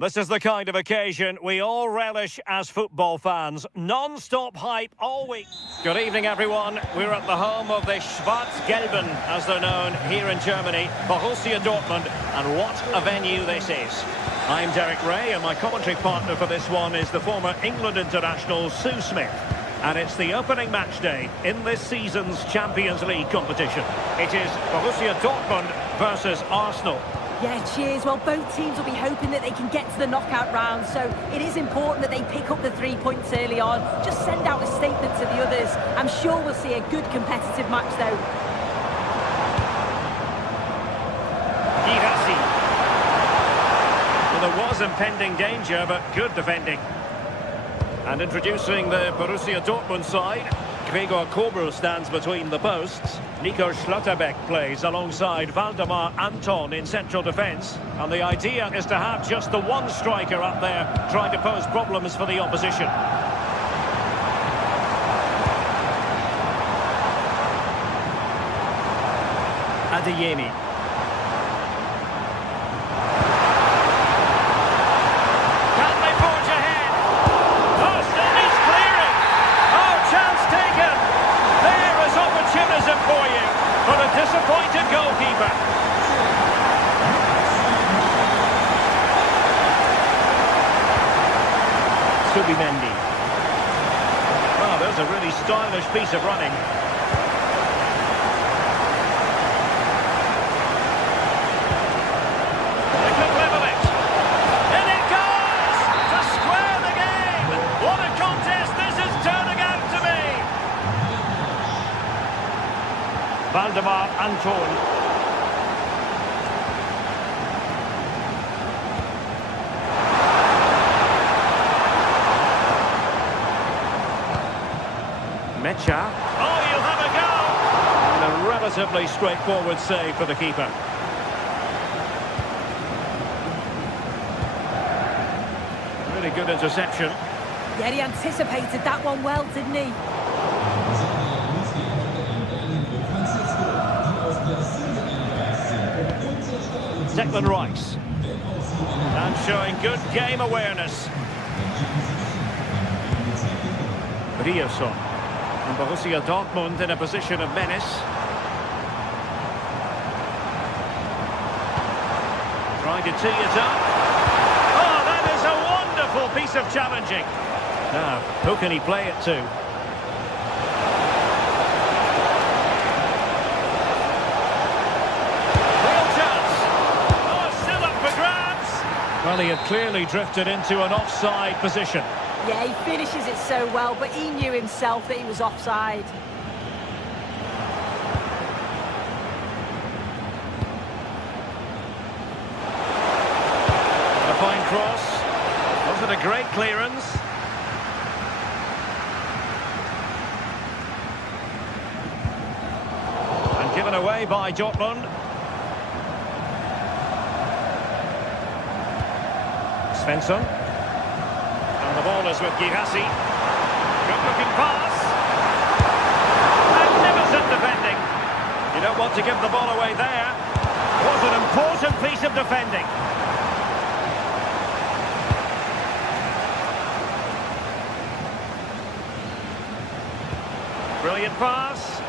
This is the kind of occasion we all relish as football fans. Non-stop hype all week. Good evening, everyone. We're at the home of the Schwarz-Gelben, as they're known here in Germany, Borussia Dortmund. And what a venue this is. I'm Derek Ray, and my commentary partner for this one is the former England international Sue Smith. And it's the opening match day in this season's Champions League competition. It is Borussia Dortmund versus Arsenal. Yeah, cheers. Well, both teams will be hoping that they can get to the knockout round, so it is important that they pick up the 3 points early on. Just send out a statement to the others. I'm sure we'll see a good competitive match, though. Well, there was impending danger, but good defending. And introducing the Borussia Dortmund side, Gregor Kobel stands between the posts. Nico Schlotterbeck plays alongside Waldemar Anton in central defence. And the idea is to have just the one striker up there trying to pose problems for the opposition. Adeyemi. Can they forge ahead? Oh, still needs clearing. Oh, chance taken. There is opportunism for you, but a disappointed goalkeeper. Subimendi. Well, there's a really stylish piece of running. They could level it. In it goes! To square the game! What a contest this is turning out to be! Waldemar Anton. Mecha. Oh, you'll have a go! And a relatively straightforward save for the keeper. Really good interception. Yeah, he anticipated that one well, didn't he? Declan Rice. And showing good game awareness. Rierson. And Borussia Dortmund in a position of menace. Trying to tee it up. Oh, that is a wonderful piece of challenging. Now, who can he play it to? Real chance. Oh, still up for grabs. Well, he had clearly drifted into an offside position. Yeah, he finishes it so well, but he knew himself that he was offside. A fine cross. Wasn't a great clearance. And given away by Dortmund. Svensson. And the ball is with Girassi. Good-looking pass. Magnificent defending. You don't want to give the ball away there. Was an important piece of defending. Brilliant pass.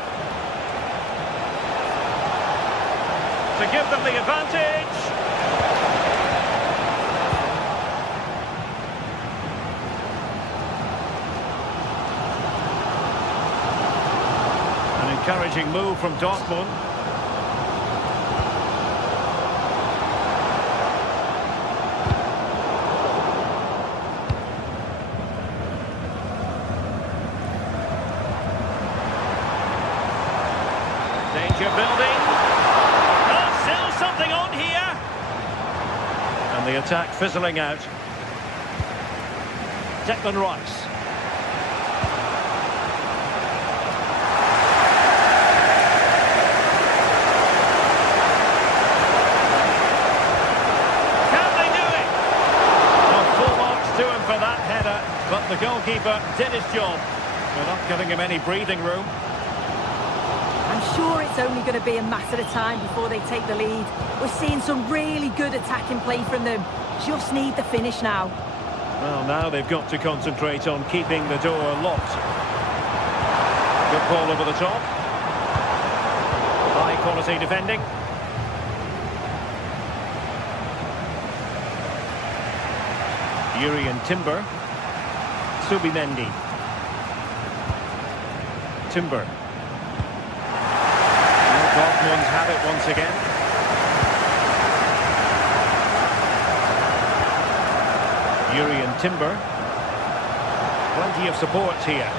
To give them the advantage. An encouraging move from Dortmund. Danger building. Oh, still something on here. And the attack fizzling out. Declan Rice. Can they do it? Well, full marks to him for that header, but the goalkeeper did his job. They're not giving him any breathing room. I'm sure it's only going to be a matter of time before they take the lead. We're seeing some really good attacking play from them. just need the finish now. Well, now they've got to concentrate on keeping the door locked. Good ball over the top. High quality defending. Urian Timber. Subimendi. Timber. Now Dortmund have it once again. Urian Timber. Plenty of support here.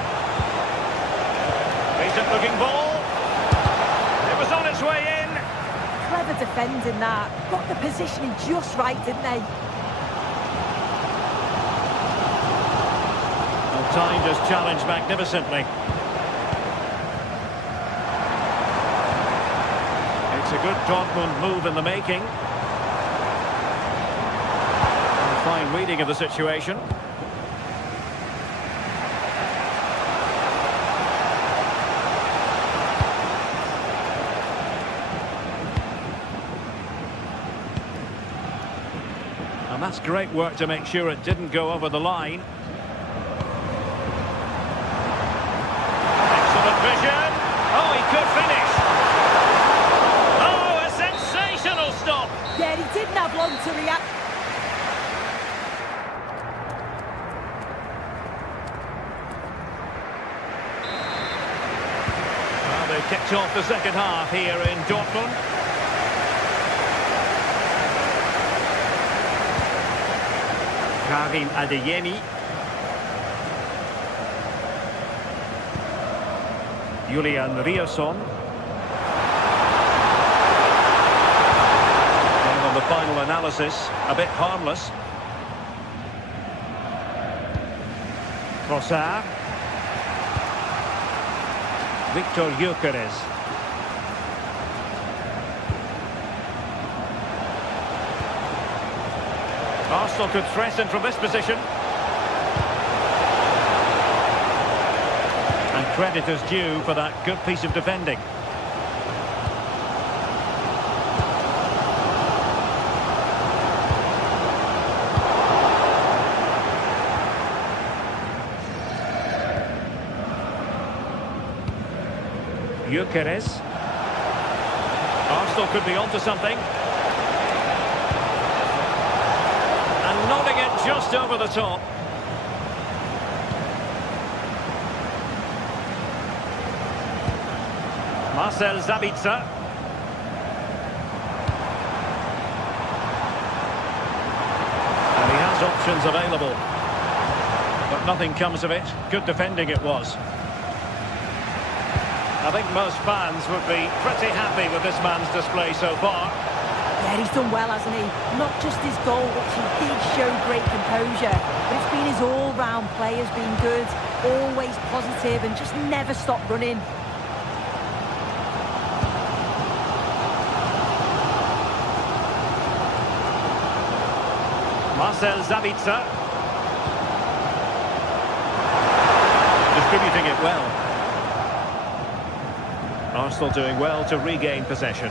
Decent looking ball. It was on its way in. Clever defending that. Got the positioning just right, didn't they? Well, time just challenged magnificently. It's a good Dortmund move in the making. And a fine reading of the situation. And that's great work to make sure it didn't go over the line. Excellent vision. Oh, he could finish. Oh, a sensational stop. Yeah, he didn't have long to react. Well, they've kicked off the second half here in Dortmund. Karim Adeyemi. Julian Riasson. And on the final analysis, a bit harmless. Trossard. Victor Gyökeres. Arsenal could threaten from this position. And credit is due for that good piece of defending. Gyökeres. Arsenal could be onto something. And nodding it just over the top. Marcel Sabitzer. And he has options available. But nothing comes of it. Good defending it was. I think most fans would be pretty happy with this man's display so far. Yeah, he's done well, hasn't he? Not just his goal, which he did show great composure, but it's been his all-round play has been good, always positive and just never stopped running. Marcel Sabitzer. Distributing it well. Arsenal doing well to regain possession.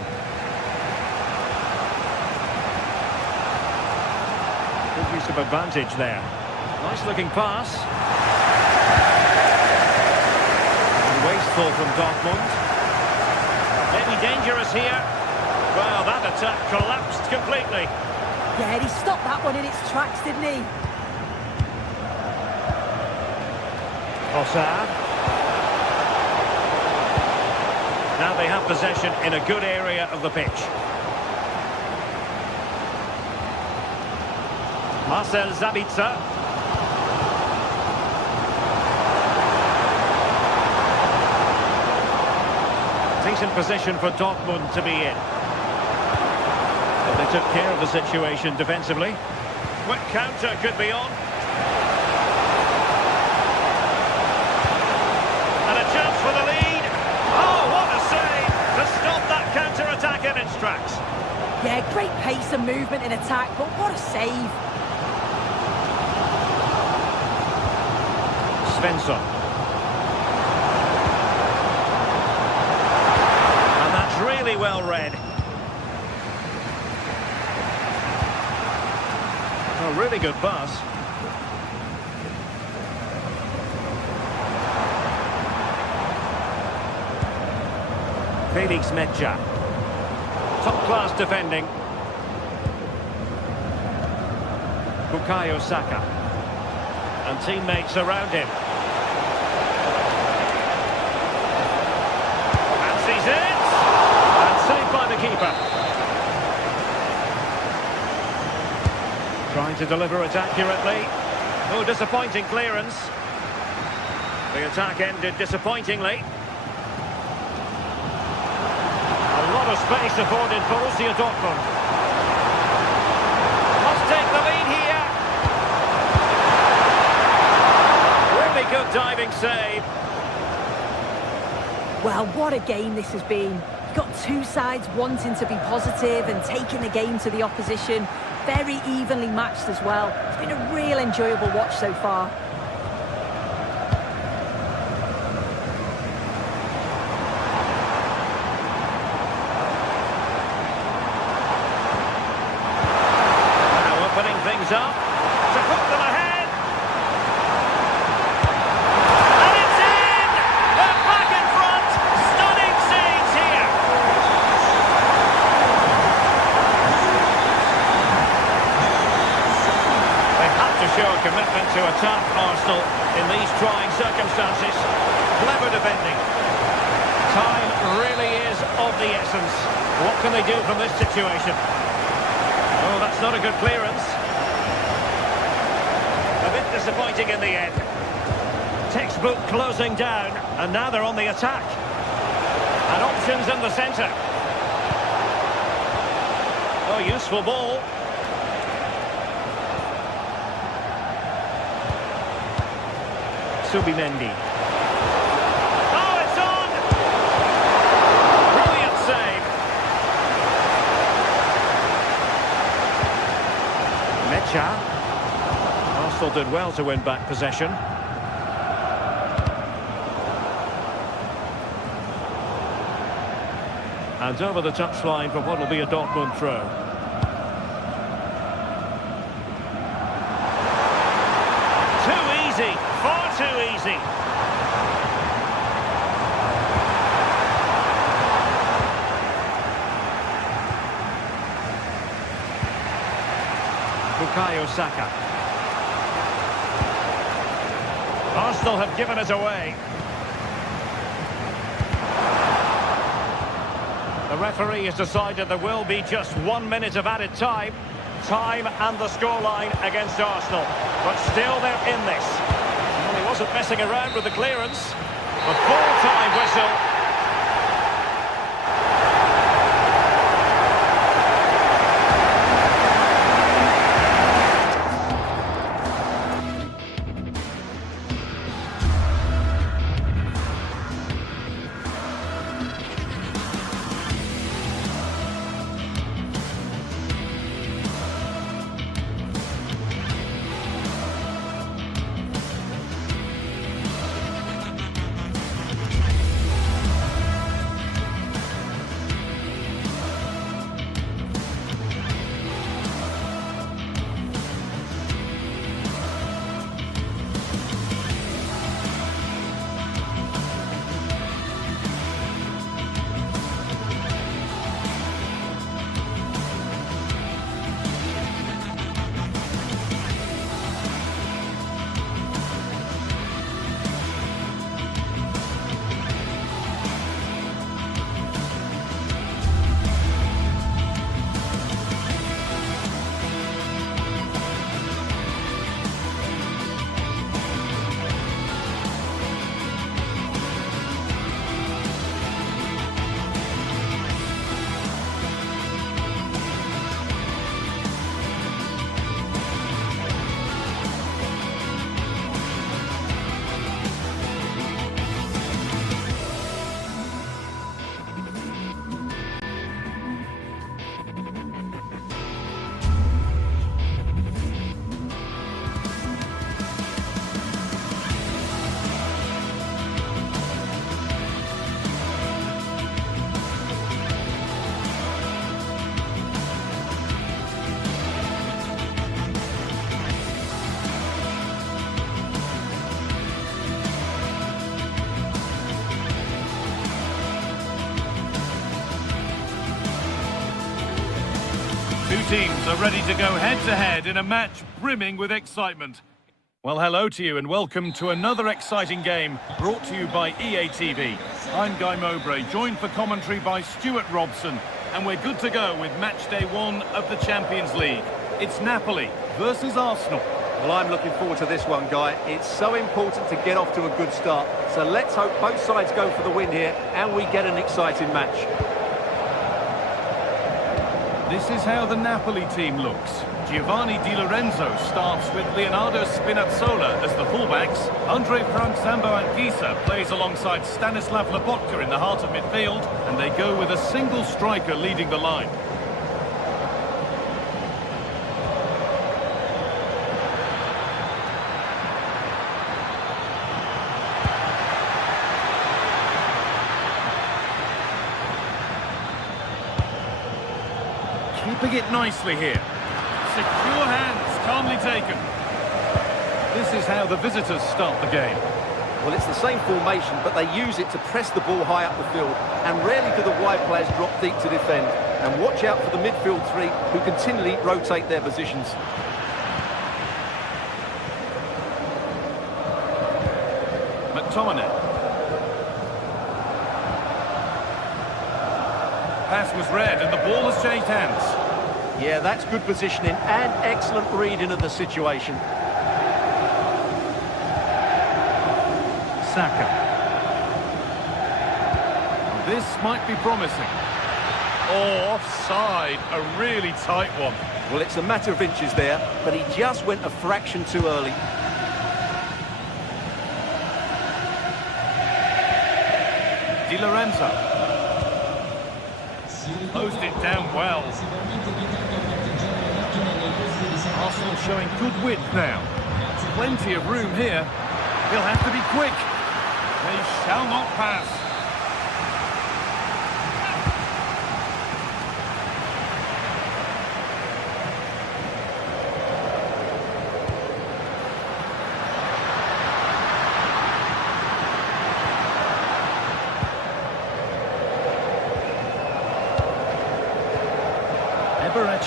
Good use of advantage there. Nice looking pass. And wasteful from Dortmund. Maybe dangerous here. Well, that attack collapsed completely. Yeah, he stopped that one in its tracks, didn't he? Trossard. Now they have possession in a good area of the pitch. Marcel Sabitzer. Decent position for Dortmund to be in. But they took care of the situation defensively. Quick counter could be on. And a chance for the lead. Oh, what a save to stop that counter-attack in its tracks. Yeah, great pace and movement in attack, but what a save. Svensson. And that's really well read. Oh, really good pass. Felix Mecha. Top-class defending. Bukayo Saka. And teammates around him. And sees it! And saved by the keeper. Trying to deliver it accurately. Oh, disappointing clearance. The attack ended disappointingly. A lot of space afforded Borussia Dortmund. Must take the lead here. Really good diving save. Well, what a game this has been. You've got two sides wanting to be positive and taking the game to the opposition. Very evenly matched as well. It's been a real enjoyable watch so far. Now opening things up to put them ahead. And it's in! They're back in front. Stunning scenes here. To show a commitment to attack Arsenal in these trying circumstances. Clever defending. Time really is of the essence. What can they do from this situation? Oh, that's not a good clearance. A bit disappointing in the end. Textbook closing down, and now they're on the attack. And options in the centre. Oh, useful ball. Subimendi. Oh, it's on! Brilliant save. Mecha. Arsenal did well to win back possession. And over the touchline for what will be a Dortmund throw. Far too easy. Bukayo Saka. Arsenal have given it away. The referee has decided there will be just 1 minute of added time. Time and the scoreline against Arsenal. But still they're in this. Well, he wasn't messing around with the clearance. The full-time whistle. teams are ready to go head-to-head in a match brimming with excitement. Well, hello to you and welcome to another exciting game brought to you by EA TV. I'm Guy Mowbray, joined for commentary by Stuart Robson, and we're good to go with match day 1 of the Champions League. It's Napoli versus Arsenal. Well, I'm looking forward to this one, Guy. It's so important to get off to a good start. So let's hope both sides go for the win here and we get an exciting match. This is how the Napoli team looks. Giovanni Di Lorenzo starts with Leonardo Spinazzola as the fullbacks. Andre Frank Zambo Anguissa plays alongside Stanislav Lobotka in the heart of midfield, and they go with a single striker leading the line. Keeping it nicely here. Secure hands, calmly taken. This is how the visitors start the game. Well, it's the same formation, but they use it to press the ball high up the field, and rarely do the wide players drop deep to defend. And watch out for the midfield three, who continually rotate their positions. McTominay. Pass was read, and the ball has changed hands. Yeah, that's good positioning and excellent reading of the situation. Saka. This might be promising. Oh, offside, a really tight one. Well, it's a matter of inches there, but he just went a fraction too early. Di Lorenzo. Closed it down well. Arsenal showing good width now. Plenty of room here. He'll have to be quick. They shall not pass.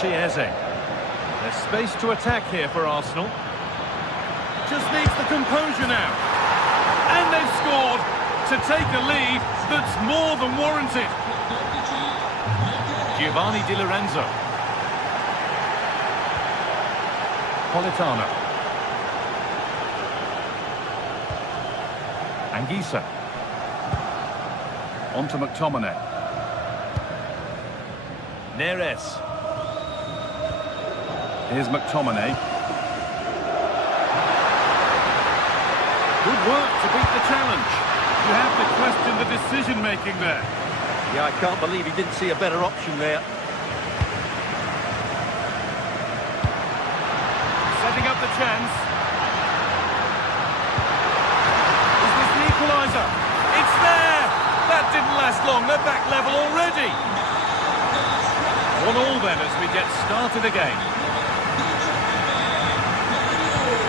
Eze. There's space to attack here for Arsenal. Just needs the composure now. And they've scored to take a lead that's more than warranted. Giovanni Di Lorenzo. Politano. Anguissa. On to McTominay. Neres. Here's McTominay. Good work to beat the challenge. You have to question the decision-making there. Yeah, I can't believe he didn't see a better option there. Setting up the chance. Is this the equaliser? It's there! That didn't last long. They're back level already. 1-1 then as we get started again.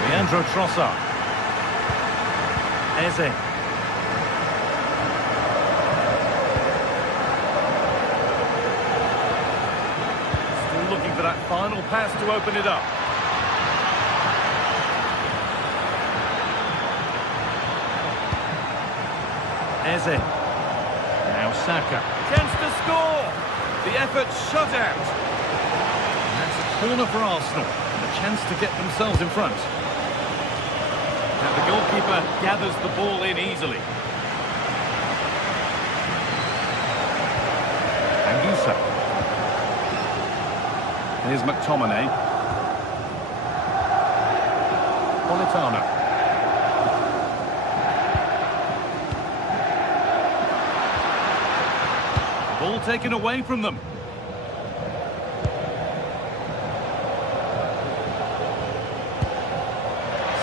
Leandro Trossard. Eze. Still looking for that final pass to open it up. Eze. Now Saka. Chance to score. The effort shut out. And that's a corner for Arsenal. And a chance to get themselves in front. Now the goalkeeper gathers the ball in easily. Anguissa. Here's McTominay. Politano. Ball taken away from them.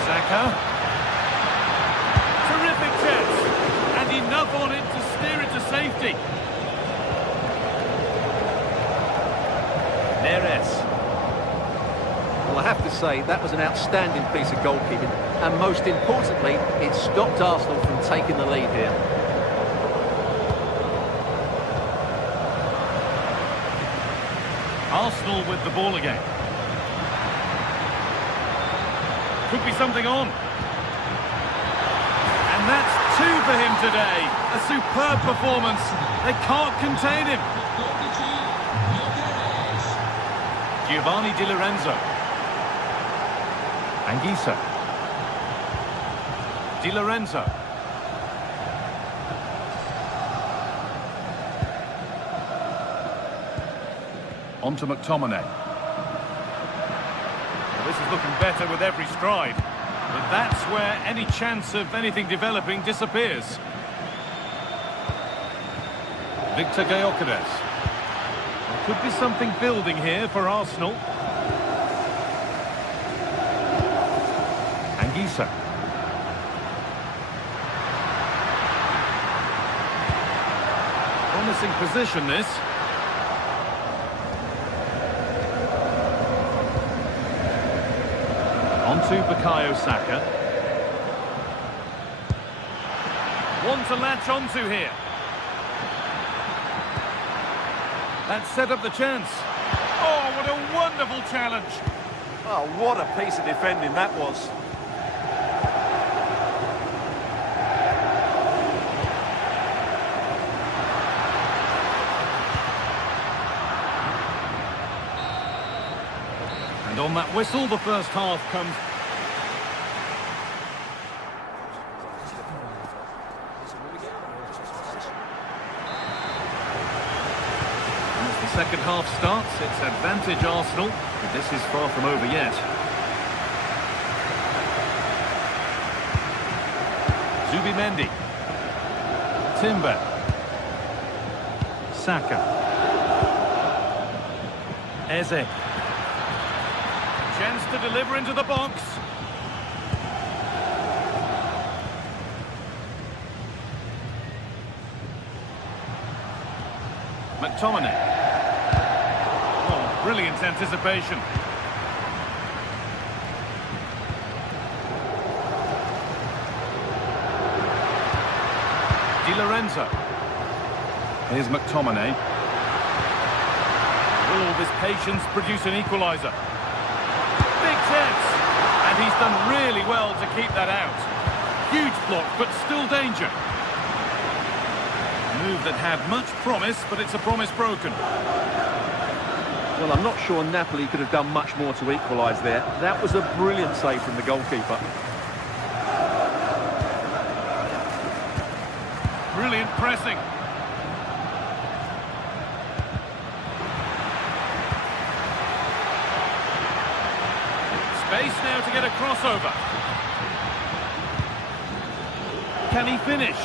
Saka. Terrific chance. And enough on it to steer it to safety. Neres. Well, I have to say, that was an outstanding piece of goalkeeping. And most importantly, it stopped Arsenal from taking the lead here. Arsenal with the ball again. Could be something on. And that's 2 for him today. A superb performance. They can't contain him. Giovanni Di Lorenzo. Anguissa. Di Lorenzo. On to McTominay. Well, this is looking better with every stride. But that's where any chance of anything developing disappears. Victor Gyökeres. There could be something building here for Arsenal. Anguissa. Promising position, this. On to Bukayo Saka. One to latch onto here. That set up the chance. Oh, what a wonderful challenge. Oh, what a piece of defending that was. And on that whistle, the first half comes. And as the second half starts, it's advantage Arsenal, but this is far from over yet. Zubimendi. Timber. Saka. Eze. Chance to deliver into the box. McTominay. Oh, brilliant anticipation. Di Lorenzo. Here's McTominay. Will all this patience produce an equaliser? Big chance, and he's done really well to keep that out. Huge block, but still danger. Move that had much promise, but it's a promise broken. Well, I'm not sure Napoli could have done much more to equalise there. That was a brilliant save from the goalkeeper. Brilliant pressing. Space now to get a crossover. Can he finish?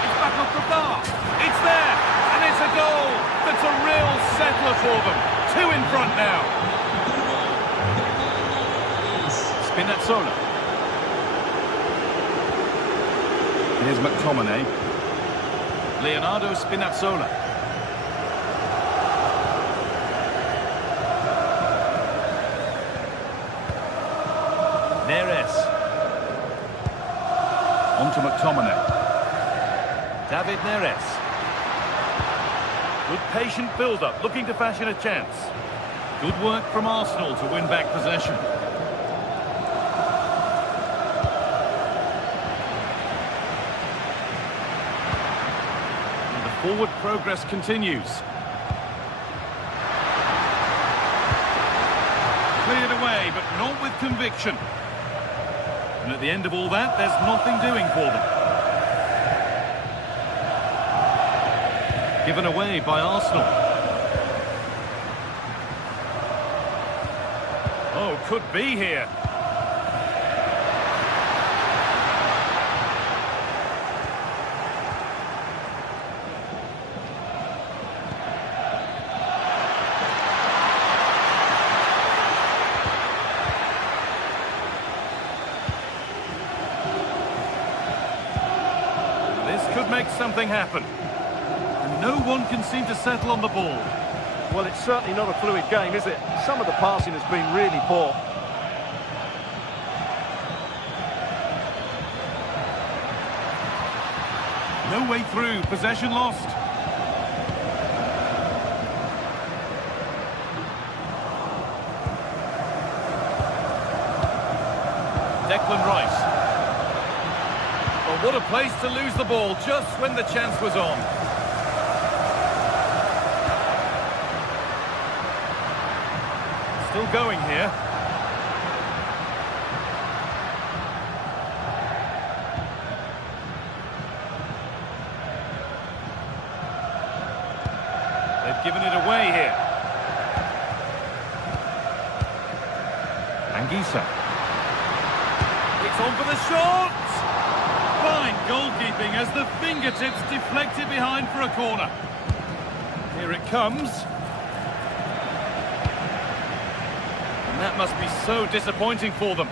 It's back off the bar. It's there, and it's a goal. That's a real settler for them. 2 in front now. Spinazzola. Here's McTominay. Leonardo Spinazzola. Neres. On to McTominay. David Neres. Good patient build-up, looking to fashion a chance. Good work from Arsenal to win back possession. And the forward progress continues. Cleared away, but not with conviction. And at the end of all that, there's nothing doing for them. Given away by Arsenal. Oh, could be here. Could make something happen. And no one can seem to settle on the ball. Well, it's certainly not a fluid game, is it? Some of the passing has been really poor. No way through. Possession lost. Declan Rice. Well, what a place to lose the ball just when the chance was on. Still going here. They've given it away here. Anguissa. It's on for the shot! Fine goalkeeping as the fingertips deflected behind for a corner. Here it comes. And that must be so disappointing for them.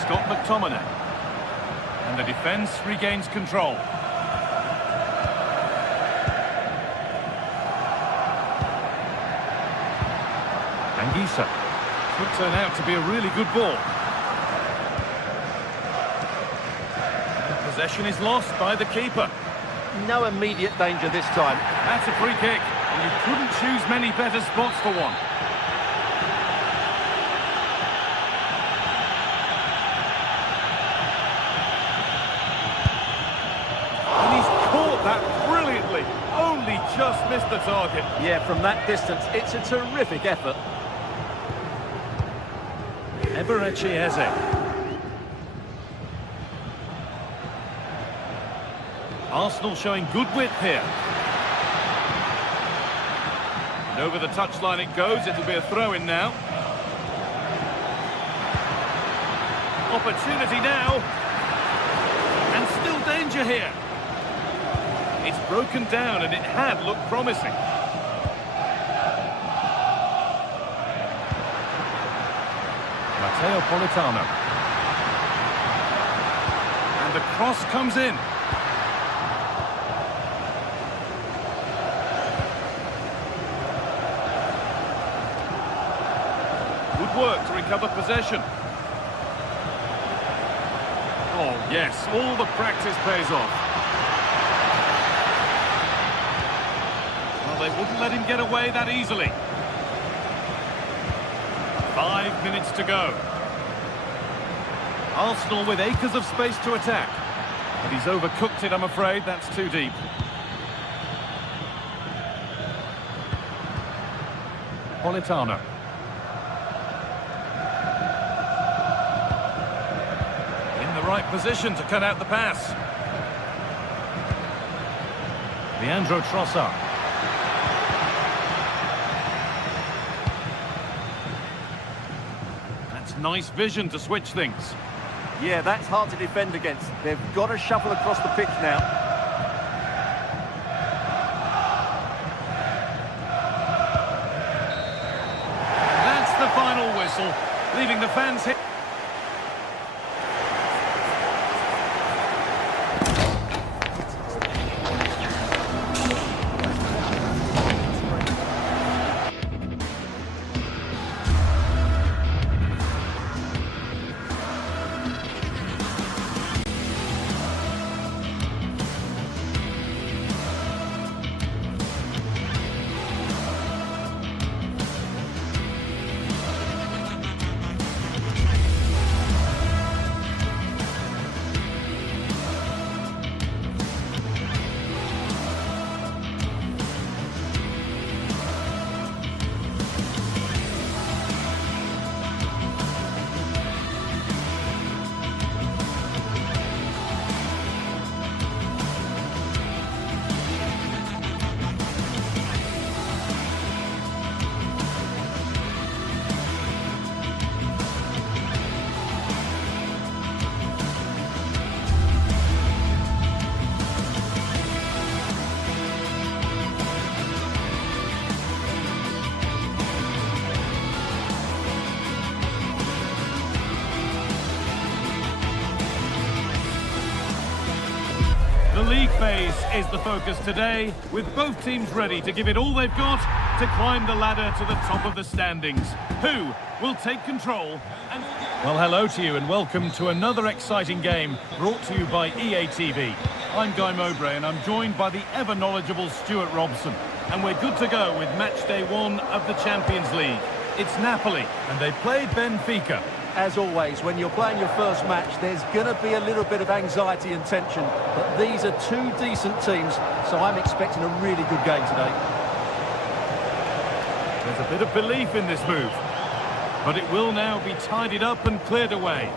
Scott McTominay. And the defence regains control. Anguissa. Could turn out to be a really good ball. And possession is lost by the keeper. No immediate danger this time. That's a free kick, and you couldn't choose many better spots for one. And he's caught that brilliantly. Only just missed the target. Yeah, from that distance, it's a terrific effort. Eberechi Eze. Arsenal showing good width here. And over the touchline it goes. It'll be a throw-in now. Opportunity now. And still danger here. It's broken down and it had looked promising. Matteo Politano. And the cross comes in. Good work to recover possession. Oh yes, all the practice pays off. Well, they wouldn't let him get away that easily. 5 minutes to go. Arsenal with acres of space to attack. But he's overcooked it, I'm afraid. That's too deep. Politano. In the right position to cut out the pass. Leandro Trossard. Nice vision to switch things. Yeah, that's hard to defend against. They've got to shuffle across the pitch now. That's the final whistle, leaving the fans here. The league phase is the focus today, with both teams ready to give it all they've got to climb the ladder to the top of the standings. Who will take control? And well, hello to you and welcome to another exciting game brought to you by EA TV. I'm Guy Mowbray and I'm joined by the ever-knowledgeable Stuart Robson. And we're good to go with match day 1 of the Champions League. It's Napoli, and they played Benfica. As always, when you're playing your first match, there's going to be a little bit of anxiety and tension. But these are two decent teams, so I'm expecting a really good game today. There's a bit of belief in this move. But it will now be tidied up and cleared away.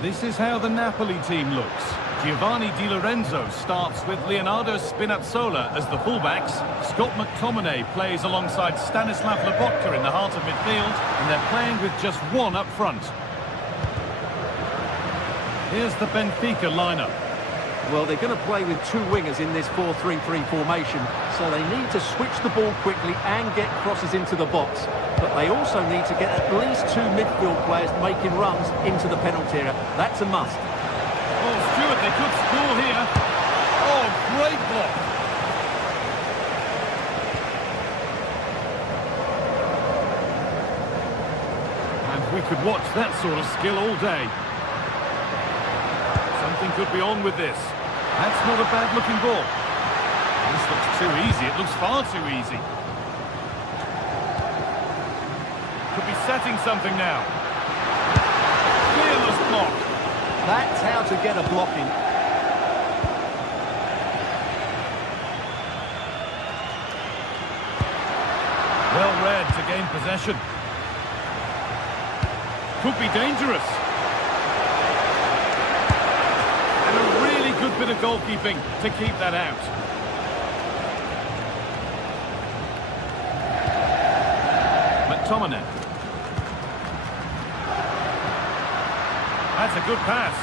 This is how the Napoli team looks. Giovanni Di Lorenzo starts with Leonardo Spinazzola as the fullbacks. Scott McTominay plays alongside Stanislav Lobotka in the heart of midfield, and they're playing with just one up front. Here's the Benfica lineup. Well, they're going to play with two wingers in this 4-3-3 formation, so they need to switch the ball quickly and get crosses into the box. But they also need to get at least two midfield players making runs into the penalty area. That's a must. Oh, Stuart, they could score here. Oh, great block. And we could watch that sort of skill all day. Something could be on with this. That's not a bad-looking ball. This looks too easy. It looks far too easy. Could be setting something now. Fearless block. That's how to get a block in. Well read to gain possession. Could be dangerous. And a really good bit of goalkeeping to keep that out. McTominay. That's a good pass.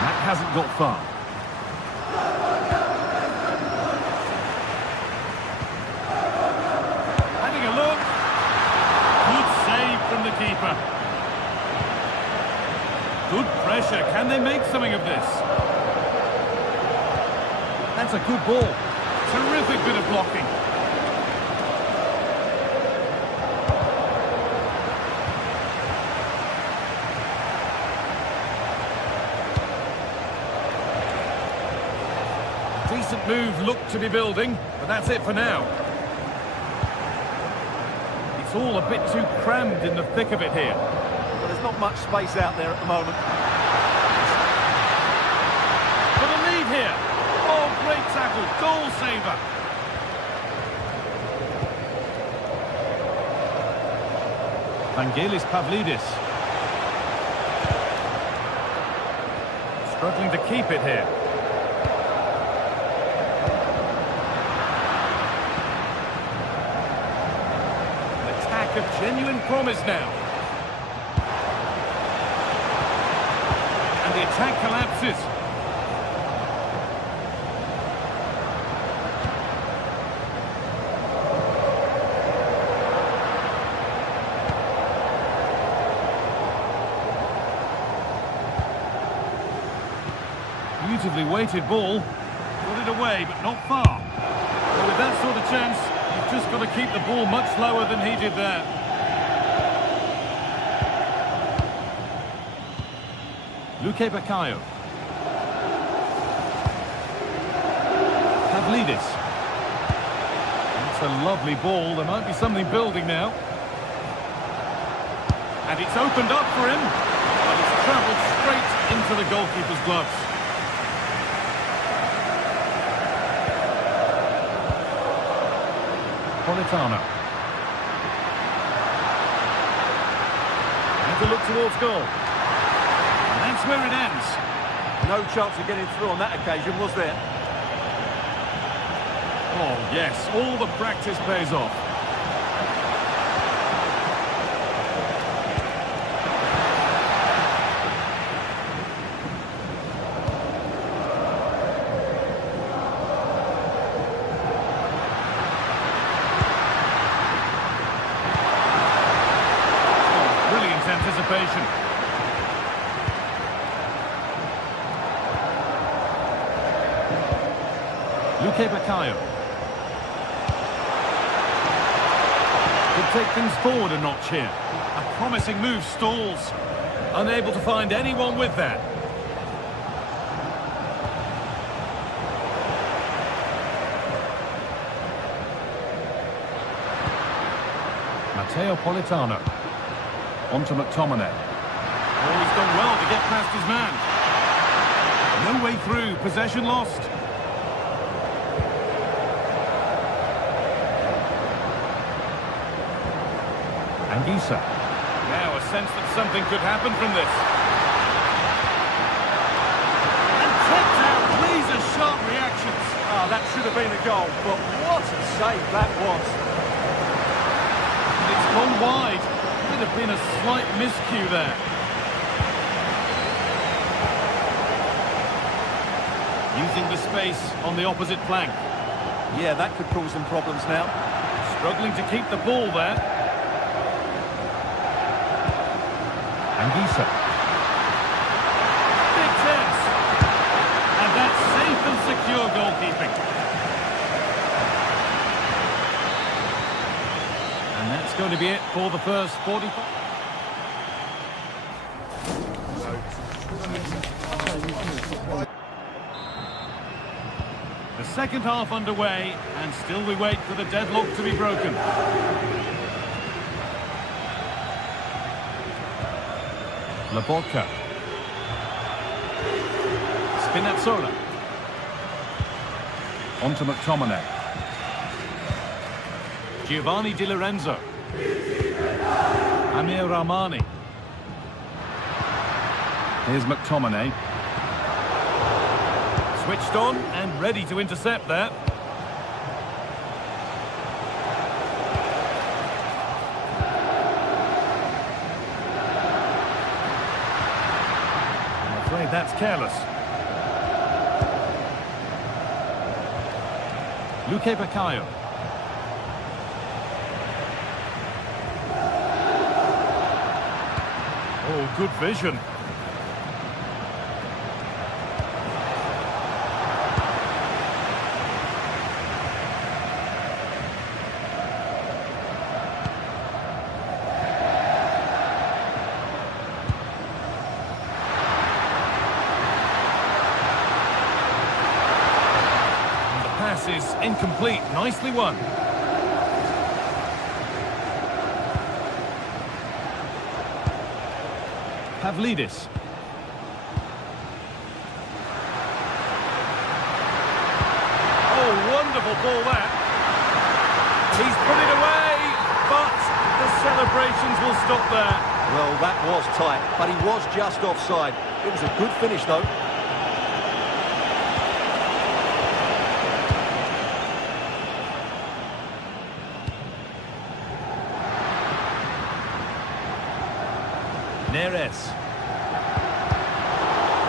That hasn't got far. Having a look. Good save from the keeper. Good pressure. Can they make something of this? That's a good ball. Terrific bit of blocking. Decent move looked to be building, but that's it for now. It's all a bit too crammed in the thick of it here. But there's not much space out there at the moment. For the lead here. Oh, great tackle. Goal saver. Vangelis Pavlidis. Struggling to keep it here. Of genuine promise now. And the attack collapses. Beautifully weighted ball. Got it away, but not far. But with that sort of chance, you've just got to keep the ball much lower than he did there. Luque Baccaio. Pavlidis. That's a lovely ball. There might be something building now. And it's opened up for him. But it's travelled straight into the goalkeeper's gloves. Politano. And to look towards goal. And that's where it ends. No chance of getting through on that occasion, was there? Oh, yes. All the practice pays off. Anticipation. Luque Baccaio. Could take things forward a notch here. A promising move stalls. Unable to find anyone with that. Matteo Politano. On to McTominay. Oh, he's done well to get past his man. No way through, possession lost. Anguissa. Now a sense that something could happen from this. And tipped out, laser-sharp reactions. Ah, that should have been a goal, but what a save that was. It's gone wide. Could have been a slight miscue there. Using the space on the opposite flank. Yeah, that could cause them problems now. Struggling to keep the ball there. Anguissa. Big chance. And that's safe and secure goalkeeping. And that's going to be it for the first 45. The second half underway, and still we wait for the deadlock to be broken. Laborca. Spinazzola. On to McTominay. Giovanni Di Lorenzo. Amir Rahmani. Here's McTominay. Switched on and ready to intercept there. I'm afraid that's careless. Luque Baccaio. Oh, good vision. Is incomplete. Nicely won. Pavlidis. Oh, wonderful ball there. He's put it away, but the celebrations will stop there. Well, that was tight, but he was just offside. It was a good finish, though. Neres.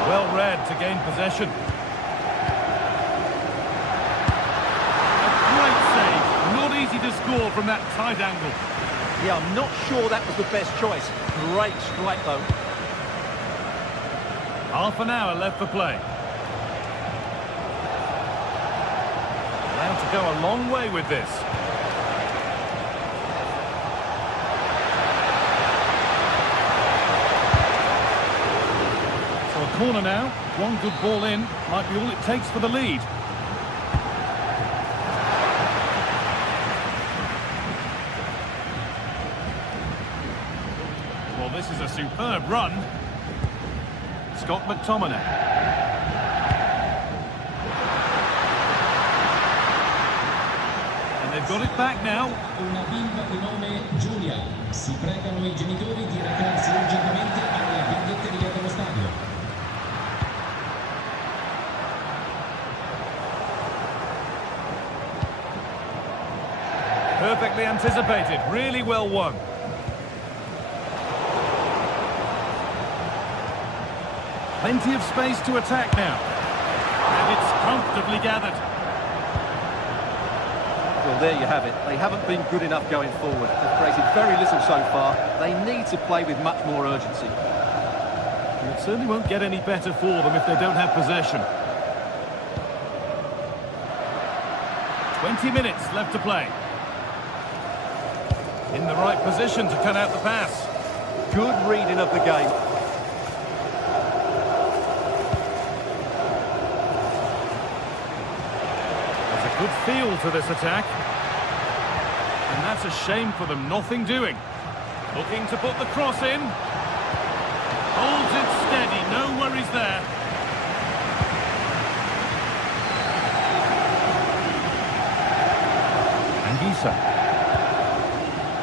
Well read to gain possession. A great save. Not easy to score from that tight angle. Yeah, I'm not sure that was the best choice. Great strike, though. Half an hour left for play. Allowed to go a long way with this. Corner now, one good ball in, might be all it takes for the lead. Well, this is a superb run. Scott McTominay. And they've got it back now. Una bimba di nome Giulia. Si pregano I genitori di recarsi urgentemente alla biglietteria dello stadio. Perfectly anticipated, really well won. Plenty of space to attack now. And it's comfortably gathered. Well, there you have it. They haven't been good enough going forward. They've created very little so far. They need to play with much more urgency. It certainly won't get any better for them if they don't have possession. 20 minutes left to play. In the right position to cut out the pass. Good reading of the game. There's a good feel to this attack. And that's That's a shame for them, nothing doing. Looking to put the cross in. Holds it steady, no worries there. Anguissa.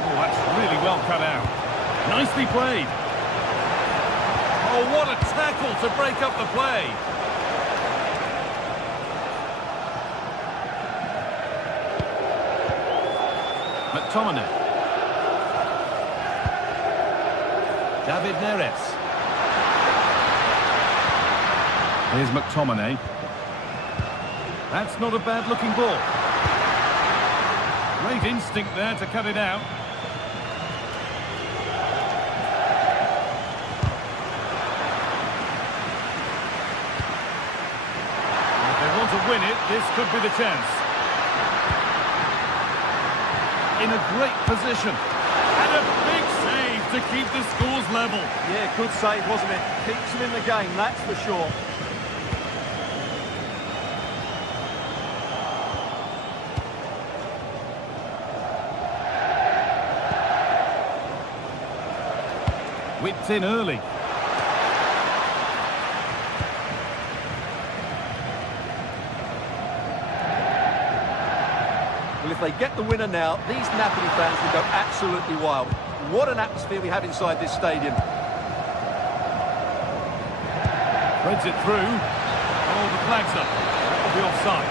Oh, that's really well cut out. Nicely played. Oh, what a tackle to break up the play. McTominay. David Neres. Here's McTominay. That's not a bad-looking ball. Great instinct there to cut it out. If they want to win it, this could be the chance. In a great position. And a big save to keep the scores level. Yeah, good save, wasn't it? Keeps them in the game, that's for sure. Whipped in early. Well, if they get the winner now, these Napoli fans will go absolutely wild. What an atmosphere we have inside this stadium. Threads it through. Oh, the flag's up. That'll be offside.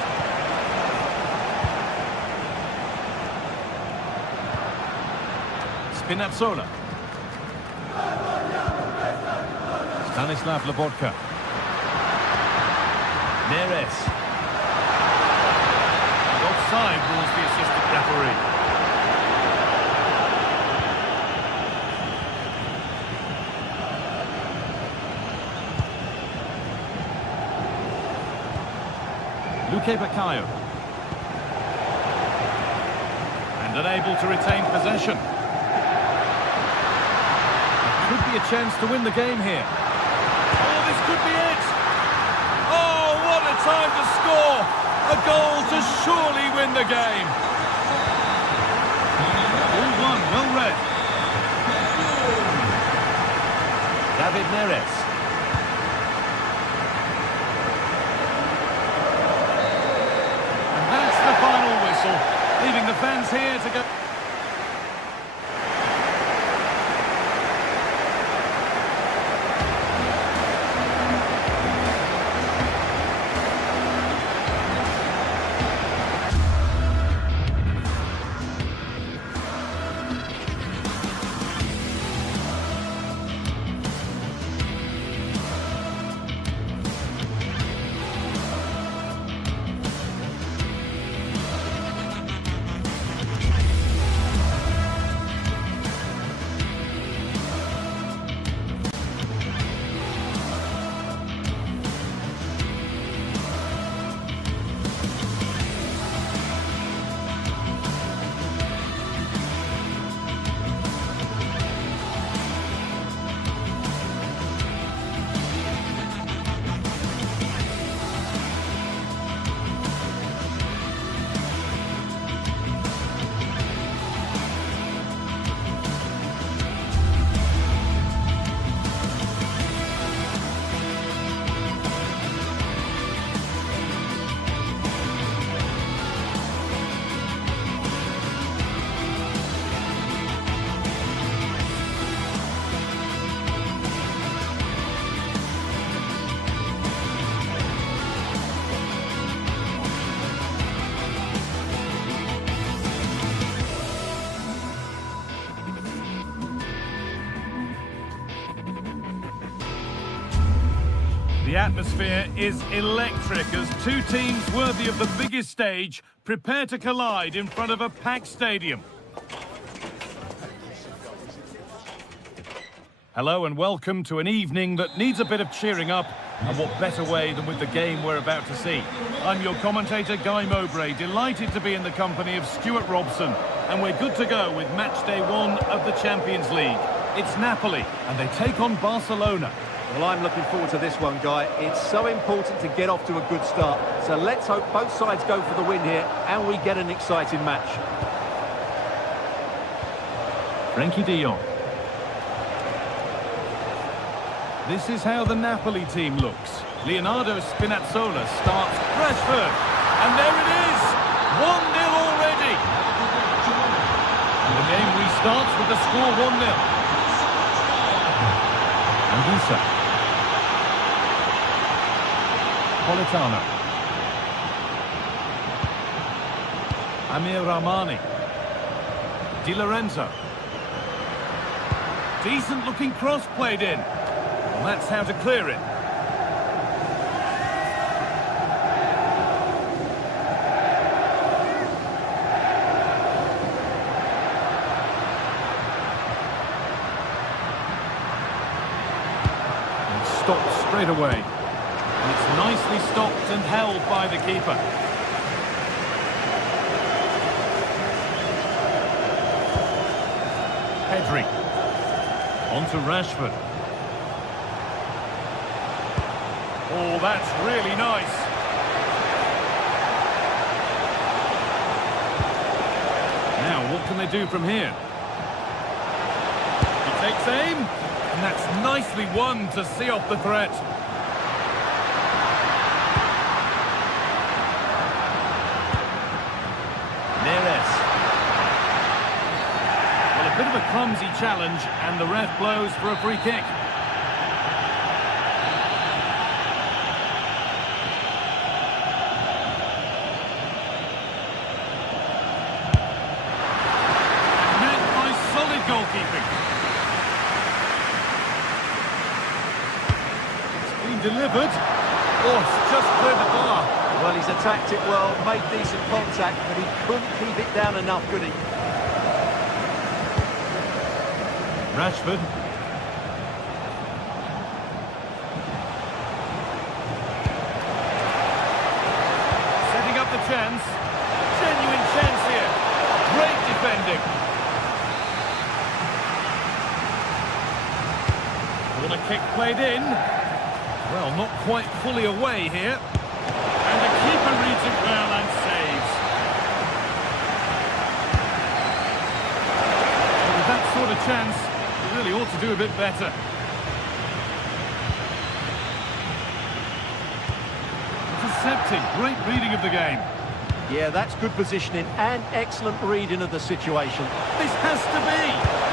Spinazzola. Stanislav Lobotka. Neres. Offside rules the assistant referee. Luque Baccaio. And unable to retain possession. There could be a chance to win the game here. Oh, this could be it! Oh, what a time to score! A goal to surely win the game. All one, well read. David Neres. And that's the final whistle, leaving the fans here to go. The atmosphere is electric as two teams worthy of the biggest stage prepare to collide in front of a packed stadium. Hello and welcome to an evening that needs a bit of cheering up, and what better way than with the game we're about to see. I'm your commentator, Guy Mowbray, delighted to be in the company of Stuart Robson, and we're good to go with match day 1 of the Champions League. It's Napoli, and they take on Barcelona. Well, I'm looking forward to this one, Guy. It's so important to get off to a good start. So let's hope both sides go for the win here and we get an exciting match. Frankie de Jong. This is how the Napoli team looks. Leonardo Spinazzola starts. Rashford. And there it is! 1-0 already. And the game restarts with the score 1-0. Anguissa. Politano. Amir Rahmani. Di Lorenzo. Decent looking cross played in. Well, that's how to clear it. And stopped straight away. And it's nicely stopped and held by the keeper. Pedri. On to Rashford. Oh, that's really nice. Now, what can they do from here? He takes aim, and that's nicely won to see off the threat. Neres. Well, a bit of a clumsy challenge, and the ref blows for a free kick. Goalkeeping. It's been delivered. Oh, it's just cleared the bar. Well, he's attacked it well, made decent contact, but he couldn't keep it down enough, could he? Rashford. Setting up the chance. Genuine chance here. Great defending. A kick played in. Well, not quite fully away here. And the keeper reads it well and saves. Well, with that sort of chance, he really ought to do a bit better. Intercepted. Great reading of the game. Yeah, that's good positioning and excellent reading of the situation. This has to be.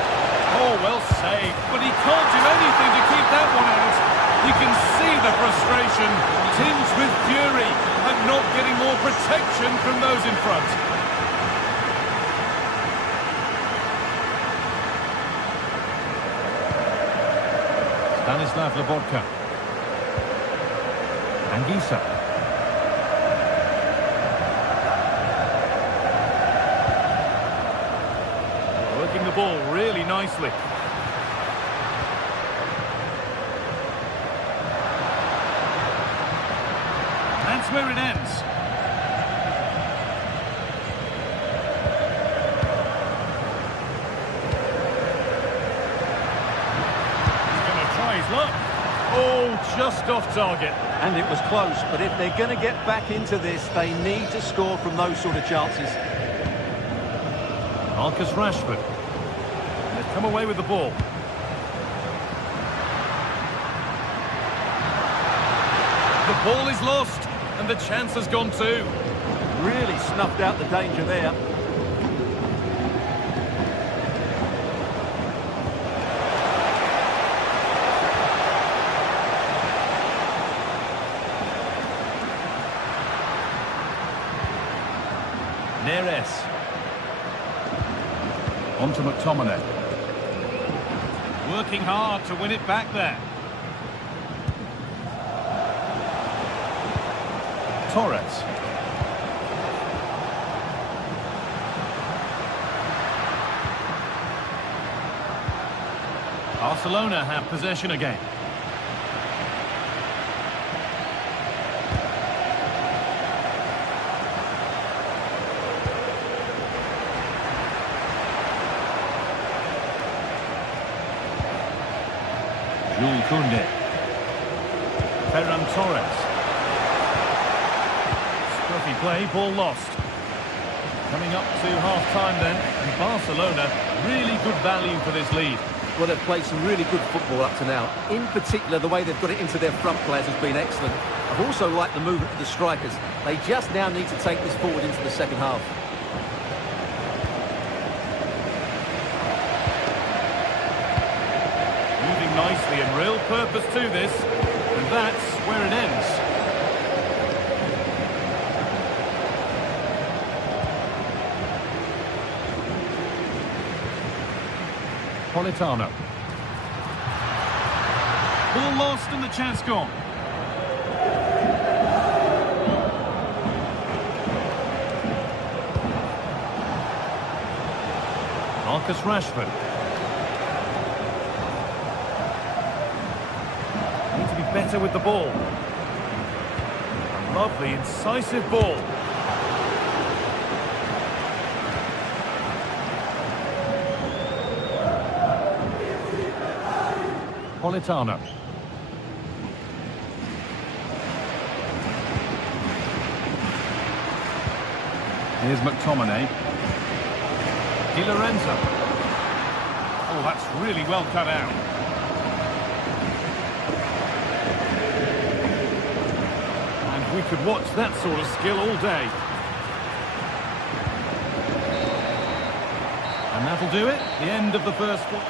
Oh, well saved, but he can't do anything to keep that one out. You can see the frustration, tinged with fury, at not getting more protection from those in front. Stanislav Lobotka. Anguissa. Working the ball really nicely. That's where it ends. He's going to try his luck. Oh, just off target. And it was close, but if they're going to get back into this, they need to score from those sort of chances. Marcus Rashford. They've come away with the ball. The ball is lost, and the chance has gone too. Really snuffed out the danger there. Neres. On to McTominay. Working hard to win it back there. Torres. Barcelona have possession again. Jules Koundé. Ferran Torres. Scruffy play, ball lost. Coming up to half-time then, and Barcelona, really good value for this lead. Well, they've played some really good football up to now. In particular, the way they've got it into their front players has been excellent. I've also liked the movement of the strikers. They just now need to take this forward into the second half. Moving nicely and real purpose to this, and that's where it ends. Politano. Ball lost and the chance gone. Marcus Rashford. Need to be better with the ball. A lovely, incisive ball. Politano. Here's McTominay. Di Lorenzo. Oh, that's really well cut out. And we could watch that sort of skill all day. And that'll do it. The end of the first one.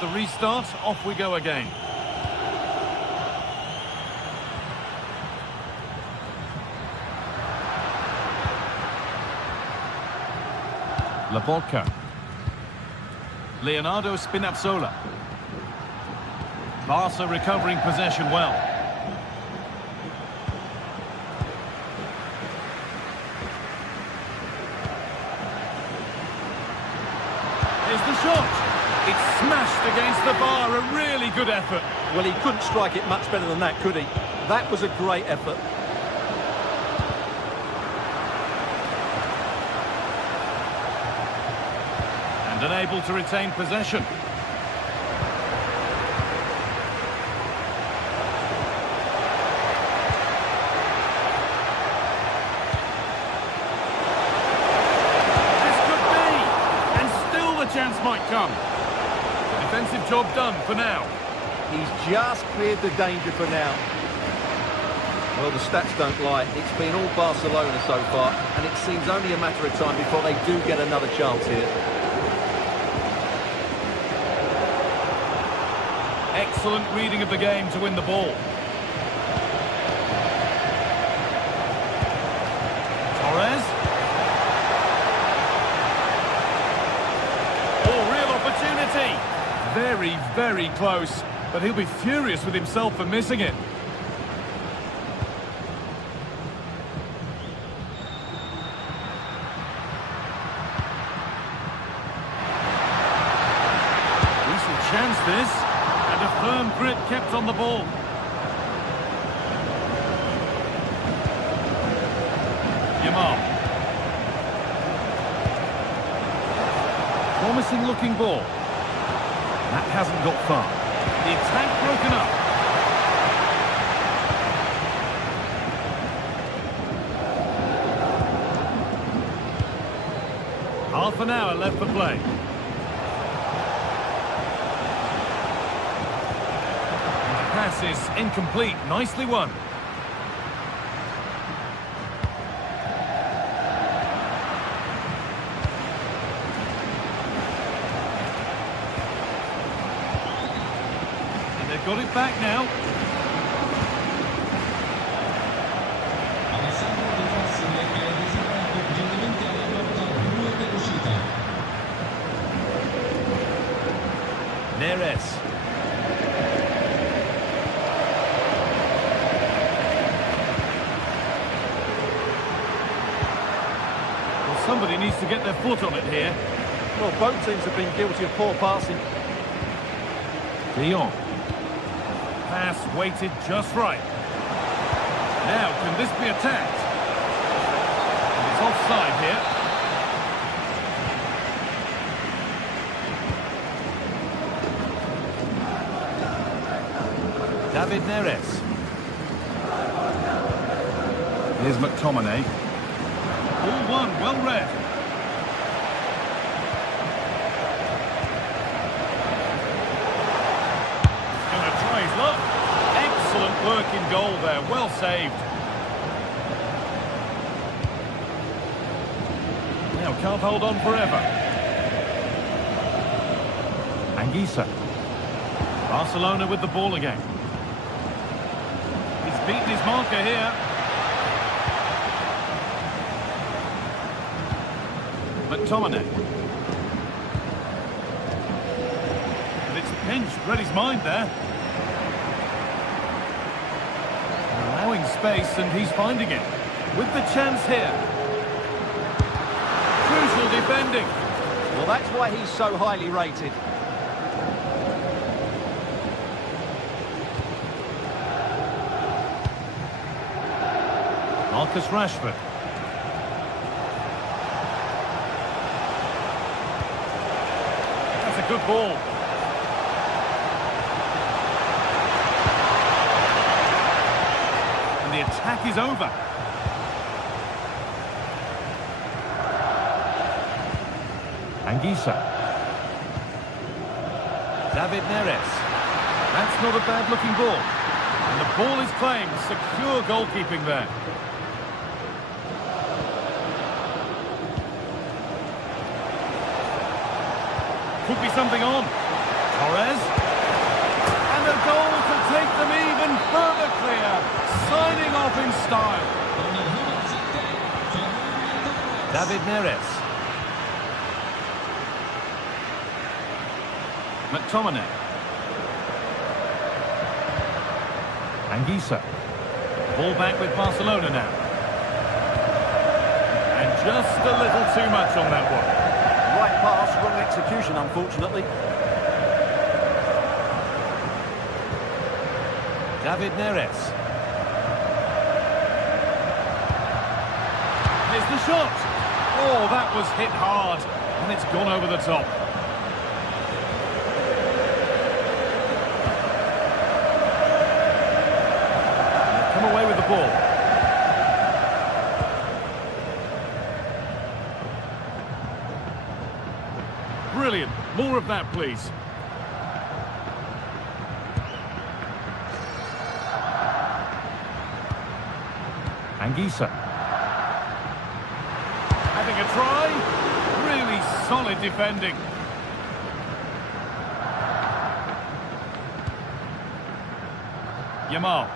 The restart, off we go again. Laporta. Leonardo Spinazzola. Barca recovering possession well. Here's the shot. It's smashed against the bar, a really good effort. Well, he couldn't strike it much better than that, could he? That was a great effort. And unable to retain possession. This could be, and still the chance might come. Defensive job done for now. He's just cleared the danger for now. Well, the stats don't lie. It's been all Barcelona so far, and it seems only a matter of time before they do get another chance here. Excellent reading of the game to win the ball. Torres. Oh, real opportunity. Very, very close, but he'll be furious with himself for missing it. Decent chance this, and a firm grip kept on the ball. Yamal. Promising looking ball. That hasn't got far. The attack broken up. Half an hour left for play. And the pass is incomplete. Nicely won. Got it back now. Neres. Well, somebody needs to get their foot on it here. Well, both teams have been guilty of poor passing. De Jong. Pass weighted just right. Now, can this be attacked? And it's offside here. David Neres. Here's McTominay. Ball one, well read. Going to try his luck. Excellent work in goal there, well saved. Now can't hold on forever. Anguissa. Barcelona with the ball again. He's beaten his marker here. McTominay. And it's pinched, read his mind there. Allowing space, and he's finding it. With the chance here. Crucial defending. Well, that's why he's so highly rated. Marcus Rashford. That's a good ball. And the attack is over. Anguissa. David Neres. That's not a bad looking ball. And the ball is claimed. Secure goalkeeping there. Could be something on. Torres. And a goal to take them even further clear. Signing off in style. David Neres. McTominay. Anguissa. Ball back with Barcelona now. And just a little too much on that one. Right pass, wrong execution, unfortunately. David Neres. Here's the shot. Oh, that was hit hard. And it's gone over the top. Come away with the ball. Brilliant. More of that, please. Anguissa. Having a try. Really solid defending. Yamal.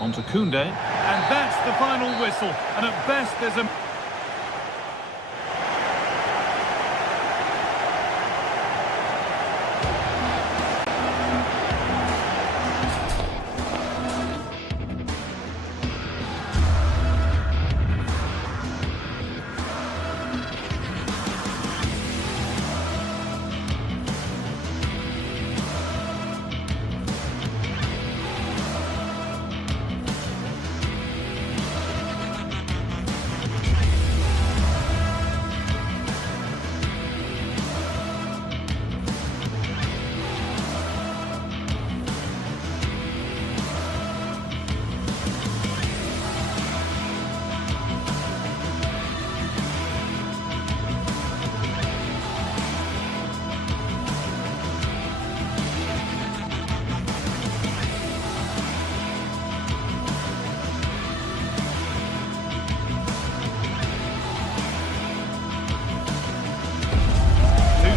On to Koundé. And that's the final whistle. And at best, there's a...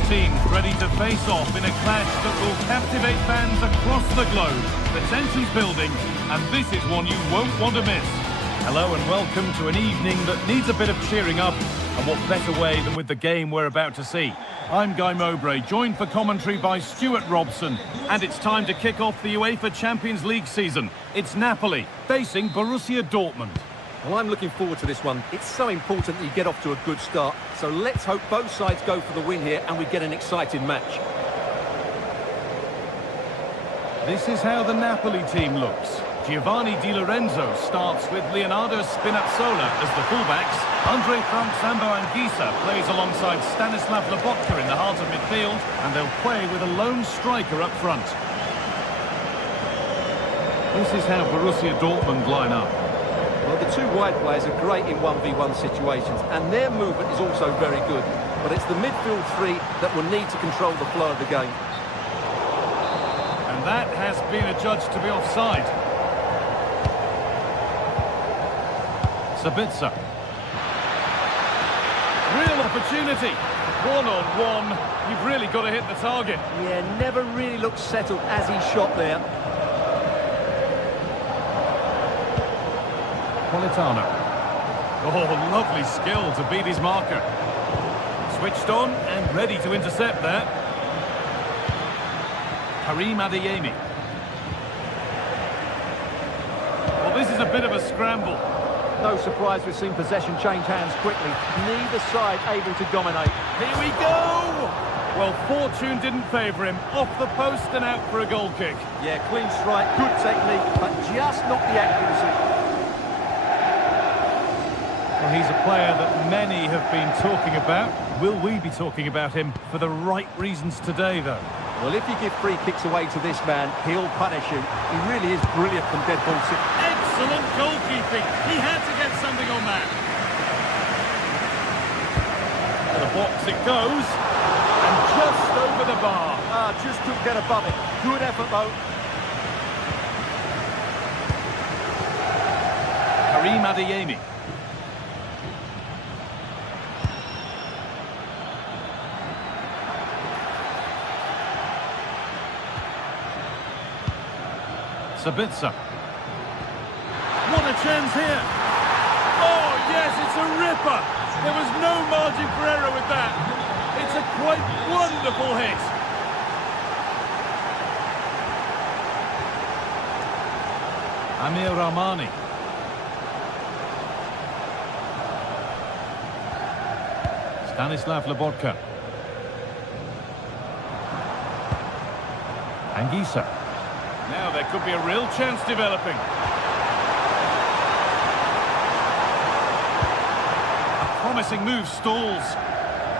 Teams ready to face off in a clash that will captivate fans across the globe. The tension's building, and this is one you won't want to miss. Hello and welcome to an evening that needs a bit of cheering up, and what better way than with the game we're about to see. I'm Guy Mowbray, joined for commentary by Stuart Robson, and it's time to kick off the UEFA Champions League season. It's Napoli facing Borussia Dortmund. Well, I'm looking forward to this one. It's so important that you get off to a good start. So let's hope both sides go for the win here and we get an exciting match. This is how the Napoli team looks. Giovanni Di Lorenzo starts with Leonardo Spinazzola as the fullbacks. Andre Frank Sambo Anguissa plays alongside Stanislav Lobotka in the heart of midfield, and they'll play with a lone striker up front. This is how Borussia Dortmund line up. Well, the two wide players are great in 1v1 situations, and their movement is also very good. But it's the midfield three that will need to control the flow of the game. And that has been adjudged to be offside. Sabitzer. Real opportunity. One-on-one. You've really got to hit the target. Yeah, never really looked settled as he shot there. Politano. Oh, lovely skill to beat his marker. Switched on and ready to intercept there. Karim Adeyemi. Well, this is a bit of a scramble. No surprise we've seen possession change hands quickly. Neither side able to dominate. Here we go! Well, fortune didn't favour him. Off the post and out for a goal kick. Yeah, clean strike, good technique, but just not the accuracy. Well, he's a player that many have been talking about. Will we be talking about him for the right reasons today, though? Well, if you give free kicks away to this man, he'll punish you. He really is brilliant from dead ball. Excellent goalkeeping. He had to get something on that. To the box it goes. And just over the bar. Just couldn't get above it. Good effort, though. Karim Adeyemi. Sabitzer. What a chance here. Oh, yes, it's a ripper. There was no margin for error with that. It's a quite wonderful hit. Amir Rahmani. Stanislav Lobotka. Anguissa. Now there could be a real chance developing. A promising move stalls.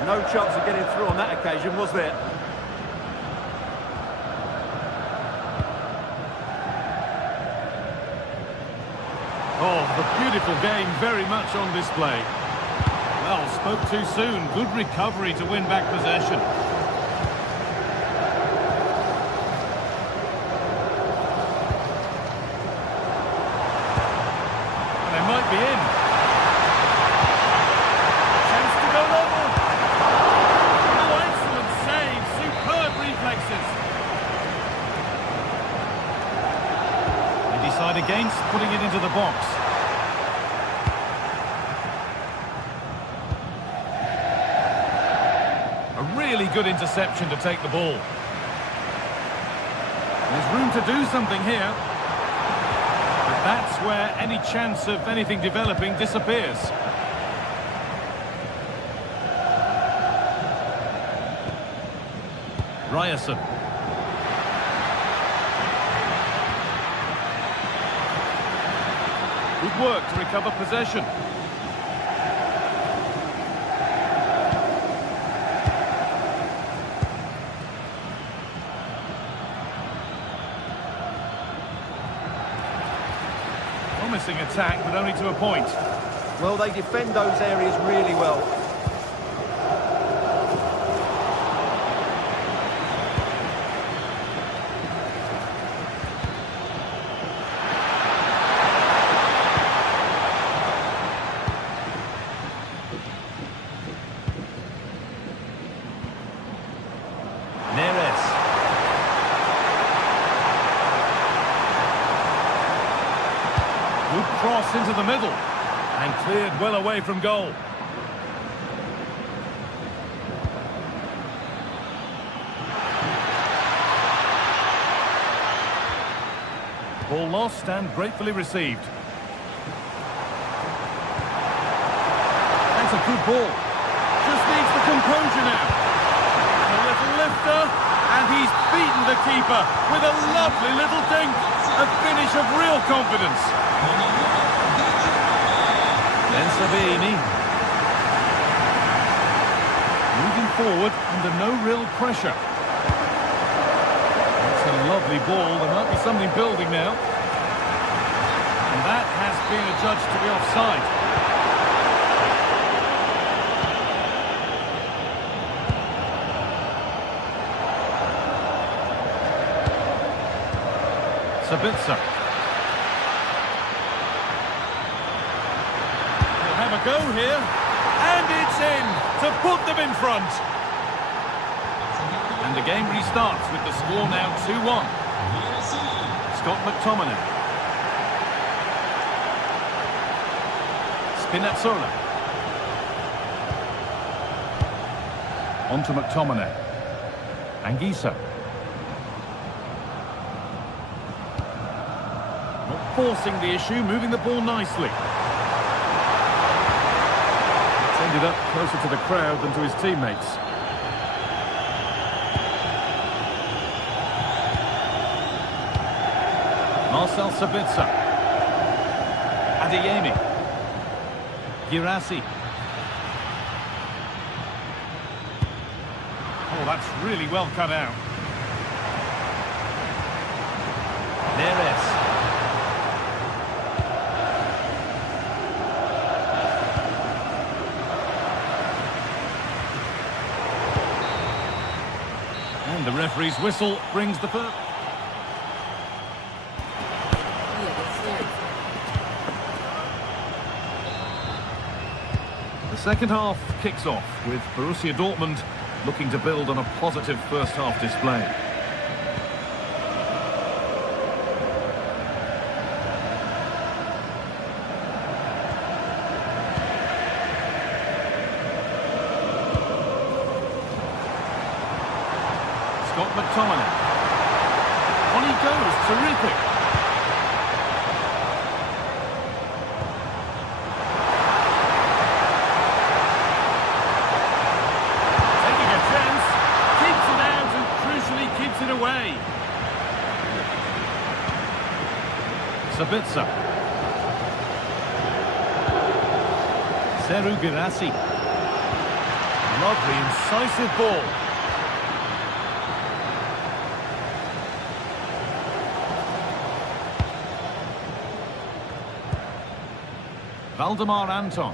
No chance of getting through on that occasion, was there? Oh, the beautiful game very much on display. Well, spoke too soon. Good recovery to win back possession. Might be in. Chance to go level. Oh, excellent save. Superb reflexes. They decide against putting it into the box. A really good interception to take the ball. There's room to do something here. That's where any chance of anything developing disappears. Ryerson. Good work to recover possession. Promising attack, but only to a point. Well, they defend those areas really well. Good cross into the middle and cleared well away from goal. Ball lost and gratefully received. That's a good ball. Just needs the composure now. A little lift after, and he's beaten the keeper with a lovely little dink. A finish of real confidence. Then Savini. Moving forward under no real pressure. That's a lovely ball. There might be something building now. And that has been adjudged to be offside. Sabitzer. We'll have a go here. And it's in to put them in front. And the game restarts with the score now 2-1. Scott McTominay. Spinazzola. On to McTominay. Anguissa. Not forcing the issue, moving the ball nicely. It's ended up closer to the crowd than to his teammates. Marcel Sabitzer. Adeyemi. Girassi. Oh, that's really well cut out. Neres. And the referee's whistle brings the first. The second half kicks off with Borussia Dortmund looking to build on a positive first half display. Scott McTominay. On he goes, terrific. Taking a chance, keeps it out and crucially keeps it away. Sabitzer. Serhou Guirassy. Lovely, incisive ball. Valdemar Anton.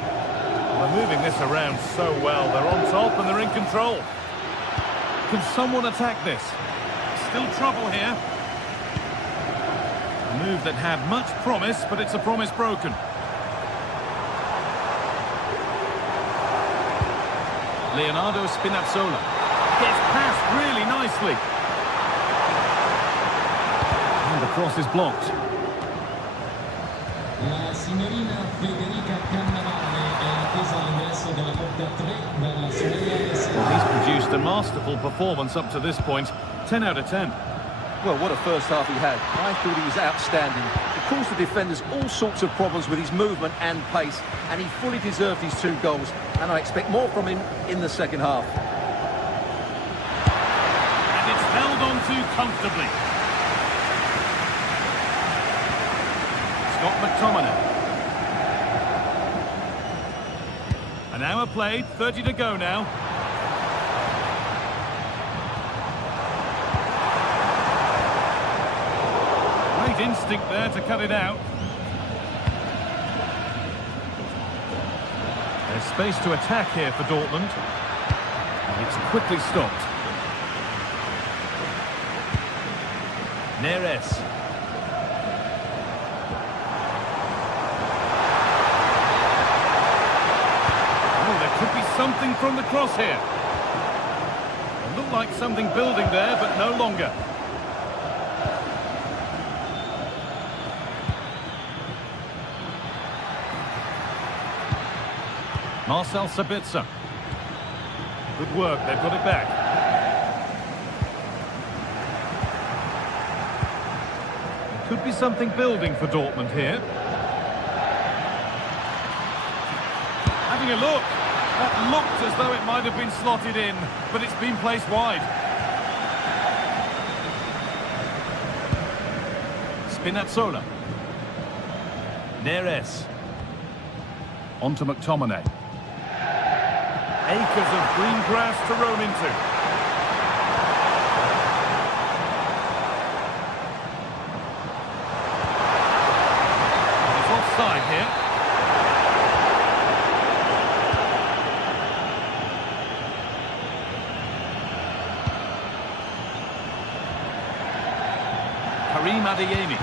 They're moving this around so well. They're on top and they're in control. Can someone attack this? Still trouble here. A move that had much promise, but it's a promise broken. Leonardo Spinazzola. Gets past really nicely. And the cross is blocked. La signorina Federica Cannavale è attesa all'ingresso della porta 3 dalla sorella. He's produced a masterful performance up to this point. 10 out of 10. Well, what a first half he had. I thought he was outstanding. He caused the defenders all sorts of problems with his movement and pace, and he fully deserved his 2 goals, and I expect more from him in the second half. And it's held on to comfortably. Scott McTominay. An hour played, 30 to go now. Great instinct there to cut it out. There's space to attack here for Dortmund. And it's quickly stopped. Neres. Could be something from the cross here. It looked like something building there, but no longer. Marcel Sabitzer. Good work, they've got it back. There could be something building for Dortmund here. Having a look. That looked as though it might have been slotted in, but it's been placed wide. Spinazzola. Neres. On to McTominay. Acres of green grass to roam into. He's offside here. Karim Adeyemi.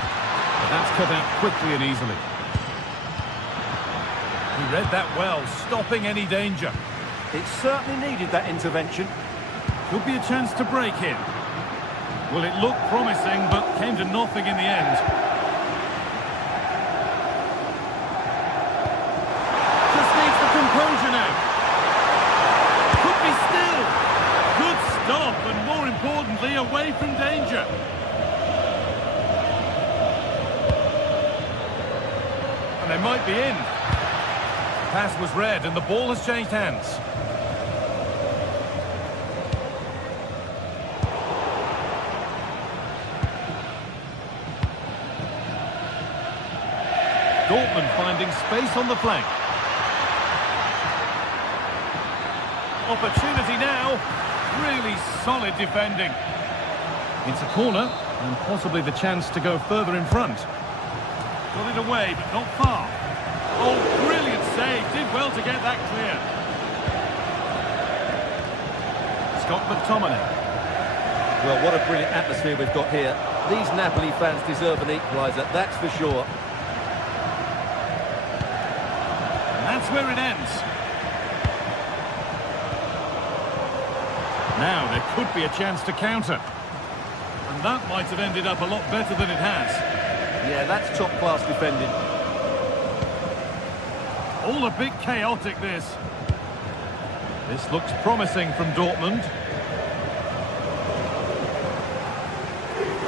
That's cut out quickly and easily. He read that well, stopping any danger. It certainly needed that intervention. Could be a chance to break here. Well, it looked promising, but came to nothing in the end. Just needs the composure now. Could be still. Good stop, and more importantly, away from danger. And they might be in. Pass was read and the ball has changed hands. Dortmund finding space on the flank. Opportunity now. Really solid defending. It's a corner and possibly the chance to go further in front. Got it away, but not far. Oh, brilliant save. Did well to get that clear. Scott McTominay. Well, what a brilliant atmosphere we've got here. These Napoli fans deserve an equaliser, that's for sure. And that's where it ends. Now there could be a chance to counter. And that might have ended up a lot better than it has. Yeah, that's top-class defending. All a bit chaotic, this. This looks promising from Dortmund.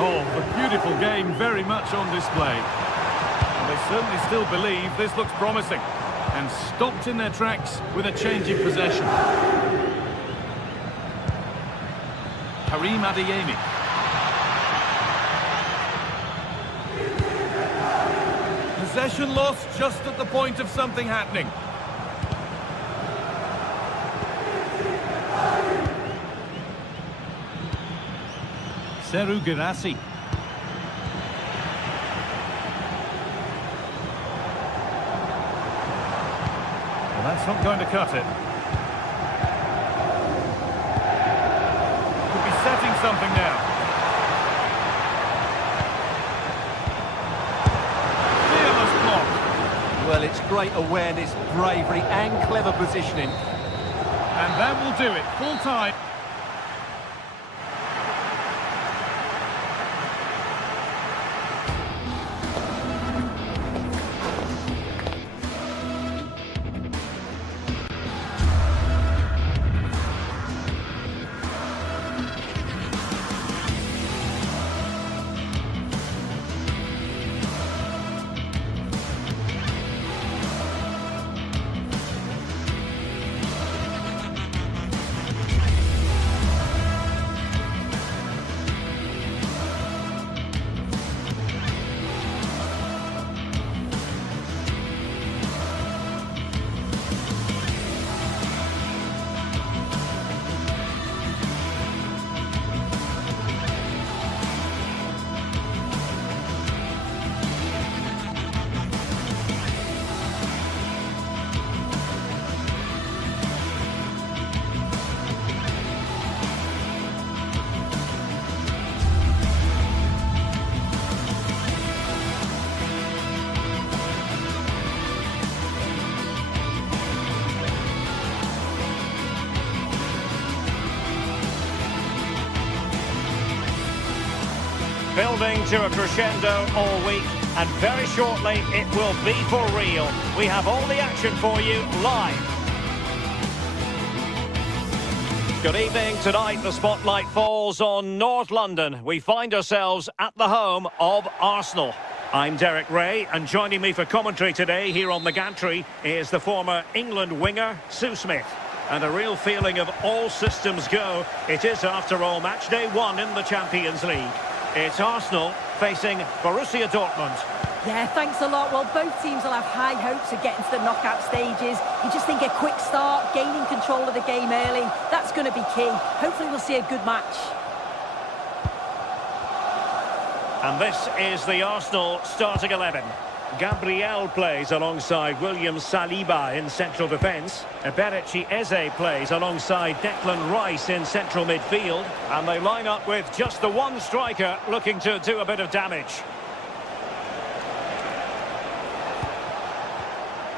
Oh, a beautiful game, very much on display. And they certainly still believe this looks promising. And stopped in their tracks with a change in possession. Karim Adeyemi. Possession lost just at the point of something happening. Serhou Guirassy. Well, that's not going to cut it. Could be setting something now. Well, it's great awareness, bravery and clever positioning. And that will do it. Full time. Building to a crescendo all week, and very shortly it will be for real. We have all the action for you live. Good evening. Tonight the spotlight falls on North London. We find ourselves at the home of Arsenal. I'm Derek Ray, and joining me for commentary today here on the gantry is the former England winger, Sue Smith. And a real feeling of all systems go. It is, after all, match day 1 in the Champions League. It's Arsenal facing Borussia Dortmund. Yeah, thanks a lot. Well, both teams will have high hopes of getting to the knockout stages. You just think a quick start, gaining control of the game early, that's going to be key. Hopefully we'll see a good match. And this is the Arsenal starting 11. Gabriel plays alongside William Saliba in central defence. Eberechi Eze plays alongside Declan Rice in central midfield. And they line up with just the one striker looking to do a bit of damage.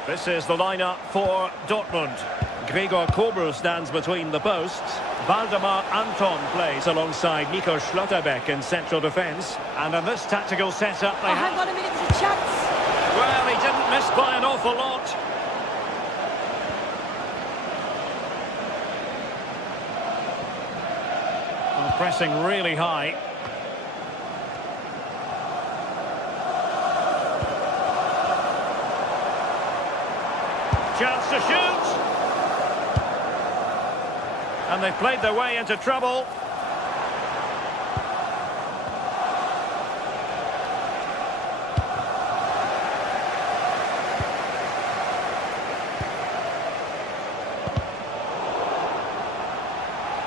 This is the lineup for Dortmund. Gregor Kobel stands between the posts. Waldemar Anton plays alongside Nico Schlotterbeck in central defence. And in this tactical setup, they hang on a minute, there's a chance. Well, he didn't miss by an awful lot. Well, pressing really high. Chance to shoot. And they've played their way into trouble.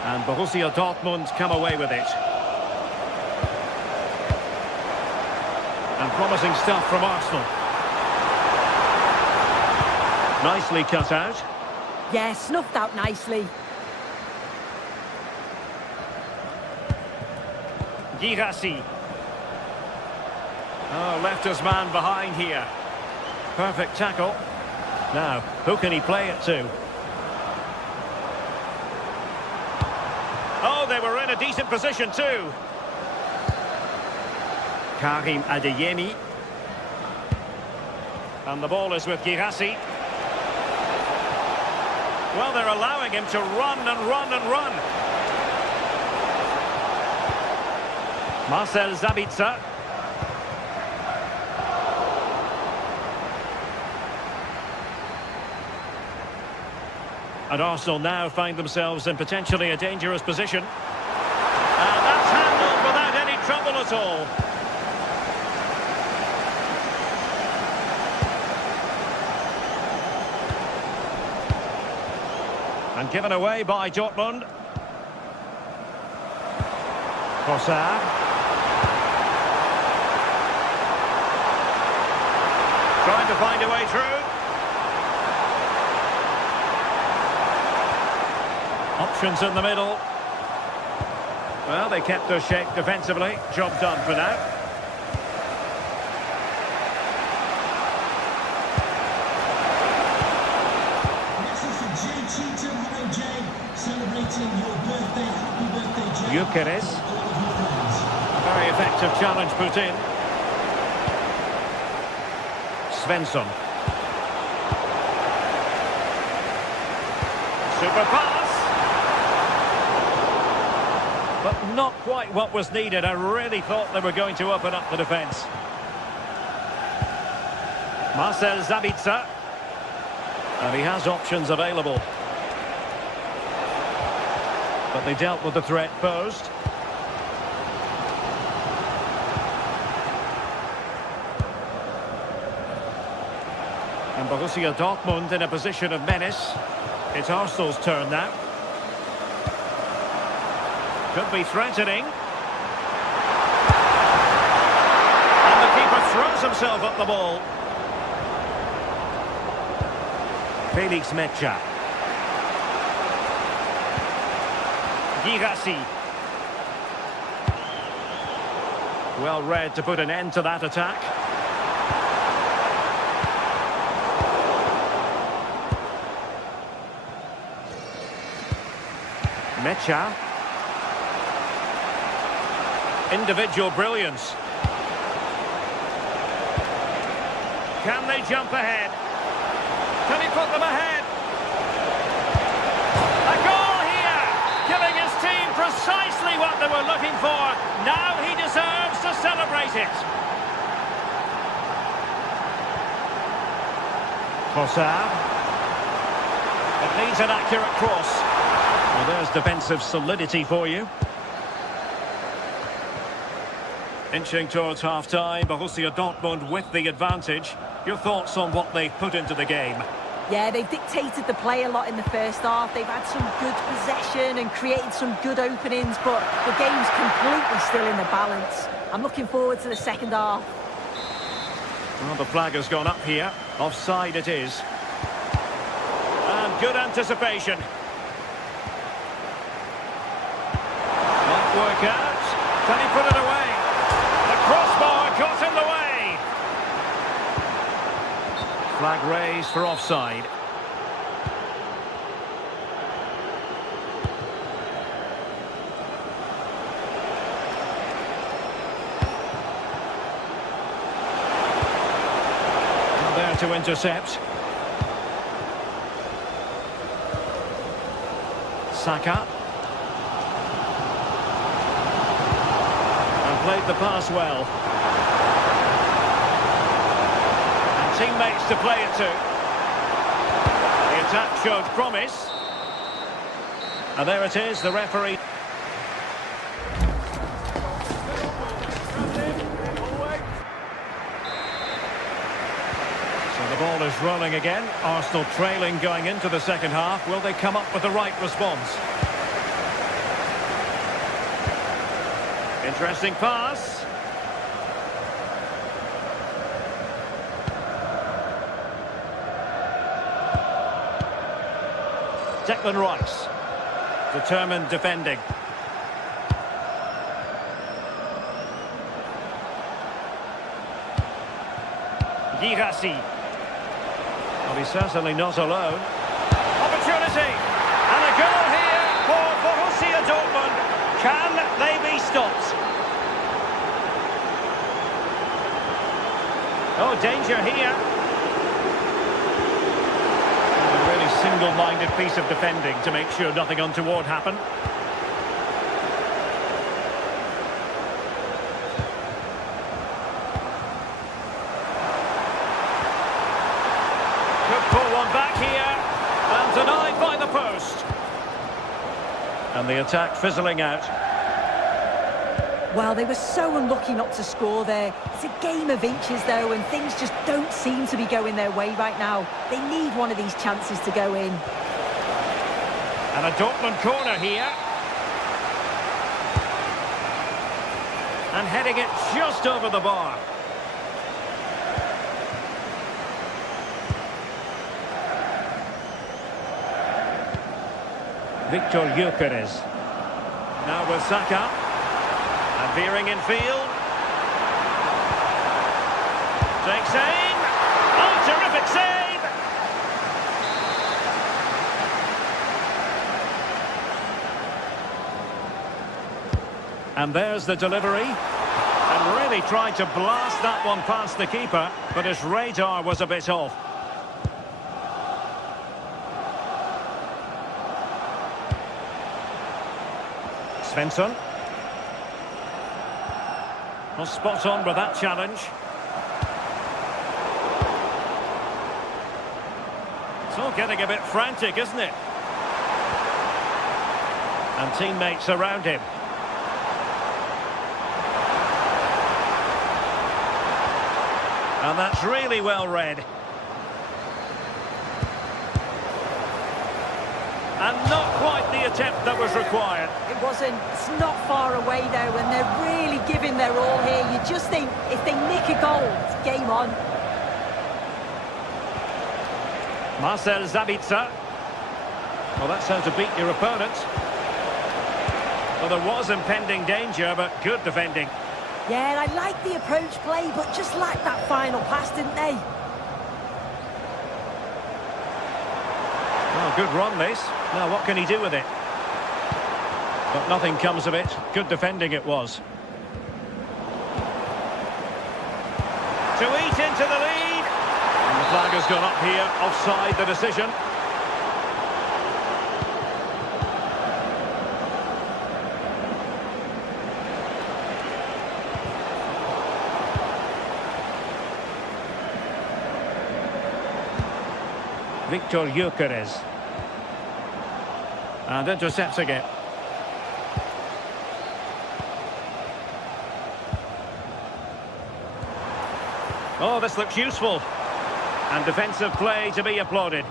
And Borussia Dortmund come away with it. And promising stuff from Arsenal. Nicely cut out. Yeah, snuffed out nicely. Girassi. Oh, left his man behind here. Perfect tackle. Now, who can he play it to? Oh, they were in a decent position too. Karim Adeyemi. And the ball is with Girassi. Well, they're allowing him to run and run and run. Marcel Sabitzer. And Arsenal now find themselves in potentially a dangerous position. And that's handled without any trouble at all. And given away by Dortmund. Trossard. Trying to find a way through. Options in the middle. Well, they kept their shape defensively. Job done for now. Gyökeres. Very effective challenge put in. Svensson. Super pass. But not quite what was needed. I really thought they were going to open up the defence. Marcel Sabitzer. And he has options available. But they dealt with the threat posed. And Borussia Dortmund in a position of menace. It's Arsenal's turn now. Could be threatening. And the keeper throws himself at the ball. Felix Mecha. Girassi. Well read to put an end to that attack. Mecha. Individual brilliance. Can they jump ahead? Can he put them ahead? A goal here, giving his team precisely what they were looking for. Now he deserves to celebrate it. Fossard. It needs an accurate cross. Well, there's defensive solidity for you. Inching towards half-time, Borussia Dortmund with the advantage. Your thoughts on what they've put into the game? Yeah, they've dictated the play a lot in the first half. They've had some good possession and created some good openings, but the game's completely still in the balance. I'm looking forward to the second half. Well, the flag has gone up here. Offside it is. And good anticipation. Might work out. Can he put it away? The crossbar got in the way. Flag raised for offside. And there to intercept. Saka. And played the pass well. And teammates to play it to. The attack showed promise. And there it is, the referee. So the ball is rolling again. Arsenal trailing going into the second half. Will they come up with the right response? Interesting pass. Declan Rice. Determined defending. Girassi. Well, he's certainly not alone. Opportunity! And a goal here for Borussia Dortmund. Can they be stopped? Oh, danger here. A really single-minded piece of defending to make sure nothing untoward happened. Could pull one back here, and denied by the post. And the attack fizzling out. Well, they were so unlucky not to score there. It's a game of inches, though, and things just don't seem to be going their way right now. They need one of these chances to go in. And a Dortmund corner here. And heading it just over the bar. Victor Gyökeres. Now with Saka. And veering in field. Takes aim. Oh, terrific save! And there's the delivery. And really tried to blast that one past the keeper, but his radar was a bit off. Svensson. Well, spot on with that challenge. It's all getting a bit frantic, isn't it? And teammates around him. And that's really well read. And not quite the attempt that was required. It wasn't. It's not far away, though, and they're really giving their all here. You just think, if they nick a goal, it's game on. Marcel Sabitzer. Well, that's how to beat your opponent. Well, there was impending danger, but good defending. Yeah, I like the approach play, but just lacked that final pass, didn't they? Oh, good run, this. Now, what can he do with it? But nothing comes of it. Good defending it was. To eat into the lead. And the flag has gone up here. Offside the decision. Victor Gyökeres. And intercepting it. Oh, this looks useful. And defensive play to be applauded.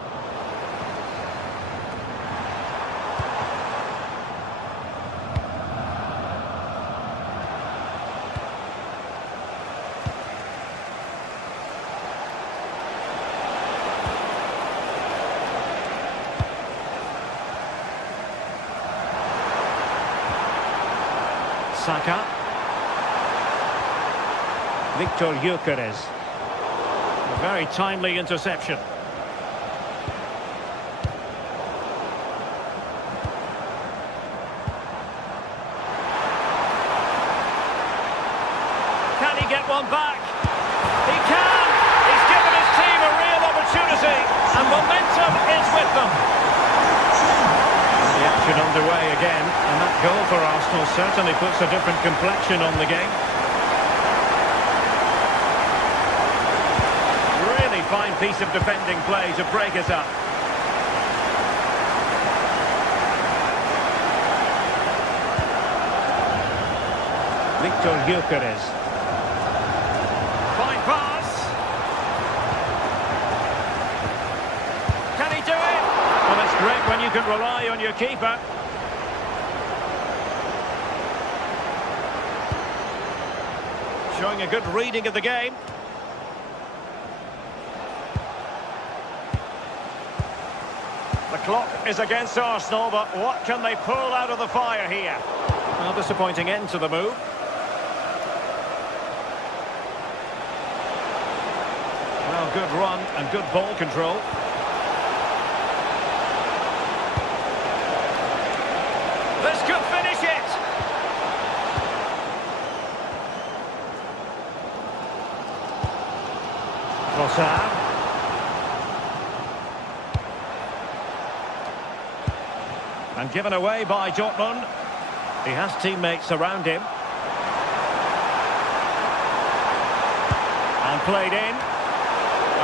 Saka. Victor Gyökeres. A very timely interception. Can he get one back? He can! He's given his team a real opportunity, and momentum is with them. The action underway again, and that goal for Arsenal certainly puts a different complexion on the game. Really fine piece of defending play to break it up. Victor Gyökeres. Fine pass. Can he do it? Well, it's great when you can rely on your keeper. Showing a good reading of the game. The clock is against Arsenal, but what can they pull out of the fire here? Well, disappointing end to the move. Well, good run and good ball control. This could finish it! Trossard. And given away by Dortmund. He has teammates around him. And played in.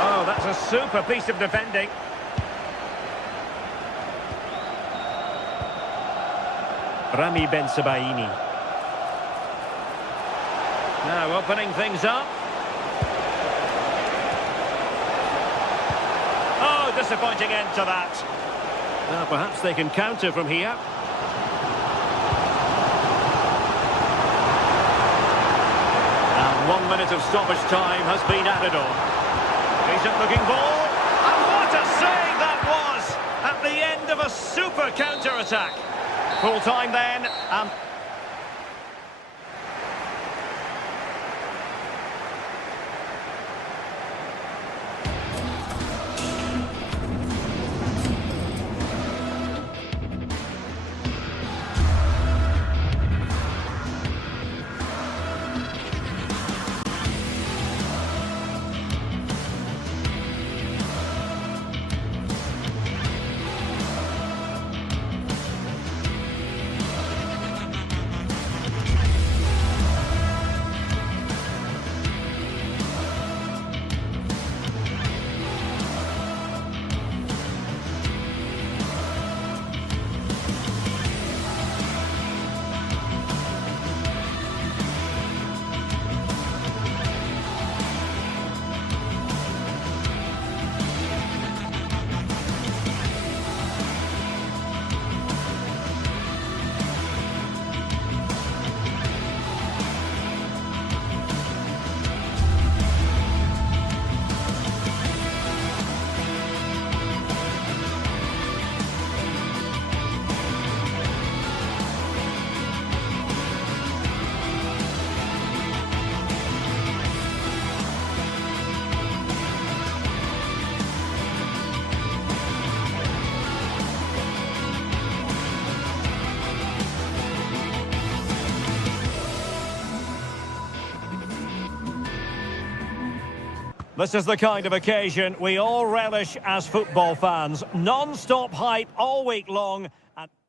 Oh, that's a super piece of defending. Rami Ben-Sebaini. Now opening things up. Oh, disappointing end to that. Now perhaps they can counter from here. And 1 minute of stoppage time has been added on. Decent looking ball. And what a save that was at the end of a super counter-attack. Full time then. This is the kind of occasion we all relish as football fans. Non-stop hype all week long.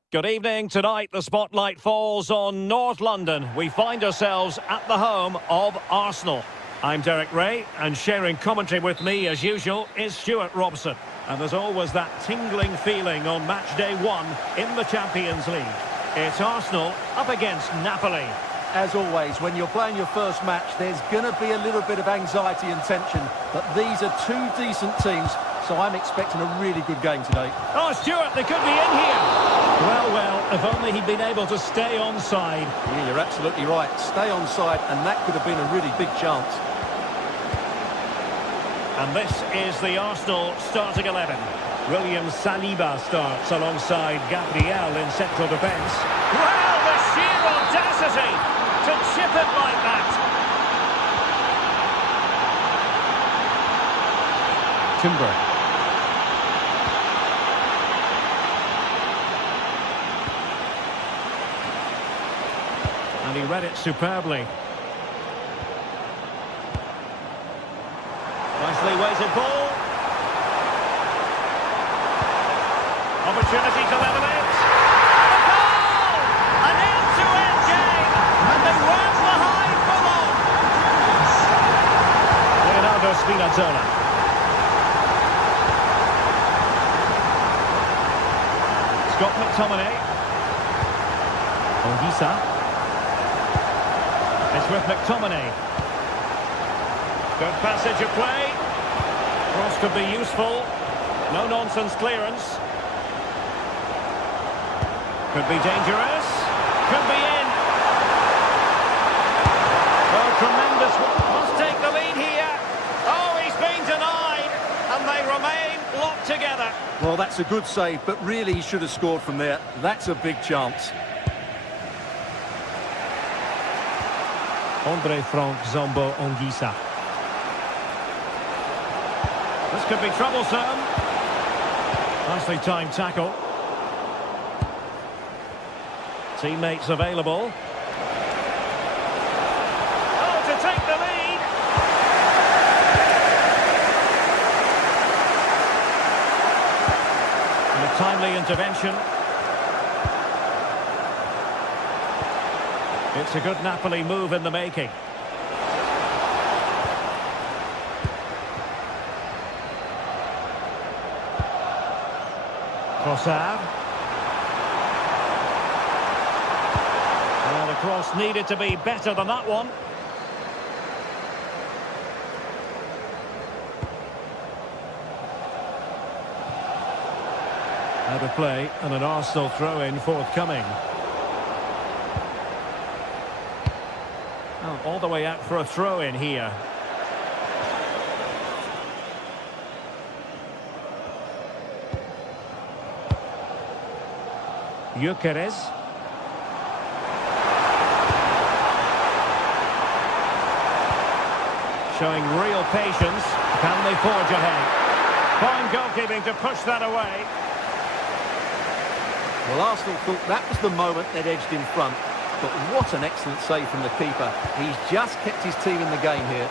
Good evening. Tonight the spotlight falls on North London. We find ourselves at the home of Arsenal. I'm Derek Ray, and sharing commentary with me as usual is Stuart Robson. And there's always that tingling feeling on match day one in the Champions League. It's Arsenal up against Napoli. As always, when you're playing your first match, there's going to be a little bit of anxiety and tension. But these are two decent teams, so I'm expecting a really good game today. Oh, Stuart, they could be in here. Well, if only he'd been able to stay onside. Yeah, you're absolutely right. Stay onside, and that could have been a really big chance. And this is the Arsenal starting 11. William Saliba starts alongside Gabriel in central defence. Well, the sheer audacity to chip it like that. Timber. And he read it superbly. Nicely weighted ball. Opportunity to level it. And a goal! An end-to-end game, and they weren't behind for long. Leonardo Spinazzola. Scott McTominay. Ongisa. It's with McTominay. Good passage of play. Cross could be useful. No-nonsense clearance. Could be dangerous. Could be in. Oh, tremendous. Must take the lead here. Oh, he's been denied. And they remain locked together. Well, that's a good save, but really he should have scored from there. That's a big chance. Andre Frank Zombo Ongisa. This could be troublesome. Nicely timed tackle. Teammates available. Oh, to take the lead. And a timely intervention. It's a good Napoli move in the making. Trossard. Well, the cross needed to be better than that one. Out of play, and an Arsenal throw-in forthcoming. Oh, all the way out for a throw-in here. Gyökeres. Showing real patience. Can they forge ahead? Fine goalkeeping to push that away. Well, Arsenal thought that was the moment they'd edged in front. But what an excellent save from the keeper. He's just kept his team in the game here.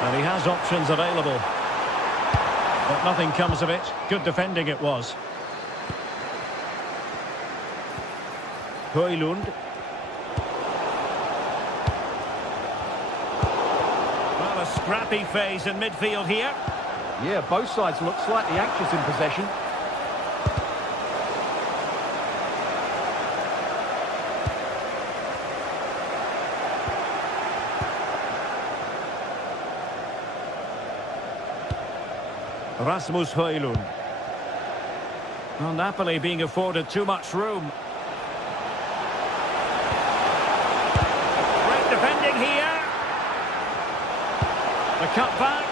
And he has options available. But nothing comes of it. Good defending it was. Højlund. Well, a scrappy phase in midfield here. Yeah, both sides look slightly anxious in possession. Rasmus Højlund. Well, Napoli being afforded too much room. Great defending here. The cut back.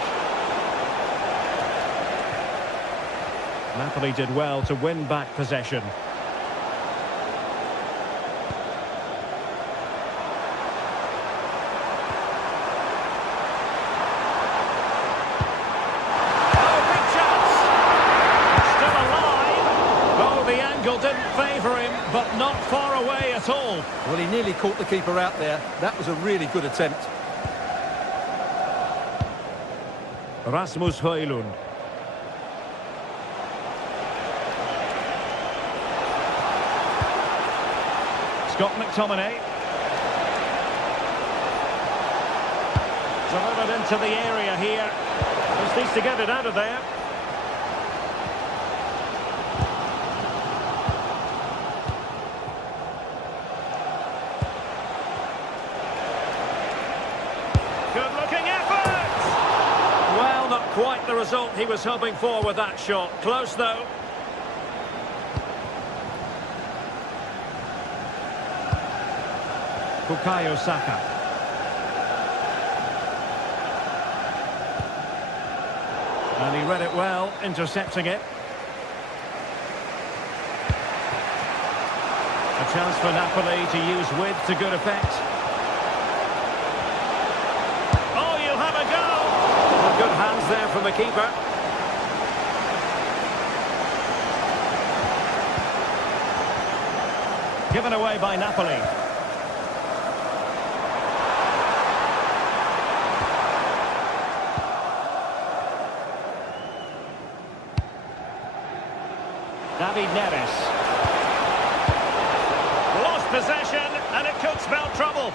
Napoli did well to win back possession. Didn't favour him, but not far away at all. Well, he nearly caught the keeper out there. That was a really good attempt. Rasmus Højlund. Scott McTominay. Delivered into the area here. Just needs to get it out of there. Good-looking effort! Well, not quite the result he was hoping for with that shot. Close, though. Bukayo Saka. And he read it well, intercepting it. A chance for Napoli to use width to good effect. Oh, you'll have a go! Well, good hands there from the keeper. Given away by Napoli. David Neres. Lost possession, and it could spell trouble.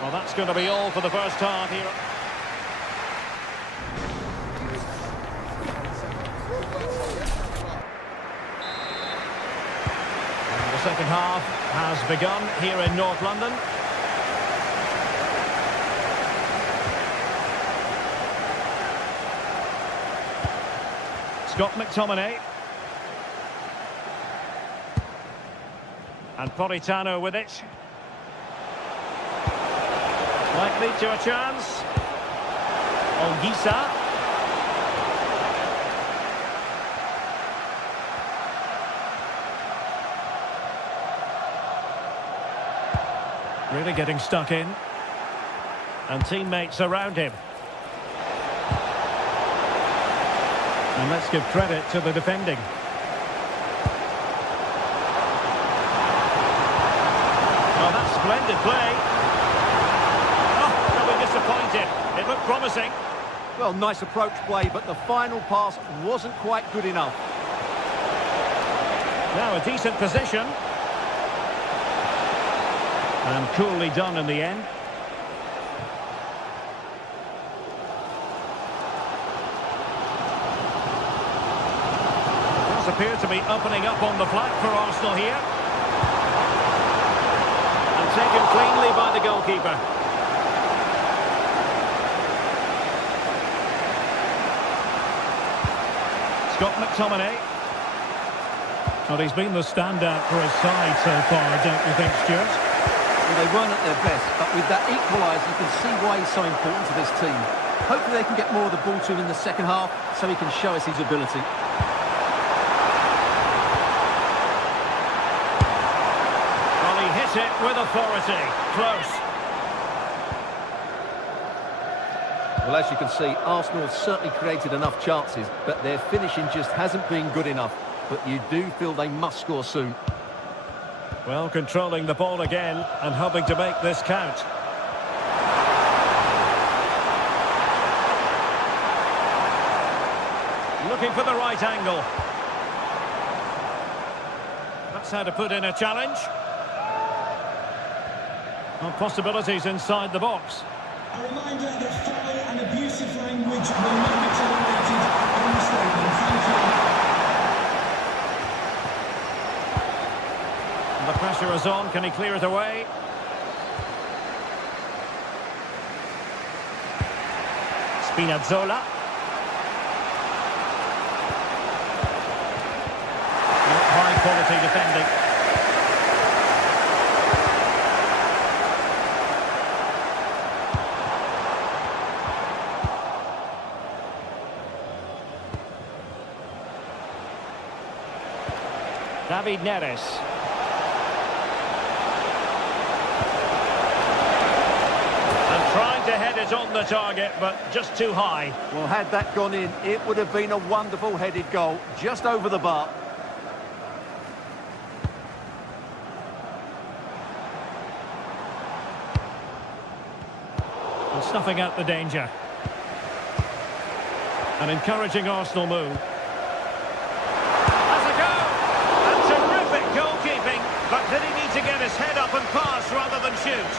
Well, that's going to be all for the first half here. The second half has begun here in North London. Scott McTominay. And Politano with it. Might lead to a chance. Olgisa. Really getting stuck in. And teammates around him. And let's give credit to the defending. Oh, that's splendid play. Oh, really disappointed. It looked promising. Well, nice approach play, but the final pass wasn't quite good enough. Now a decent position. And coolly done in the end. It does appear to be opening up on the flank for Arsenal here. And taken cleanly by the goalkeeper. Scott McTominay. Well, he's been the standout for his side so far, don't you think, Stuart? Well, they weren't at their best, but with that equaliser, you can see why he's so important to this team. Hopefully they can get more of the ball to him in the second half, so he can show us his ability. Well, he hit it with authority. Close. Well, as you can see, Arsenal have certainly created enough chances, but their finishing just hasn't been good enough. But you do feel they must score soon. Well, controlling the ball again and hoping to make this count. Looking for the right angle. That's how to put in a challenge. Well, possibilities inside the box. A reminder that foul and abusive language will not be tolerated on the stadium. Thank you. The pressure is on. Can he clear it away? Spinazzola. High quality defending. David Neres. Trying to head it on the target, but just too high. Well, had that gone in, it would have been a wonderful headed goal, just over the bar. And snuffing out the danger. An encouraging Arsenal move. Has a go! And terrific goalkeeping. But did he need to get his head up and pass rather than shoot?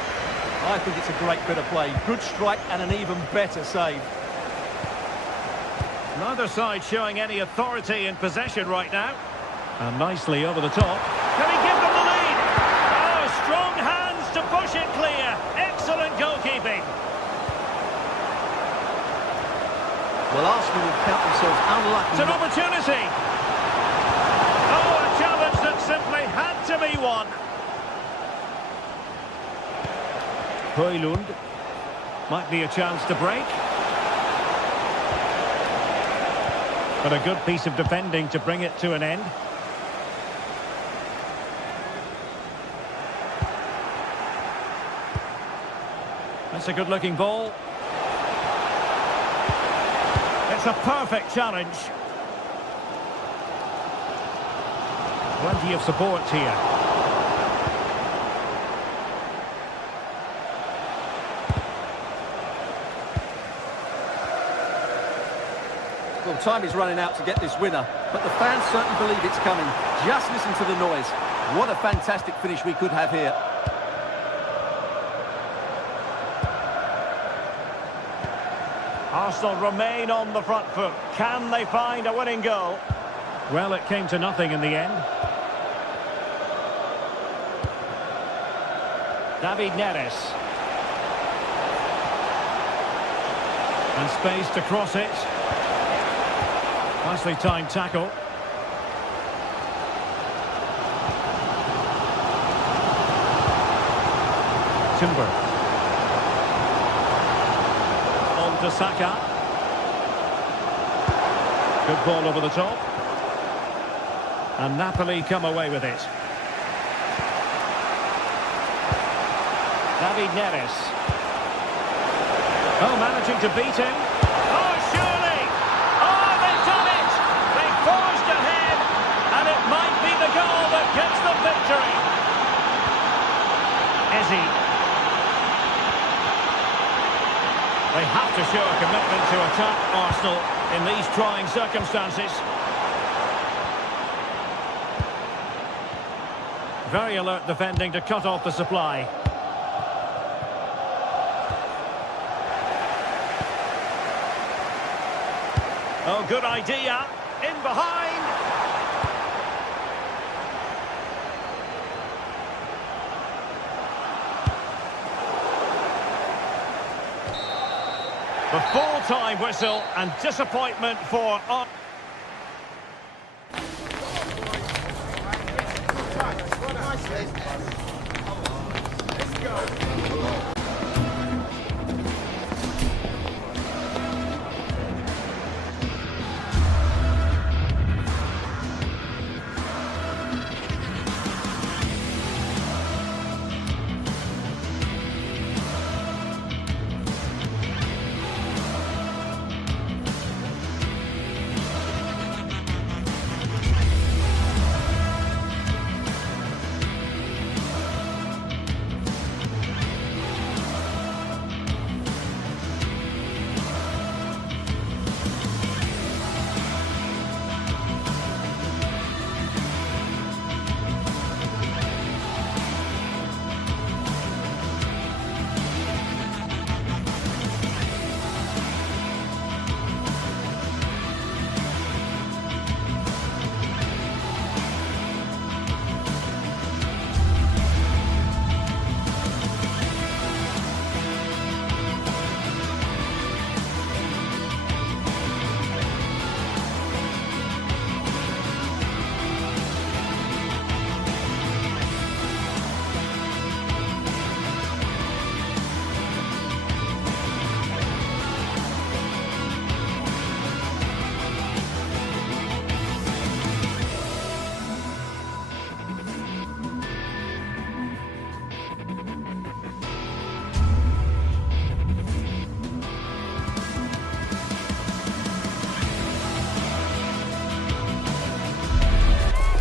I think it's a great bit of play. Good strike and an even better save. Neither side showing any authority in possession right now. And nicely over the top. Can he give them the lead? Oh, strong hands to push it clear. Excellent goalkeeping. Well, Arsenal will count themselves unlucky. It's an opportunity. Oh, a challenge that simply had to be won. Højlund. Might be a chance to break. But a good piece of defending to bring it to an end. That's a good-looking ball. It's a perfect challenge. Plenty of support here. Well, time is running out to get this winner, but the fans certainly believe it's coming. Just listen to the noise. What a fantastic finish we could have here. Arsenal remain on the front foot. Can they find a winning goal? Well, it came to nothing in the end. David Neres. And space to cross it. Nicely timed tackle. Timber. On to Saka. Good ball over the top. And Napoli come away with it. David Neres. Oh, managing to beat him. Oh, surely! Oh, they've done it! They forged ahead, and it might be the goal that gets them victory. Ezzy. They have to show a commitment to attack Arsenal in these trying circumstances. Very alert defending to cut off the supply. Oh, good idea. In behind. The full-time whistle and disappointment for...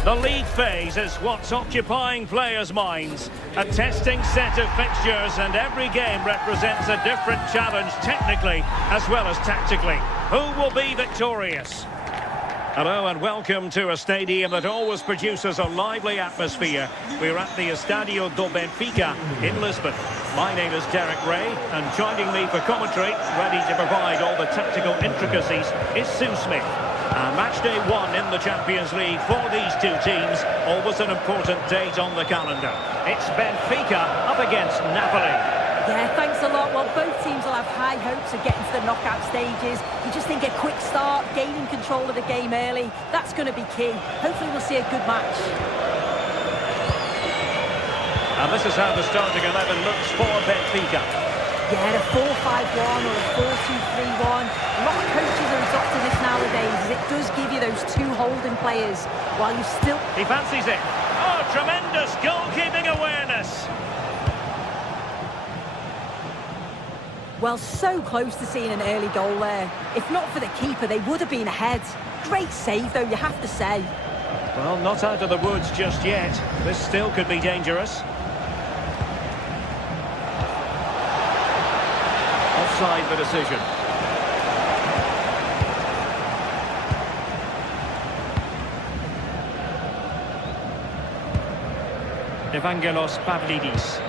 The league phase is what's occupying players' minds. A testing set of fixtures, and every game represents a different challenge technically as well as tactically. Who will be victorious? Hello and welcome to a stadium that always produces a lively atmosphere. We're at the Estadio do Benfica in Lisbon. My name is Derek Ray, and joining me for commentary, ready to provide all the tactical intricacies, is Sue Smith. Match day 1 in the Champions League for these two teams, always an important date on the calendar. It's Benfica up against Napoli. Yeah, thanks a lot. Well, both teams will have high hopes of getting to the knockout stages. You just think a quick start, gaining control of the game early, that's going to be key. Hopefully we'll see a good match. And this is how the starting 11 looks for Benfica. Yeah, a 4-5-1 or a 4-2-3-1. A lot of coaches are adopting this nowadays, as it does give you those two holding players, while you still... He fancies it. Oh, tremendous goalkeeping awareness. Well, so close to seeing an early goal there. If not for the keeper, they would have been ahead. Great save, though, you have to say. Well, not out of the woods just yet. This still could be dangerous. Offside the decision. Evangelos Pavlidis.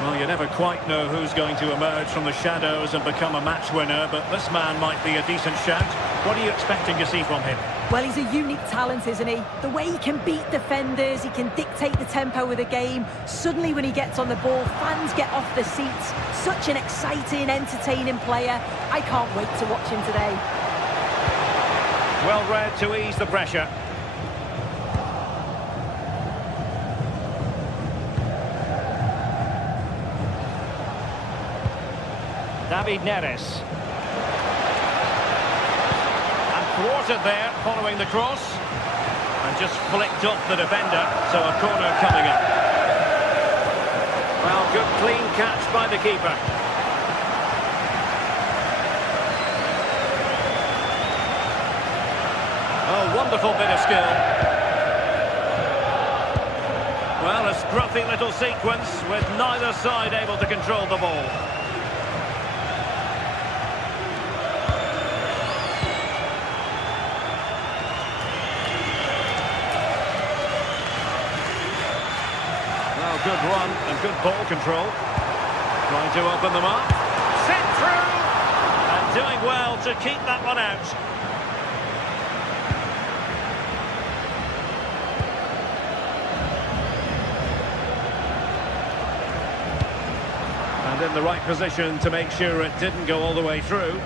Well, you never quite know who's going to emerge from the shadows and become a match winner, but this man might be a decent shout. What are you expecting to see from him? Well, he's a unique talent, isn't he? The way he can beat defenders, he can dictate the tempo of the game. Suddenly, when he gets on the ball, fans get off their seats. Such an exciting, entertaining player. I can't wait to watch him today. Well read to ease the pressure. David Neres. And thwarted there following the cross. And just flicked off the defender, so a corner coming up. Well, good clean catch by the keeper. Oh, wonderful bit of skill. Well, a scruffy little sequence with neither side able to control the ball. Good run and good ball control. Trying to open them up. Sent through! And doing well to keep that one out. And in the right position to make sure it didn't go all the way through.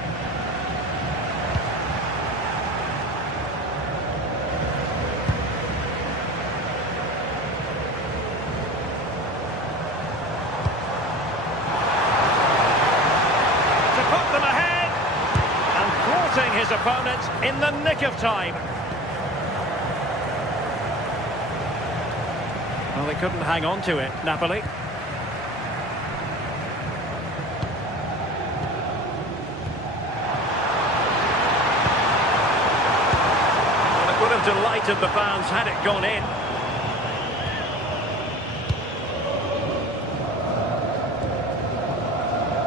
His opponent in the nick of time. Well, they couldn't hang on to it, Napoli. Well, it would have delighted the fans had it gone in.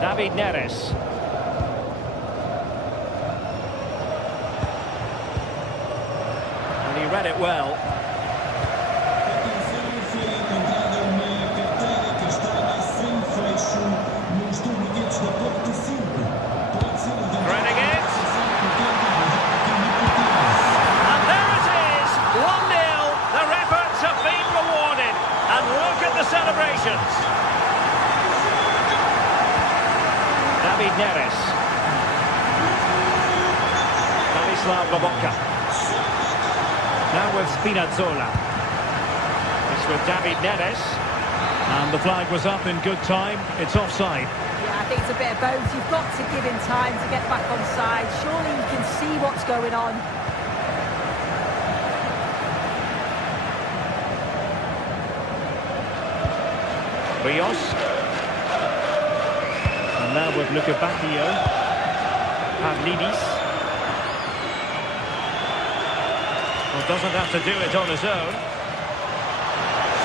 David Neres. He read it well. Threading it. And there it is, 1-0. Their efforts have been rewarded. And look at the celebrations. David Neres. Stanislav Lobotka. Now with Spinazzola. It's with David Neres. And the flag was up in good time. It's offside. Yeah, I think it's a bit of both. You've got to give him time to get back on side. Surely you can see what's going on. Rios. And now with Luca Bacchio. Pavlidis. Well, doesn't have to do it on his own.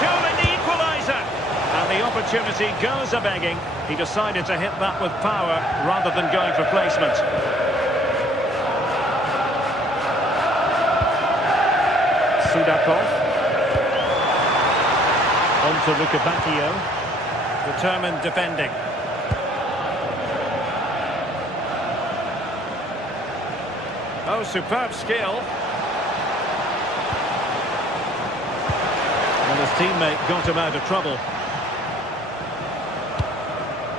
Surely the equaliser. And the opportunity goes a-begging. He decided to hit that with power rather than going for placement. Sudakov. On to Lukebakio. Determined defending. Oh, superb skill. And his teammate got him out of trouble.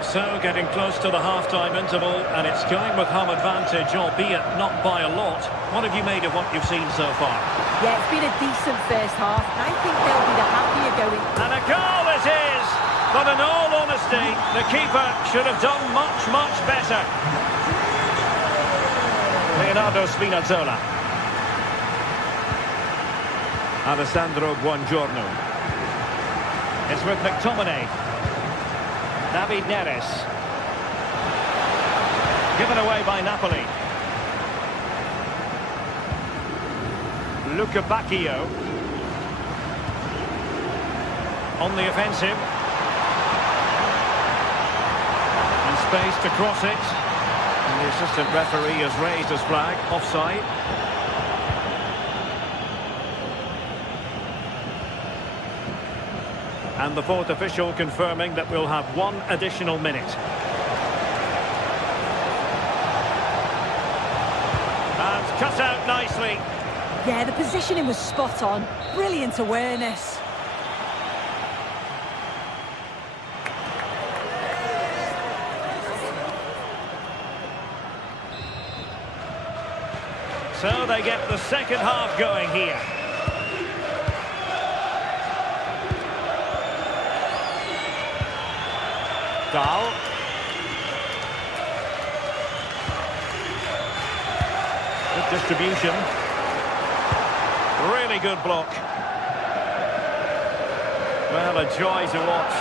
So, getting close to the half-time interval, and it's going with home advantage, albeit not by a lot. What have you made of what you've seen so far? Yeah, it's been a decent first half. I think they'll be the happier going. And a goal it is! But in all honesty, the keeper should have done much, much better. Leonardo Spinazzola. Alessandro Buongiorno. It's with McTominay. David Neres. Given away by Napoli. Lukebakio. On the offensive. And space to cross it. And the assistant referee has raised his flag. Offside. And the fourth official confirming that we'll have one additional minute. And cut out nicely. Yeah, the positioning was spot on. Brilliant awareness. So they get the second half going here. Dahl. Good distribution. Really good block. Well, a joy to watch.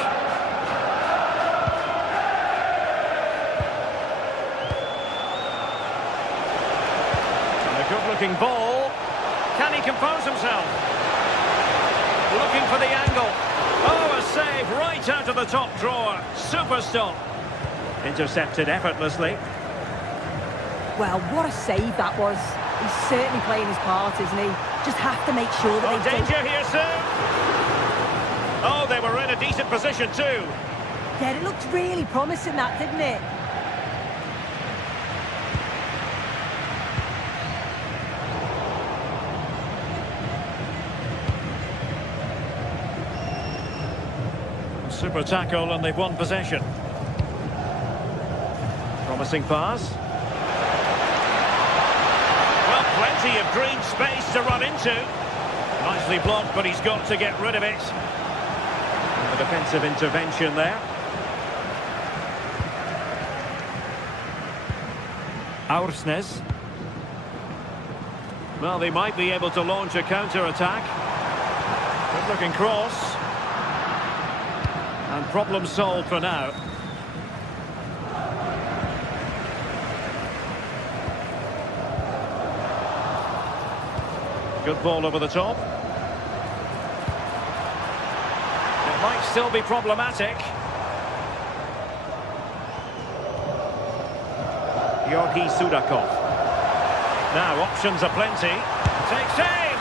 And a good-looking ball. Can he compose himself? Looking for the angle. Oh, a save right out of the top drawer. Super stop. Intercepted effortlessly. Well, what a save that was. He's certainly playing his part, isn't he? Just have to make sure that they danger don't... here soon. Oh, they were in a decent position too. Yeah, it looked really promising, that, didn't it? Super tackle, and they've won possession. Promising pass. Well, plenty of green space to run into. Nicely blocked, but he's got to get rid of it. And the defensive intervention there. Aursnes. Well, they might be able to launch a counter-attack. Good-looking cross. And problem solved for now. Good ball over the top. It might still be problematic. Georgi Sudakov. Now options are plenty. Takes aim!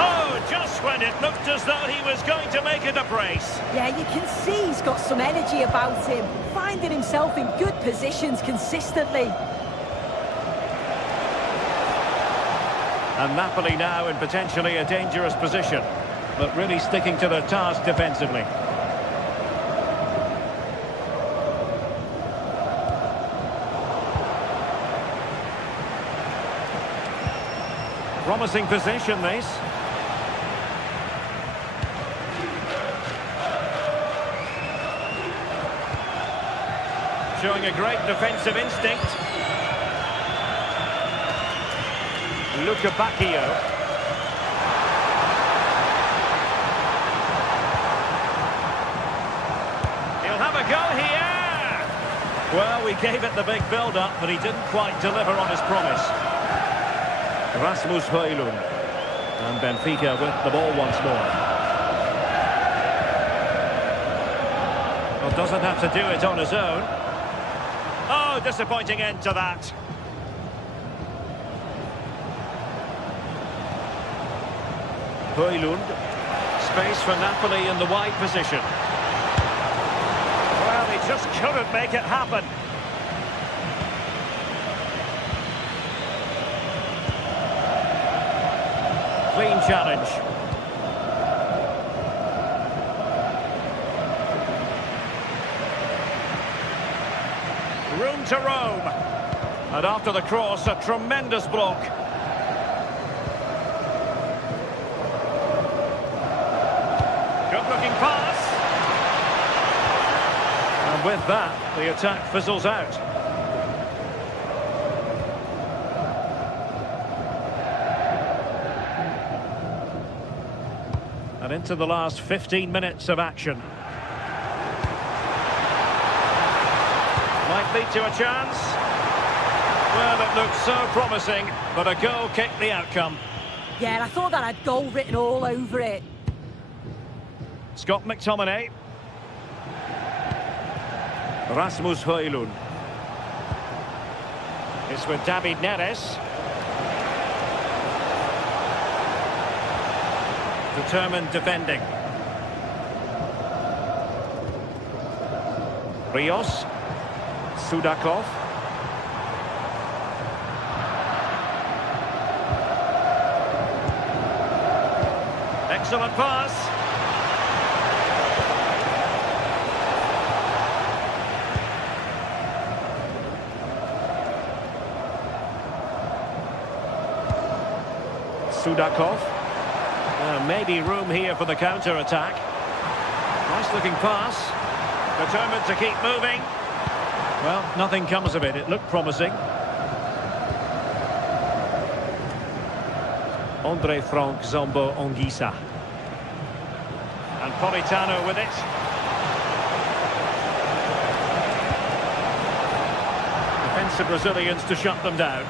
Oh, just when it looked as though he was going to make it a brace. Yeah, you can see he's got some energy about him, finding himself in good positions consistently. And Napoli now in potentially a dangerous position, but really sticking to their task defensively. Promising position, this. Showing a great defensive instinct. Lukebakio. He'll have a go here. Well, we gave it the big build-up, but he didn't quite deliver on his promise. Rasmus Højlund. And Benfica with the ball once more. Well, doesn't have to do it on his own. Oh, disappointing end to that. Højlund. Space for Napoli in the wide position. Well, he just couldn't make it happen. Clean challenge. Room to roam. And after the cross, a tremendous block. Good-looking pass. And with that, the attack fizzles out. And into the last 15 minutes of action. Might lead to a chance. Well, it looked so promising, but a goal kicked the outcome. Yeah, I thought that had goal written all over it. Scott McTominay. Rasmus Højlund. It's with David Neres. Determined defending. Rios. Sudakov. Excellent pass. Sudakov. Maybe room here for the counter-attack. Nice-looking pass. Determined to keep moving. Well, nothing comes of it. It looked promising. Andre Frank Zombo Onguisa. And Politano with it. Defensive Brazilians to shut them down.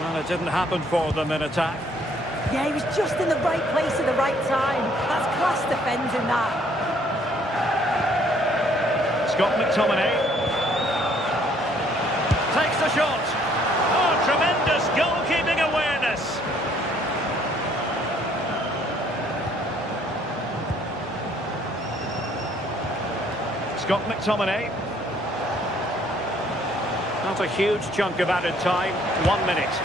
Well, it didn't happen for them in attack. Yeah, he was just in the right place at the right time. That's class defending, that. Scott McTominay. Takes the shot. Oh, tremendous goalkeeping awareness. Scott McTominay. Not a huge chunk of added time. 1 minute.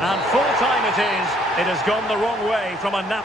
And full time it is. It has gone the wrong way from a nap.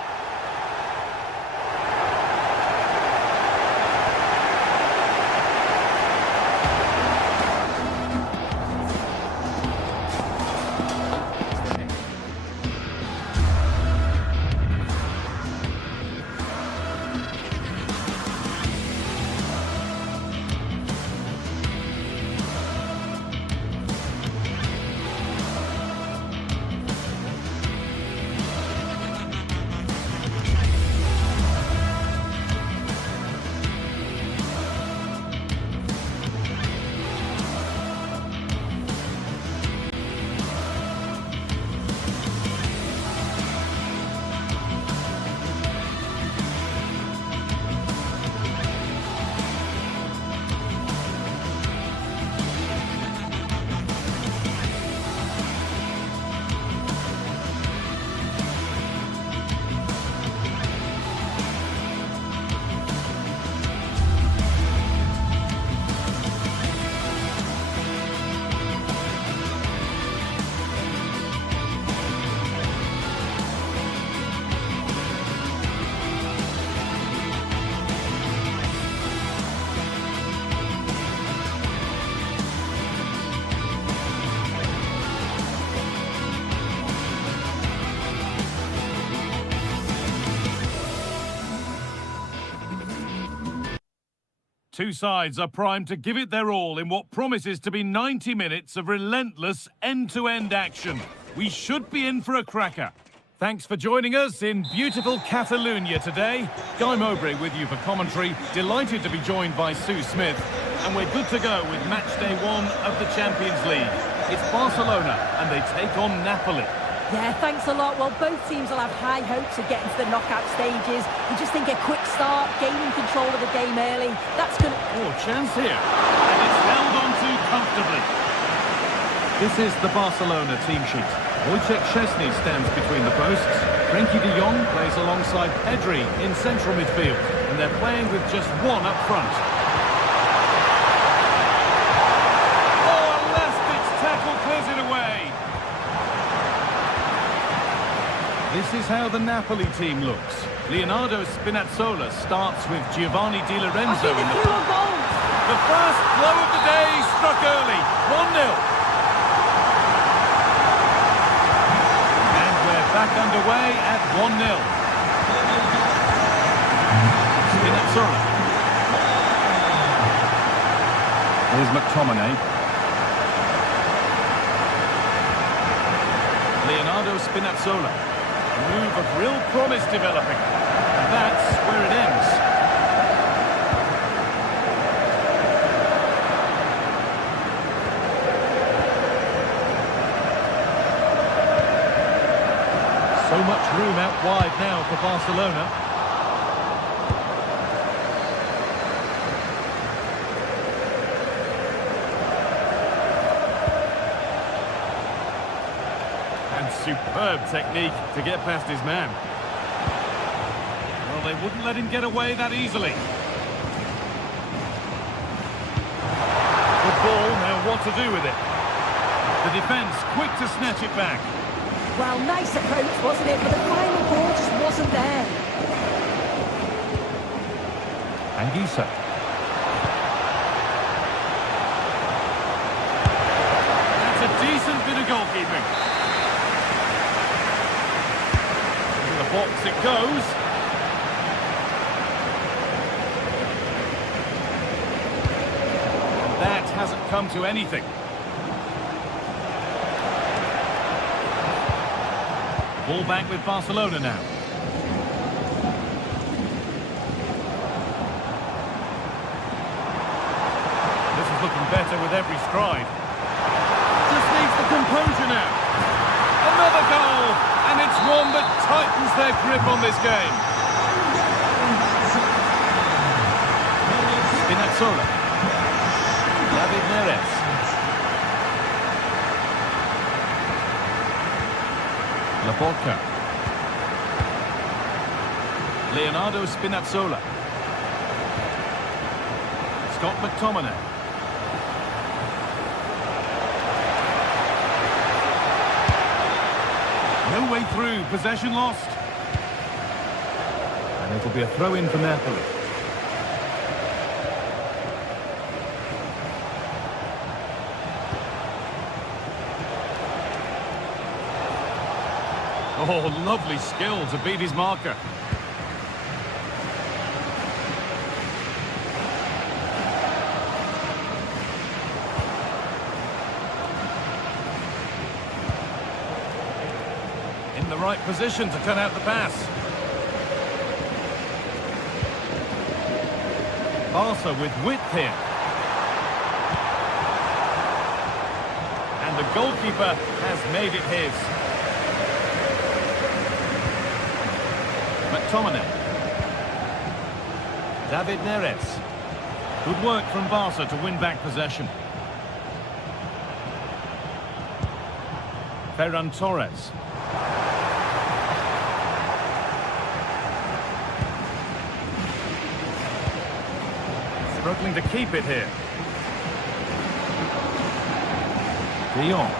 Two sides are primed to give it their all in what promises to be 90 minutes of relentless end-to-end action. We should be in for a cracker. Thanks for joining us in beautiful Catalonia today. Guy Mowbray with you for commentary. Delighted to be joined by Sue Smith. And we're good to go with match day 1 of the Champions League. It's Barcelona and they take on Napoli. Yeah, thanks a lot. Well, both teams will have high hopes of getting to the knockout stages. We just think a quick start, gaining control of the game early, that's going to... Oh, chance here. And it's held on to comfortably. This is the Barcelona team sheet. Wojciech Szczesny stands between the posts. Frenkie de Jong plays alongside Pedri in central midfield. And they're playing with just one up front. Oh, a last-ditch tackle clears it away. This is how the Napoli team looks. Leonardo Spinazzola starts with Giovanni Di Lorenzo in the... The first blow of the day struck early. 1-0. And we're back underway at 1-0. Spinazzola. Here's McTominay. Leonardo Spinazzola. A move of real promise developing. And that's where it ends. So much room out wide now for Barcelona. Superb technique to get past his man. Well, they wouldn't let him get away that easily. Good ball, now what to do with it? The defence quick to snatch it back. Well, nice approach, wasn't it? But the final ball just wasn't there. Anguissa. That's a decent bit of goalkeeping. Box it goes. And that hasn't come to anything. Ball back with Barcelona now. This is looking better with every stride. Just needs the composure now. Another goal! And it's one that tightens their grip on this game. Spinazzola. David Neres. Laporta. Leonardo Spinazzola. Scott McTominay. No way through, possession lost. And it'll be a throw-in for Napoli. Oh, lovely skill to beat his marker. In the right position to cut out the pass. Barca with width here. And the goalkeeper has made it his. McTominay. David Neres. Good work from Barca to win back possession. Ferran Torres. Struggling to keep it here. De Jong.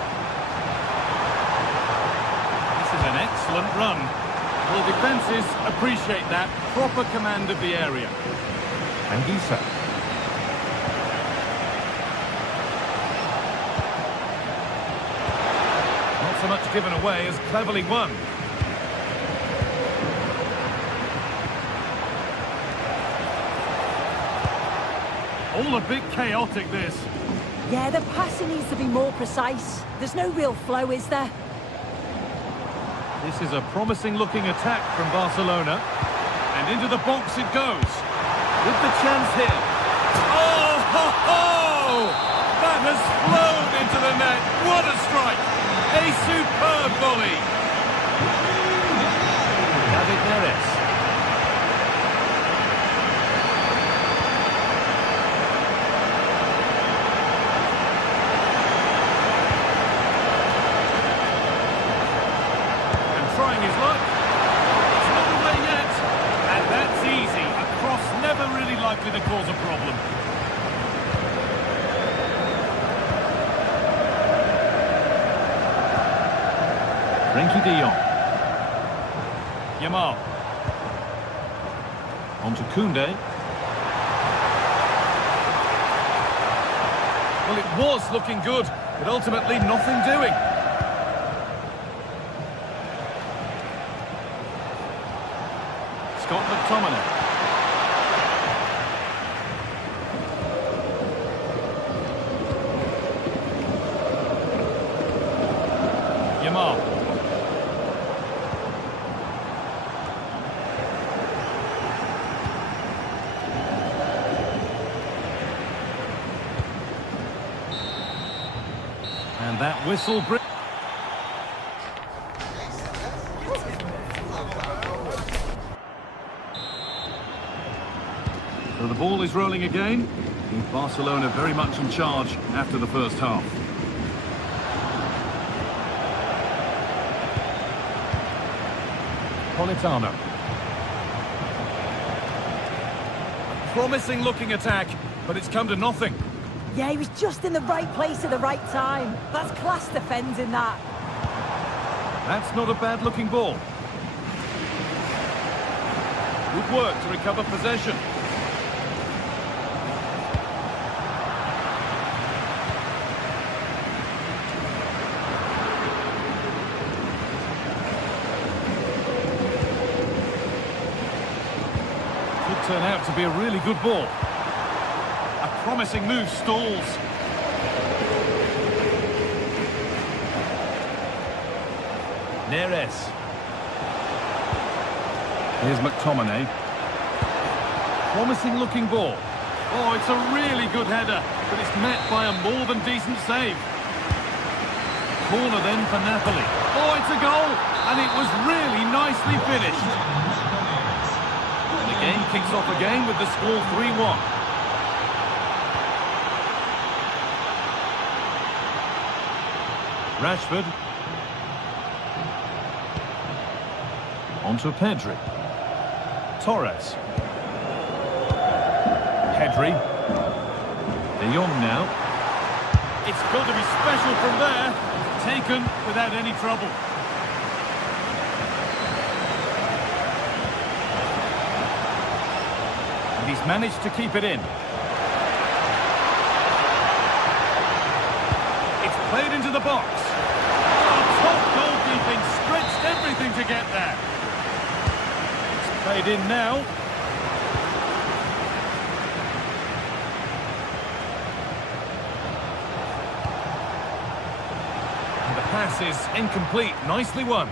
This is an excellent run. Well, defences appreciate that. Proper command of the area. Anguissa. Not so much given away as cleverly won. All a bit chaotic, this. Yeah, the passing needs to be more precise. There's no real flow, is there? This is a promising-looking attack from Barcelona. And into the box it goes. With the chance here. Oh, ho, ho! That has flown into the net. What a strike! A superb volley. David Neres. And trying his luck. It's not away yet. And that's easy. A cross never really likely to cause a problem. Frenkie de Jong. Yamal. On to Koundé. Well, it was looking good, but ultimately nothing doing. Scott McTominay. Yamal. And that whistle brings... So the ball is rolling again, with Barcelona very much in charge after the first half. Politano. Promising looking attack, but it's come to nothing. Yeah, he was just in the right place at the right time. That's class defending, that. That's not a bad looking ball. Good work to recover possession. Could turn out to be a really good ball. A promising move stalls. Neres. Here's McTominay. Promising looking ball. Oh, it's a really good header, but it's met by a more than decent save. Corner then for Napoli. Oh, it's a goal, and it was really nicely finished. The game kicks off again with the score 3-1. Rashford. On to Pedri. Torres. Pedri. De Jong now. It's got to be special from there. Taken without any trouble. And he's managed to keep it in. It's played into the box. Oh, top goalkeeping, stretched everything to get there. It's played in now. And the pass is incomplete, nicely won.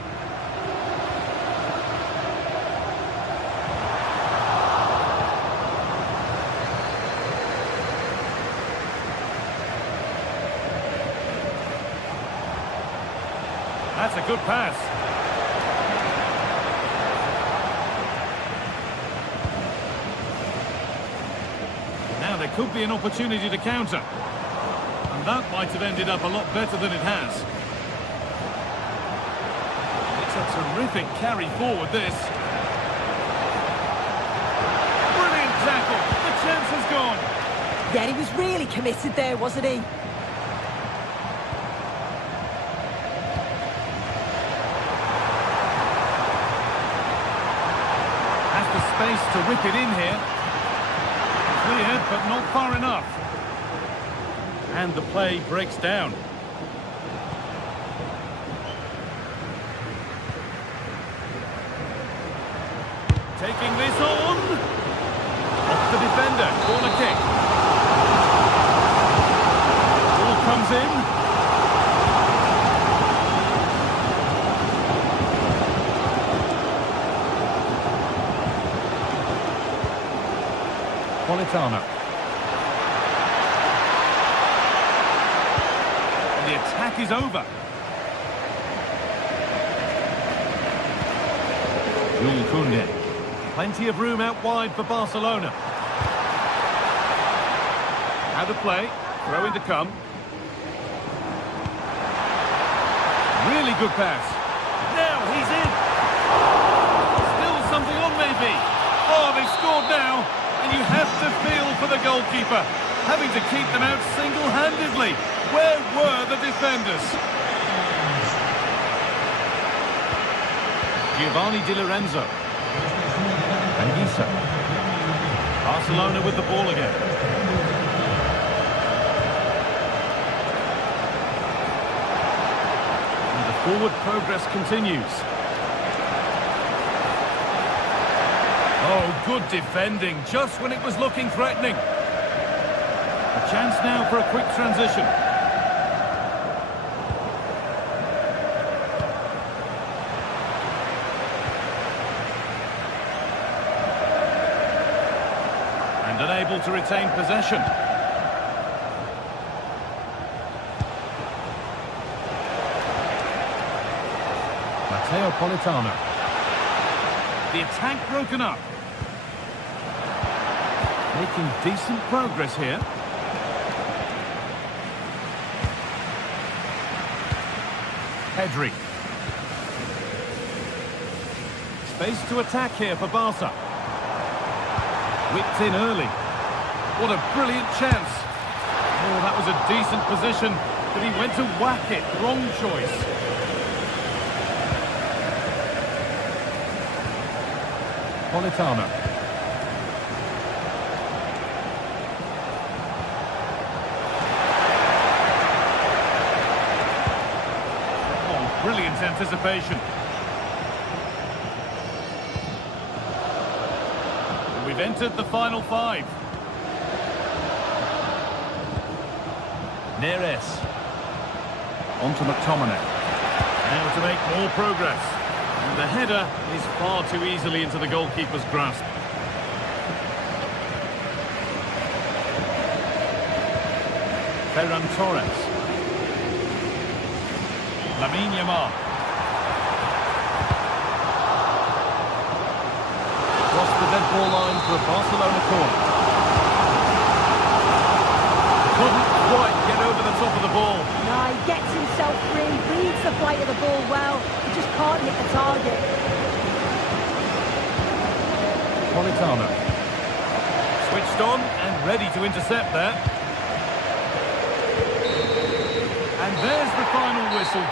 That's a good pass. Now there could be an opportunity to counter. And that might have ended up a lot better than it has. It's a terrific carry forward, this. Brilliant tackle. The chance has gone. Yeah, he was really committed there, wasn't he? Space to whip it in here. Cleared, but not far enough. And the play breaks down. Taking this on. Off the defender. Corner kick. comes in. Politano. The attack is over. Jules Koundé. Plenty of room out wide for Barcelona. Out of play. Throw in to come. Really good pass. Now he's in. Still something on maybe. Oh, they've scored now. And you have to feel for the goalkeeper. Having to keep them out single-handedly. Where were the defenders? Giovanni Di Lorenzo. Anguissa. Barcelona with the ball again. And the forward progress continues. Oh, good defending, just when it was looking threatening. A chance now for a quick transition. And unable to retain possession. Matteo Politano. The attack broken up. Making decent progress here. Pedri. Space to attack here for Barca. Whipped in early. What a brilliant chance. Oh, that was a decent position, but he went to whack it. Wrong choice. Politano. Brilliant anticipation. We've entered the final five. Neres. On to McTominay. Now to make more progress. And the header is far too easily into the goalkeeper's grasp. Ferran Torres. Lamine Yamal. Across the dead ball line for a Barcelona corner. Couldn't quite get over the top of the ball. No, he gets himself free, reads the flight of the ball well. He just can't hit the target. Politano. Switched on and ready to intercept there. And there's the final whistle.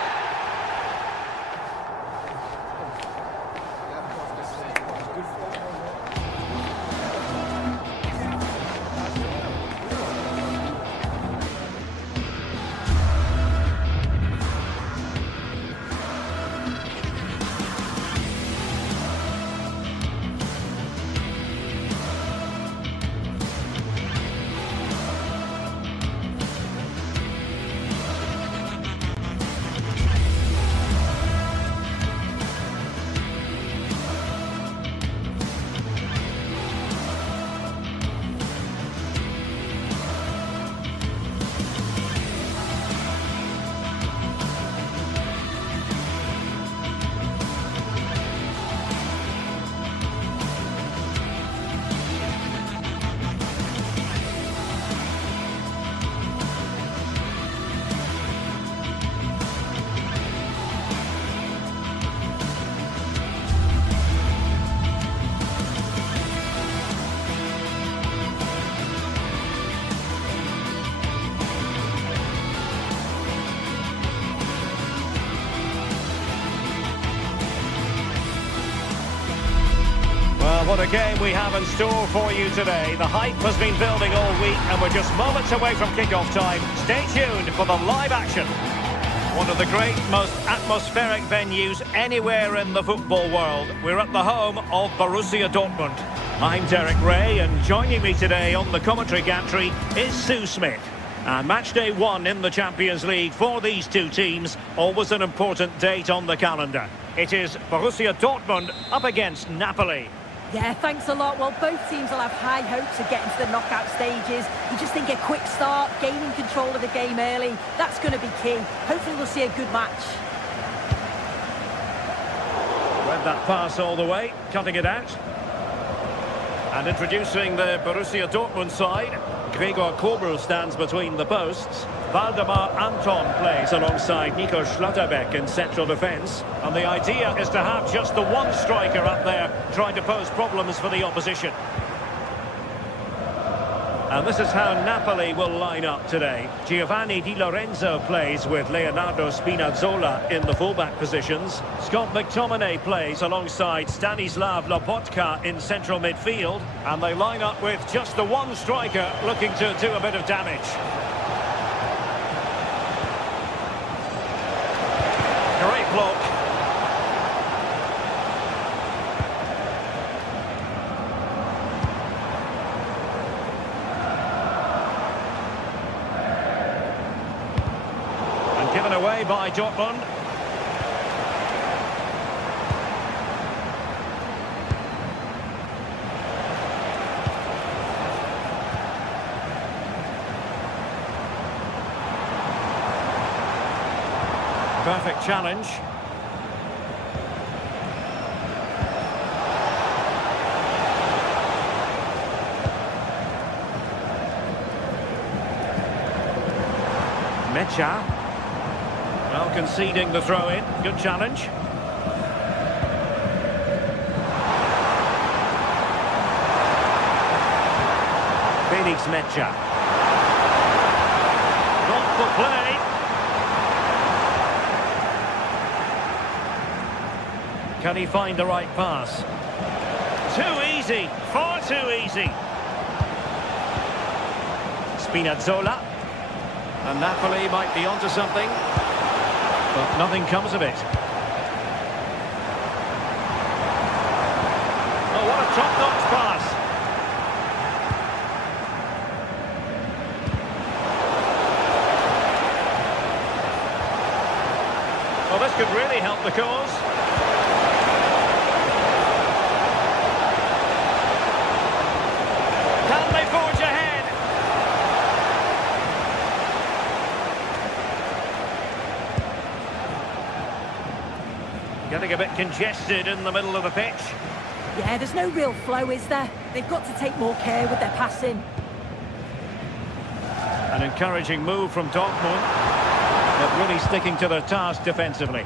What a game we have in store for you today. The hype has been building all week and we're just moments away from kick-off time. Stay tuned for the live action. One of the great, most atmospheric venues anywhere in the football world. We're at the home of Borussia Dortmund. I'm Derek Ray, and joining me today on the commentary gantry is Sue Smith. And match day 1 in the Champions League for these two teams. Always an important date on the calendar. It is Borussia Dortmund up against Napoli. Yeah, thanks a lot. Well, both teams will have high hopes of getting to the knockout stages. You just think a quick start, gaining control of the game early, that's going to be key. Hopefully we'll see a good match. Read that pass all the way, cutting it out. And introducing the Borussia Dortmund side, Gregor Kobel stands between the posts. Waldemar Anton plays alongside Nico Schlotterbeck in central defence. And the idea is to have just the one striker up there trying to pose problems for the opposition. And this is how Napoli will line up today. Giovanni Di Lorenzo plays with Leonardo Spinazzola in the fullback positions. Scott McTominay plays alongside Stanislav Lobotka in central midfield. And they line up with just the one striker looking to do a bit of damage. Great block. Given away by Dortmund. Perfect challenge. Mecha. Well, conceding the throw-in. Good challenge. Felix Mecha. Not for play. Can he find the right pass? Too easy. Far too easy. Spinazzola. And Napoli might be onto something. But nothing comes of it. Oh, what a top-notch pass. Well, this could really help the cause. Can they forge ahead? Getting a bit congested in the middle of the pitch. Yeah, there's no real flow, is there? They've got to take more care with their passing. An encouraging move from Dortmund, but really sticking to their task defensively.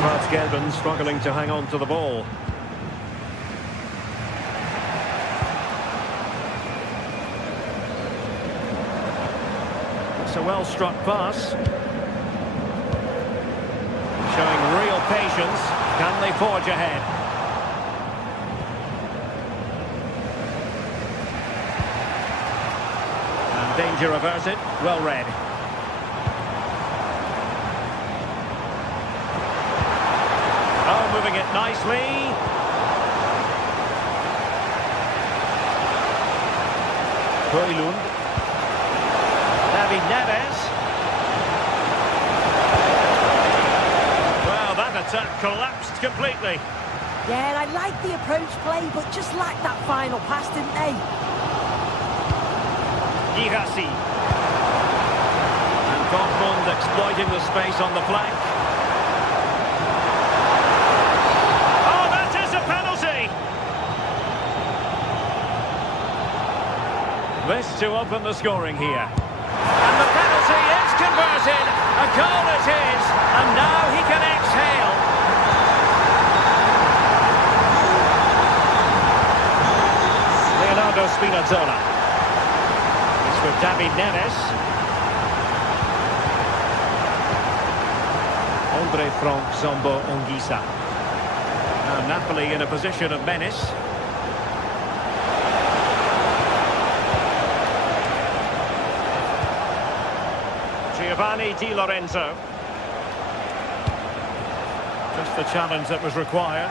Schwarz-Gelben struggling to hang on to the ball. A well-struck pass. Showing real patience. Can they forge ahead? And danger averted. Well read. Oh, moving it nicely. Højlund. David Neves. Well, that attack collapsed completely. Yeah, and I like the approach play, but just lacked that final pass, didn't they? Girassi. And Dortmund exploiting the space on the flank. Oh, that is a penalty! This to open the scoring here. And the penalty is converted. A goal it is. And now he can exhale. Leonardo Spinazzola. It's for David Neves. Andre Frank Zombo Ongisa. Now Napoli in a position of menace. Giovanni Di Lorenzo. the challenge that was required.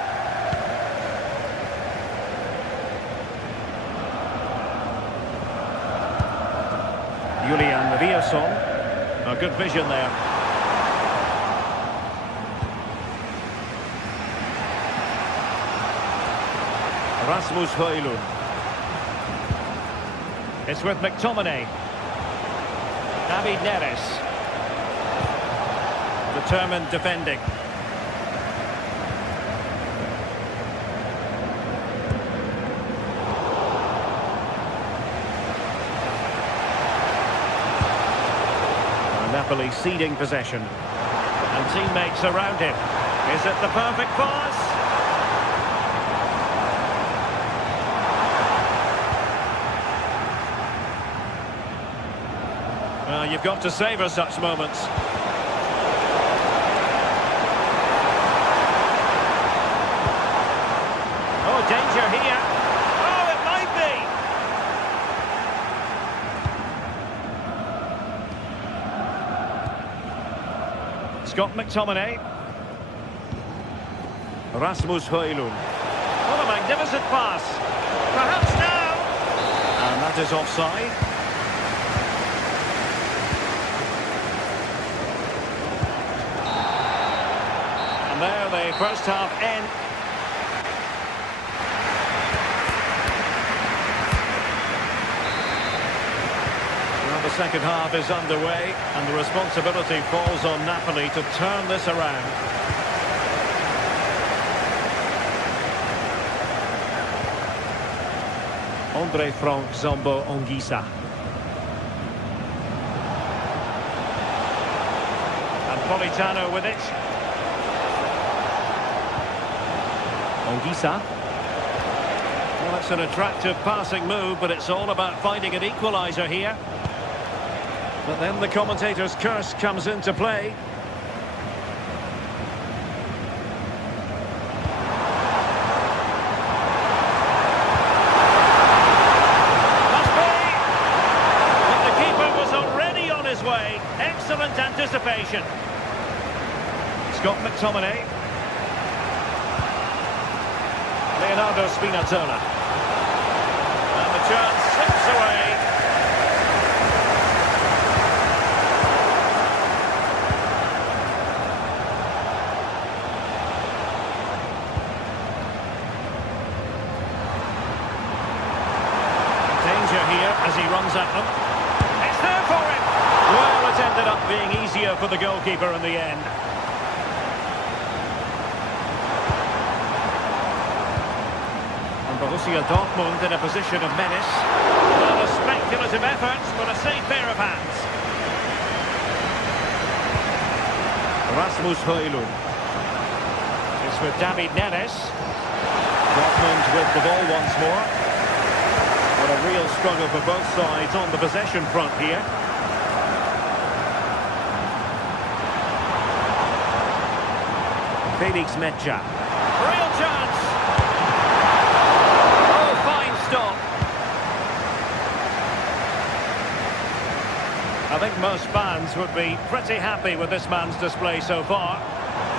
Julian Riasson. A good vision there. Rasmus Højlund. It's with McTominay. David Neres. Determined defending. Napoli ceding possession. And teammates around him. Is it the perfect pass? Well, you've got to savour such moments. Oh, danger here. Oh, it might be. Scott McTominay. Rasmus Højlund. What a magnificent pass. Perhaps now. And that is offside. And there the first half ends. Well, the second half is underway and the responsibility falls on Napoli to turn this around. Andre Frank Zambo Anguissa. And Politano with it. Anguissa. Well, it's an attractive passing move, but it's all about finding an equaliser here. But then the commentator's curse comes into play. Must be! But the keeper was already on his way. Excellent anticipation. Scott McTominay. Leonardo Spinazzola. And the chance slips away. Danger here as he runs at them. It's there for him. Well, it ended up being easier for the goalkeeper in the end. Borussia Dortmund in a position of menace. Not a speculative effort, but a safe pair of hands. Rasmus Højlund. It's with David Neres. Dortmund with the ball once more. But a real struggle for both sides on the possession front here. Felix Mecha. Real chance. Stop. I think most fans would be pretty happy with this man's display so far.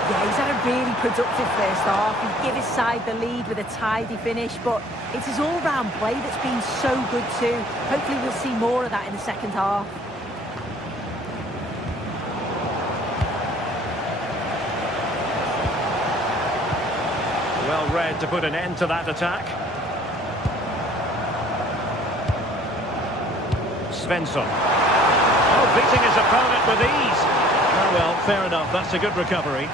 Yeah, he's had a really productive first half. He gave his side the lead with a tidy finish, but it's his all-round play that's been so good too. Hopefully we'll see more of that in the second half. Well read to put an end to that attack. Svensson. Oh, beating his opponent with ease. Oh, well, fair enough. That's a good recovery.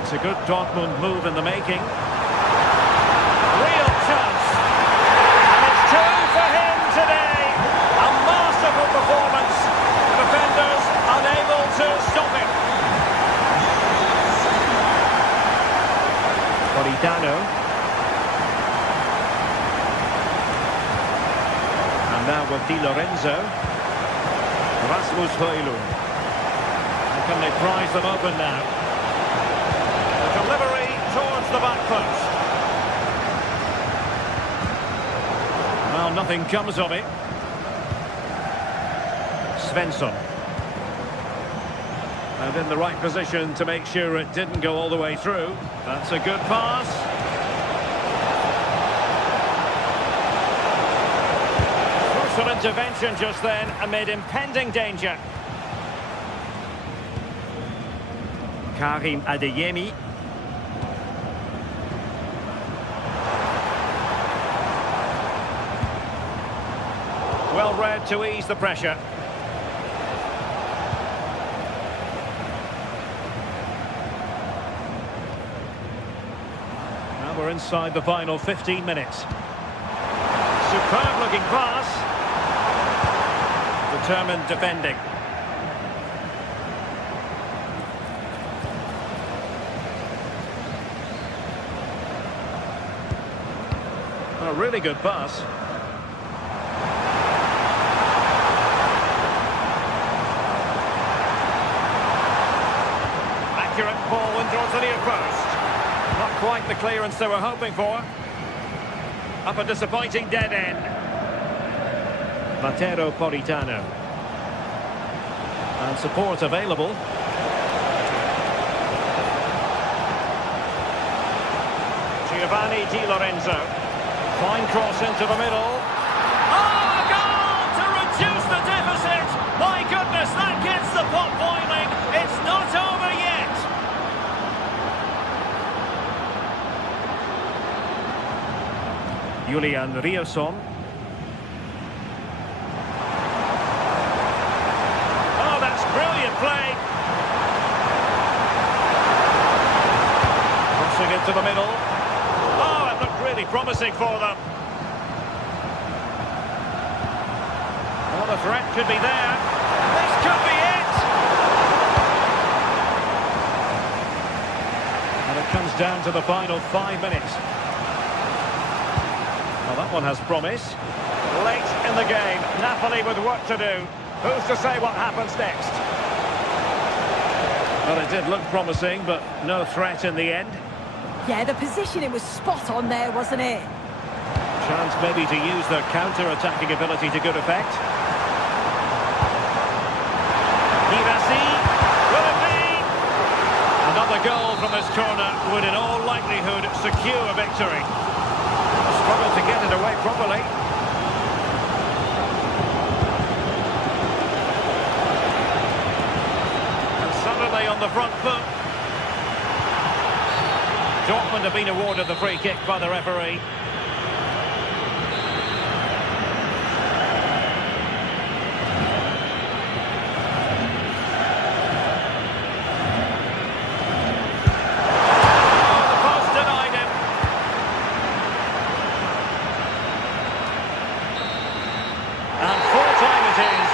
It's a good Dortmund move in the making. Real chance. And it's two for him today. A masterful performance. Defenders unable to stop him. Politano. And now with Di Lorenzo. Rasmus Højlund. And can they prize them open now? The delivery towards the back post. Well, nothing comes of it. Svensson. And in the right position to make sure it didn't go all the way through. That's a good pass. Crucial intervention just then amid impending danger. Karim Adeyemi. Well read to ease the pressure. Now we're inside the final 15 minutes. Superb looking pass. Determined defending. A really good pass. Accurate ball and draws the near post. Not quite the clearance they were hoping for. Up a disappointing dead end. Matero Politano. And support available. Giovanni Di Lorenzo. Fine cross into the middle. Oh, a goal to reduce the deficit! My goodness, that gets the pot boiling. It's not over yet. Julian Rierson. Oh, that's brilliant play. Crossing into the middle. Oh, it looked really promising for them. Well, the threat could be there. This could be it. And it comes down to the final 5 minutes. Well, that one has promise. Late in the game, Napoli with work to do. Who's to say what happens next? Well, it did look promising, but no threat in the end. Yeah, the positioning was spot on there, wasn't it? Chance maybe to use their counter-attacking ability to good effect. Hirasi, will it be? Another goal from this corner would in all likelihood secure a victory. Struggled to get it away properly. And suddenly on the front foot. Dortmund have been awarded the free kick by the referee. Oh, the post denied him. And full time it is.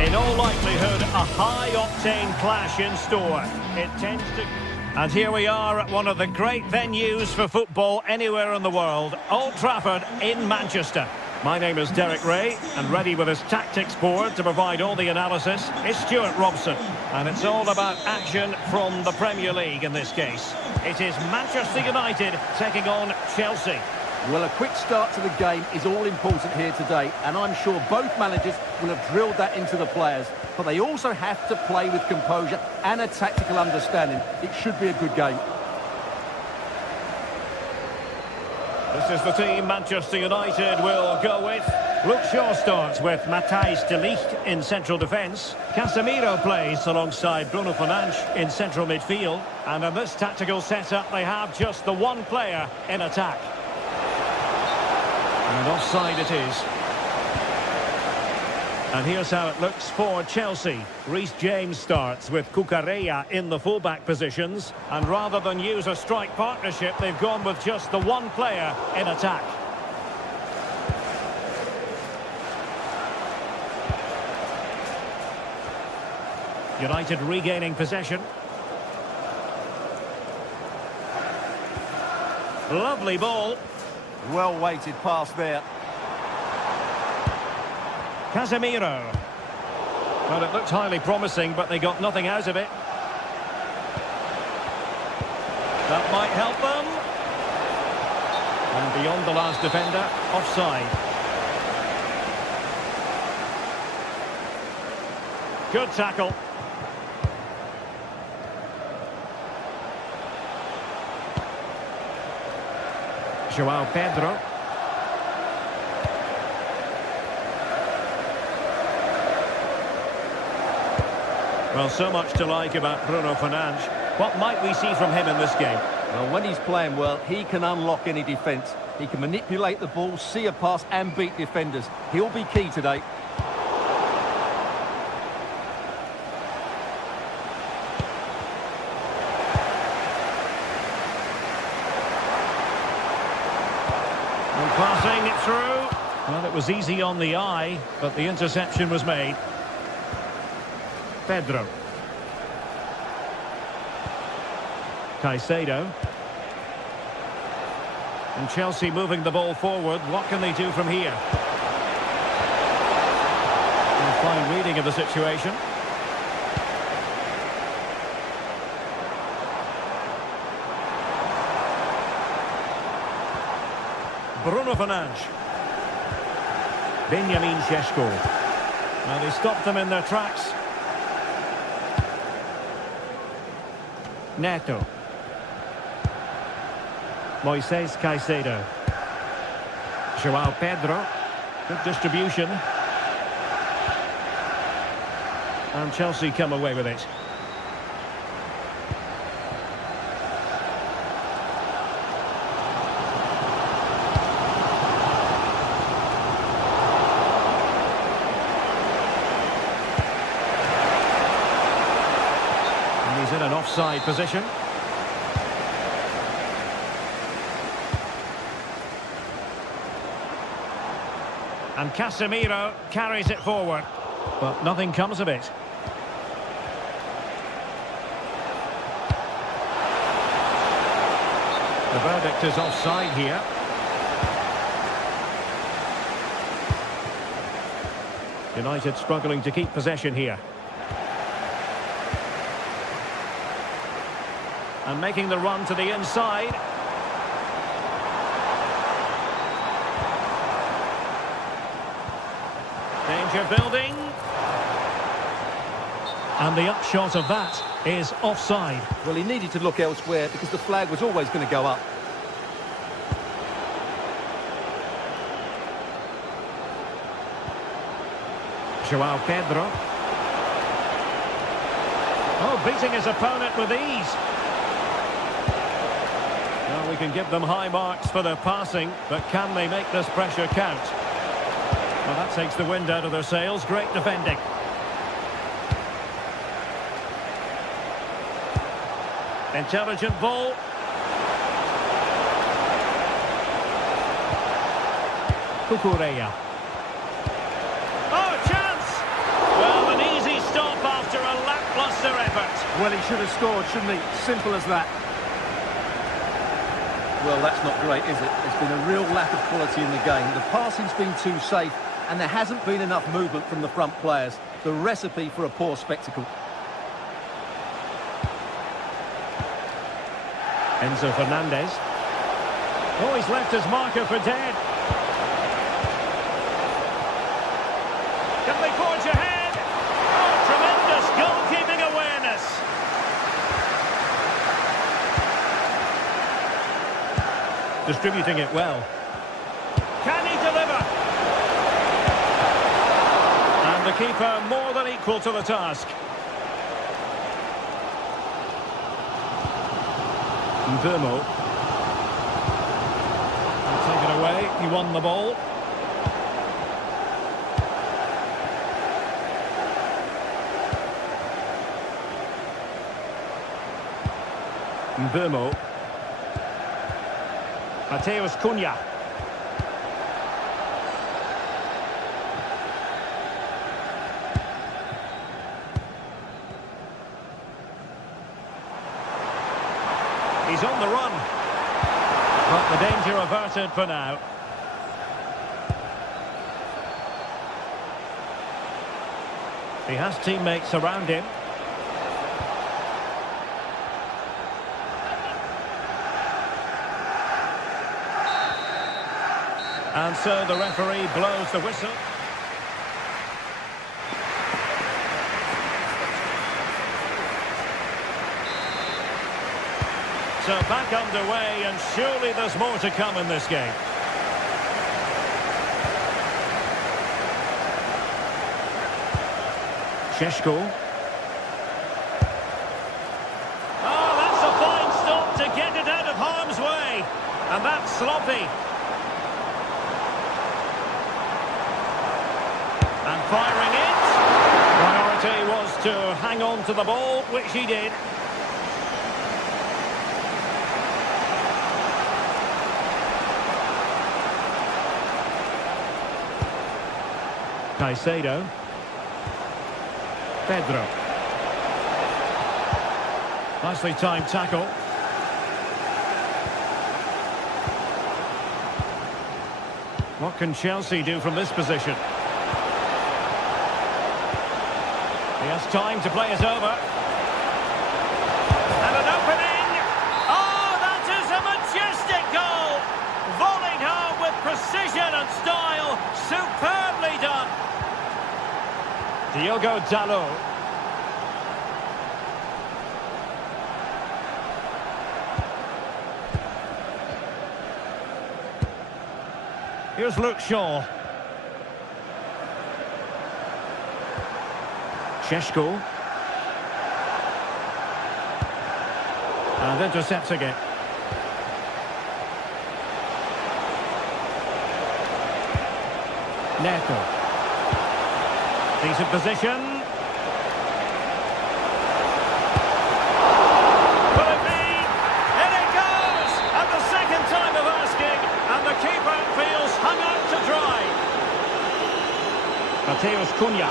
In all likelihood, a high-octane clash in store. It tends to... And here we are at one of the great venues for football anywhere in the world, Old Trafford in Manchester. My name is Derek Ray, and ready with his tactics board to provide all the analysis is Stuart Robson. And it's all about action from the Premier League in this case. It is Manchester United taking on Chelsea. Well, a quick start to the game is all important here today, and I'm sure both managers will have drilled that into the players. But they also have to play with composure and a tactical understanding. It should be a good game. This is the team Manchester United will go with. Luke Shaw starts with Matthijs de Ligt in central defence. Casemiro plays alongside Bruno Fernandes in central midfield. And in this tactical setup, they have just the one player in attack. And offside it is. And here's how it looks for Chelsea. Reece James starts with Cucurella in the fullback positions. And rather than use a strike partnership, they've gone with just the one player in attack. United regaining possession. Lovely ball. Well-weighted pass there. Casemiro. Well, it looked highly promising, but they got nothing out of it. That might help them. And beyond the last defender, offside. Good tackle. João Pedro. Well, so much to like about Bruno Fernandes. What might we see from him in this game? Well, when he's playing well, he can unlock any defence. He can manipulate the ball, see a pass and beat defenders. He'll be key today. And passing it through. Well, it was easy on the eye, but the interception was made. Pedro. Caicedo. And Chelsea moving the ball forward. What can they do from here? A fine reading of the situation. Bruno Fernandes. Benjamin Šeško. Well, they stopped them in their tracks. Neto. Moises Caicedo. João Pedro. Good distribution. And Chelsea come away with it. And he's in an offside position. And Casemiro carries it forward, but nothing comes of it. The verdict is offside here. United struggling to keep possession here. And making the run to the inside. Danger building. And the upshot of that is offside. Well, he needed to look elsewhere because the flag was always going to go up. João Pedro. Oh, beating his opponent with ease. Well, we can give them high marks for their passing, but can they make this pressure count? Well, that takes the wind out of their sails. Great defending. Intelligent ball. Cucurella. Oh, chance! Well, an easy stop after a lacklustre effort. Well, he should have scored, shouldn't he? Simple as that. Well, that's not great, is it? There's been a real lack of quality in the game. The passing's been too safe, and there hasn't been enough movement from the front players. The recipe for a poor spectacle. Enzo Fernandez. Oh, he's left his marker for dead. Can they forge ahead? Oh, tremendous goalkeeping awareness. Distributing it well. Can he deliver? And the keeper more than equal to the task. Vermo. Taken away, he won the ball. Vermo. Mateus Cunha. He's on the run. But the danger averted for now. He has teammates around him. And so the referee blows the whistle. So back underway, and surely there's more to come in this game. Šeško. Oh, that's a fine stop to get it out of harm's way. And that's sloppy. And firing it. Priority was to hang on to the ball, which he did. Caicedo. Pedro. Nicely timed tackle. What can Chelsea do from this position? He has time to play it over. And an opening! Oh, that is a majestic goal! Volleyed home with precision and style. Superbly done. Diogo Dalot. Here's Luke Shaw. Šeško. And intercepting it. Neto. Decent position. Will it be? In it goes! And the second time of asking, and the keeper feels hung out to dry. Mateus Cunha.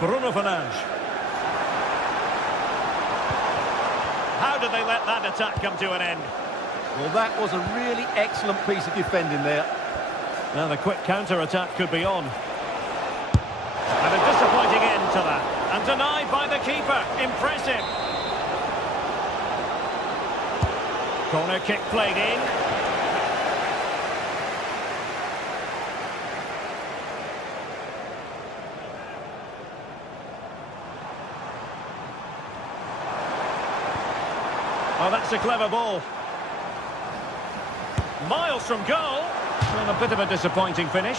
Bruno Fernandes. How did they let that attack come to an end? Well, that was a really excellent piece of defending there. Now the quick counter-attack could be on. And a disappointing end to that. And denied by the keeper. Impressive. Corner kick played in. Oh, that's a clever ball. Miles from goal. Well, a bit of a disappointing finish.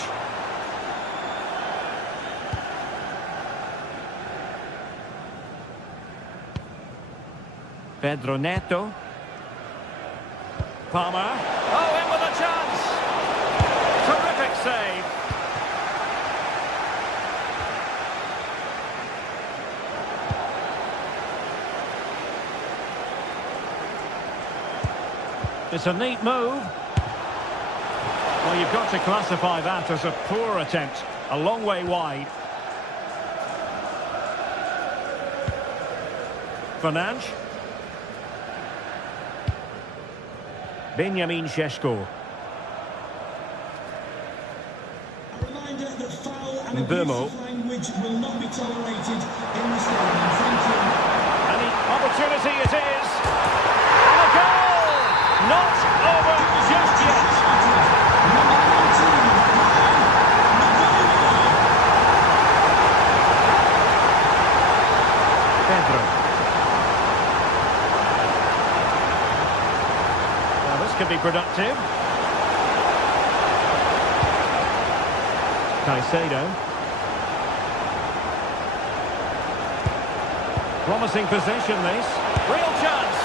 Pedro Neto. Palmer. Oh, in with a chance. Terrific save. It's a neat move. Well, you've got to classify that as a poor attempt. A long way wide. Fernandes. Benjamin Šeško. Burmo. Language will not be tolerated in the stadium. Thank you. And the opportunity it is. And a goal! Not over just yet. Pedro. Well, this could be productive. Caicedo. Promising possession, this. Real chance.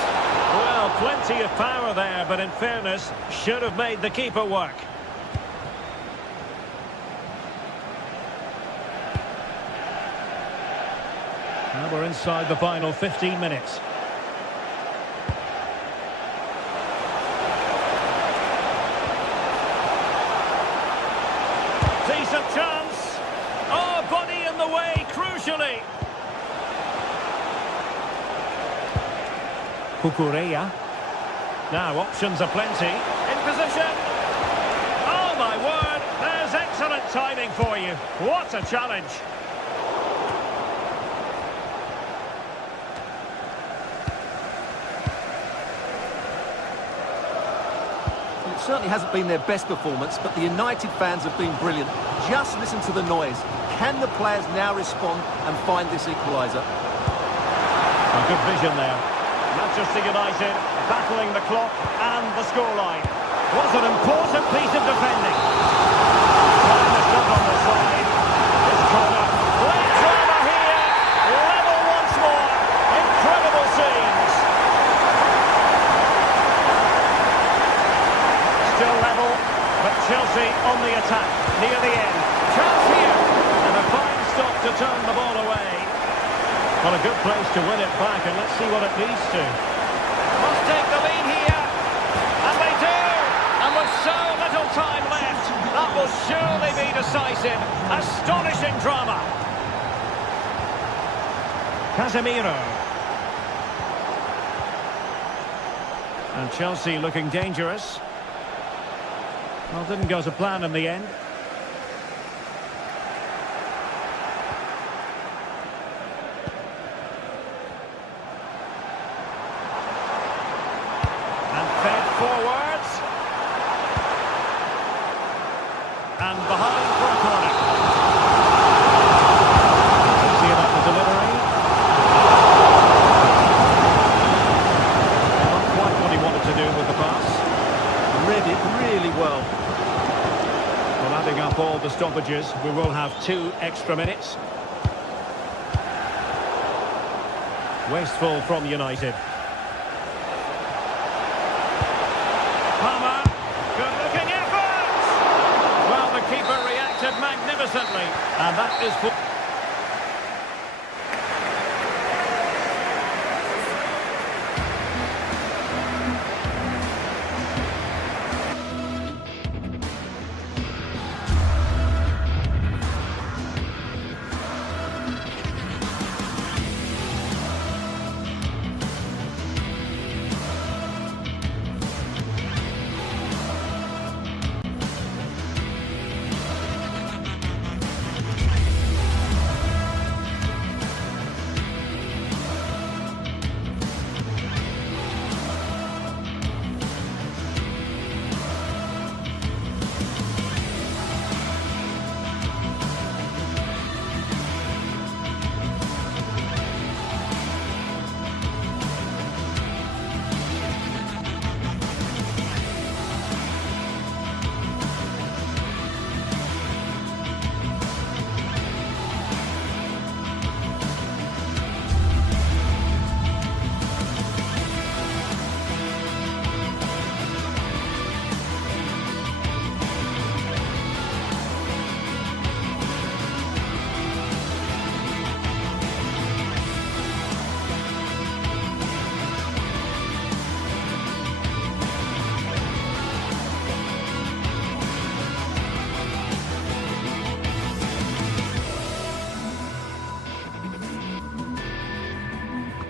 Well, plenty of power there, but in fairness, should have made the keeper work. Now we're inside the final 15 minutes. Decent chance. Oh, body in the way, crucially. Cucurella. Now options are plenty. In position. Oh my word, there's excellent timing for you. What a challenge. It certainly hasn't been their best performance, but the United fans have been brilliant. Just listen to the noise. Can the players now respond and find this equaliser? A good vision there. Manchester United battling the clock and the scoreline. Was an important piece of defending. Time is not on the side. This corner. Great drama here. Level once more. Incredible scenes. Still level, but Chelsea on the attack near the end. Chance here. And a fine stop to turn the ball away. Well, a good place to win it back, and let's see what it leads to. Must take the lead here. And they do. And with so little time left, that will surely be decisive. Astonishing drama. Casemiro. And Chelsea looking dangerous. Well, didn't go to plan in the end. And fed forwards. And behind for a corner. See about the delivery. Not quite what he wanted to do with the pass. Read it really well. Well, adding up all the stoppages, we will have 2 extra minutes. Wasteful from United. Palmer, good-looking effort! Well, the keeper reacted magnificently, and that is for...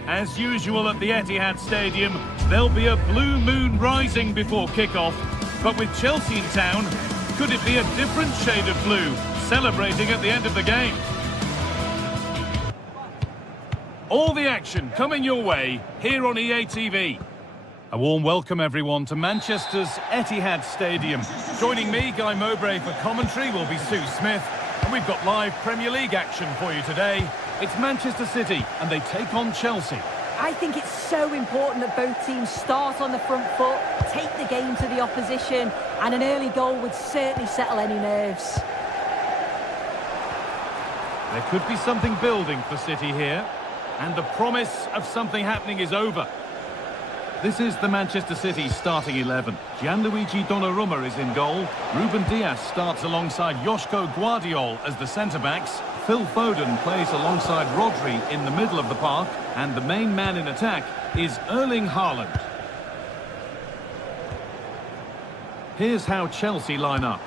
As usual at the Etihad Stadium, there'll be a blue moon rising before kick-off. But with Chelsea in town, could it be a different shade of blue, celebrating at the end of the game? All the action coming your way here on EA TV. A warm welcome, everyone, to Manchester's Etihad Stadium. Joining me, Guy Mowbray, for commentary will be Sue Smith. And we've got live Premier League action for you today. It's Manchester City, and they take on Chelsea. I think it's so important that both teams start on the front foot, take the game to the opposition, and an early goal would certainly settle any nerves. There could be something building for City here, and the promise of something happening is over. This is the Manchester City starting 11. Gianluigi Donnarumma is in goal. Ruben Dias starts alongside Joško Guardiol as the centre-backs. Phil Foden plays alongside Rodri in the middle of the park. And the main man in attack is Erling Haaland. Here's how Chelsea line up.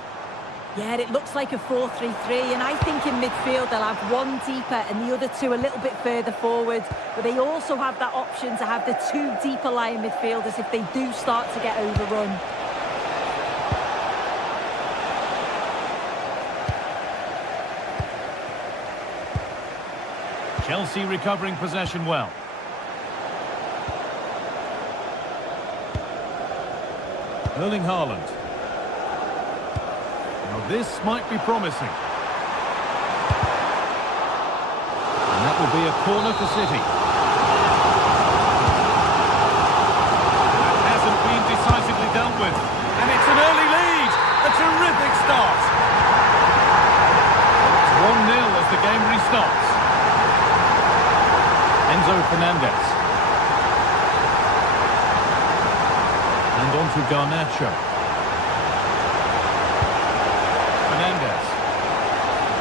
Yeah, it looks like a 4-3-3, and I think in midfield they'll have one deeper and the other two a little bit further forward. But they also have that option to have the two deeper lying midfielders if they do start to get overrun. Chelsea recovering possession well. Erling Haaland. Now this might be promising. And that will be a corner for City. That hasn't been decisively dealt with. And it's an early lead. A terrific start. It's 1-0 as the game restarts. Enzo Fernandez. And on to Garnacho. Fernandez.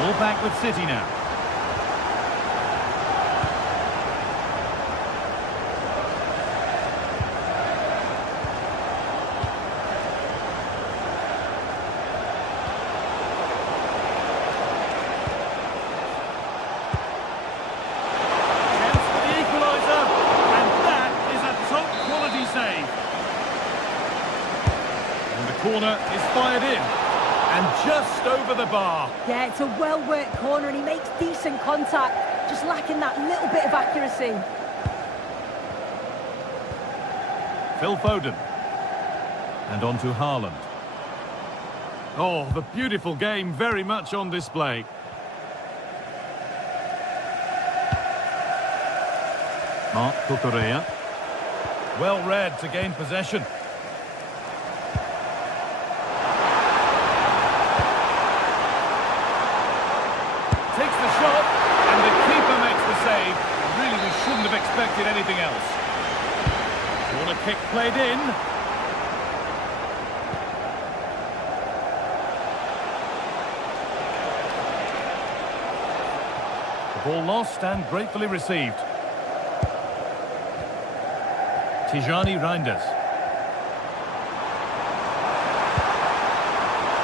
All back with City now. Chance for the equaliser. And that is a top quality save. And the corner is fired in. And just over the bar. Yeah, it's a well-worked corner and he makes decent contact, just lacking that little bit of accuracy. Phil Foden. And on to Haaland. Oh, the beautiful game very much on display. Marc Cucurella. Well read to gain possession. Takes the shot, and the keeper makes the save. Really, we shouldn't have expected anything else. Corner kick played in. The ball lost and gratefully received. Tijani Reinders.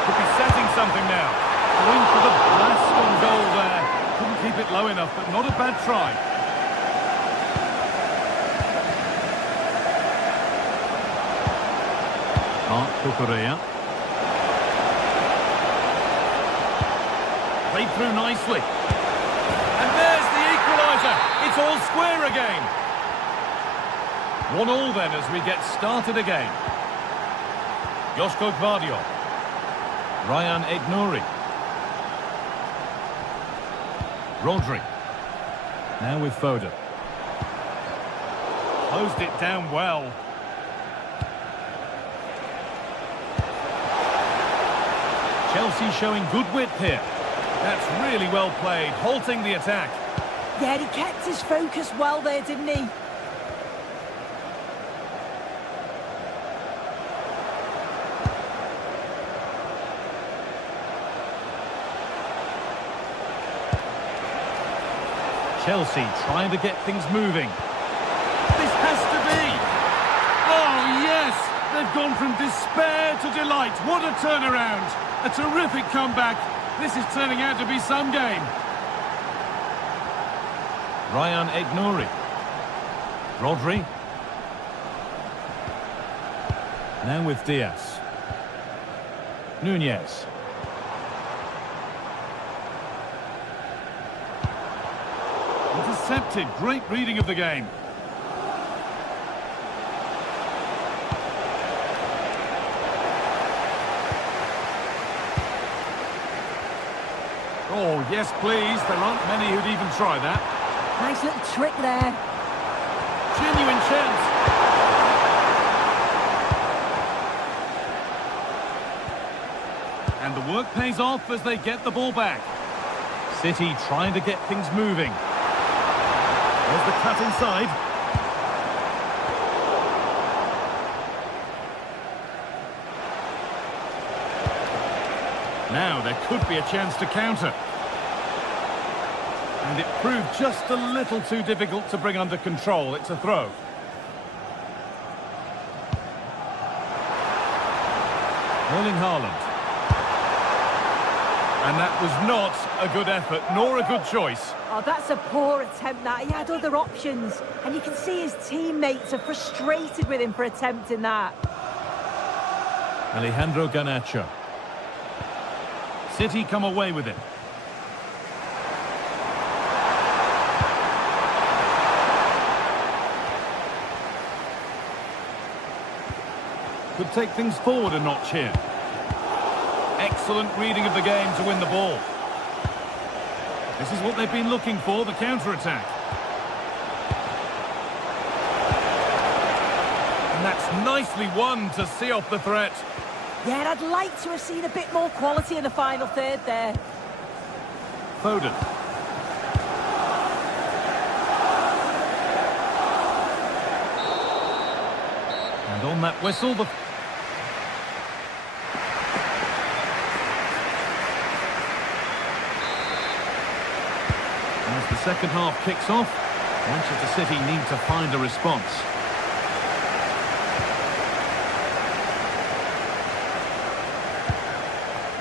Could be setting something now. Going for the blast on goal there. Couldn't keep it low enough, but not a bad try. Marc Cucurella. Played through nicely. And there's the equaliser. It's all square again. 1-1 then as we get started again. Joško Guardiol. Ryan Aït-Nouri. Rodri. Now with Foden. Closed it down well. Chelsea showing good width here. That's really well played, halting the attack. Yeah, he kept his focus well there, didn't he? Chelsea trying to get things moving. This has to be! Oh, yes! They've gone from despair to delight. What a turnaround! A terrific comeback. This is turning out to be some game. Ryan Aït-Nouri. Rodri. Now with Diaz. Nunez. Intercepted. Great reading of the game. Oh, yes, please. There aren't many who'd even try that. Nice little trick there. Genuine chance. And the work pays off as they get the ball back. City trying to get things moving. There's the cut inside. Now there could be a chance to counter. And it proved just a little too difficult to bring under control. It's a throw. Erling Haaland. And that was not a good effort, nor a good choice. Oh, that's a poor attempt, that. He had other options. And you can see his teammates are frustrated with him for attempting that. Alejandro Garnacho. City come away with it. Could take things forward a notch here. Excellent reading of the game to win the ball. This is what they've been looking for, the counter-attack. And that's nicely won to see off the threat. Yeah, I'd like to have seen a bit more quality in the final third there. Foden. And on that whistle, the... As the second half kicks off, Manchester City need to find a response.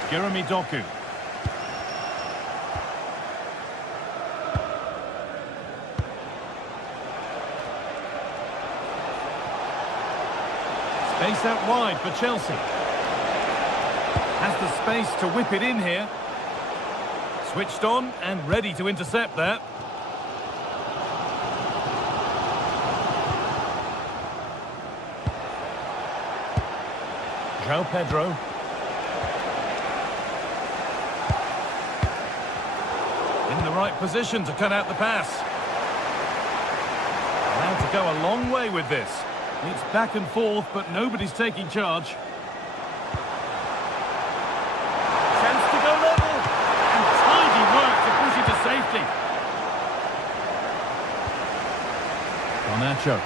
Jeremy Doku. Space out wide for Chelsea. Has the space to whip it in here. Switched on and ready to intercept that. João Pedro. In the right position to cut out the pass. Now to go a long way with this. It's back and forth, but nobody's taking charge. Chance to go level. And tidy work to push it to safety. Garnacho.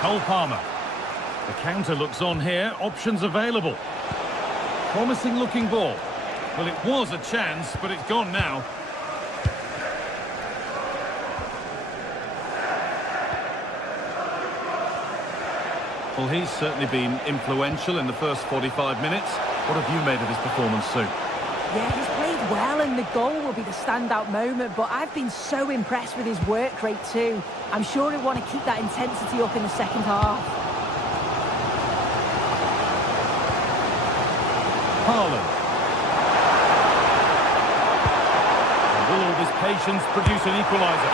Cole Palmer. The counter looks on here. Options available. Promising looking ball. Well, it was a chance, but it's gone now. Well, he's certainly been influential in the first 45 minutes. What have you made of his performance, Sue? Yeah, he's played well, and the goal will be the standout moment, but I've been so impressed with his work rate too. I'm sure he'll want to keep that intensity up in the second half. Haaland. Will all this patience produce an equaliser?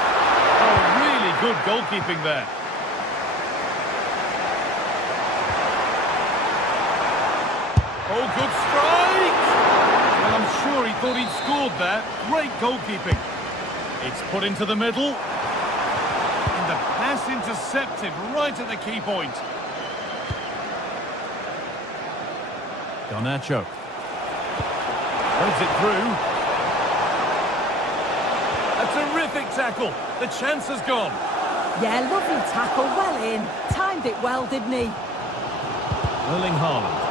Oh, really good goalkeeping there. Oh, good strike! Well, I'm sure he thought he'd scored there. Great goalkeeping. It's put into the middle. And the pass intercepted right at the key point. Garnacho. Threads it through. A terrific tackle. The chance has gone. Yeah, lovely tackle, well in. Timed it well, didn't he? Erling Haaland.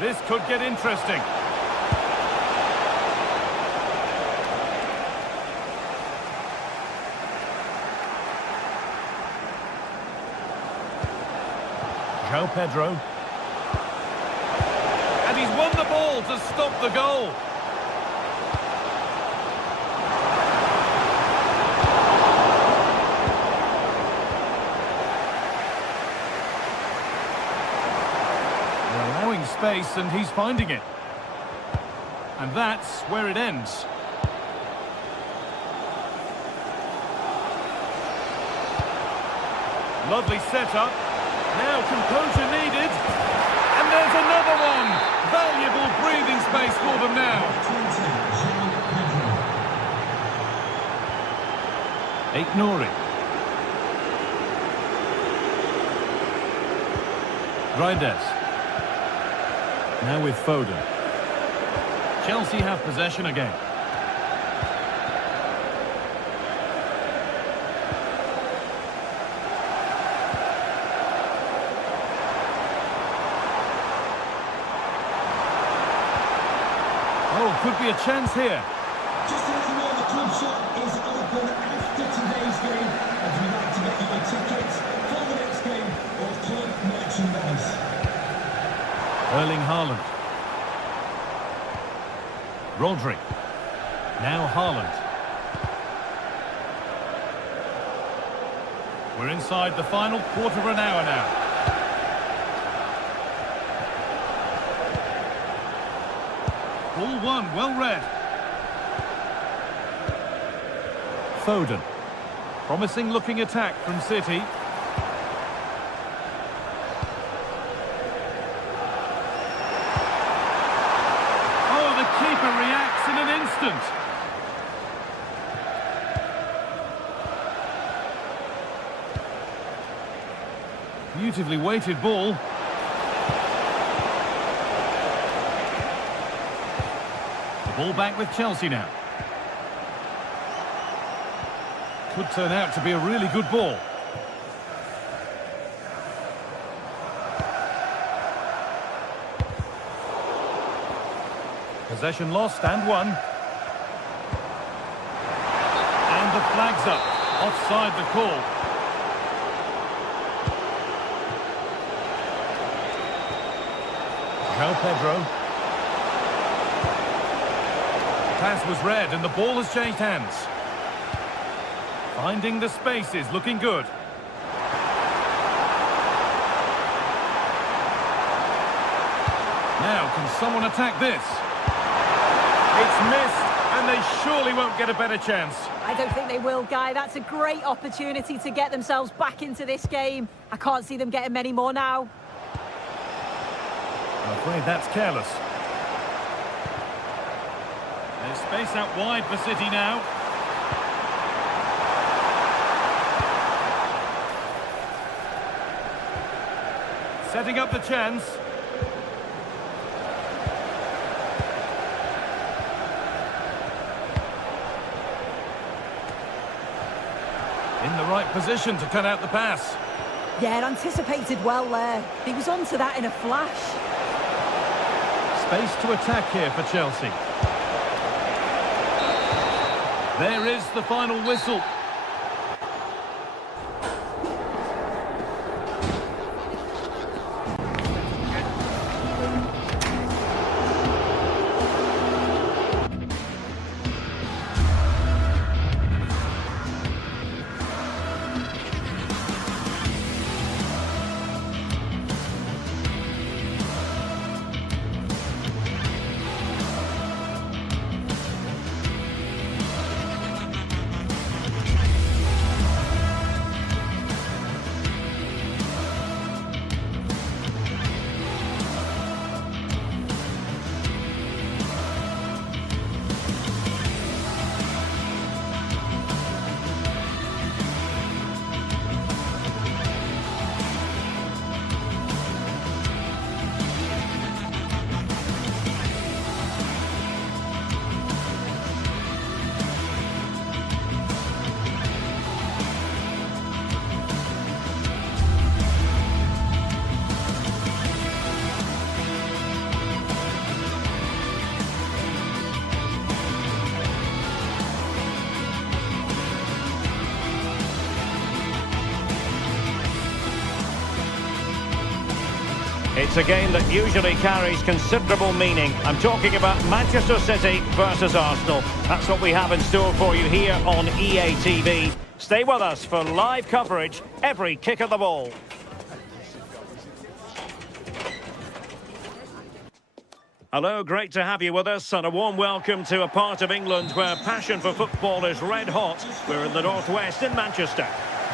This could get interesting. João Pedro. And he's won the ball to stop the goal. space and he's finding it. And that's where it ends. Lovely setup. Now composure needed. And there's another one. Valuable breathing space for them now. Nouri. Grindes. Now with Foden. Chelsea have possession again. Oh, could be a chance here. Just to let you know, the club shop is open after today's game, and we'd like to get you a ticket for the next game or club merchandise. Erling Haaland. Rodri. Now Haaland. We're inside the final quarter of an hour now. Ball one, well read. Foden. Promising looking attack from City. Oh, the keeper reacts in an instant. Beautifully weighted ball. The ball back with Chelsea now. Could turn out to be a really good ball. Possession lost and won. And the flag's up. Offside the call. João Pedro. Pass was read and the ball has changed hands. Finding the spaces, looking good. Now, can someone attack this? It's missed, and they surely won't get a better chance. I don't think they will, Guy. That's a great opportunity to get themselves back into this game. I can't see them getting many more now. I'm afraid that's careless. There's space out wide for City now. Setting up the chance. In the right position to cut out the pass. Yeah, anticipated well there. He was onto that in a flash. Space to attack here for Chelsea. There is the final whistle. It's a game that usually carries considerable meaning. I'm talking about Manchester City versus Arsenal. That's what we have in store for you here on EA TV. Stay with us for live coverage every kick of the ball. Hello, great to have you with us, and a warm welcome to a part of England where passion for football is red hot. We're in the northwest in Manchester.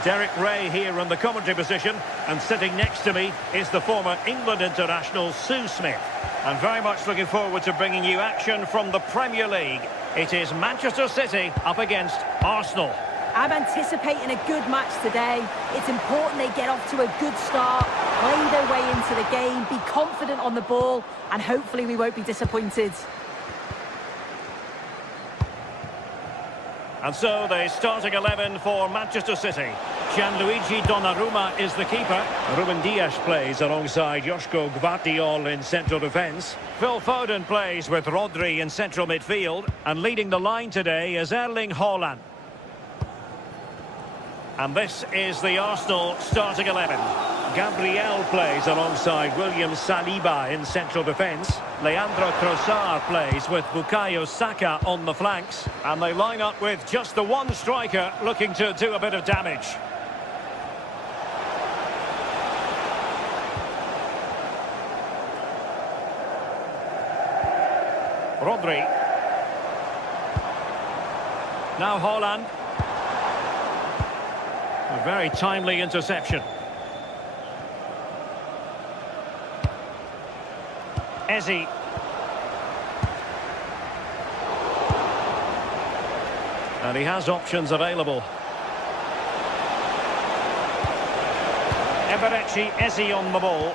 Derek Ray here in the commentary position, and sitting next to me is the former England international Sue Smith. I'm very much looking forward to bringing you action from the Premier League. It is Manchester City up against Arsenal. I'm anticipating a good match today. It's important they get off to a good start, play their way into the game, be confident on the ball, and hopefully we won't be disappointed. And so the starting 11 for Manchester City. Gianluigi Donnarumma is the keeper. Ruben Dias plays alongside Joško Gvardiol in central defence. Phil Foden plays with Rodri in central midfield. And leading the line today is Erling Haaland. And this is the Arsenal starting 11. Gabriel plays alongside William Saliba in central defence. Leandro Trossard plays with Bukayo Saka on the flanks. And they line up with just the one striker looking to do a bit of damage. Rodri. Now Haaland. A very timely interception. Eze. And he has options available. Eberechi Eze on the ball.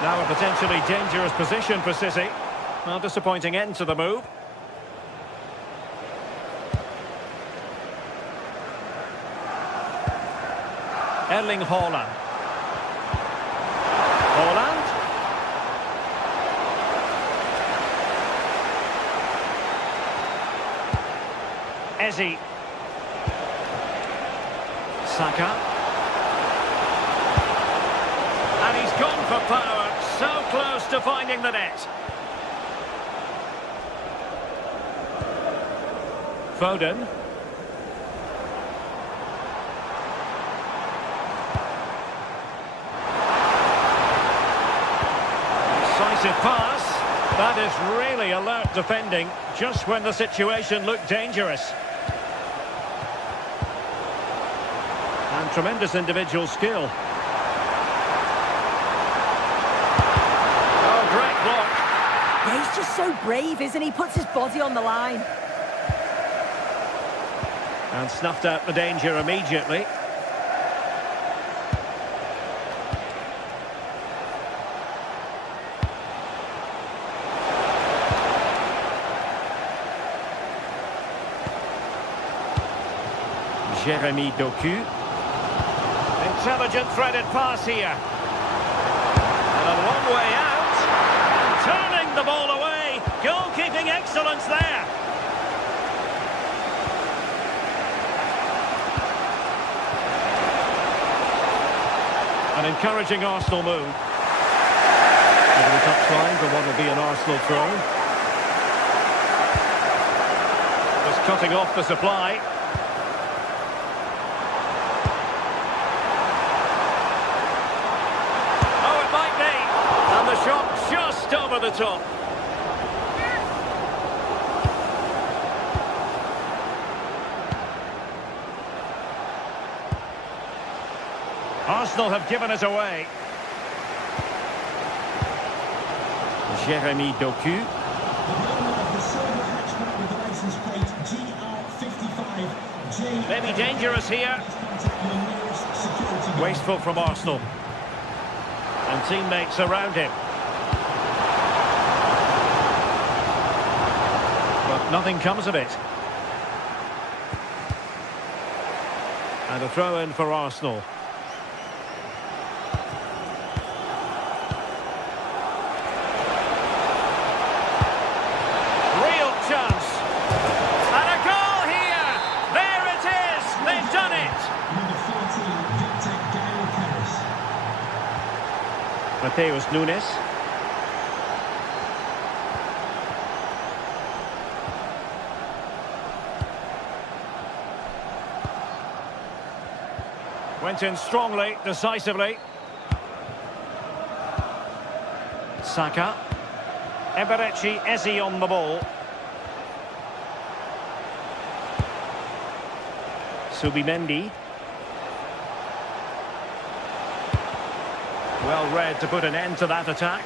Now a potentially dangerous position for City. Well, disappointing end to the move. Erling Haaland. Haaland. Eze. Saka. And he's gone for power. So close to finding the net. Foden. Decisive pass. That is really alert defending, just when the situation looked dangerous. And tremendous individual skill. Oh, great block. Yeah, he's just so brave, isn't he? Puts his body on the line. And snuffed out the danger immediately. Jeremy Doku. Intelligent threaded pass here. And a long way out. And turning the ball away. Goalkeeping excellence there. An encouraging Arsenal move. Over the touchline for what will be an Arsenal throw. Just cutting off the supply. Oh, it might be. And the shot just over the top. Arsenal have given it away. Jeremy Doku. Maybe dangerous here. Wasteful from Arsenal. And teammates around him. But nothing comes of it. And a throw in for Arsenal. Mateus Nunes. Went in strongly, decisively. Saka. Eberechi Eze on the ball. Subimendi. Well read to put an end to that attack.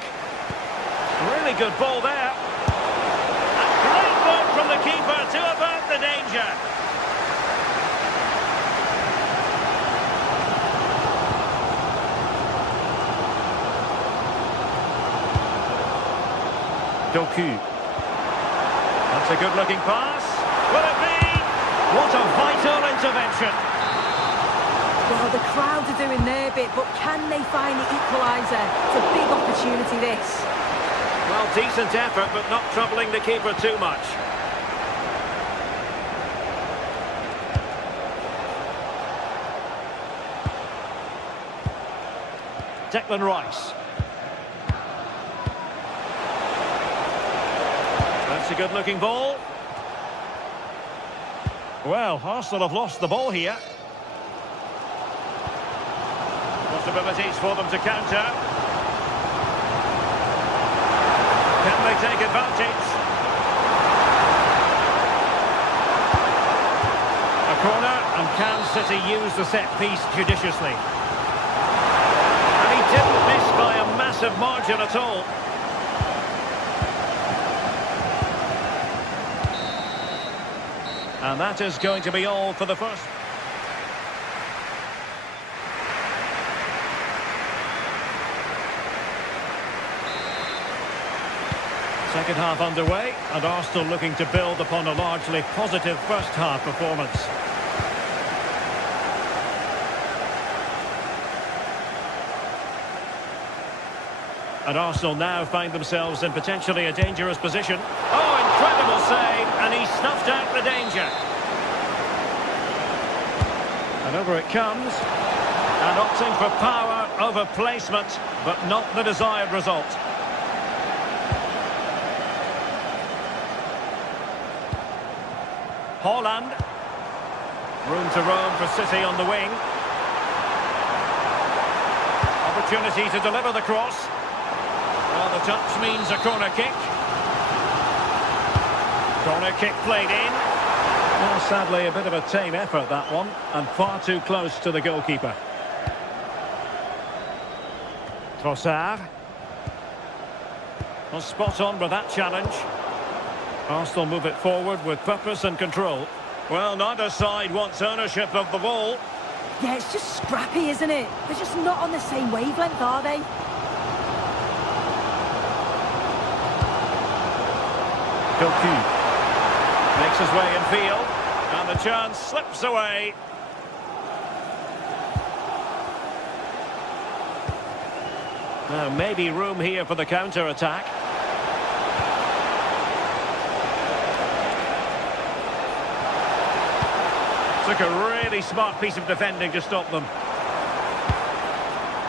Really good ball there. A great work from the keeper to avert the danger. Doku. That's a good-looking pass. Will it be? What a vital intervention. Well, the crowd are doing their bit, but can they find the equaliser? It's a big opportunity, this. Well, decent effort, but not troubling the keeper too much. Declan Rice. That's a good-looking ball. Well, Arsenal have lost the ball here. Possibilities for them to counter. Can they take advantage? A corner, and can City use the set piece judiciously? And he didn't miss by a massive margin at all. And that is going to be all for the first. Second half underway, and Arsenal looking to build upon a largely positive first half performance. And Arsenal now find themselves in potentially a dangerous position. Oh, incredible save, and he snuffed out the danger. And over it comes, and opting for power over placement, but not the desired result. Haaland. Room to roam for City on the wing. Opportunity to deliver the cross. Well, the touch means a corner kick. Corner kick played in. Well, sadly, a bit of a tame effort, that one, and far too close to the goalkeeper. Trossard. Well, spot on with that challenge. Arsenal move it forward with purpose and control. Well, neither side wants ownership of the ball. Yeah, it's just scrappy, isn't it? They're just not on the same wavelength, are they? Doku makes his way in field, and the chance slips away. Now, maybe room here for the counter-attack. Took a really smart piece of defending to stop them.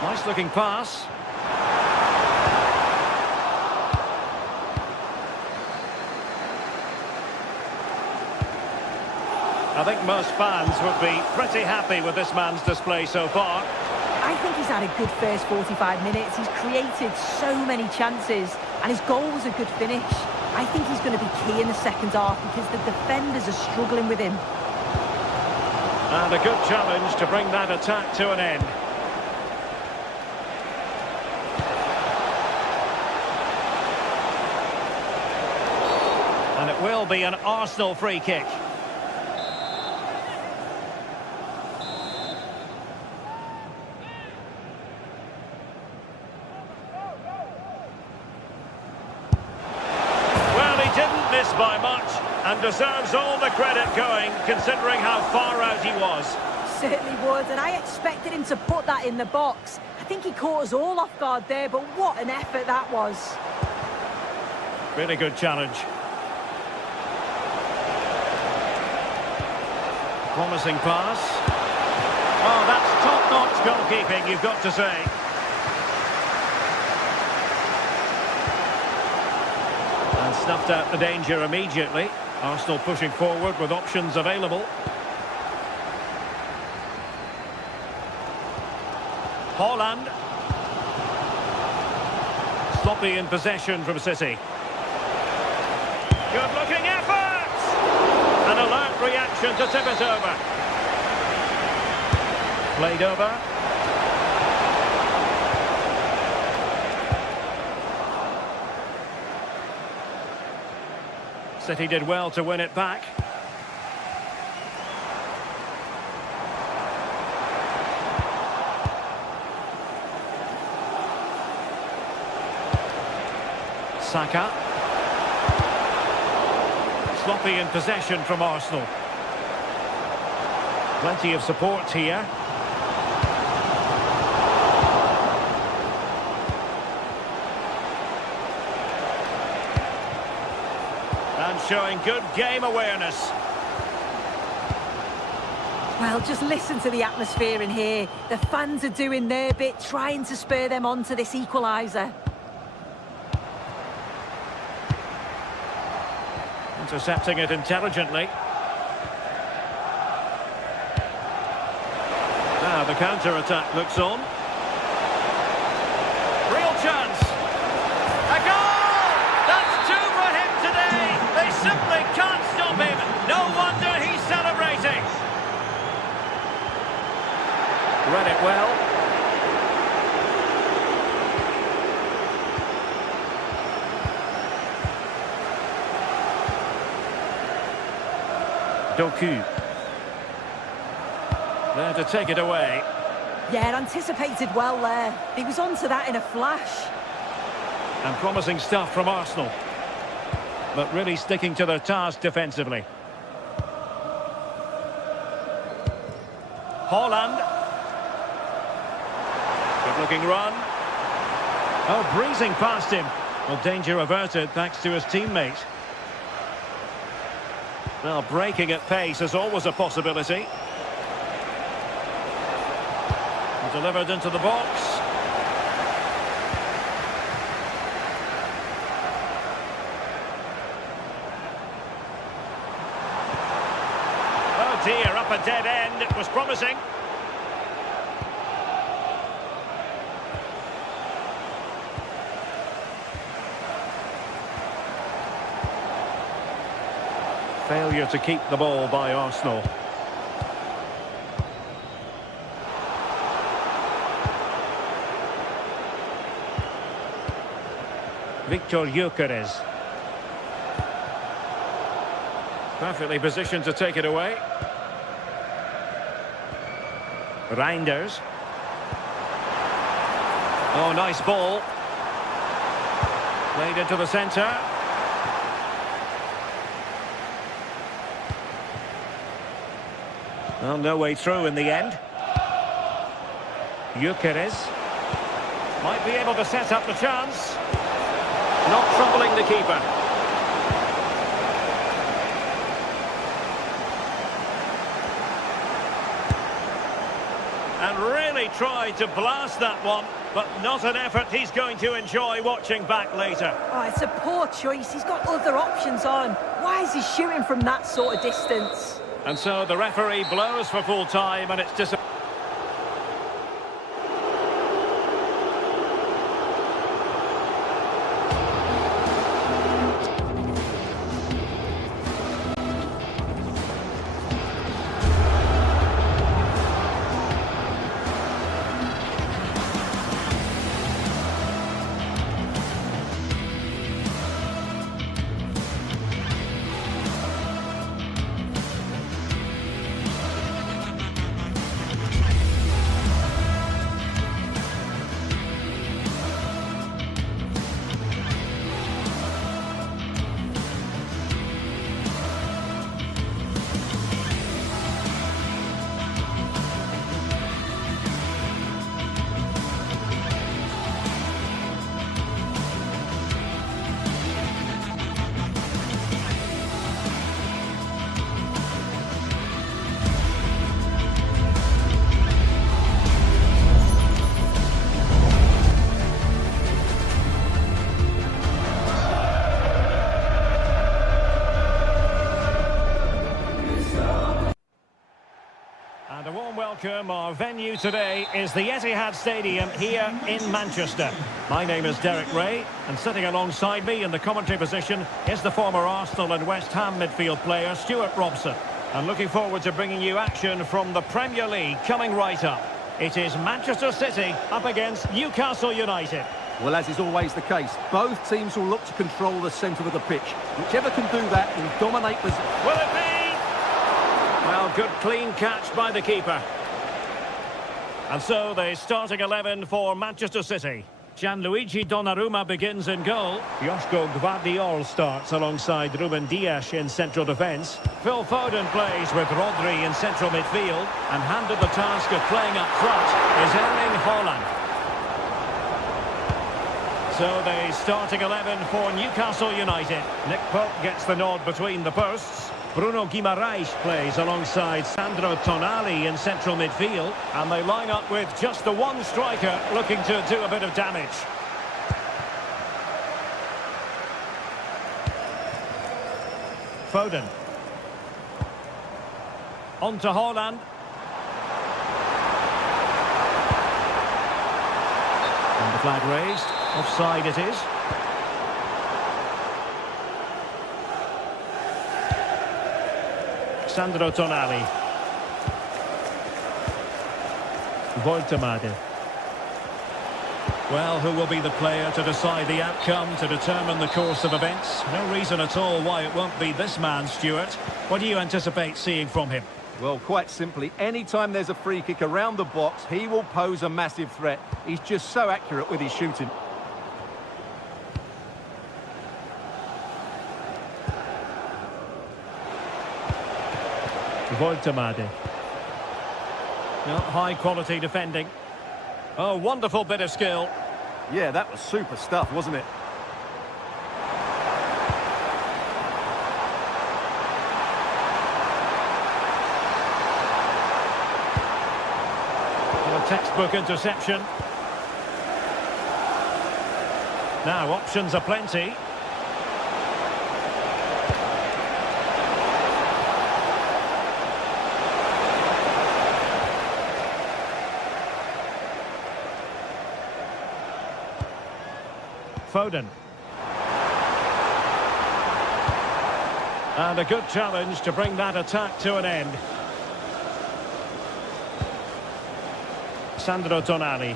Nice looking pass. I think most fans would be pretty happy with this man's display so far. I think he's had a good first 45 minutes. He's created so many chances, and his goal was a good finish. I think he's going to be key in the second half because the defenders are struggling with him. And a good challenge to bring that attack to an end. And it will be an Arsenal free kick. Well, he didn't miss by much, and deserves all the credit going, considering how far out he was. Certainly would, and I expected him to put that in the box. I think he caught us all off guard there, but what an effort that was. Really good challenge. Promising pass. Oh, that's top-notch goalkeeping, you've got to say. And snuffed out the danger immediately. Arsenal pushing forward with options available. Haaland. Sloppy in possession from City. Good looking effort! An alert reaction to tip it over. Played over. City did well to win it back. Saka. Sloppy in possession from Arsenal. Plenty of support here. And showing good game awareness. Well, just listen to the atmosphere in here. The fans are doing their bit, trying to spur them on to this equaliser. Intercepting it intelligently. Now the counter-attack looks on. Real chance. A goal! That's two for him today. They simply can't stop him. No wonder he's celebrating. Read it well. Doku. There to take it away. Yeah, anticipated well there. He was onto that in a flash. And promising stuff from Arsenal. But really sticking to their task defensively. Haaland. Good looking run. Oh, breezing past him. Well, danger averted thanks to his teammate. Well, breaking at pace is always a possibility. Delivered into the box. Oh dear, up a dead end. It was promising. Failure to keep the ball by Arsenal. Victor Gyökeres. Perfectly positioned to take it away. Reinders. Oh, nice ball. Played into the centre. Well, no way through in the end. Gyökeres. Might be able to set up the chance. Not troubling the keeper. And really tried to blast that one, but not an effort he's going to enjoy watching back later. Oh, it's a poor choice. He's got other options on. Why is he shooting from that sort of distance? And so the referee blows for full time, and it's disappointing. welcome. Our venue today is the Etihad Stadium here in Manchester. My name is Derek Ray, and sitting alongside me in the commentary position is the former Arsenal and West Ham midfield player Stuart Robson. And looking forward to bringing you action from the Premier League coming right up. It is Manchester City up against Newcastle United. Well, as is always the case, both teams will look to control the centre of the pitch. Whichever can do that will dominate the... Will it be? Well, good clean catch by the keeper. And so the starting 11 for Manchester City. Gianluigi Donnarumma begins in goal. Joško Gvardiol starts alongside Ruben Dias in central defence. Phil Foden plays with Rodri in central midfield. And handed the task of playing up front is Erling Haaland. So the starting 11 for Newcastle United. Nick Pope gets the nod between the posts. Bruno Guimaraes plays alongside Sandro Tonali in central midfield. And they line up with just the one striker looking to do a bit of damage. Foden. On to Haaland. And the flag raised. Offside it is. Sandro Tonali. Voltemade. Well, who will be the player to decide the outcome, to determine the course of events? No reason at all why it won't be this man, Stuart. What do you anticipate seeing from him? Well, quite simply, anytime there's a free kick around the box, he will pose a massive threat. He's just so accurate with his shooting. Voltemade. No, high quality defending. Oh, wonderful bit of skill. Yeah, that was super stuff, wasn't it? A textbook interception. Now, options are plenty. Foden. And a good challenge to bring that attack to an end. Sandro Tonali.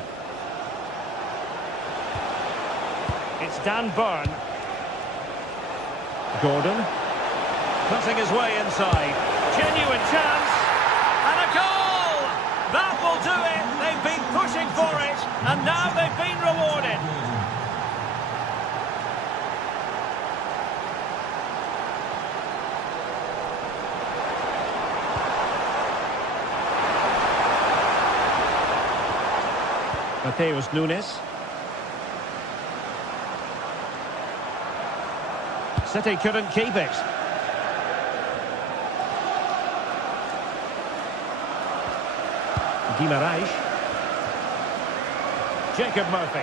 It's Dan Burn. Gordon. Cutting his way inside. Genuine chance. And a goal! That will do it. They've been pushing for it. And now they've been rewarded. Mateus Nunes. City couldn't keep it. Guimaraes. Jacob Murphy.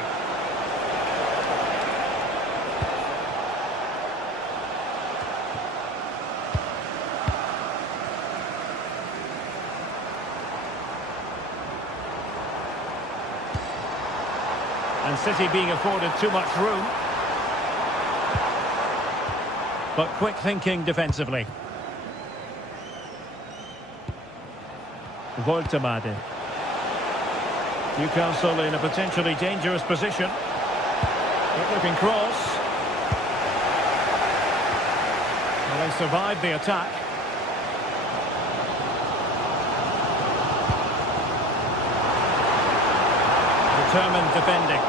And City being afforded too much room. But quick thinking defensively. Voltemade. Newcastle in a potentially dangerous position. Good looking cross. Well, they survived the attack. Determined defending.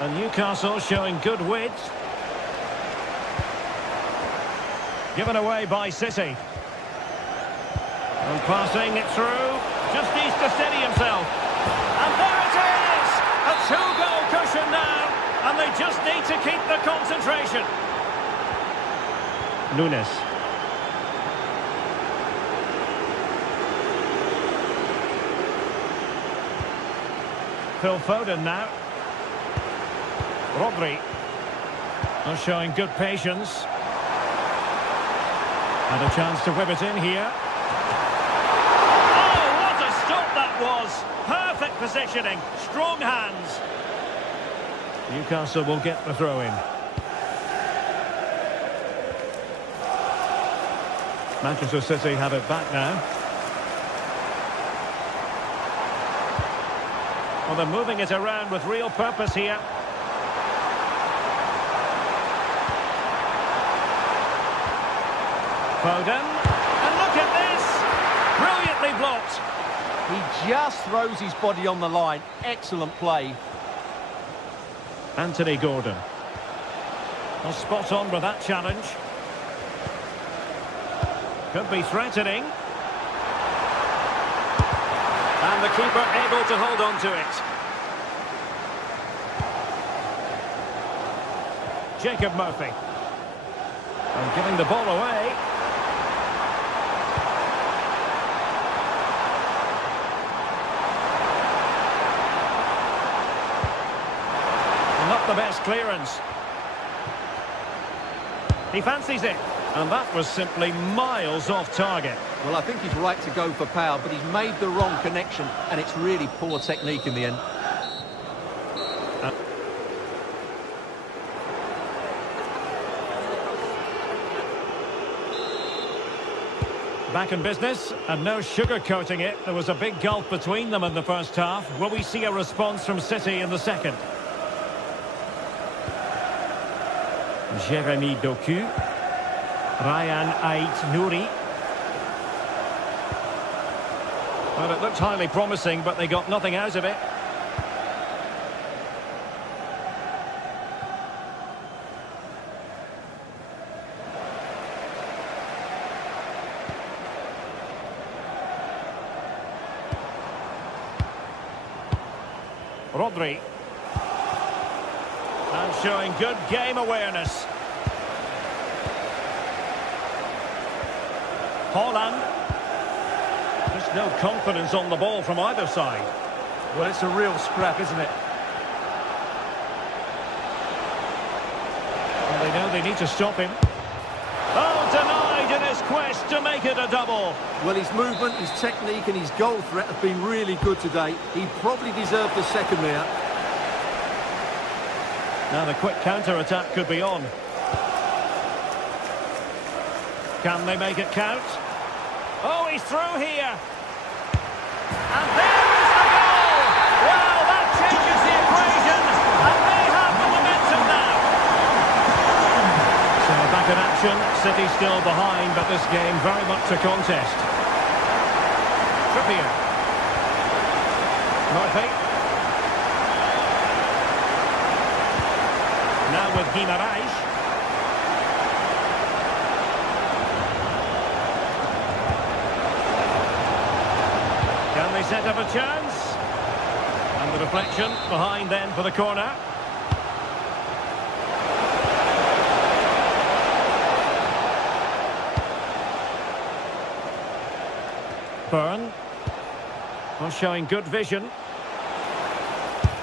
And Newcastle showing good width. Given away by City. And passing it through. Just needs to steady himself. And there it is! A two-goal cushion now. And they just need to keep the concentration. Nunes. Phil Foden now. Rodri. Well, showing good patience. And a chance to whip it in here. Oh, what a stop that was! Perfect positioning, strong hands. Newcastle will get the throw in. Manchester City have it back now. Well, they're moving it around with real purpose here. Foden, and look at this! Brilliantly blocked. He just throws his body on the line. Excellent play. Anthony Gordon. Well, spot on with that challenge. Could be threatening. And the keeper able to hold on to it. Jacob Murphy. And giving the ball away. Not the best clearance. He fancies it. And that was simply miles off target. Well, I think he's right to go for power, but he's made the wrong connection, and it's really poor technique in the end. Back in business, and no sugarcoating it. There was a big gulf between them in the first half. Will we see a response from City in the second? Jeremy Doku. Ryan Ait-Nouri. Well, it looked highly promising, but they got nothing out of it. Rodri. And showing good game awareness. Haaland. Just no confidence on the ball from either side. Well, it's a real scrap, isn't it? Well, they know they need to stop him. Oh, denied in his quest to make it a double. Well, his movement, his technique and his goal threat have been really good today. He probably deserved the second there. Now the quick counter-attack could be on. Can they make it count? Oh, he's through here. And there is the goal! Well, that changes the equation, and they have the momentum now. So back in action, City still behind, but this game very much a contest. Trippier. Murphy. Now with Guimaraes. Can they set up a chance? And the deflection behind then for the corner. Byrne. Well, showing good vision.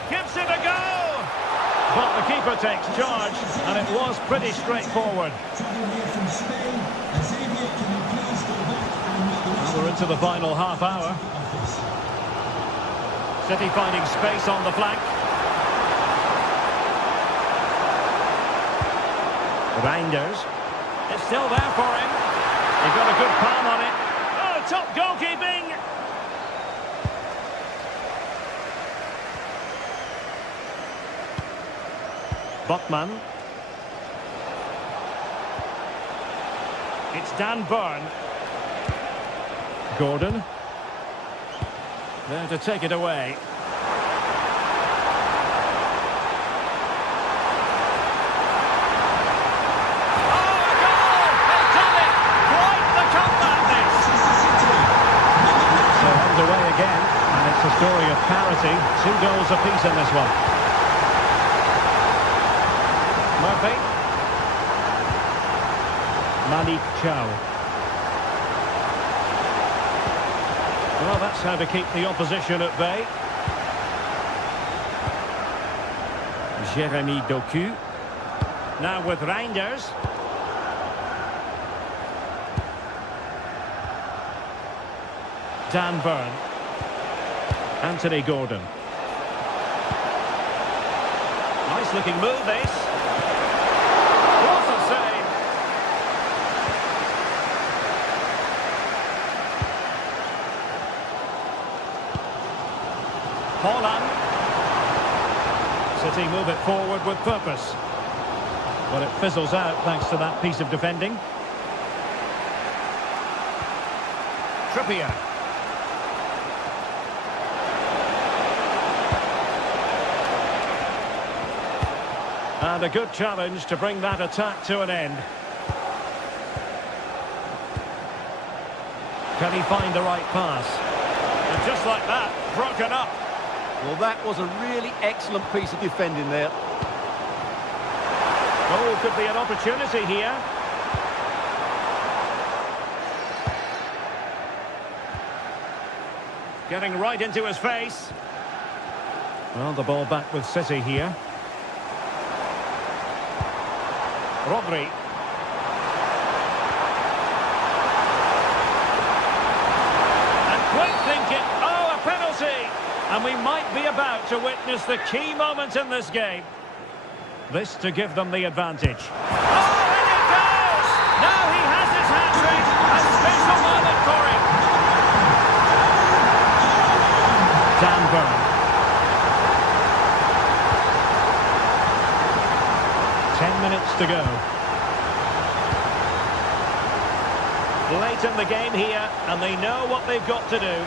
Gives it a go! But the keeper takes charge, and it was pretty straightforward. Now we're into the final half hour. City finding space on the flank. Reinders. It's still there for him. He got a good palm on it. Oh, top goalkeeping! Botman. It's Dan Byrne. Gordon. There to take it away. It's a story of parity. 2 goals apiece in this one. Murphy. Malik Chow. Well, that's how to keep the opposition at bay. Jeremy Doku. Now with Reinders. Dan Burn. Anthony Gordon. Nice looking move this. What a save. Haaland. City move it forward with purpose. But it fizzles out thanks to that piece of defending. Trippier. And a good challenge to bring that attack to an end. Can he find the right pass? And just like that, broken up. Well, that was a really excellent piece of defending there. Oh, could be an opportunity here. Getting right into his face. Well, the ball back with City here. Rodri. And quick thinking. Oh, a penalty! And we might be about to witness the key moment in this game. This to give them the advantage. Oh, in it goes! Now he has his hat-trick. A special moment for him. Dan Burn. 10 minutes to go. Late in the game here, and they know what they've got to do.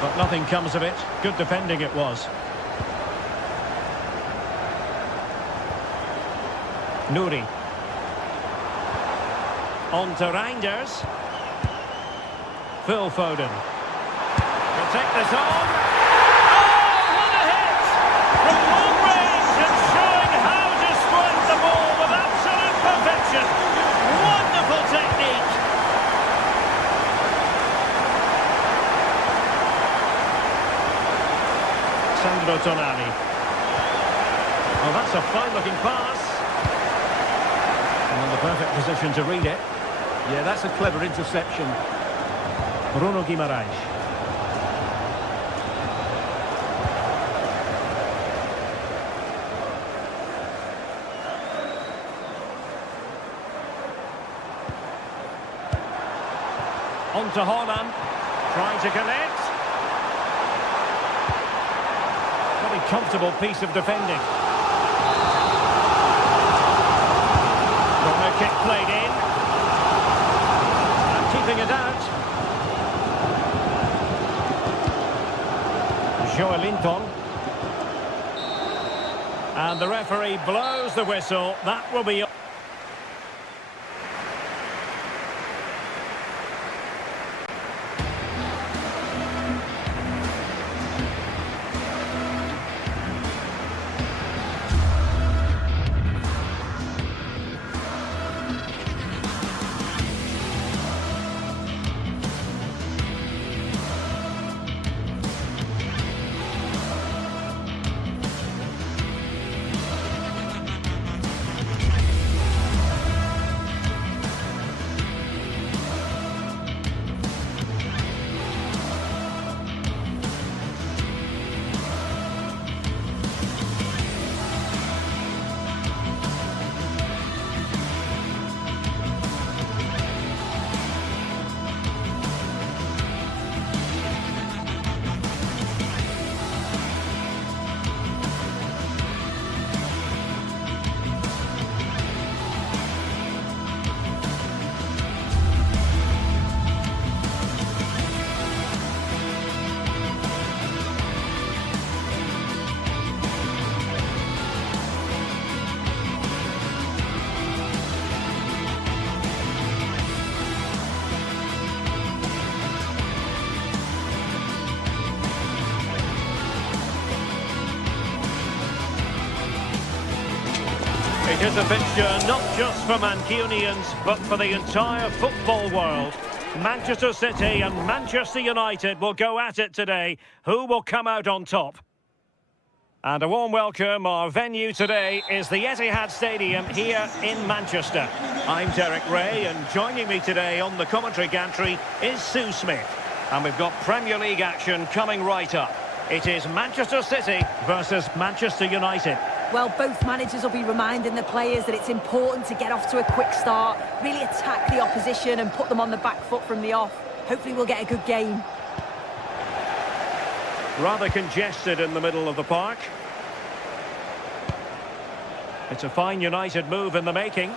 But nothing comes of it. Good defending it was. Nouri. On to Reinders. Phil Foden. He'll take this on. Oh, what a hit! From long range and showing how to strike the ball with absolute perfection. Wonderful technique. Sandro Tonali. Oh, that's a fine-looking pass. And in the perfect position to read it. Yeah, that's a clever interception. Bruno Guimaraes. On to Haaland. Trying to connect. Very comfortable piece of defending. Corner kick played in. And keeping it out. Joelinton. And the referee blows the whistle. That will be... It is a fixture not just for Mancunians, but for the entire football world. Manchester City and Manchester United will go at it today. Who will come out on top? And a warm welcome. Our venue today is the Etihad Stadium here in Manchester. I'm Derek Ray, and joining me today on the commentary gantry is Sue Smith. And we've got Premier League action coming right up. It is Manchester City versus Manchester United. Well, both managers will be reminding the players that it's important to get off to a quick start, really attack the opposition and put them on the back foot from the off. Hopefully we'll get a good game. Rather congested in the middle of the park. It's a fine United move in the making.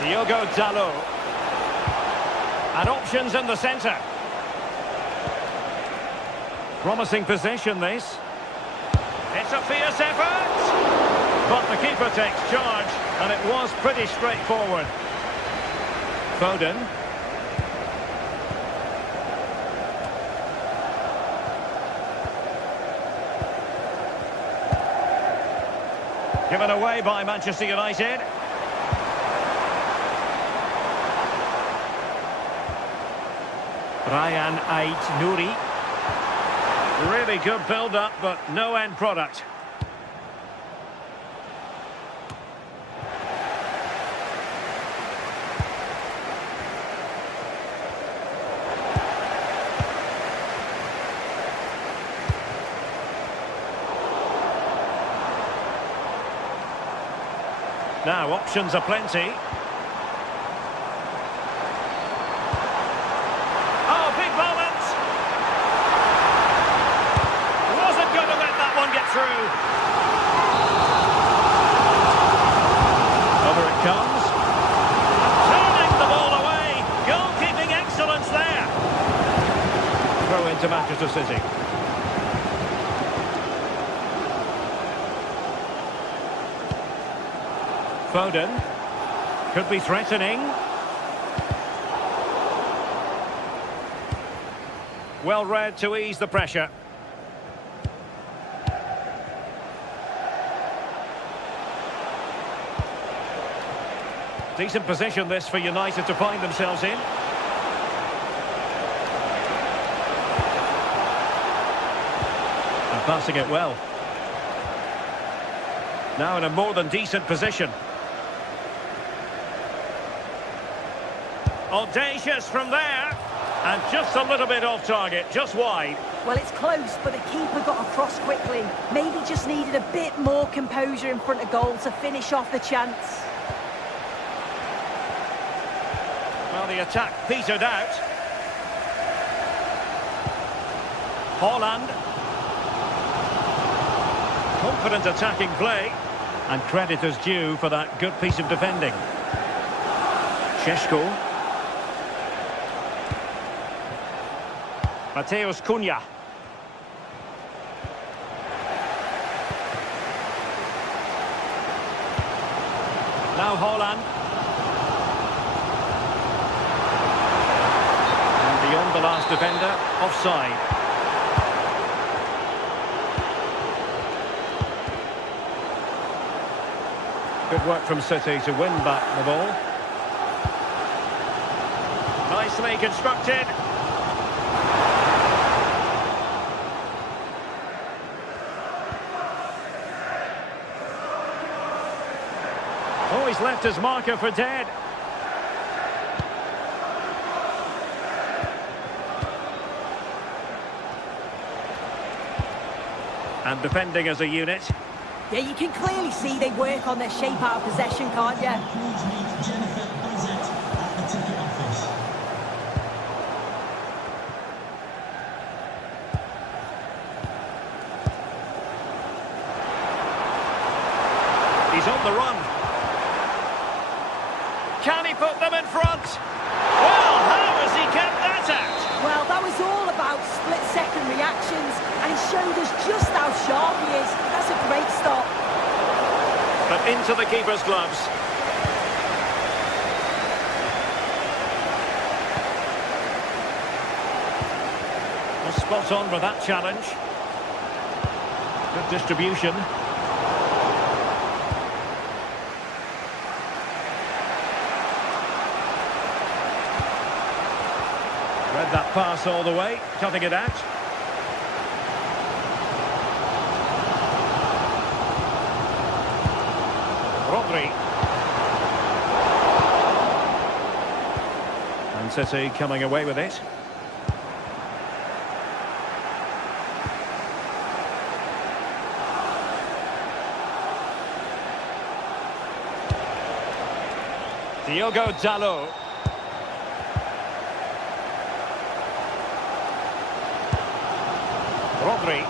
Diogo Dalot. And options in the centre. Promising position, this. It's a fierce effort! But the keeper takes charge, and it was pretty straightforward. Foden. Given away by Manchester United. Ryan Ait-Nouri. Really good build-up, but no end product. Now, options are plenty. Oh, big moment! Wasn't going to let that one get through. Over it comes. Turning the ball away. Goalkeeping excellence there. Throw into Manchester City. Foden could be threatening. Well read to ease the pressure. Decent position this for United to find themselves in. And passing it well. Now in a more than decent position. Audacious from there, and just a little bit off target, just wide. Well, it's close, but the keeper got across quickly. Maybe just needed a bit more composure in front of goal to finish off the chance. Well, the attack petered out. Haaland. Confident attacking play, and credit is due for that good piece of defending. Šeško. Mateus Cunha. Now Haaland. And beyond the last defender, offside. Good work from City to win back the ball. Nicely constructed. Oh, he's left his marker for dead. And defending as a unit. Yeah, you can clearly see they work on their shape out of possession, can't you? Please meet Jennifer Bassett at the ticket office. He's on the run. Can he put them in front? Well, how has he kept that out? Well, that was all about split-second reactions, and he showed us just how sharp he is. That's a great stop. But into the keeper's gloves. Well, spot on with that challenge. Good distribution. Read that pass all the way, cutting it out. Rodri. And City coming away with it. Diogo Dalot. Rodri.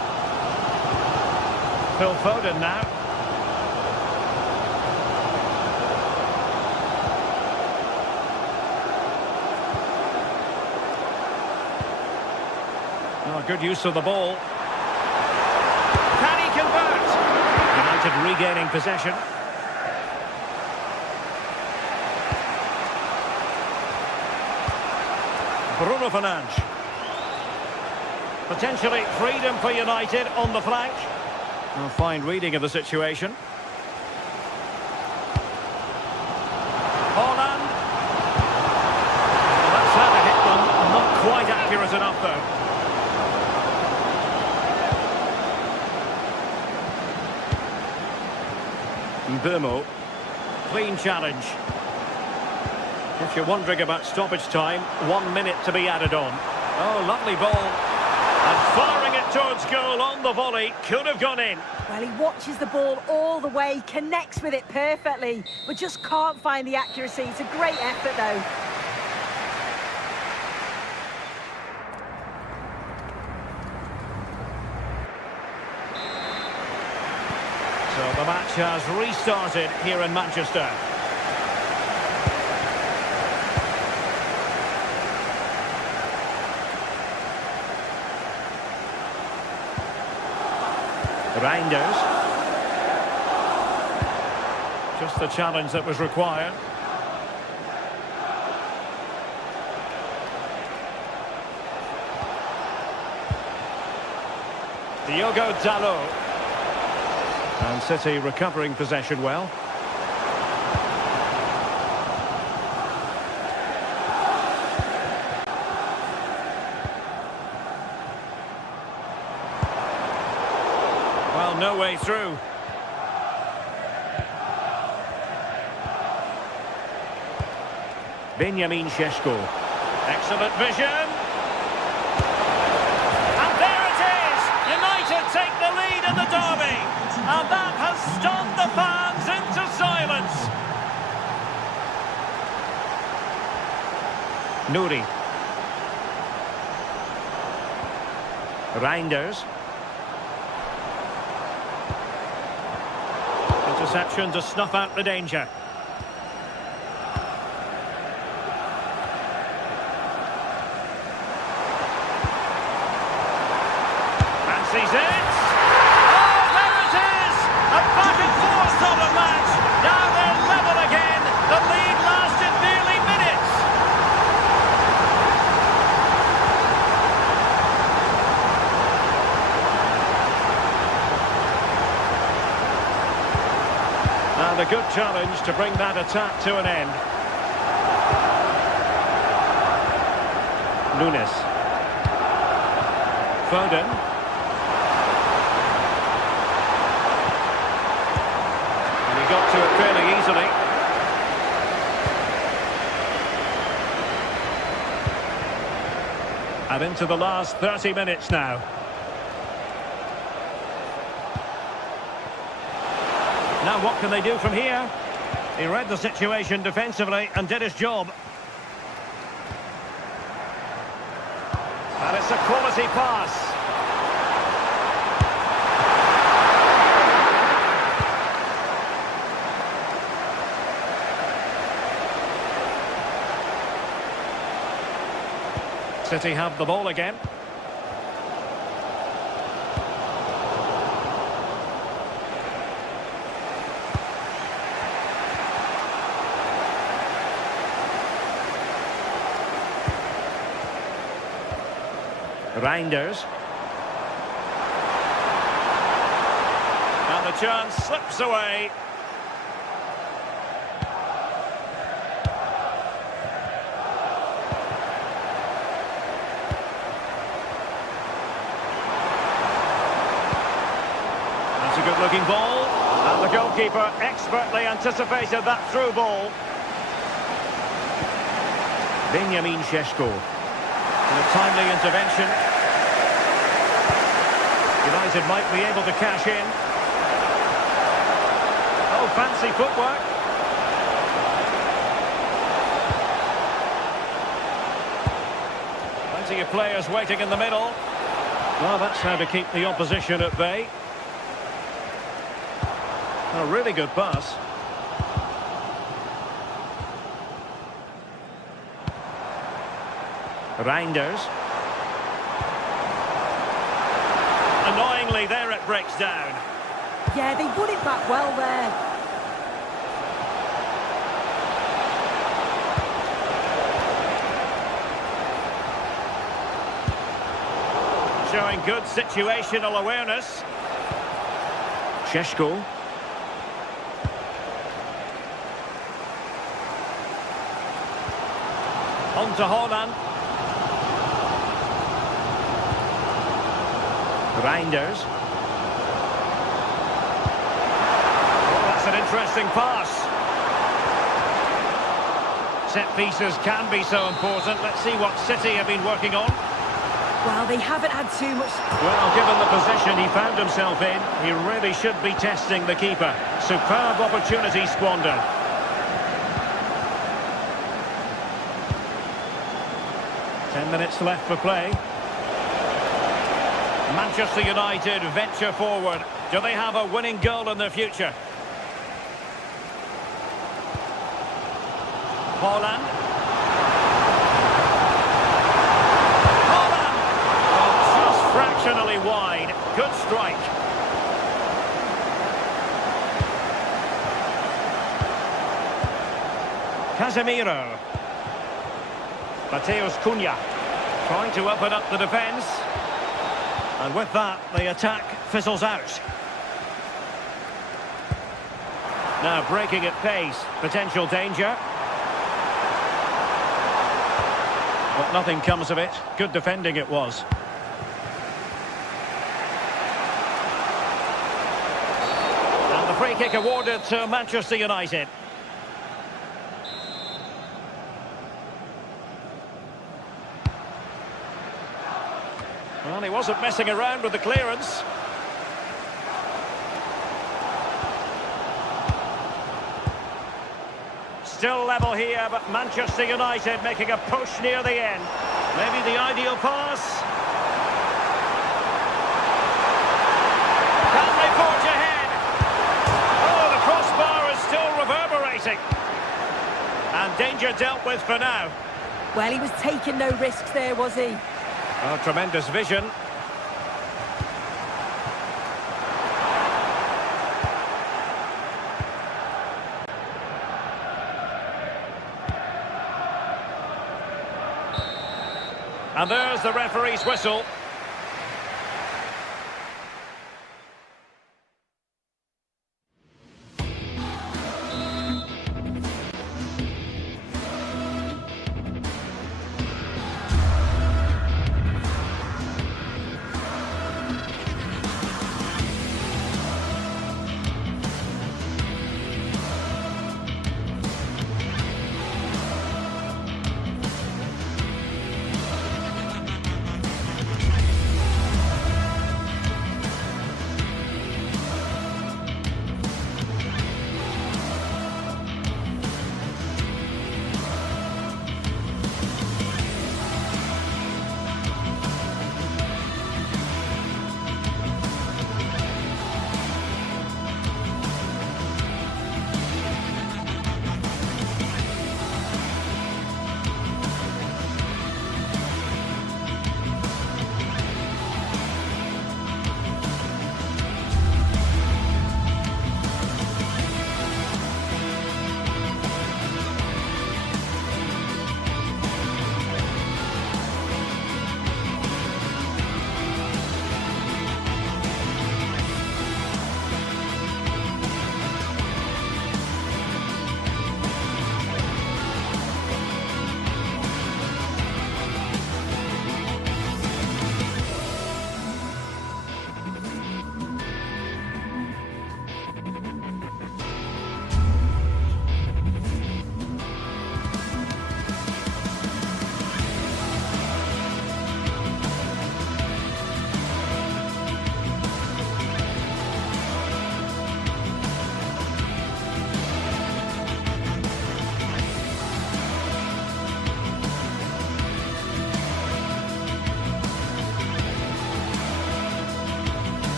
Phil Foden now. Oh, good use of the ball. Can he convert? United regaining possession. Bruno Fernandes. Potentially freedom for United on the flank. A fine reading of the situation. Haaland. Well, that's how to hit them. Not quite accurate enough, though. Mbeumo. Clean challenge. If you're wondering about stoppage time, 1 minute to be added on. Oh, lovely ball. And firing it towards goal on the volley. Could have gone in. Well, he watches the ball all the way, connects with it perfectly, but just can't find the accuracy. It's a great effort, though. So the match has restarted here in Manchester. Reinders. Just the challenge that was required. Diogo Dalot. And City recovering possession well. Well, no way through. Benjamin Šeško. Excellent vision. And there it is! United take the lead in the derby. And that has stunned the fans into silence. Nouri. Reinders. Interception to snuff out the danger. Fancies it. Oh, there it is! A back and forth sort of match. Now they're level again. The lead lasted nearly minutes. And a good challenge to bring that attack to an end. Nunes. Foden. And he got to it fairly easily. And into the last 30 minutes now. Now what can they do from here? He read the situation defensively and did his job. And it's a quality pass. City have the ball again. Reinders. And the chance slips away. Good-looking ball. And the goalkeeper expertly anticipated that through ball. Benjamin Šeško. And a timely intervention. United might be able to cash in. Oh, fancy footwork. Plenty of players waiting in the middle. Well, that's how to keep the opposition at bay. A really good pass. Reinders. Annoyingly, there it breaks down. Yeah, they put it back well there. Showing good situational awareness. Šeško. On to Haaland. Reinders. Oh, that's an interesting pass. Set pieces can be so important. Let's see what City have been working on. Well, they haven't had too much... Well, given the position he found himself in, he really should be testing the keeper. Superb opportunity squandered. Minutes left for play. Manchester United venture forward. Do they have a winning goal in their future? Haaland. Haaland! Oh, just fractionally wide. Good strike. Casemiro. Mateus Cunha. Trying to open up the defence. And with that, the attack fizzles out. Now breaking at pace. Potential danger. But nothing comes of it. Good defending it was. And the free kick awarded to Manchester United. Well, he wasn't messing around with the clearance. Still level here, but Manchester United making a push near the end. Maybe the ideal pass. Can they forge ahead? Oh, the crossbar is still reverberating. And danger dealt with for now. Well, he was taking no risks there, was he? Oh, tremendous vision. And there's the referee's whistle.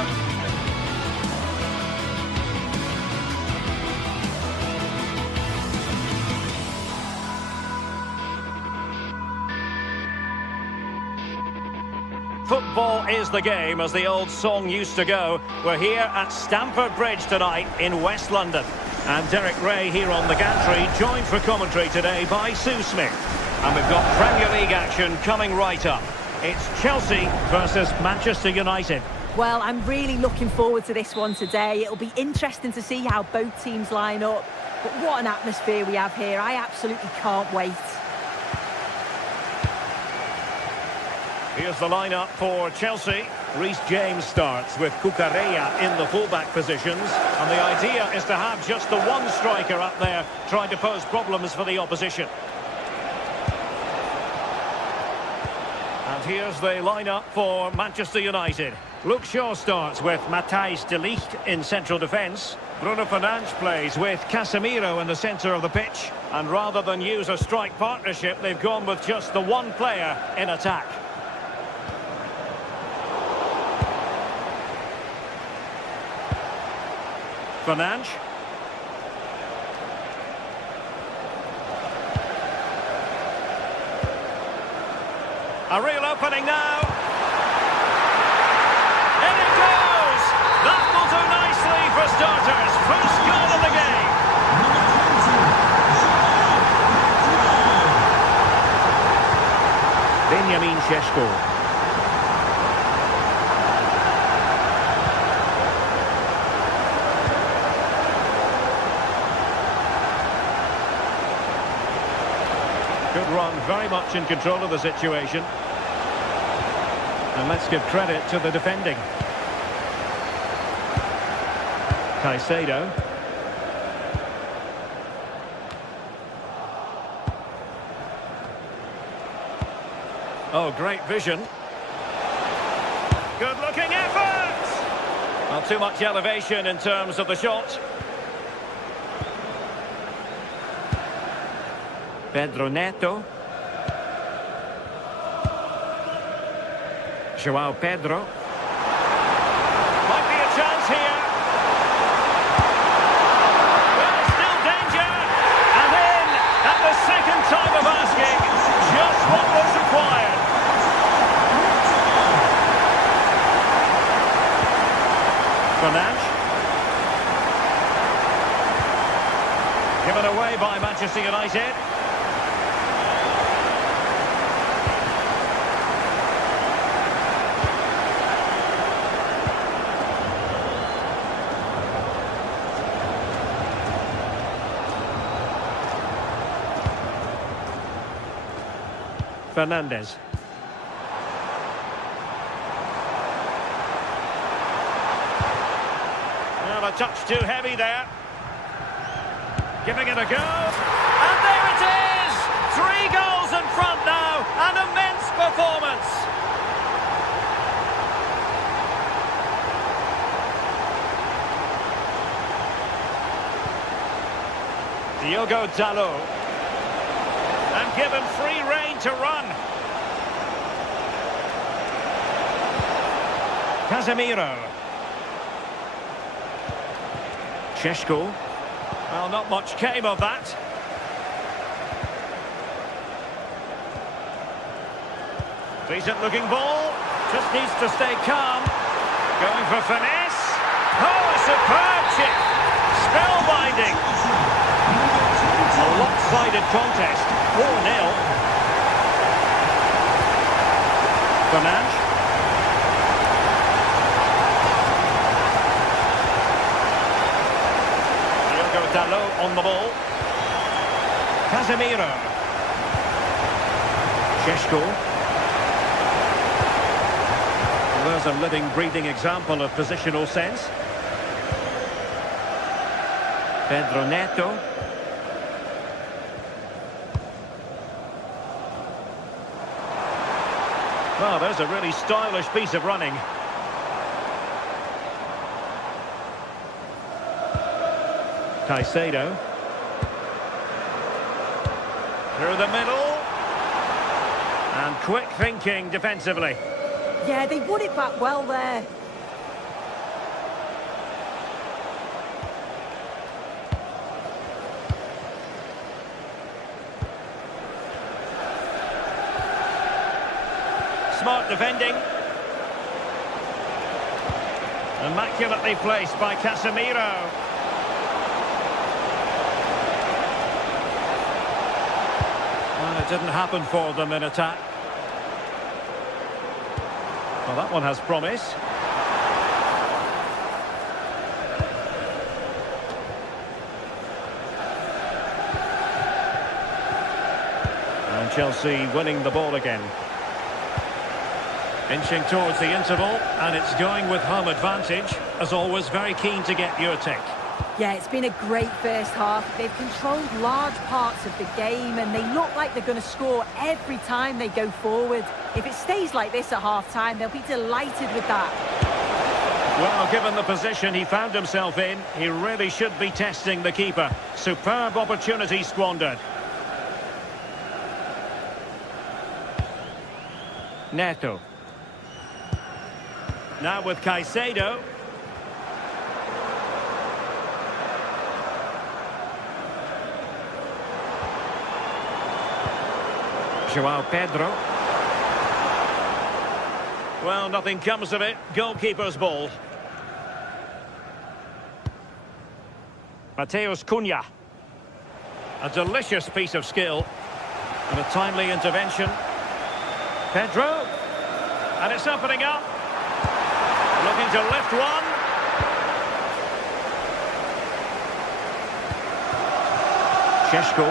corner. Football is the game, as the old song used to go. We're here at Stamford Bridge tonight in West London. And Derek Ray here on the gantry, joined for commentary today by Sue Smith. And we've got Premier League action coming right up. It's Chelsea versus Manchester United. Well, I'm really looking forward to this one today. It'll be interesting to see how both teams line up. But what an atmosphere we have here. I absolutely can't wait. Here's the lineup for Chelsea. Reece James starts with Cucurella in the fullback positions. And the idea is to have just the one striker up there trying to pose problems for the opposition. And here's the lineup for Manchester United. Luke Shaw starts with Matthijs de Ligt in central defence. Bruno Fernandes plays with Casemiro in the centre of the pitch. And rather than use a strike partnership, they've gone with just the one player in attack. Fernandes. A real opening now. In it goes! That will do nicely for starters. First goal of the game. Benjamin Šeško. Good run, very much in control of the situation. And let's give credit to the defending. Caicedo. Oh, great vision. Good looking effort! Not too much elevation in terms of the shot. Pedro Neto. João Pedro. Might be a chance here. Well, still danger. And in at the second time of asking. Just what was required. Fernandes. Given away by Manchester United. Fernandes. Well, a touch too heavy there. Giving it a go. And there it is! 3 goals in front now. An immense performance. Diogo Dalot. And given free rein to run. Casemiro. Šeško. Well, not much came of that. Decent looking ball. Just needs to stay calm. Going for finesse. Oh, a superb chip. Spellbinding. A lopsided contest. 4-0. Fernandes. Diogo Dalot on the ball. Casemiro. Šeško. Well, there's a living, breathing example of positional sense. Pedro Neto. Well, there's a really stylish piece of running. Caicedo. Through the middle. And quick thinking defensively. Yeah, they won it back well there. Smart defending. Immaculately placed by Casemiro. Well, it didn't happen for them in attack. Well, that one has promise. And Chelsea winning the ball again. Inching towards the interval, and it's going with home advantage. As always, very keen to get your take. Yeah, it's been a great first half. They've controlled large parts of the game, and they look like they're going to score every time they go forward. If it stays like this at half-time, they'll be delighted with that. Well, given the position he found himself in, he really should be testing the keeper. Superb opportunity squandered. Neto. Now with Caicedo. João Pedro. Well, nothing comes of it. Goalkeeper's ball. Mateus Cunha. A delicious piece of skill. And a timely intervention. Pedro. And it's opening up. Looking to lift one. Šeško.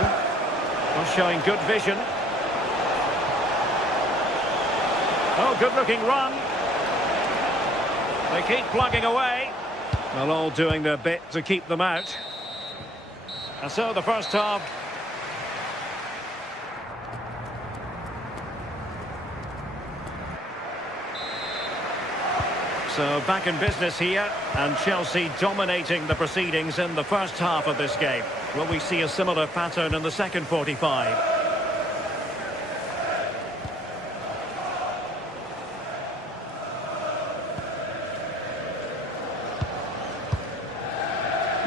Well, showing good vision. Oh, good-looking run. They keep plugging away. Well, all doing their bit to keep them out. And so the first half. So back in business here, and Chelsea dominating the proceedings in the first half of this game. Will we see a similar pattern in the second 45?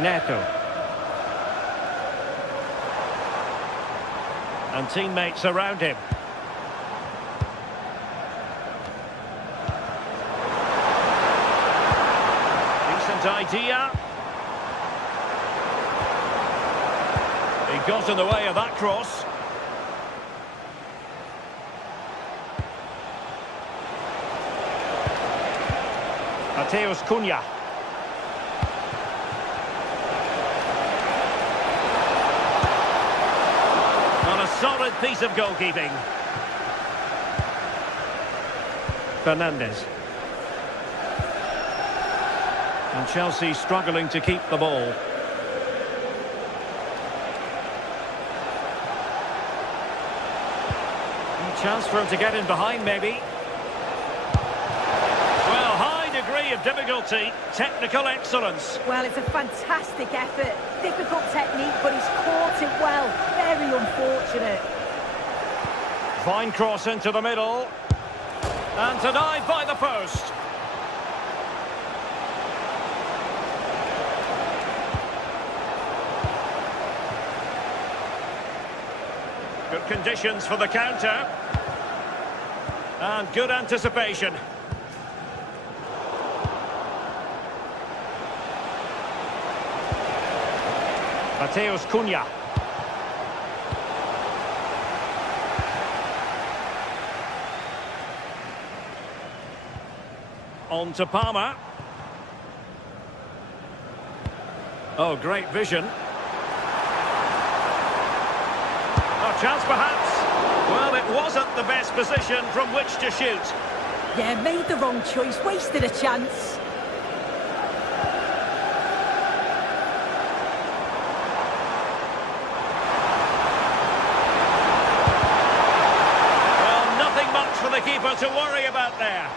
Neto. And teammates around him. Decent idea. He got in the way of that cross. Mateus Cunha. Solid piece of goalkeeping. Fernandes. And Chelsea struggling to keep the ball. Chance for him to get in behind, maybe. Well, high degree of difficulty, technical excellence. Well, it's a fantastic effort. Difficult technique, but he's caught it well. Very unfortunate. Fine cross into the middle. And denied by the post. Good conditions for the counter. And good anticipation. Mateus Cunha. On to Palmer. Oh, great vision. Oh, chance perhaps. Well, it wasn't the best position from which to shoot. Yeah, made the wrong choice, wasted a chance. Well, nothing much for the keeper to worry about there.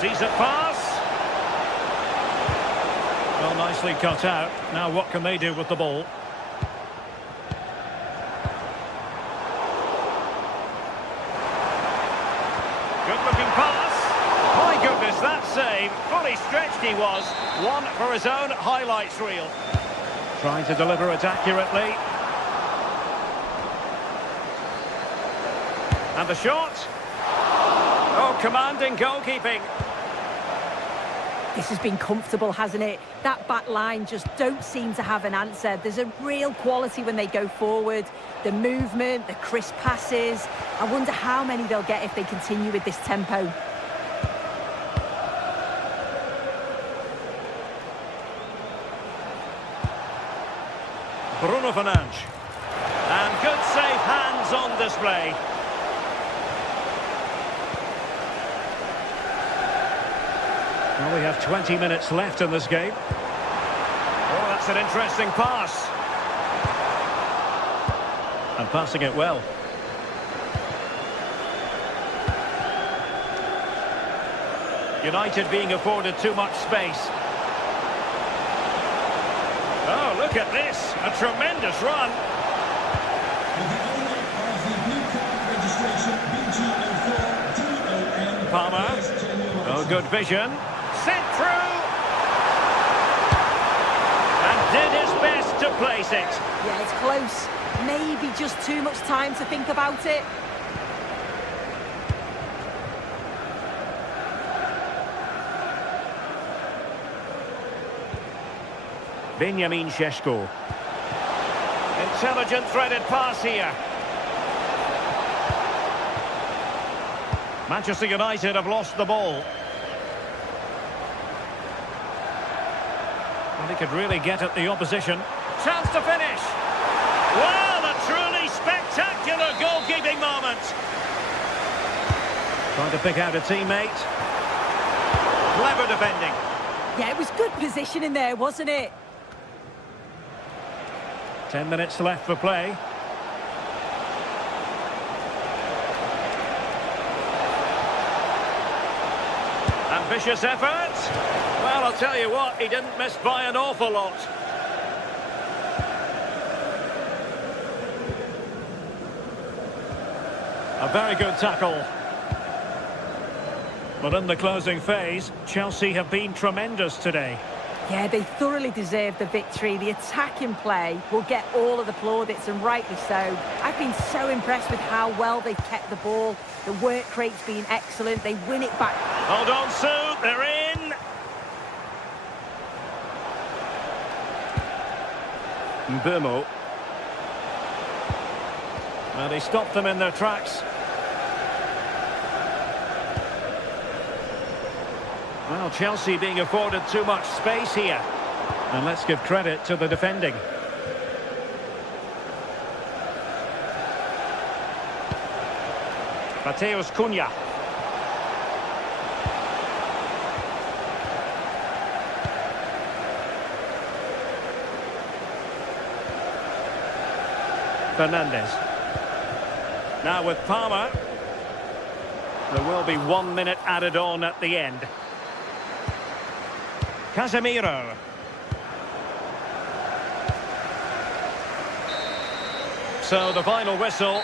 Decent pass. Well, nicely cut out. Now what can they do with the ball? Good looking pass. My goodness, that save. Fully stretched he was. One for his own highlights reel. Trying to deliver it accurately. And the shot. Oh, commanding goalkeeping. This has been comfortable, hasn't it? That back line just don't seem to have an answer. There's a real quality when they go forward. The movement, the crisp passes. I wonder how many they'll get if they continue with this tempo. Bruno Fernandes. And good safe hands on display. Well, we have 20 minutes left in this game. Oh, that's an interesting pass. And passing it well. United being afforded too much space. Oh, look at this. A tremendous run. Palmer. Oh, good vision. Sent through. And did his best to place it. Yeah, it's close. Maybe just too much time to think about it. Benjamin Šeško. Intelligent threaded pass here. Manchester United have lost the ball. And he could really get at the opposition. Chance to finish. Well, a truly spectacular goalkeeping moment. Trying to pick out a teammate. Clever defending. Yeah, it was good positioning there, wasn't it? 10 minutes left for play. Ambitious effort. Well, I'll tell you what, he didn't miss by an awful lot. A very good tackle. But in the closing phase, Chelsea have been tremendous today. Yeah, they thoroughly deserve the victory. The attacking play will get all of the plaudits, and rightly so. I've been so impressed with how well they've kept the ball. The work rate's been excellent. They win it back. Hold on, Sue. They're in. Mbeumo. Well, they stopped them in their tracks. Well, Chelsea being afforded too much space here. And let's give credit to the defending. Mateus Cunha. Fernandes. Now with Palmer. There will be 1 minute added on at the end. Casemiro. So the final whistle.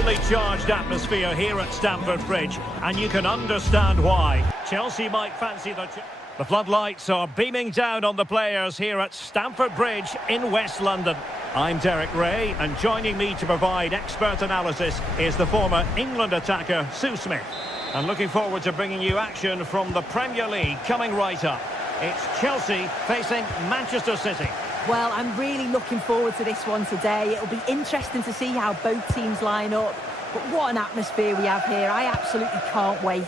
highly charged atmosphere here at Stamford Bridge, and you can understand why. Chelsea might fancy the floodlights are beaming down on the players here at Stamford Bridge in West London. I'm Derek Ray, and joining me to provide expert analysis is the former England attacker Sue Smith. And looking forward to bringing you action from the Premier League coming right up. It's Chelsea facing Manchester City. Well, I'm really looking forward to this one today. It'll be interesting to see how both teams line up. But what an atmosphere we have here. I absolutely can't wait.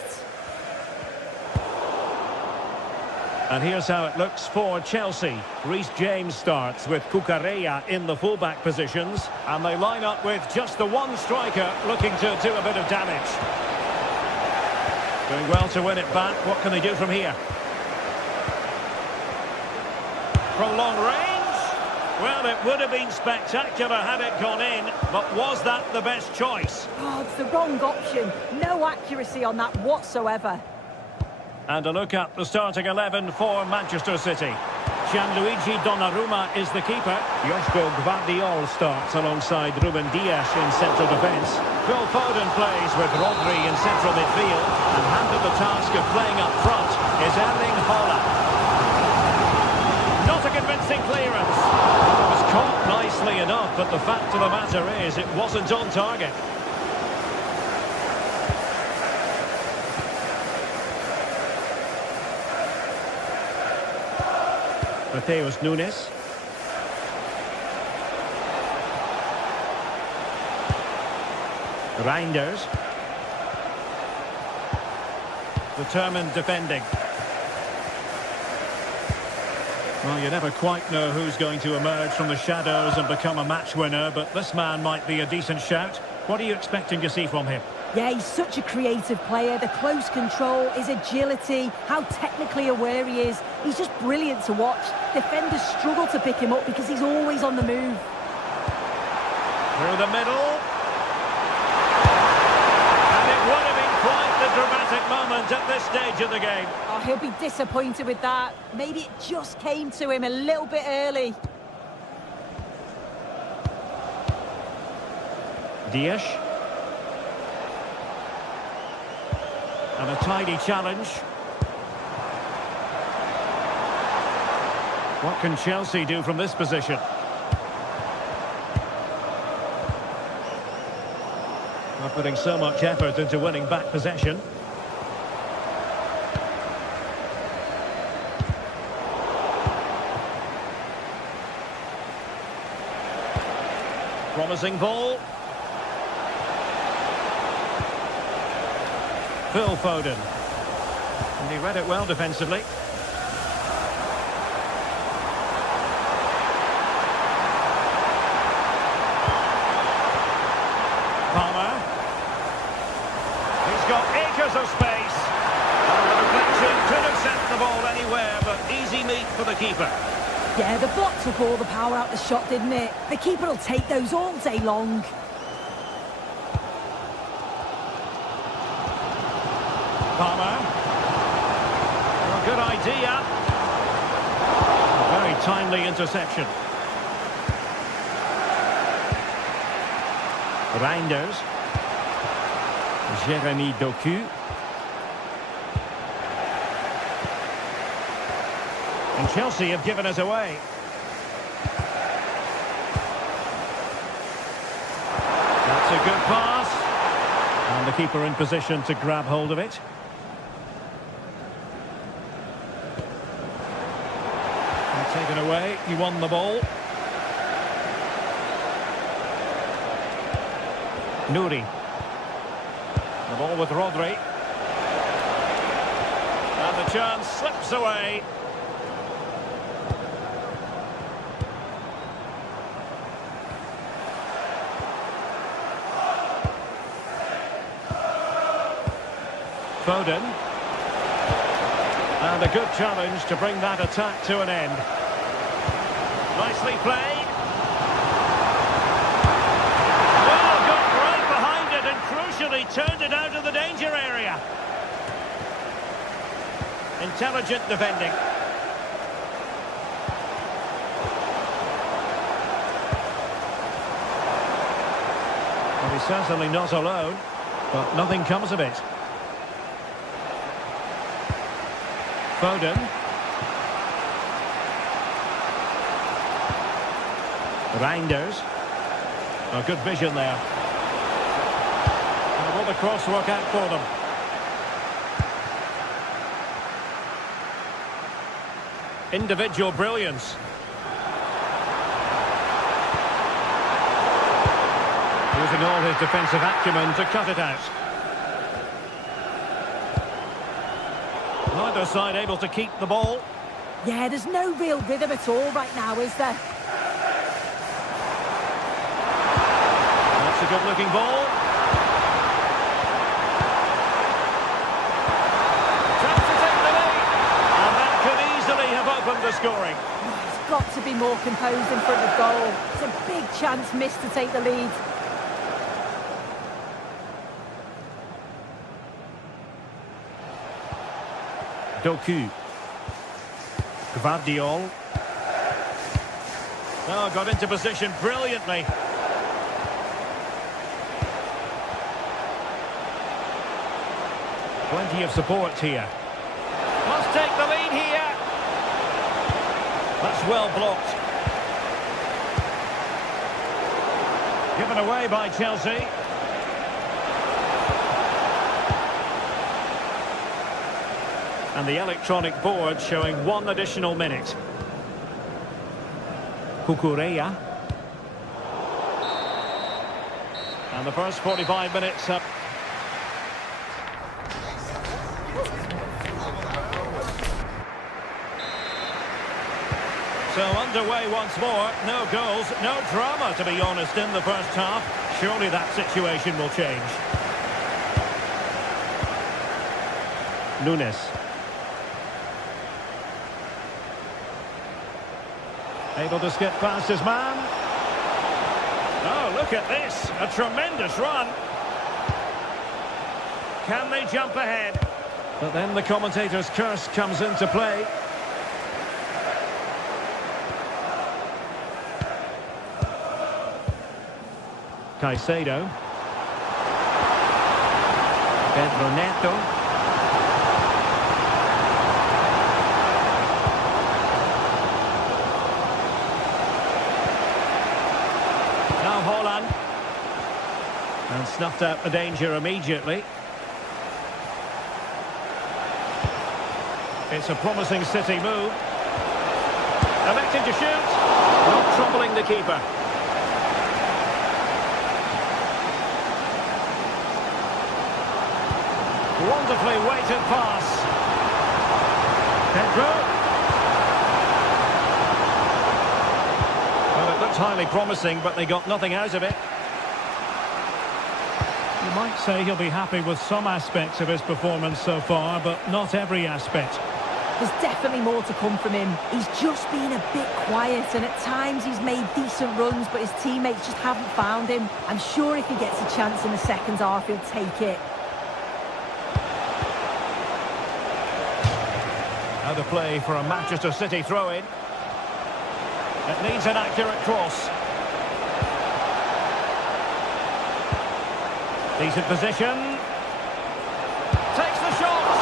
And here's how it looks for Chelsea. Reece James starts with Cucurella in the fullback positions. And they line up with just the one striker looking to do a bit of damage. Doing well to win it back. What can they do from here? From long range? Well, it would have been spectacular had it gone in, but was that the best choice? Oh, it's the wrong option. No accuracy on that whatsoever. And a look at the starting 11 for Manchester City. Gianluigi Donnarumma is the keeper. Joško Gvardiol starts alongside Ruben Dias in central defence. Phil Foden plays with Rodri in central midfield. And handed the task of playing up front is Erling Haaland. Not a convincing clearance. It was caught nicely enough, but the fact of the matter is it wasn't on target. Mateus Nunes. Reinders. Determined defending. Well, you never quite know who's going to emerge from the shadows and become a match winner, but this man might be a decent shout. What are you expecting to see from him? Yeah, he's such a creative player. The close control, his agility, how technically aware he is. He's just brilliant to watch. Defenders struggle to pick him up because he's always on the move. Through the middle. And it would have been quite the dramatic moment at this stage of the game. Oh, he'll be disappointed with that. Maybe it just came to him a little bit early. Dias. And a tidy challenge. What can Chelsea do from this position? Not putting so much effort into winning back possession. Promising ball. Phil Foden. And he read it well defensively. Palmer. He's got acres of space. And the deflection could have sent the ball anywhere, but easy meat for the keeper. Yeah, the block took all the power out the shot, didn't it? The keeper will take those all day long. Palmer. A good idea. A very timely interception. Reinders. Jeremy Doku. And Chelsea have given us away. That's a good pass. And the keeper in position to grab hold of it. Taken away, he won the ball. Nouri. The ball with Rodri. And the chance slips away. Foden. And a good challenge to bring that attack to an end. Nicely played. Well, got right behind it and crucially turned it out of the danger area. Intelligent defending. Well, he He's certainly not alone, but nothing comes of it. Foden. Reinders. A good vision there. And will the cross work out for them? Individual brilliance. Using all his defensive acumen to cut it out. Neither side able to keep the ball. Yeah, there's no real rhythm at all right now, is there? That's a good-looking ball. Chance to take the lead. And that could easily have opened the scoring. He's got to be more composed in front of goal. It's a big chance missed to take the lead. Doku. Gvardiol. Oh, got into position brilliantly. Plenty of support here. Must take the lead here. That's well blocked. Given away by Chelsea. And the electronic board showing 1 additional minute. Cucurella. And the first 45 minutes up. So underway once more. No goals, no drama, to be honest, in the first half. Surely that situation will change. Nunes. Able to skip past his man. Oh, look at this. A tremendous run. Can they jump ahead? But then the commentator's curse comes into play. Caicedo. Pedro Neto. Now Haaland. And snuffed out the danger immediately. It's a promising City move. Elected to shoot. Not troubling the keeper. Wonderfully weighted pass. Pedro. Well, it looked highly promising, but they got nothing out of it. You might say he'll be happy with some aspects of his performance so far, but not every aspect. There's definitely more to come from him. He's just been a bit quiet, and at times he's made decent runs, but his teammates just haven't found him. I'm sure if he gets a chance in the second half, he'll take it. Now the play for a Manchester City throw-in. It needs an accurate cross. Decent position. Takes the shot.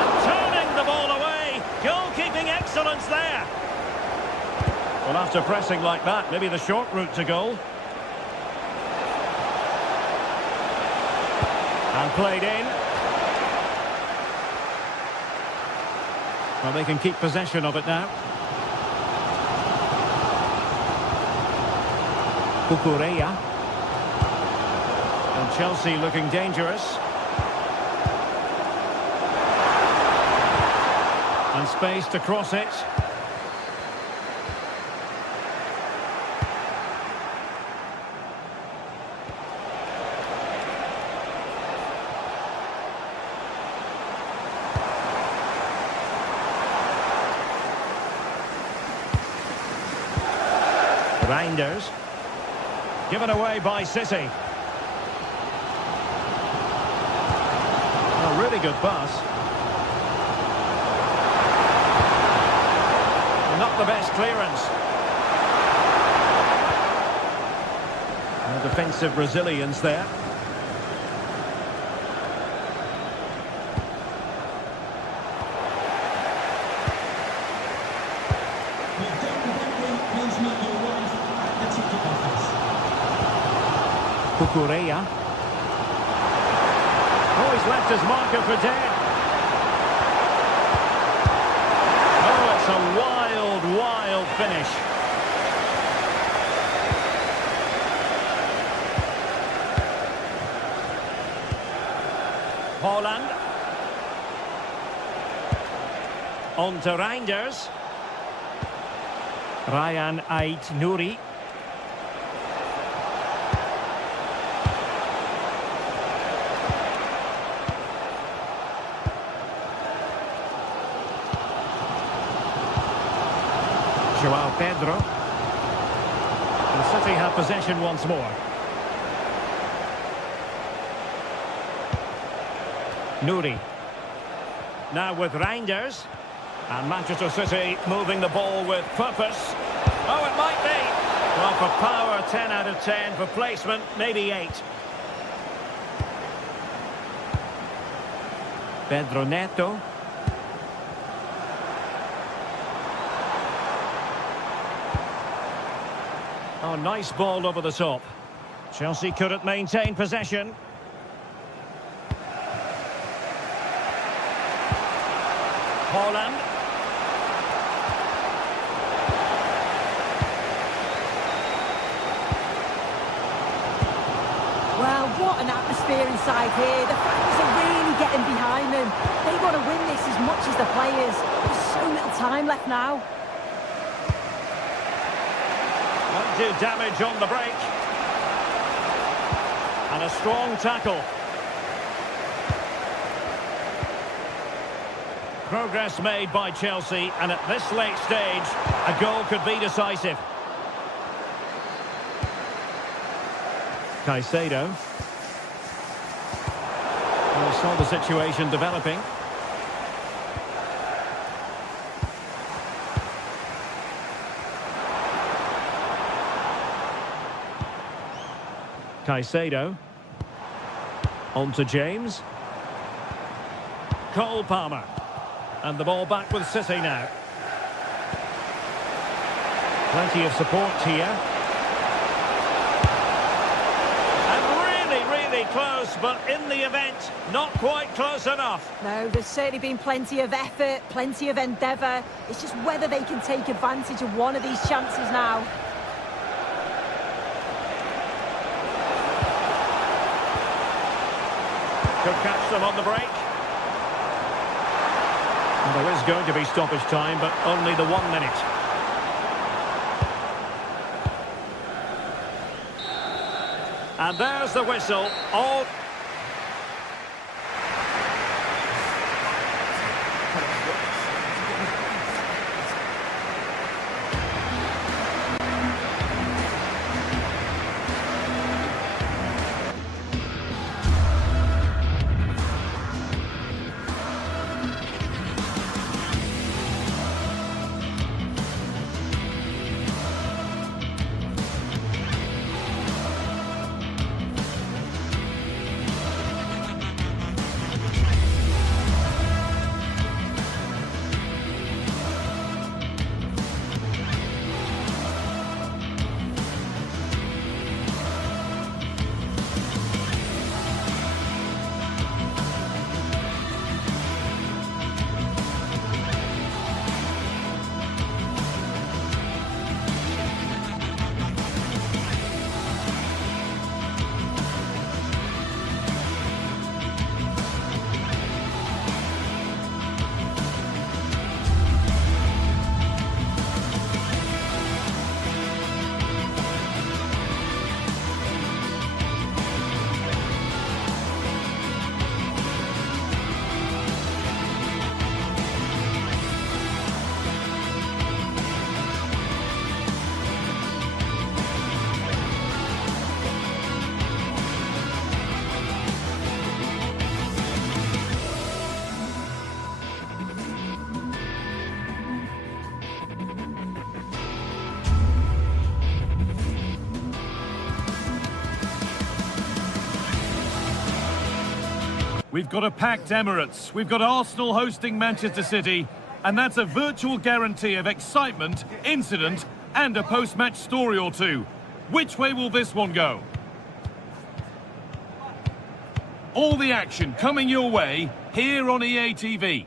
And turning the ball away. Goalkeeping excellence there. Well, after pressing like that, maybe the short route to goal. And played in. Well, they can keep possession of it now. Cucurella. And Chelsea looking dangerous. And space to cross it. Reinders. Given away by City. A really good pass. Not the best clearance. And defensive resilience there. Cucurella. Oh, he's left his marker for dead. Oh, it's a wild, wild finish. Holland. On to Reinders. Ryan Ait Nouri. João Pedro. And City have possession once more. Nouri. Now with Reinders. And Manchester City moving the ball with purpose. Oh, it might be. Well, for power, 10 out of 10. For placement, maybe 8. Pedro Neto. Oh, nice ball over the top. Chelsea couldn't maintain possession. Holland. Well, what an atmosphere inside here. The fans are really getting behind them. They want to win this as much as the players. There's so little time left now. Won't do damage on the break. And a strong tackle. Progress made by Chelsea, and at this late stage, a goal could be decisive. Caicedo. We saw the situation developing. Caicedo. On to James. Cole Palmer. And the ball back with City now. Plenty of support here. And really, really close, but in the event, not quite close enough. No, there's certainly been plenty of effort, plenty of endeavour. It's just whether they can take advantage of one of these chances now. Could catch them on the break. And there is going to be stoppage time, but only the 1 minute. And there's the whistle. All... We've got a packed Emirates, we've got Arsenal hosting Manchester City, and that's a virtual guarantee of excitement, incident, and a post-match story or two. Which way will this one go? All the action coming your way here on EA TV.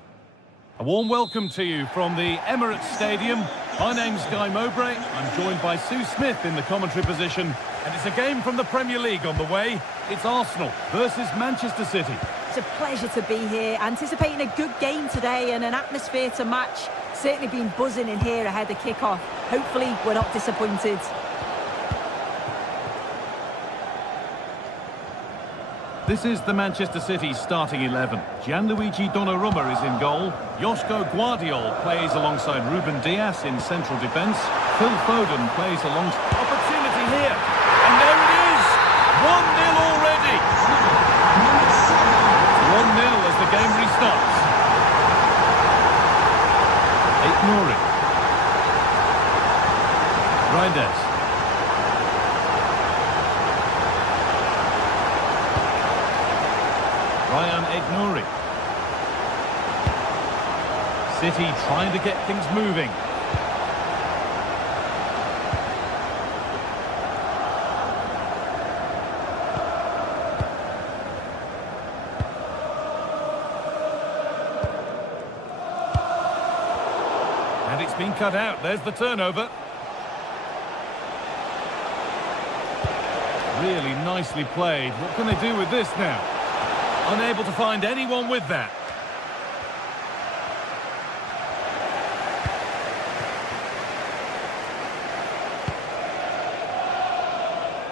A warm welcome to you from the Emirates Stadium. My name's Guy Mowbray. I'm joined by Sue Smith in the commentary position. And it's a game from the Premier League on the way. It's Arsenal versus Manchester City. It's a pleasure to be here, anticipating a good game today and an atmosphere to match. Certainly been buzzing in here ahead of kick-off. Hopefully we're not disappointed. This is the Manchester City starting 11. Gianluigi Donnarumma is in goal. Joško Guardiol plays alongside Ruben Dias in central defence. Phil Foden plays alongside... Opportunity here! And there it is! 1-0 already! 1-0 as the game restarts. Aït-Nouri. Reinders. Ryan Aït-Nouri. City trying to get things moving. And it's been cut out. There's the turnover. Really nicely played. What can they do with this now? Unable to find anyone with that.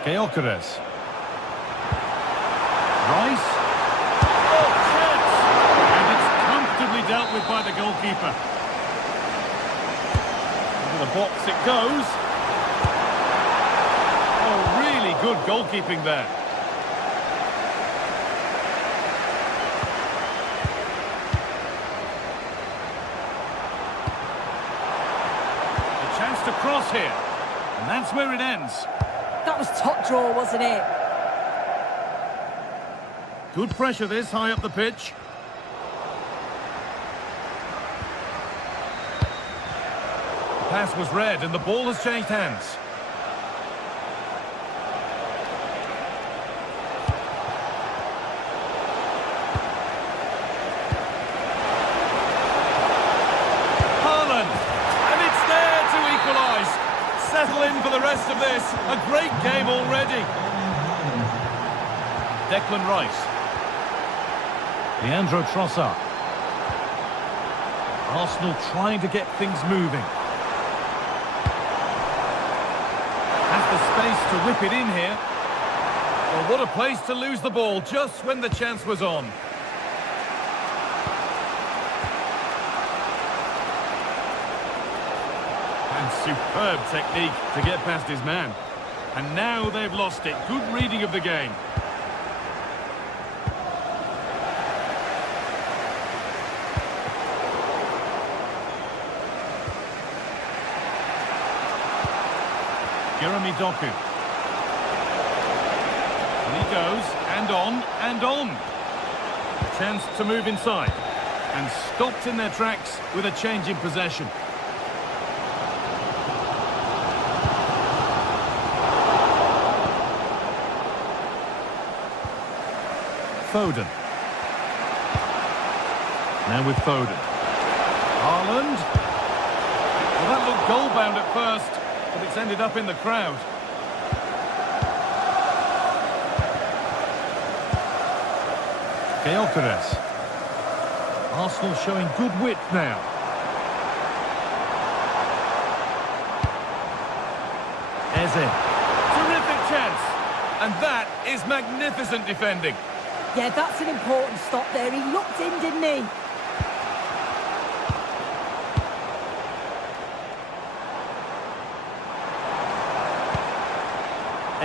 Gyökeres. Rice. Oh, chance! And it's comfortably dealt with by the goalkeeper. Into the box it goes. Oh, really good goalkeeping there. Chance to cross here, and that's where it ends. That was top draw, wasn't it? Good pressure this high up the pitch. The pass was read and the ball has changed hands. Settle in for the rest of this. A great game already. Declan Rice. Leandro Trossard. Arsenal trying to get things moving. Has the space to whip it in here. Well, what a place to lose the ball just when the chance was on. Superb technique to get past his man. And now they've lost it. Good reading of the game. Jeremy Doku. And he goes, and on. Chance to move inside. And stopped in their tracks with a change in possession. Foden. Now with Foden. Haaland. Well, that looked goal-bound at first, but it's ended up in the crowd. Gyökeres. Arsenal showing good width now. Eze. Terrific chance. And that is magnificent defending. Yeah, that's an important stop there. He looked in, didn't he?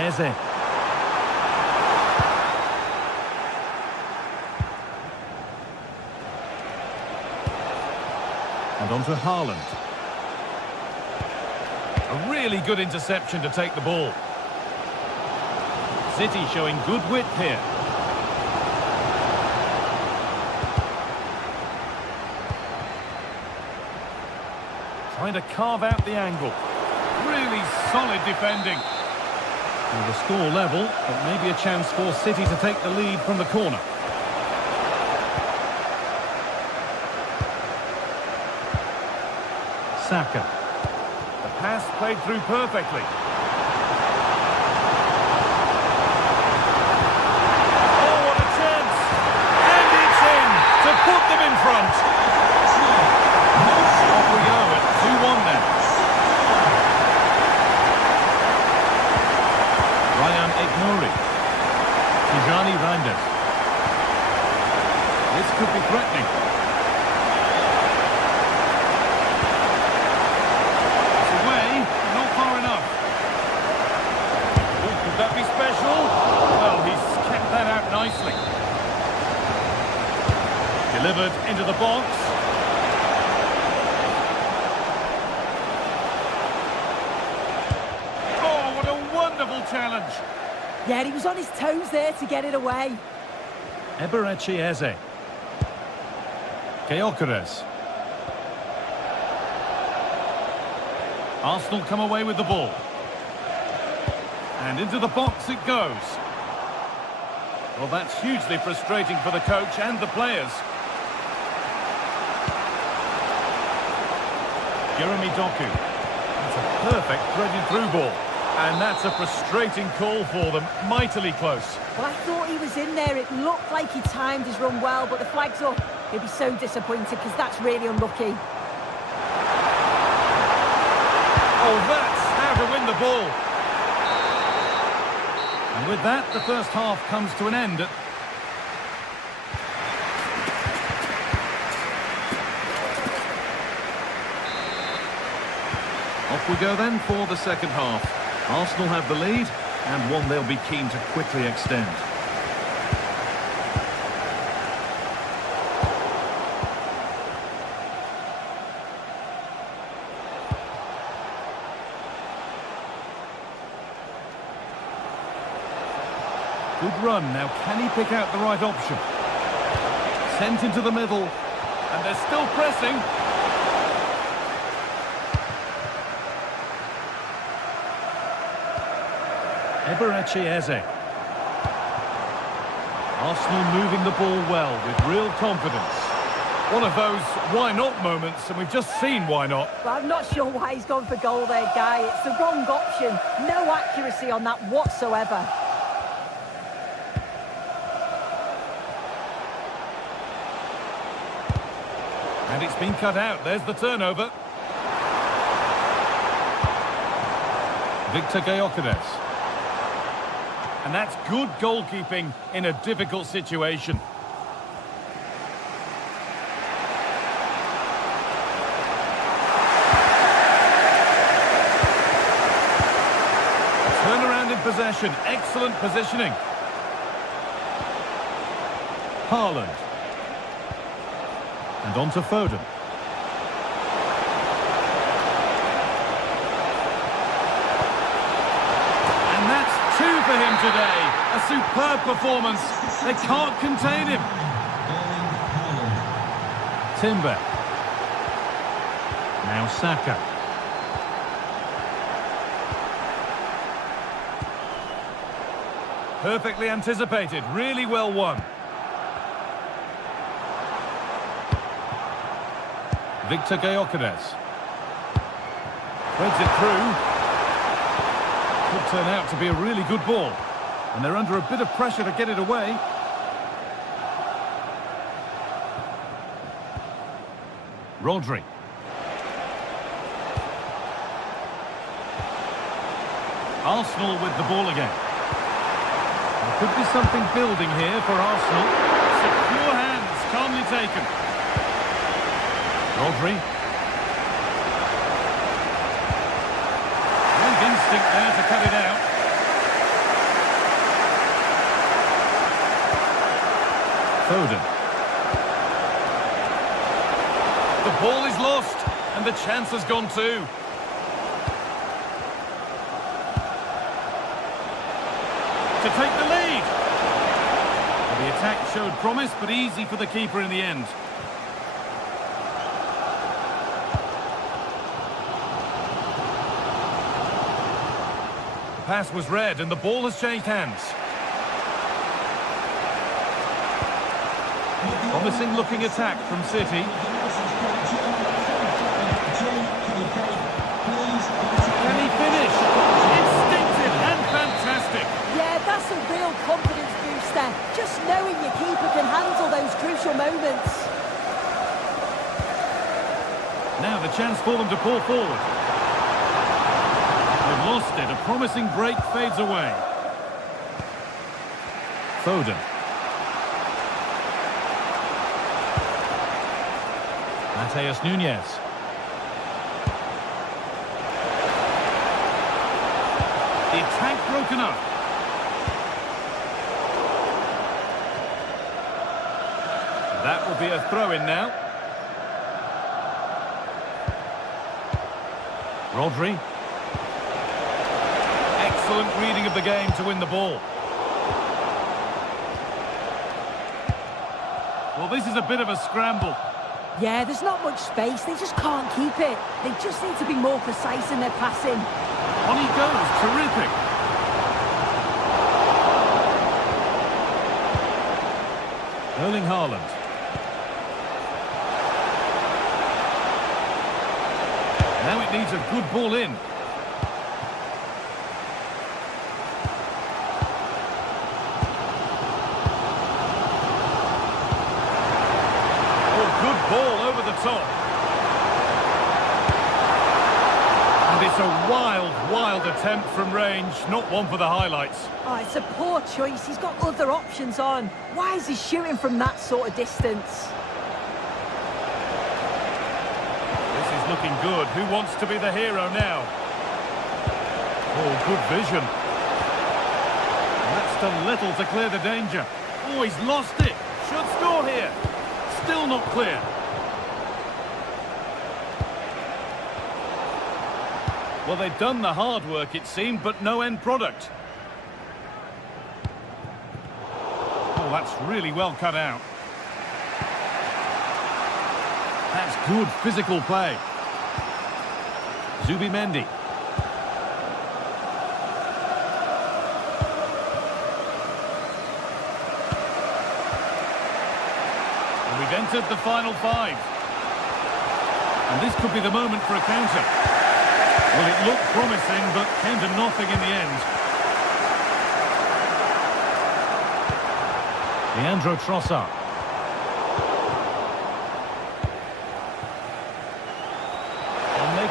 Eze. And on to Haaland. A really good interception to take the ball. City showing good width here. Trying to carve out the angle. Really solid defending. Well, the score level, but maybe a chance for City to take the lead from the corner. Saka. The pass played through perfectly. Oh, what a chance! And it's in to put them in front. Off we go at 2-1 now. Ryan Ignori. Tijani Reinders. This could be threatening. It's away, but not far enough. Oh, could that be special? Well, he's kept that out nicely. Delivered into the box. Oh, what a wonderful challenge. Yeah, he was on his toes there to get it away. Eberechi Eze. Gyökeres. Arsenal come away with the ball. And into the box it goes. Well, that's hugely frustrating for the coach and the players. Jeremy Doku. That's a perfect threaded through ball. And that's a frustrating call for them. Mightily close. Well, I thought he was in there. It looked like he timed his run well, but the flag's up. He'll be so disappointed because that's really unlucky. Oh, that's how to win the ball. And with that, the first half comes to an end. Off we go then for the second half. Arsenal have the lead, and one they'll be keen to quickly extend. Good run. Now, can he pick out the right option? Sent into the middle, and they're still pressing. Eberechi Eze. Arsenal moving the ball well with real confidence. One of those why not moments, and we've just seen why not. Well, I'm not sure why he's gone for goal there, Guy. It's the wrong option. No accuracy on that whatsoever. And it's been cut out. There's the turnover. Victor Gyökeres. And that's good goalkeeping in a difficult situation. Turnaround in possession. Excellent positioning. Haaland. And on to Foden. And that's two for him today. A superb performance. They can't contain him. Timber. Now Saka. Perfectly anticipated. Really well won. Victor Gyökeres. Threads it through. Could turn out to be a really good ball. And they're under a bit of pressure to get it away. Rodri. Arsenal with the ball again. There could be something building here for Arsenal. Secure hands, calmly taken. Rodri. Great instinct there to cut it out. Foden. The ball is lost, and the chance has gone too. To take the lead. Well, the attack showed promise, but easy for the keeper in the end. The pass was read, and the ball has changed hands. Promising looking attack from City. just knowing your keeper can handle those crucial moments. Now the chance for them to pull forward. They've lost it. A promising break fades away. Foden. Mateus Nunes. The attack broken up. That will be a throw-in now. Rodri. Excellent reading of the game to win the ball. Well, this is a bit of a scramble. Yeah, there's not much space. They just can't keep it. They just need to be more precise in their passing. On he goes. Terrific. Erling Haaland. Now it needs a good ball in. Oh, good ball over the top. And it's a wild, wild attempt from range. Not one for the highlights. Oh, it's a poor choice. He's got other options on. Why is he shooting from that sort of distance? Looking good. Who wants to be the hero now? Oh, good vision. That's done little to clear the danger. Oh, he's lost it. Should score here. Still not clear. Well, they've done the hard work, it seemed, but no end product. Oh, that's really well cut out. That's good physical play. Zubimendi. And we've entered the final 5. And this could be the moment for a counter. Well, it looked promising, but came to nothing in the end. Leandro Trossard.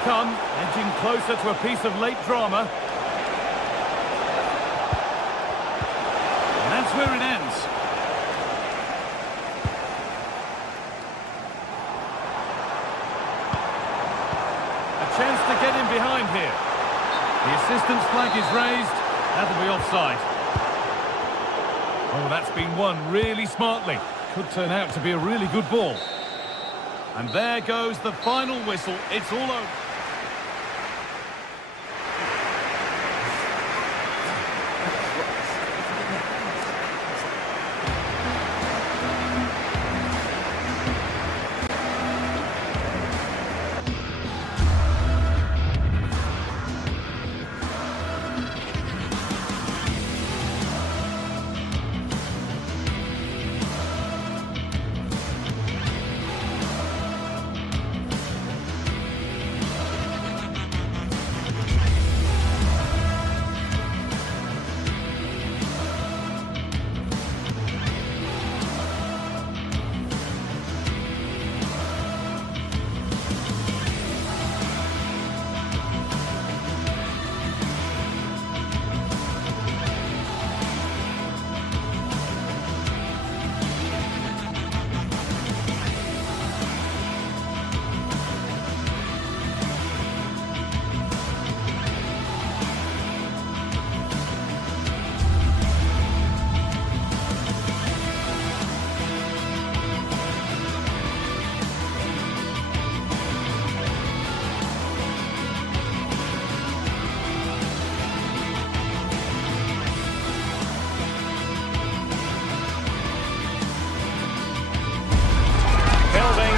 Come, edging closer to a piece of late drama. And that's where it ends. A chance to get in behind here. The assistant's flag is raised. That'll be offside. Oh, that's been won really smartly. Could turn out to be a really good ball. And there goes the final whistle. It's all over.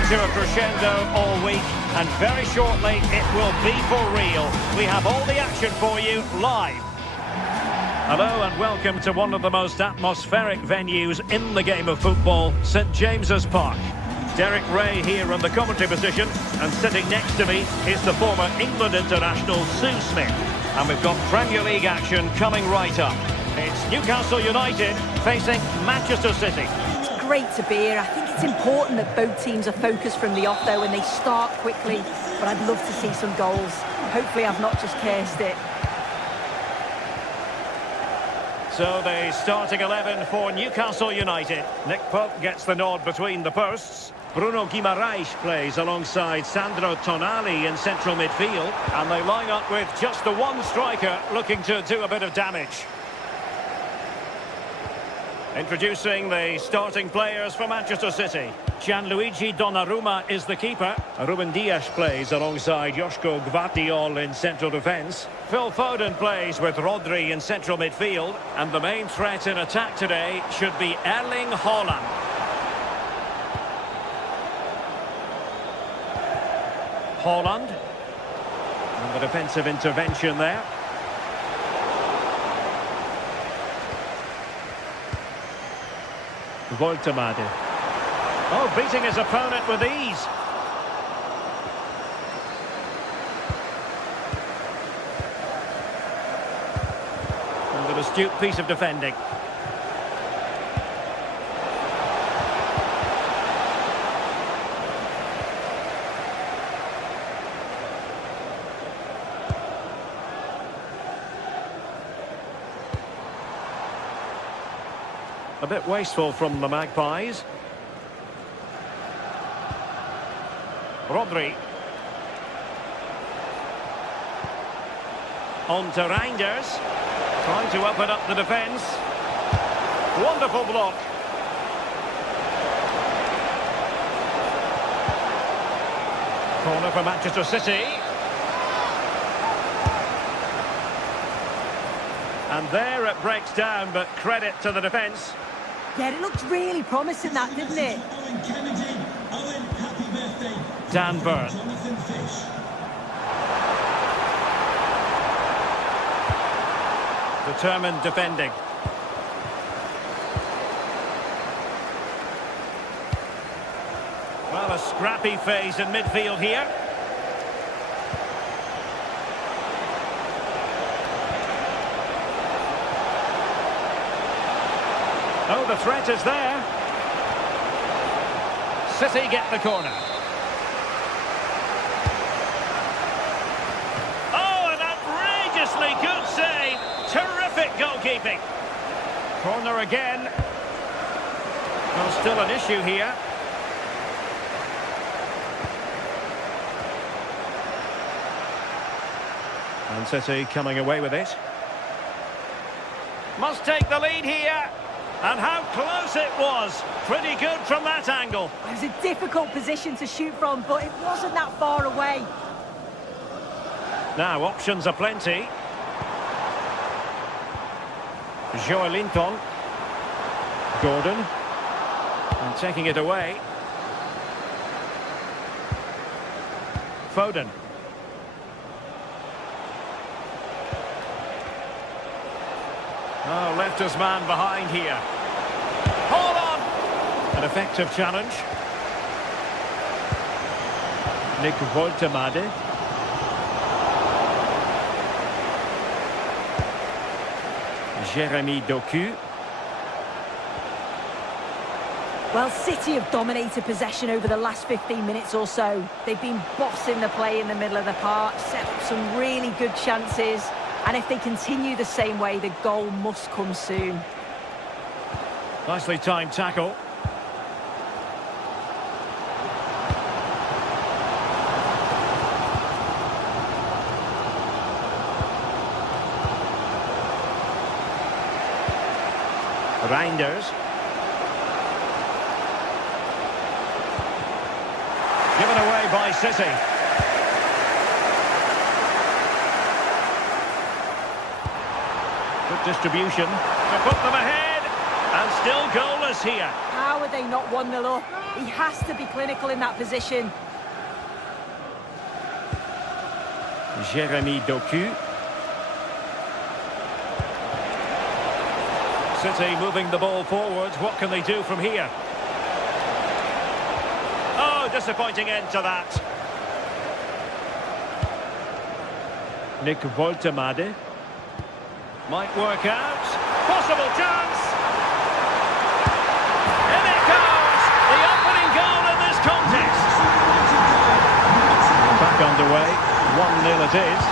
To a crescendo all week, and very shortly it will be for real. We have all the action for you live. Hello and welcome to one of the most atmospheric venues in the game of football, St James's Park. Derek Ray here in the commentary position, and sitting next to me is the former England international Sue Smith. And we've got Premier League action coming right up. It's Newcastle United facing Manchester City. It's great to be here. I think it's important that both teams are focused from the off, though, and they start quickly. But I'd love to see some goals. Hopefully I've not just cursed it. So the starting 11 for Newcastle United. Nick Pope gets the nod between the posts. Bruno Guimaraes plays alongside Sandro Tonali in central midfield. And they line up with just the one striker looking to do a bit of damage. Introducing the starting players for Manchester City. Gianluigi Donnarumma is the keeper. Ruben Dias plays alongside Joško Gvardiol in central defence. Phil Foden plays with Rodri in central midfield. And the main threat in attack today should be Erling Haaland. Haaland. And the defensive intervention there. Voltemade. Oh, beating his opponent with ease. And an astute piece of defending. A bit wasteful from the Magpies. Rodri. On to Reinders. Trying to open up the defence. Wonderful block. Corner for Manchester City. And there it breaks down, but credit to the defence. Yeah, it looked really promising, that, didn't it? Owen Kennedy. Owen, happy birthday. Dan Burn. Jonathan Fish. Determined defending. Well, a scrappy phase in midfield here. Oh, the threat is there. City get the corner. Oh, an outrageously good save. Terrific goalkeeping. Corner again. Well, still an issue here. And City coming away with it. Must take the lead here. And how close it was. Pretty good from that angle. It was a difficult position to shoot from, but it wasn't that far away. Now, options are plenty. Joelinton. Gordon. And taking it away. Foden. Oh, left his man behind here. Hold on! An effective challenge. Nick Voltemade. Jeremy Doku. Well, City have dominated possession over the last 15 minutes or so. They've been bossing the play in the middle of the park, set up some really good chances. And if they continue the same way, the goal must come soon. Nicely timed tackle. Reinders. Given away by City. Good distribution to put them ahead, and still goalless here. How are they not 1-0 up? He has to be clinical in that position. Jeremy Doku. City moving the ball forward. What can they do from here? Oh, disappointing end to that. Nick Voltemade. Might work out. possible chance. In it goes! The opening goal in this contest. Back underway. 1-0 it is.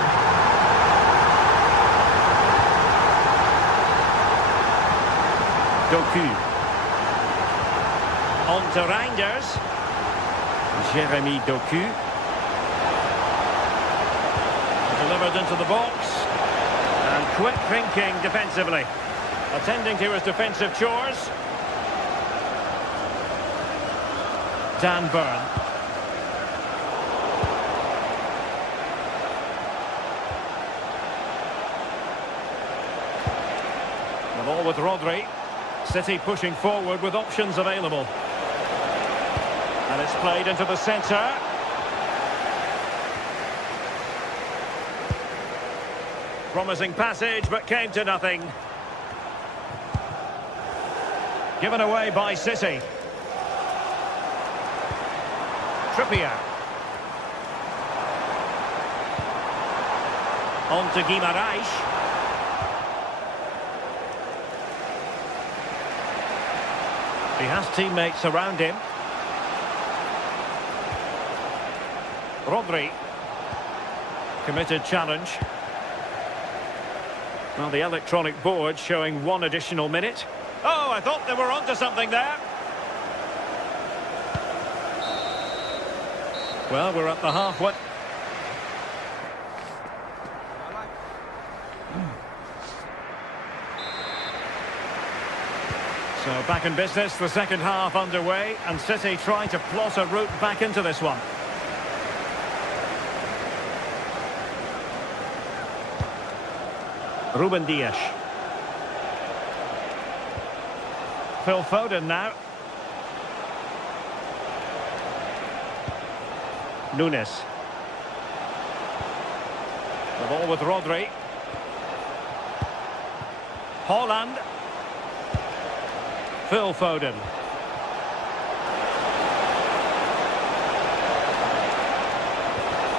Doku. On to Reinders. Jeremy Doku. Delivered into the box. And quick thinking defensively. Attending to his defensive chores. Dan Burn. The ball with Rodri. City pushing forward with options available. And it's played into the centre. Promising passage, but came to nothing. Given away by City. Trippier. On to Guimaraes. He has teammates around him. Rodri. Committed challenge. Well, the electronic board showing 1 additional minute. Oh, I thought they were onto something there. Well, we're at the halfway. So back in business, the second half underway, and City trying to plot a route back into this one. Ruben Dias. Phil Foden now. Nunes. The ball with Rodri. Haaland. Phil Foden.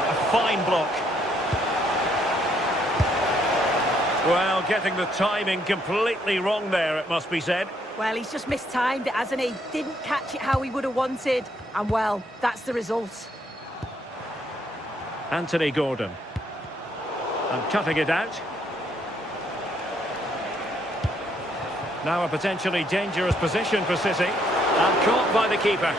A fine block. Well, getting the timing completely wrong there, it must be said. Well, he's just mistimed it, hasn't he? Didn't catch it how he would have wanted. And, well, that's the result. Anthony Gordon. And cutting it out. Now a potentially dangerous position for City. And caught by the keeper.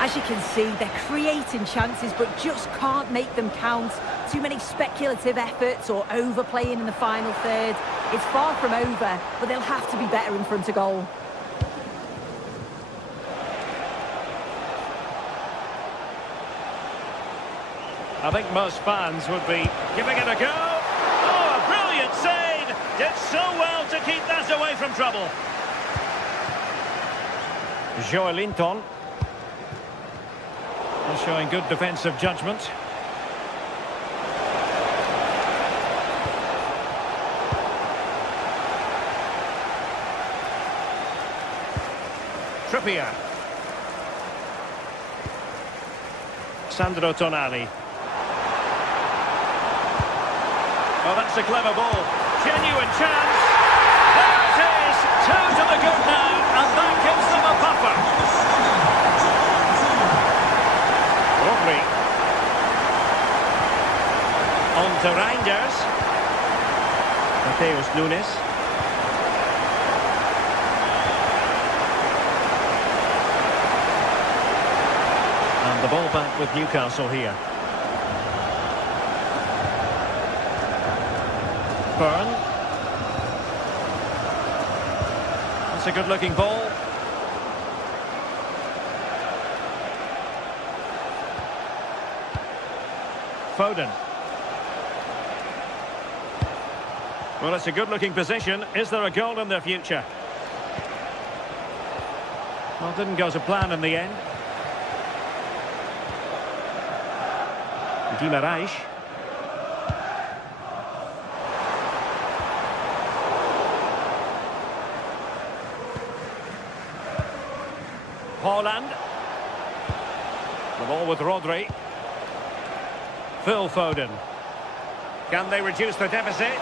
As you can see, they're creating chances but just can't make them count. Too many speculative efforts or overplaying in the final third. It's far from over, but they'll have to be better in front of goal. I think most fans would be giving it a go. Oh, a brilliant save! Did so well to keep that away from trouble. Joelinton. Showing good defensive judgment. Trippier. Sandro Tonali. Oh, that's a clever ball. Genuine chance. There it is. 2 to the good now, and that gives them a buffer. Rodri. On to Reinders. Mateus Nunes. And the ball back with Newcastle here. Burn. That's a good-looking ball. Foden. Well, it's a good-looking position. Is there a goal in their future? Well, didn't go to plan in the end. Guimaraes. Haaland. The ball with Rodri. Phil Foden. Can they reduce the deficit?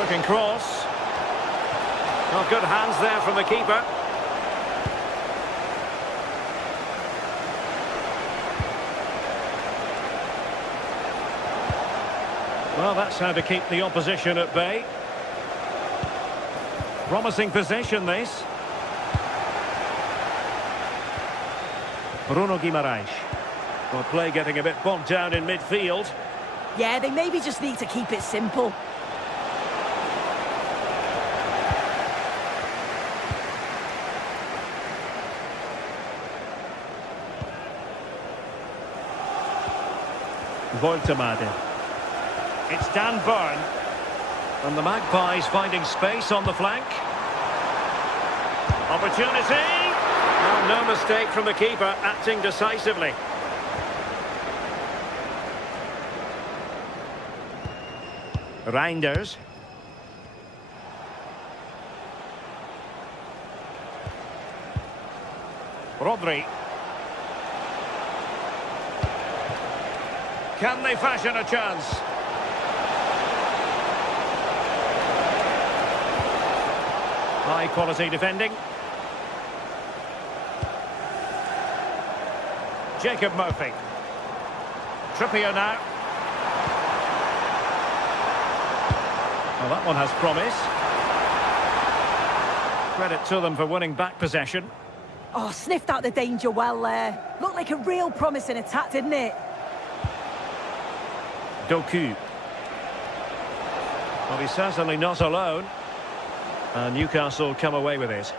Looking cross. Well, good hands there from the keeper. Well, that's how to keep the opposition at bay. Promising possession, this. Bruno Guimaraes. Well, play getting a bit bogged down in midfield. Yeah, they maybe just need to keep it simple. Voltemade. It's Dan Burn. And the Magpies finding space on the flank. Opportunity! Well, no mistake from the keeper, acting decisively. Reinders. Rodri. Can they fashion a chance? High quality defending. Jacob Murphy. Trippier now. Well, that one has promise. Credit to them for winning back possession. Oh, sniffed out the danger well there. Looked like a real promising attack, didn't it? Doku. Well, he's certainly not alone. And Newcastle come away with it.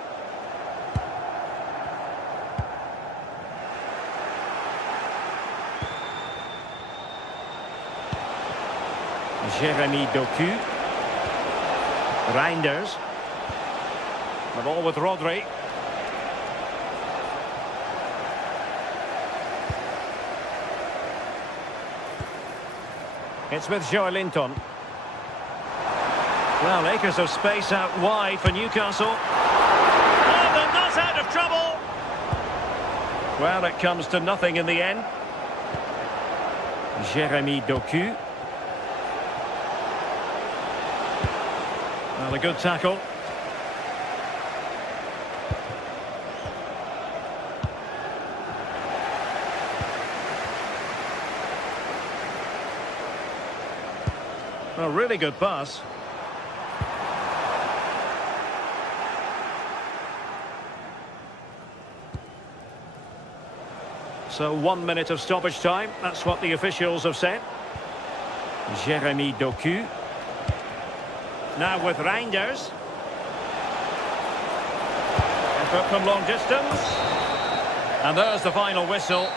Jeremy Doku. Reinders. The ball with Rodri. It's with Joelinton. Well, acres of space out wide for Newcastle. Oh, they're not out of trouble! Well, it comes to nothing in the end. Jeremy Doku. Well, a good tackle. A really good pass. So 1 minute of stoppage time. That's what the officials have said. Jeremy Doku. Now with Reinders. Effort from long distance. And there's the final whistle.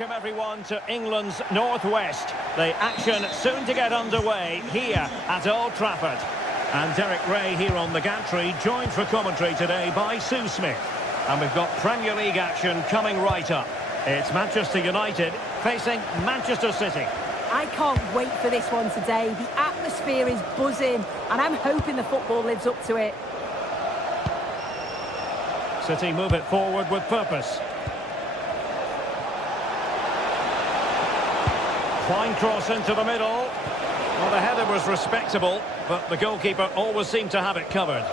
Welcome everyone to England's northwest. The action soon to get underway here at Old Trafford. And Derek Ray here on the gantry, joined for commentary today by Sue Smith. And we've got Premier League action coming right up. It's Manchester United facing Manchester City. I can't wait for this one today. The atmosphere is buzzing, and I'm hoping the football lives up to it. City move it forward with purpose. Fine cross into the middle. Well, the header was respectable, but the goalkeeper always seemed to have it covered.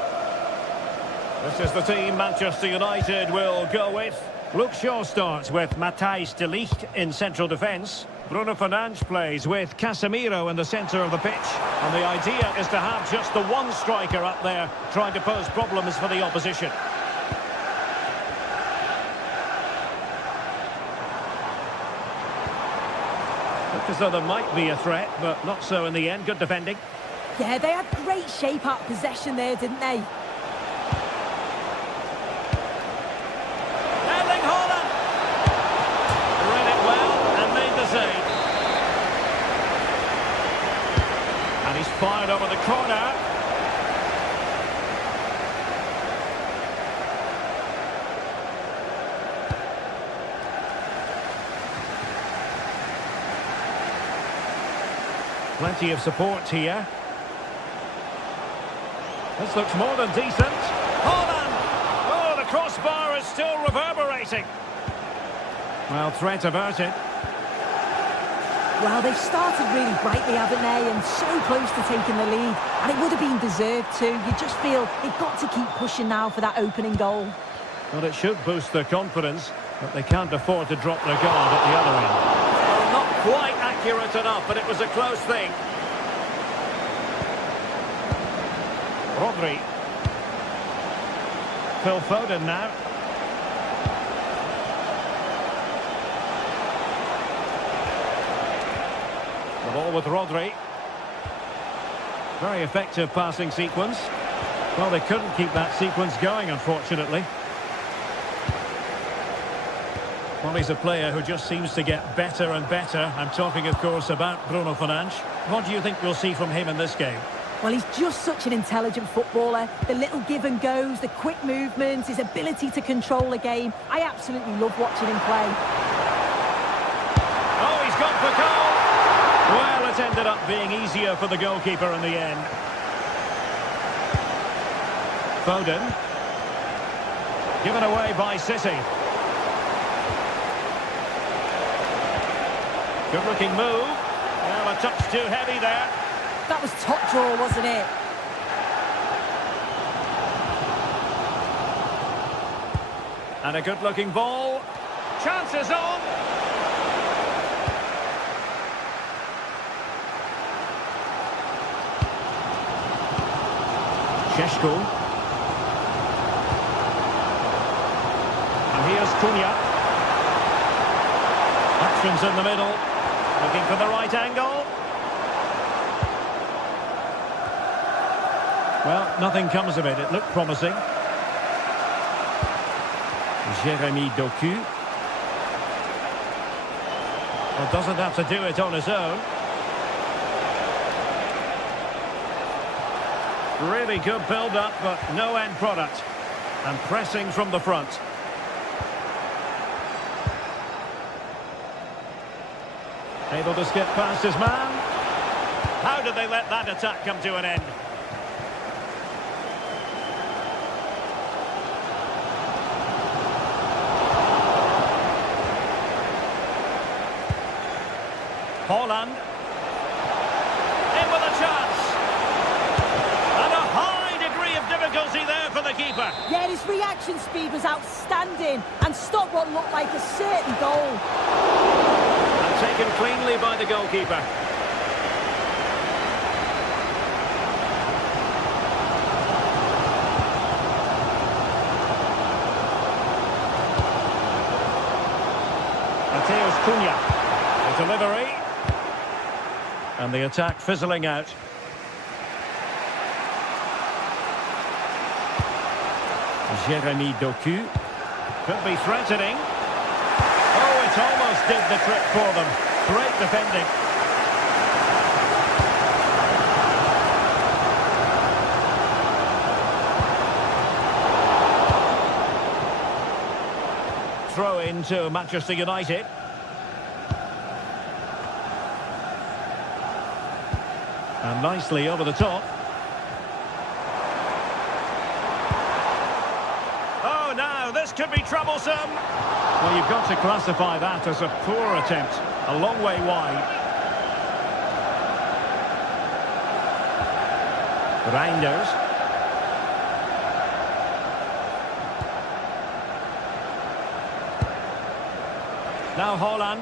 This is the team Manchester United will go with. Luke Shaw starts with Matthijs de Ligt in central defence. Bruno Fernandes plays with Casemiro in the centre of the pitch. And the idea is to have just the one striker up there trying to pose problems for the opposition. Looked as though there might be a threat, but not so in the end. Good defending. Yeah, they had great shape out possession there, didn't they? Erling Haaland! Read it well and made the save. And he's fired over the corner. Plenty of support here. This looks more than decent. Haaland! Oh, the crossbar is still reverberating. Well, threat averted. Well, they've started really brightly, haven't they? And so close to taking the lead. And it would have been deserved too. You just feel they've got to keep pushing now for that opening goal. Well, it should boost their confidence, but they can't afford to drop their guard at the other end. Well, not quite accurate enough, but it was a close thing. Rodri. Phil Foden now. The ball with Rodri. Very effective passing sequence. Well, they couldn't keep that sequence going, unfortunately. Well, he's a player who just seems to get better and better. I'm talking, of course, about Bruno Fernandes. What do you think we'll see from him in this game? Well, he's just such an intelligent footballer. The little give and goes, the quick movements, his ability to control a game. I absolutely love watching him play. Oh, he's gone for goal! Well, it ended up being easier for the goalkeeper in the end. Foden. Given away by City. Good-looking move. Well, a touch too heavy there. That was top draw, wasn't it? And a good-looking ball. Chances on. Šeško. And here's Cunha. Options in the middle. Looking for the right angle. Well, nothing comes of it. It looked promising. Jeremy Doku. Well, doesn't have to do it on his own. Really good build-up, but no end product. And pressing from the front. Able to skip past his man. How did they let that attack come to an end? Haaland. In with a chance. And a high degree of difficulty there for the keeper. Yeah, his reaction speed was outstanding and stopped what looked like a certain goal. And taken cleanly by the goalkeeper. Matheus Cunha. The delivery. And the attack fizzling out. Jeremy Doku. Could be threatening. Oh, it's That almost did the trick for them. Great defending. Throw into Manchester United. And nicely over the top. Oh, now this could be troublesome. Well, you've got to classify that as a poor attempt. A long way wide. Reinders. Now Haaland.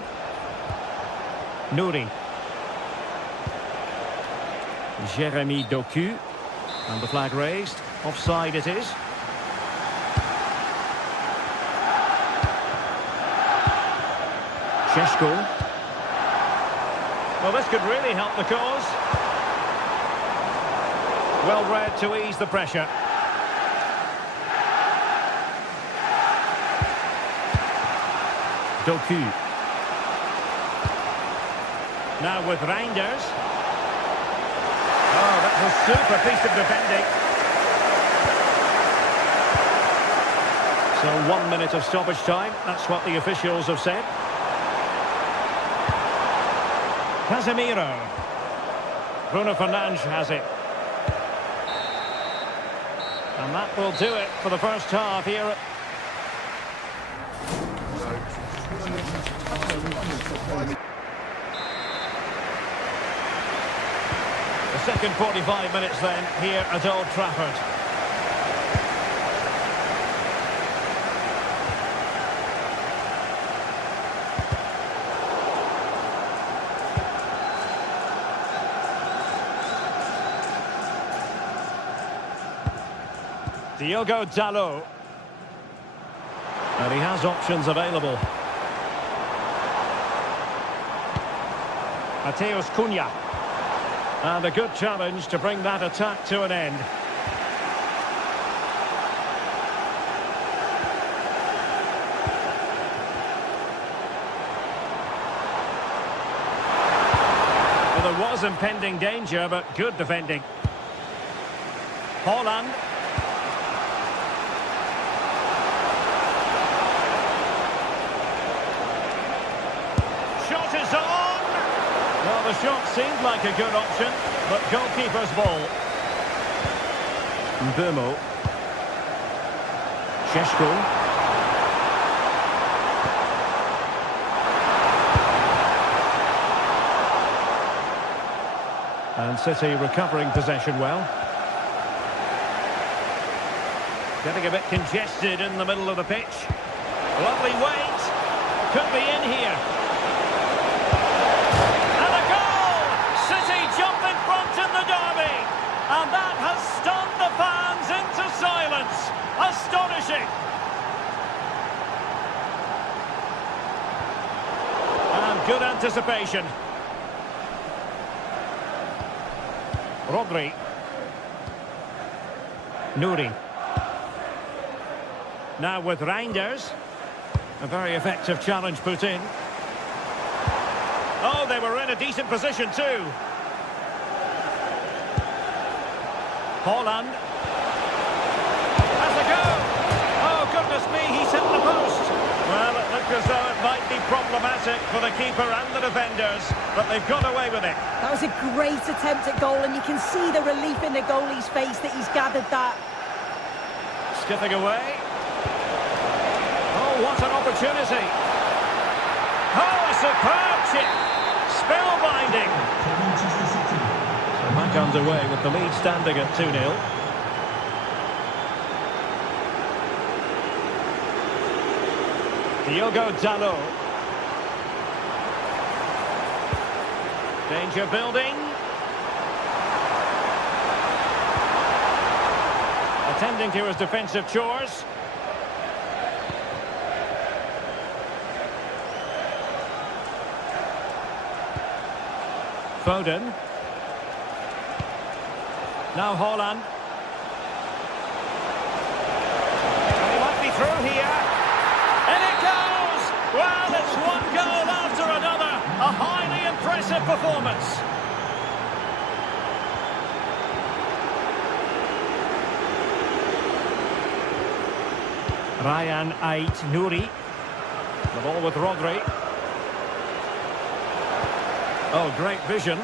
Nouri. Jeremy Doku. And the flag raised. Offside it is. Šeško. Well, this could really help the cause. Well read to ease the pressure. Doku. Now with Reinders. Oh, that's a super piece of defending. So 1 minute of stoppage time. That's what the officials have said. Casemiro. Bruno Fernandes has it. And that will do it for the first half here at... The second 45 minutes then here at Old Trafford. Diogo Dalot. And he has options available. Mateus Cunha. And a good challenge to bring that attack to an end. Well, there was impending danger, but good defending. Haaland. Shot is on! Well, the shot seemed like a good option, but goalkeeper's ball. Mbeumo. Šeško. And City recovering possession well. Getting a bit congested in the middle of the pitch. Lovely weight. Could be in here. In the derby, and that has stunned the fans into silence. Astonishing. And good anticipation. Rodri. Nouri. Now with Reinders. A very effective challenge put in. Oh, they were in a decent position too. Haaland. Has a go. Oh, goodness me, he's hit the post. Well, it looked as though it might be problematic for the keeper and the defenders, but they've got away with it. That was a great attempt at goal, and you can see the relief in the goalie's face that he's gathered that. Skipping away. Oh, what an opportunity. Oh, a superb chip. Spellbinding. Back underway with the lead standing at 2-0. Diogo Dalot. Danger building. Attending to his defensive chores. Foden. Now Haaland. And he might be through here. And it goes! Well, it's 1-0. Impressive performance. Ryan Ait-Nouri. The ball with Rodri. Oh, great vision.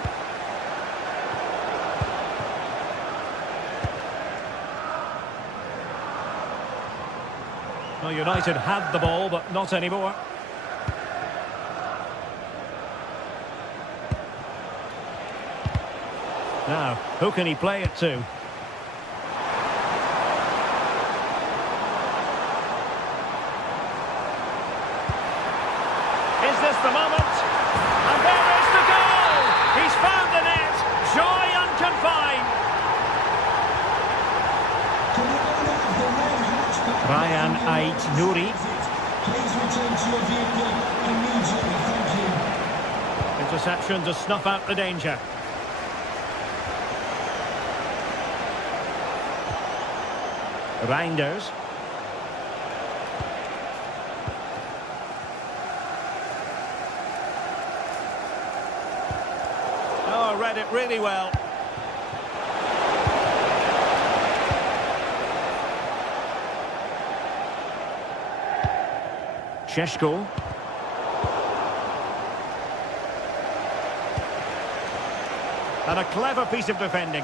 Well, United had the ball, but not anymore. Now, who can he play it to? Is this the moment? And there is the goal! He's found the net! Joy unconfined! Ryan Ait-Nouri. Please return to your vehicle immediately, thank you. Interception to snuff out the danger. Reinders. Oh, read it really well. Šeško. And a clever piece of defending.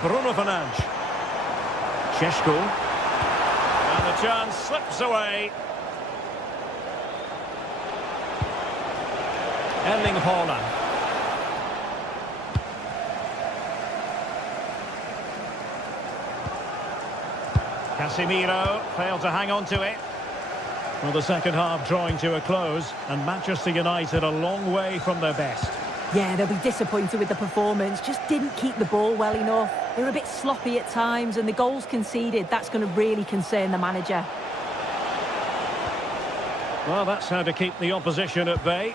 Bruno Fernandes. Šeško. And the chance slips away. Erling Haaland. Casemiro failed to hang on to it. Well, the second half drawing to a close, and Manchester United a long way from their best. Yeah, they'll be disappointed with the performance. Just didn't keep the ball well enough. They were a bit sloppy at times, and the goals conceded, that's going to really concern the manager. Well, that's how to keep the opposition at bay.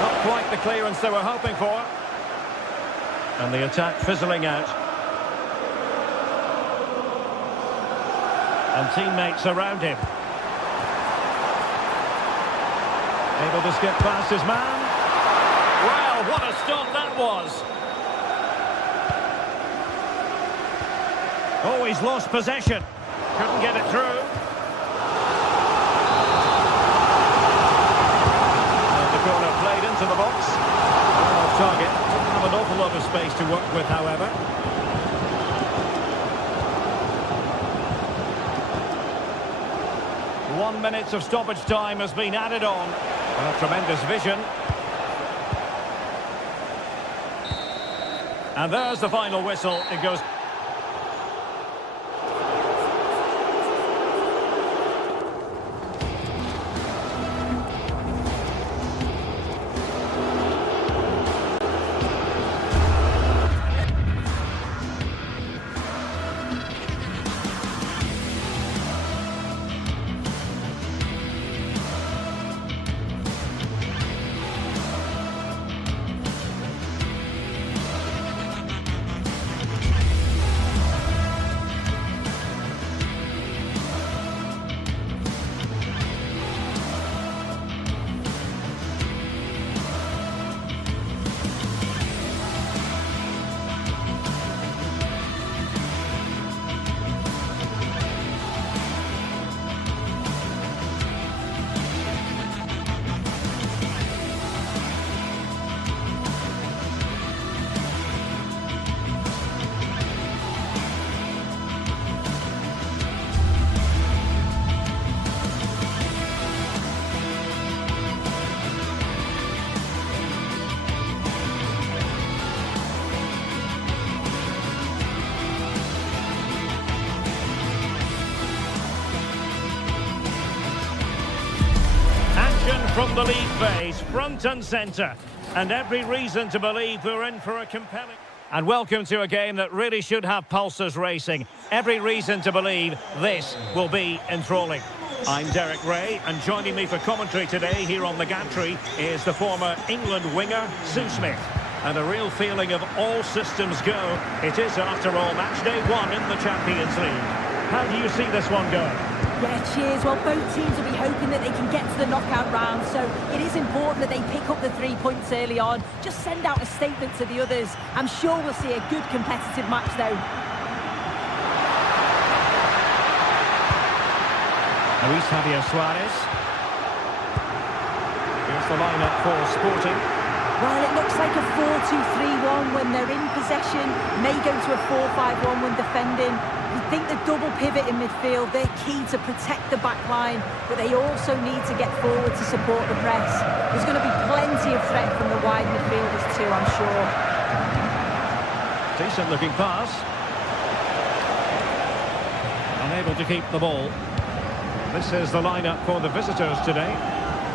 Not quite the clearance they were hoping for. And the attack fizzling out. And teammates around him. Able to skip past his man. Well, what a stop that was. Oh, he's lost possession. Couldn't get it through. And the corner played into the box. Off target. Didn't have an awful lot of space to work with, however. One minute of stoppage time has been added on. A tremendous vision. And there's the final whistle. It goes... From the lead phase, front and centre. And every reason to believe we're in for a compelling... And welcome to a game that really should have pulses racing. Every reason to believe this will be enthralling. I'm Derek Ray, and joining me for commentary today here on the gantry is the former England winger, Sue Smith. And a real feeling of all systems go. It is, after all, match day 1 in the Champions League. How do you see this one going? Yeah, cheers. Well, both teams will be hoping that they can get to the knockout round, so it is important that they pick up the 3 points early on. Just send out a statement to the others. I'm sure we'll see a good competitive match, though. Luis Javier Suarez. Here's the lineup for Sporting. Well, it looks like a 4-2-3-1 when they're in possession. May go to a 4-5-1 when defending. You think the double pivot in midfield, they're key to protect the back line, but they also need to get forward to support the press. There's going to be plenty of threat from the wide midfielders too, I'm sure. Decent looking pass. Unable to keep the ball. This is the lineup for the visitors today.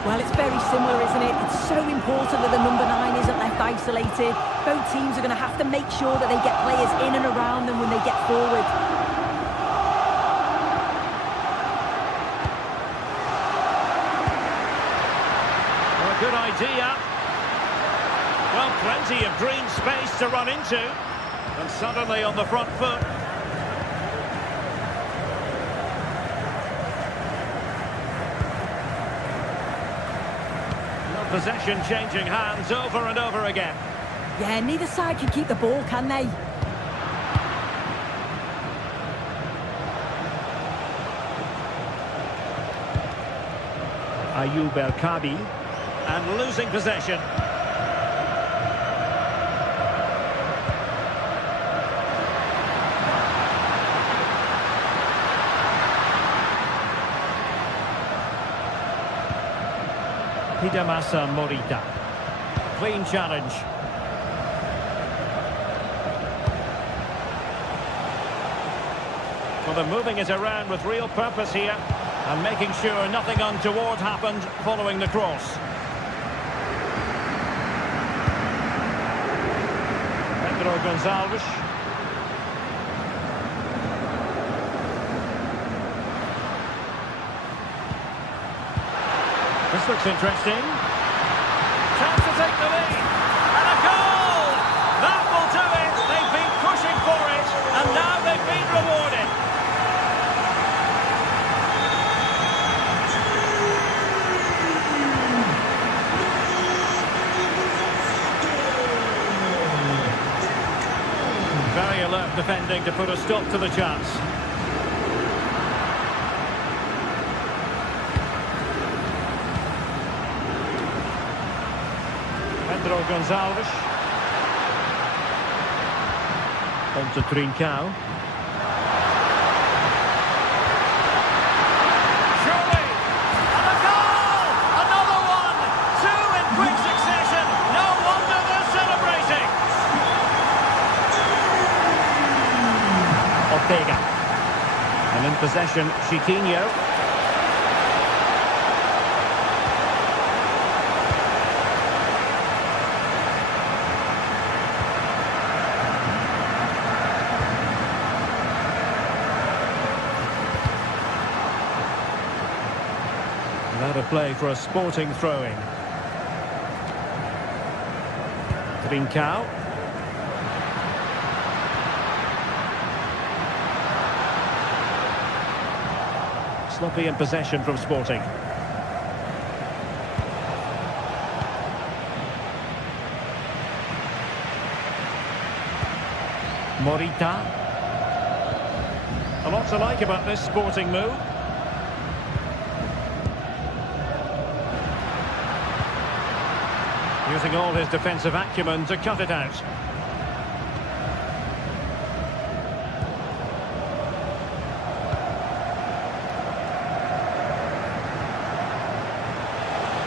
Well, it's very similar, isn't it? It's so important that the number 9 isn't left isolated. Both teams are going to have to make sure that they get players in and around them when they get forward. Well, good idea. Well, plenty of green space to run into. And suddenly on the front foot. Possession changing hands over and over again. Yeah, neither side can keep the ball, can they? Ayoub El Kabi, and losing possession. Hidamasa Morita. Clean challenge. Well, they're moving it around with real purpose here and making sure nothing untoward happened following the cross. Pedro Gonçalves. This looks interesting. Chance to take the lead. And a goal! That will do it. They've been pushing for it, and now they've been rewarded. Very alert defending to put a stop to the chance. Pedro Gonçalves. On to Trincao. Surely! And a goal! Another one! 2 in quick succession! No wonder they're celebrating! Ortega. And in possession, Chiquinho. Out of play for a Sporting throw-in. Trincao. Sloppy in possession from Sporting. Morita. A lot to like about this Sporting move. Using all his defensive acumen to cut it out.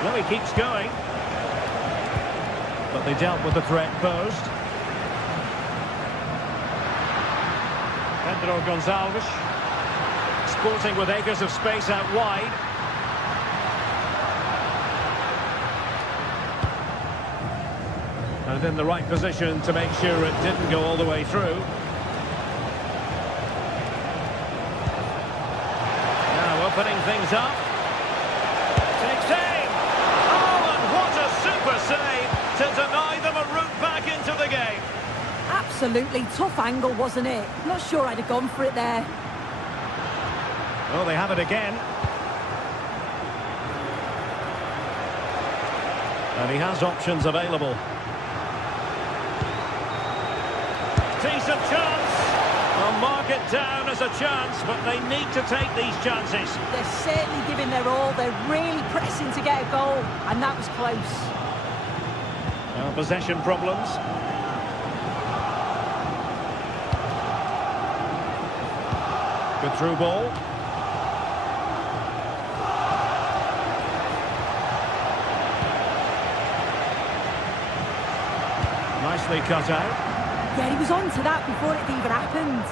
Well, he keeps going. But they dealt with the threat posed. Pedro Gonçalves. Sporting with acres of space out wide. And in the right position to make sure it didn't go all the way through. Now opening things up. Takes aim! Oh, and what a super save to deny them a route back into Absolutely tough angle, wasn't it? Not sure I'd have gone for it there. Well, they have it again. And he has options available. Decent chance. They'll mark it down as a chance, but they need to take these chances. They're certainly giving their all. They're really pressing to get a goal, and that was close. Possession problems. Good through ball. Nicely cut out. Yeah, he was on to that before it even happened.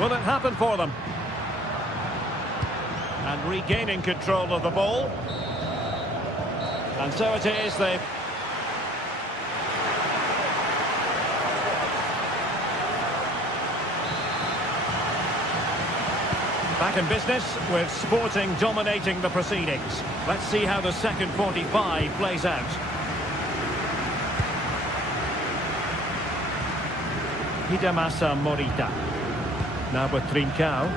Will it happen for them? And regaining control of the ball. And so it is, they've... Back in business with Sporting dominating the proceedings. Let's see how the second 45 plays out. Hidemasa Morita. Now with Trincao.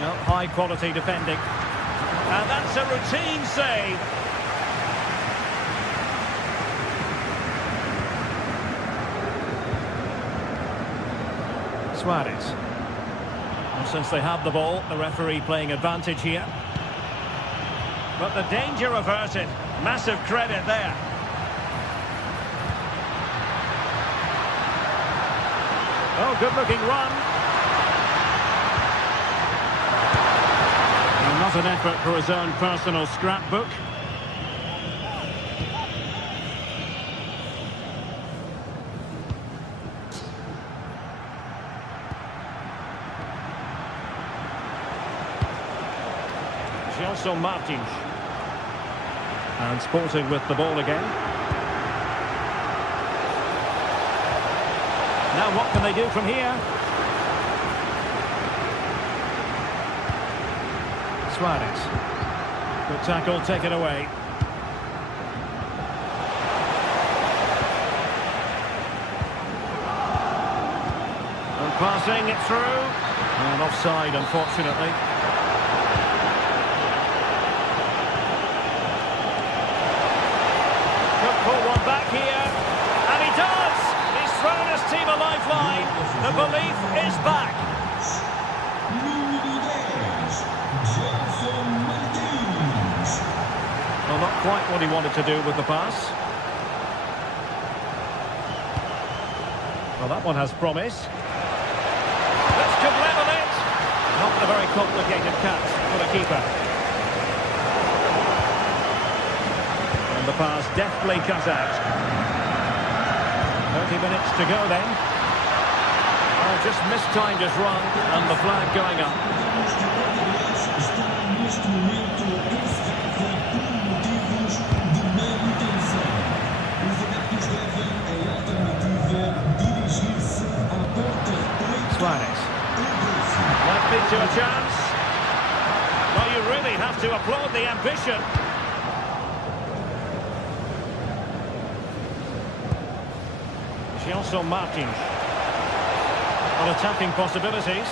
Well, high quality defending. And that's a routine save. Suarez. Well, since they have the ball, the referee playing advantage here. But the danger averted. Massive credit there. Oh, good-looking run. Well, not an effort for his own personal scrapbook. Also Martins. And Sporting with the ball again. Now what can they do from here? Suarez. Good tackle taken away. And passing it through. And offside, unfortunately. Pull one back here, and he does! He's thrown his team a lifeline. The belief is back. Well, not quite what he wanted to do with the pass. Well, that one has promise. This could level it. Not a very complicated catch for the keeper. And the pass deftly cut out. 30 minutes to go then. Oh, just mistimed his run, and the flag going up. Suarez. Likely to a chance. Well, you really have to applaud the ambition. Also Martins. On attacking possibilities.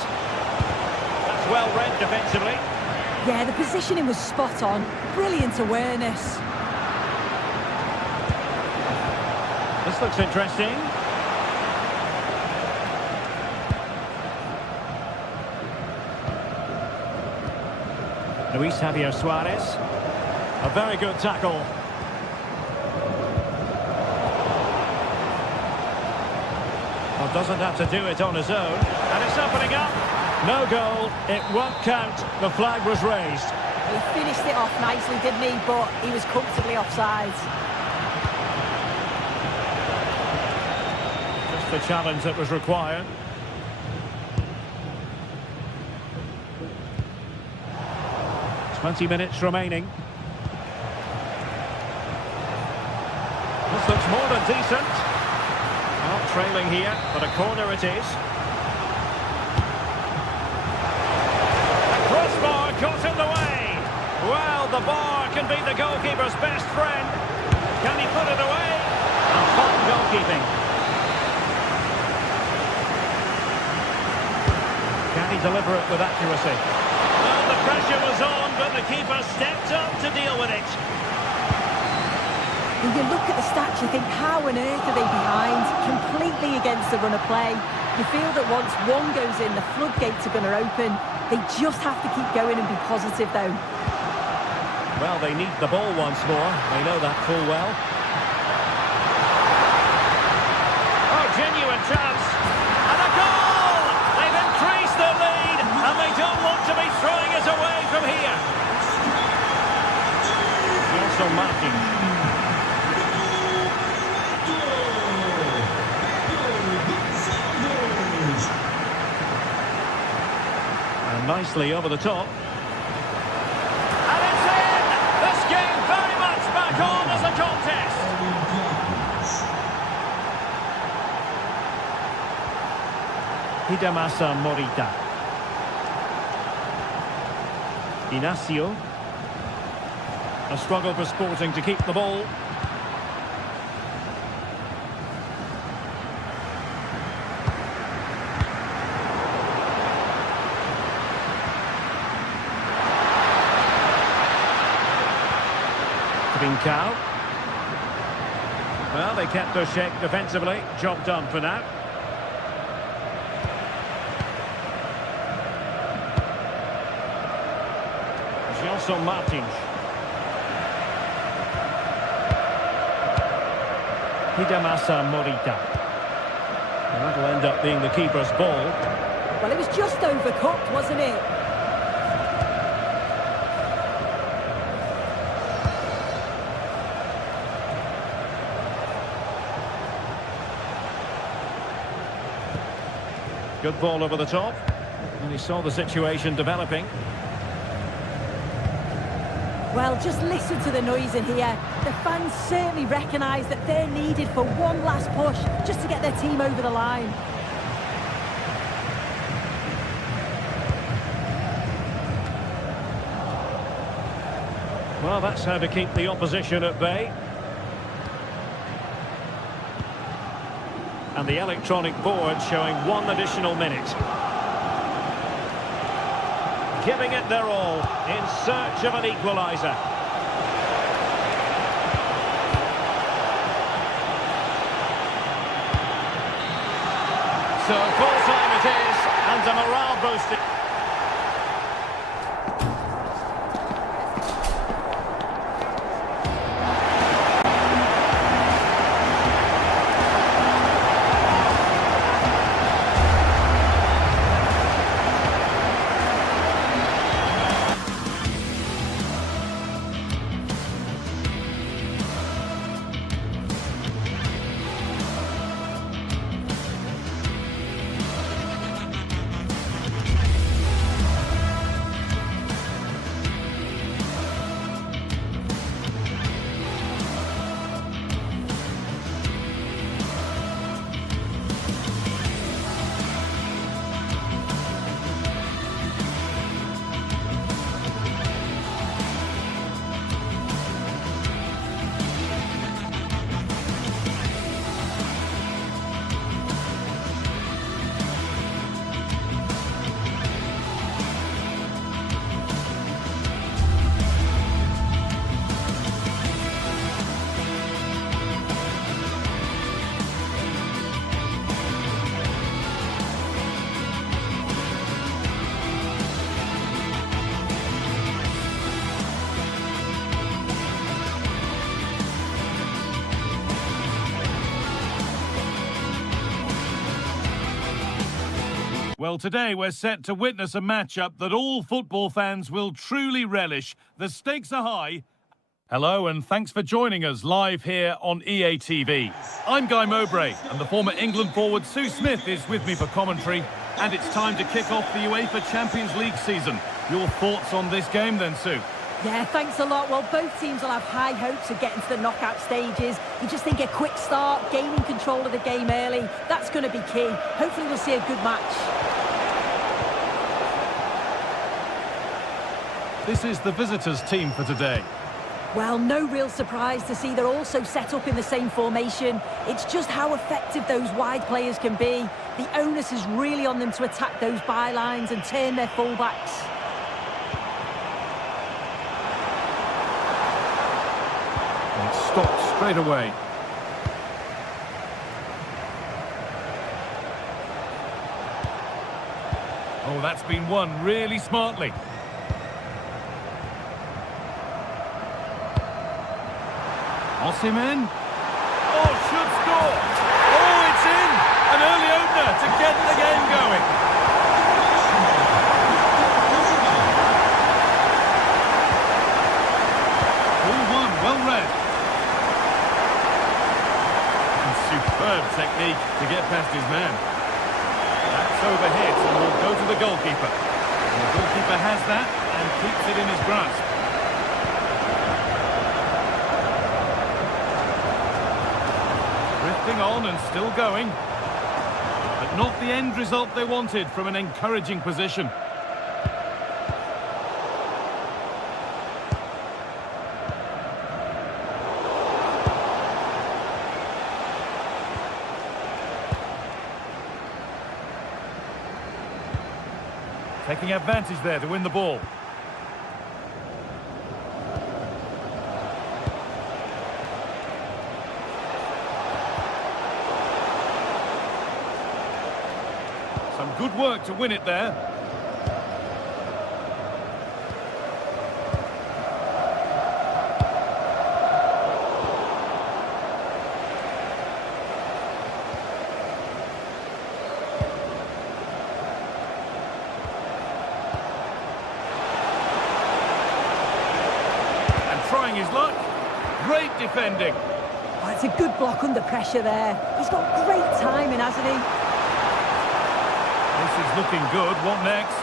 That's well read defensively. Yeah, the positioning was spot on. Brilliant awareness. This looks interesting. Luis Javier Suarez. A very good tackle. Well, doesn't have to do it on his own. And it's opening up. No goal. It won't count. The flag was raised. He finished it off nicely, didn't he? But he was comfortably offside. Just the challenge that was required. ...20 minutes remaining. decent. Not trailing here, but a corner it is. A crossbar got in the way. Well, the bar can be the goalkeeper's best friend. Can he put it away? And fine goalkeeping. Can he deliver it with accuracy? Well, the pressure was on, but the keeper stepped up to deal with it. When you look at the stats, you think, how on earth are they behind? Completely against the run of play. You feel that once one goes in, the floodgates are going to open. They just have to keep going and be positive, though. Well, they need the ball once more. They know that full well. Oh, genuine chance. And a goal! They've increased their lead, and they don't want to be throwing it away from here. Also marking. And nicely over the top. And it's in! This game very much back on as a contest. Hidemasa Morita. Inacio. A struggle for Sporting to keep the ball. Trincao. Well, they kept their shape defensively. Job done for now. Gelson Martins. Hidemasa Morita. And that'll end up being the keeper's ball. Well, it was just overcooked, wasn't it? Good ball over the top. And he saw the situation developing. Well, just listen to the noise in here. The fans certainly recognise that they're needed for one last push, just to get their team over the line. Well, that's how to keep the opposition at bay. And the electronic board showing 1 additional minute. Giving it their all in search of an equaliser. So full time it is, and a morale booster. Well, today we're set to witness a matchup that all football fans will truly relish. The stakes are high. Hello and thanks for joining us live here on EA TV. I'm Guy Mowbray and the former England forward Sue Smith is with me for commentary. And it's time to kick off the UEFA Champions League season. Your thoughts on this game then, Sue? Yeah, thanks a lot. Well, both teams will have high hopes of getting to the knockout stages. You just think a quick start, gaining control of the game early, that's going to be key. Hopefully we'll see a good match. This is the visitors' team for today. Well, no real surprise to see they're also set up in the same formation. It's just how effective those wide players can be. The onus is really on them to attack those bylines and turn their fullbacks. Stopped straight away. Oh, that's been won really smartly. Osimhen. Oh, should score. Oh, it's in. An early opener to get the game going. 4-1, well read. Superb technique to get past his man. That's overhit and will go to the goalkeeper. And the goalkeeper has that and keeps it in his grasp. Drifting on and still going. But not the end result they wanted from an encouraging position. Taking advantage there to win the ball. Some good work to win it there. Trying his luck. Great defending. Oh, it's a good block under pressure there. He's got great timing, hasn't he? This is looking good. What next?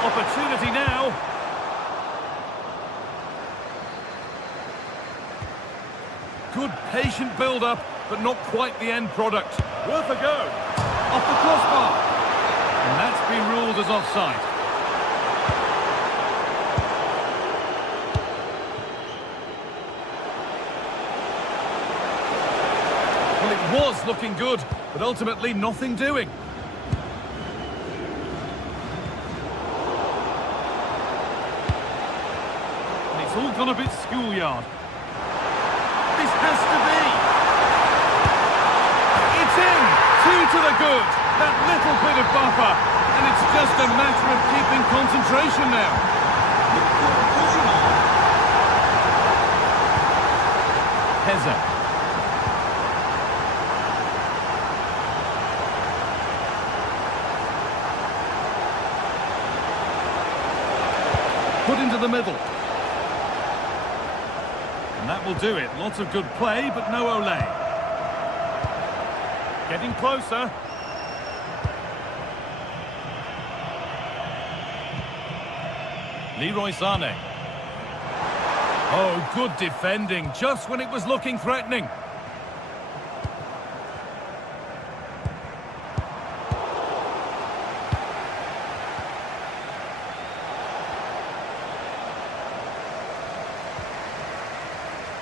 Opportunity now. Good patient build-up, but not quite the end product. Worth a go. Off the crossbar. And that's been ruled as offside. Was looking good, but ultimately nothing doing. And it's all gone a bit schoolyard. This has to be. It's in! 2 to the good. That little bit of buffer. And it's just a matter of keeping concentration now. Heza. Put into the middle. And that will do it. Lots of good play, but no Olé. Getting closer. Leroy Sané. Oh, good defending, just when it was looking threatening.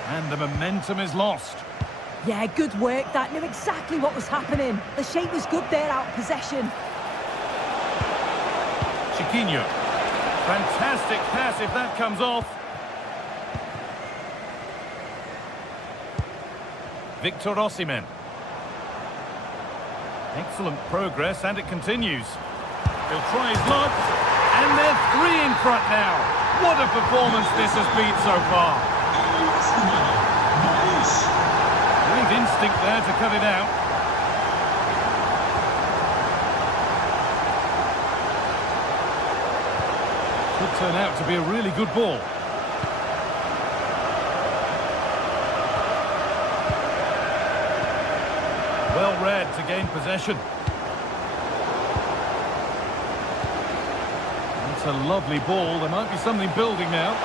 And the momentum is lost. Yeah, good work. That knew exactly what was happening. The shape was good there, out of possession. Chiquinho. Fantastic pass if that comes off. Victor Osimhen. Excellent progress, and it continues. He'll try his luck. And they're 3 in front now. What a performance this has been so far. Great instinct there to cut it out. Could turn out to be a really good ball. Well read to gain possession. That's a lovely ball. There might be something building now.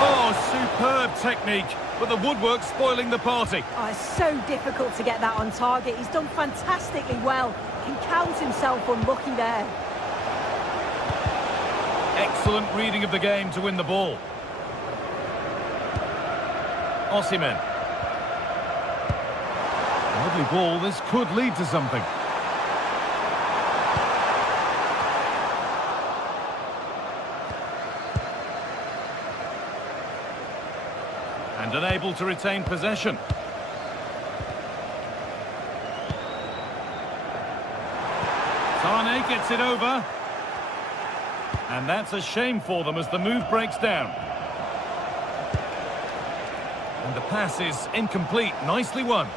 Oh, superb technique, but the woodwork spoiling the party. Oh, it's so difficult to get that on target. He's done fantastically well. Can count himself unlucky there. Excellent reading of the game to win the ball. Osimhen. Lovely ball. This could lead to something. And unable to retain possession. Sane gets it over. And that's a shame for them as the move breaks down. And the pass is incomplete. Nicely won.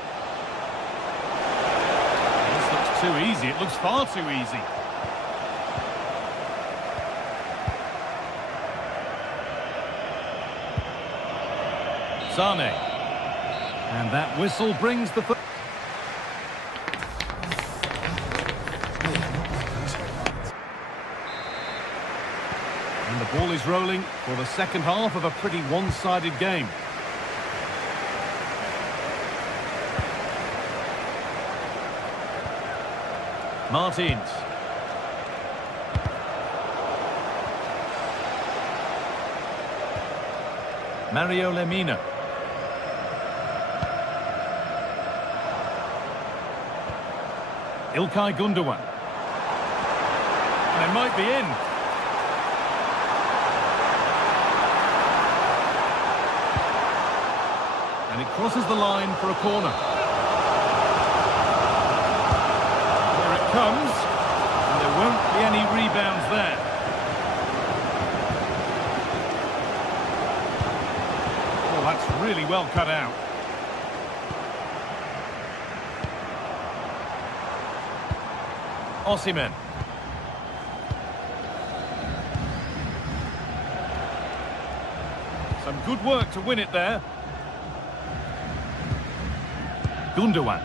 This looks too easy. It looks far too easy. Sane. And that whistle brings the... And the ball is rolling for the second half of a pretty one-sided game. Martins. Mario Lemina. Ilkay Gundogan. And it might be in. And it crosses the line for a corner. Here it comes. And there won't be any rebounds there. Oh, that's really well cut out. Osimhen. Some good work to win it there. Gundogan.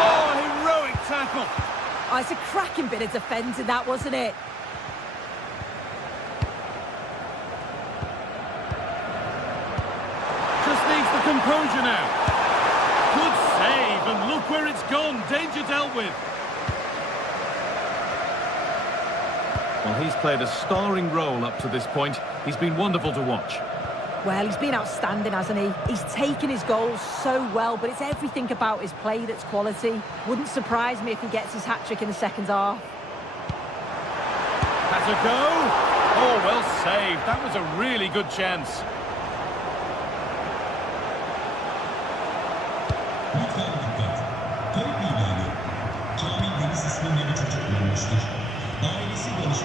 Oh, heroic tackle. Oh, it's a cracking bit of defending, that, wasn't it? Just needs the composure now. Good save, and look where it's gone. Danger dealt with. Well, he's played a starring role up to this point. He's been wonderful to watch. Well, he's been outstanding, hasn't he? He's taken his goals so well, but it's everything about his play that's quality. Wouldn't surprise me if he gets his hat-trick in the second half. Has a go. Oh, well saved. That was a really good chance.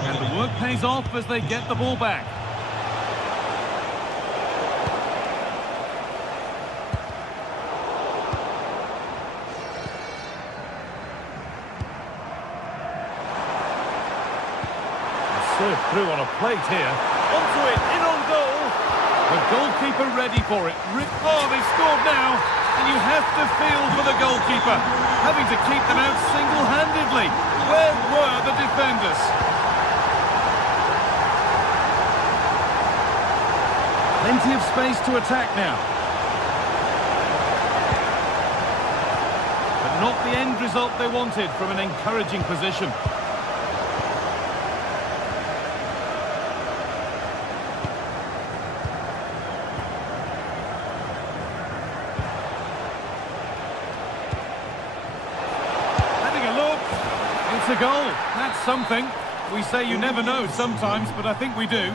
And the work pays off as they get the ball back. Served through on a plate here. Onto it, in on goal. The goalkeeper ready for it. Oh, they've scored now. And you have to feel for the goalkeeper, having to keep them out single-handedly. Where were the defenders? Plenty of space to attack now. But not the end result they wanted from an encouraging position. It's a goal. That's something. We say you never know sometimes, but I think we do.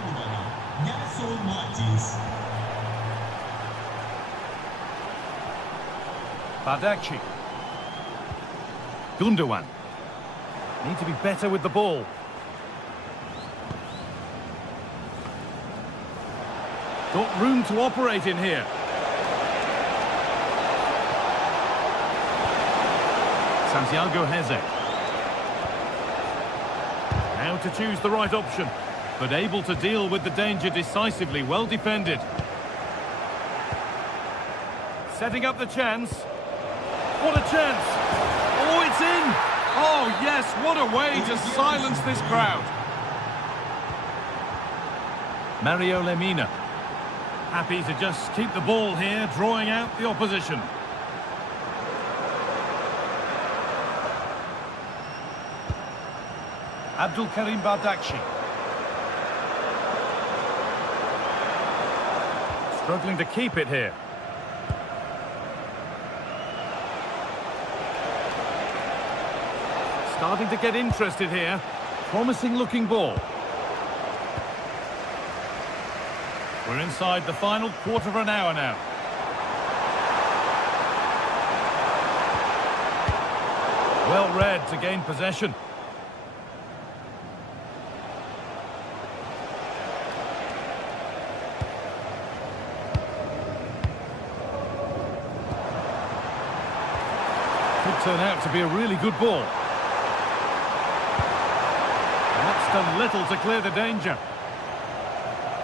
Bardakci. Gundogan. Need to be better with the ball. Got room to operate in here. Santiago Heze. Now to choose the right option, but able to deal with the danger decisively, well defended. Setting up the chance. What a chance! Oh, it's in! Oh, yes, what a way to silence this crowd. Mario Lemina. Happy to just keep the ball here, drawing out the opposition. Abdul Karim Bardakshi. Struggling to keep it here. Starting to get interested here. Promising looking ball. We're inside the final quarter of an hour now. Well read to gain possession. Could turn out to be a really good ball. And that's done little to clear the danger.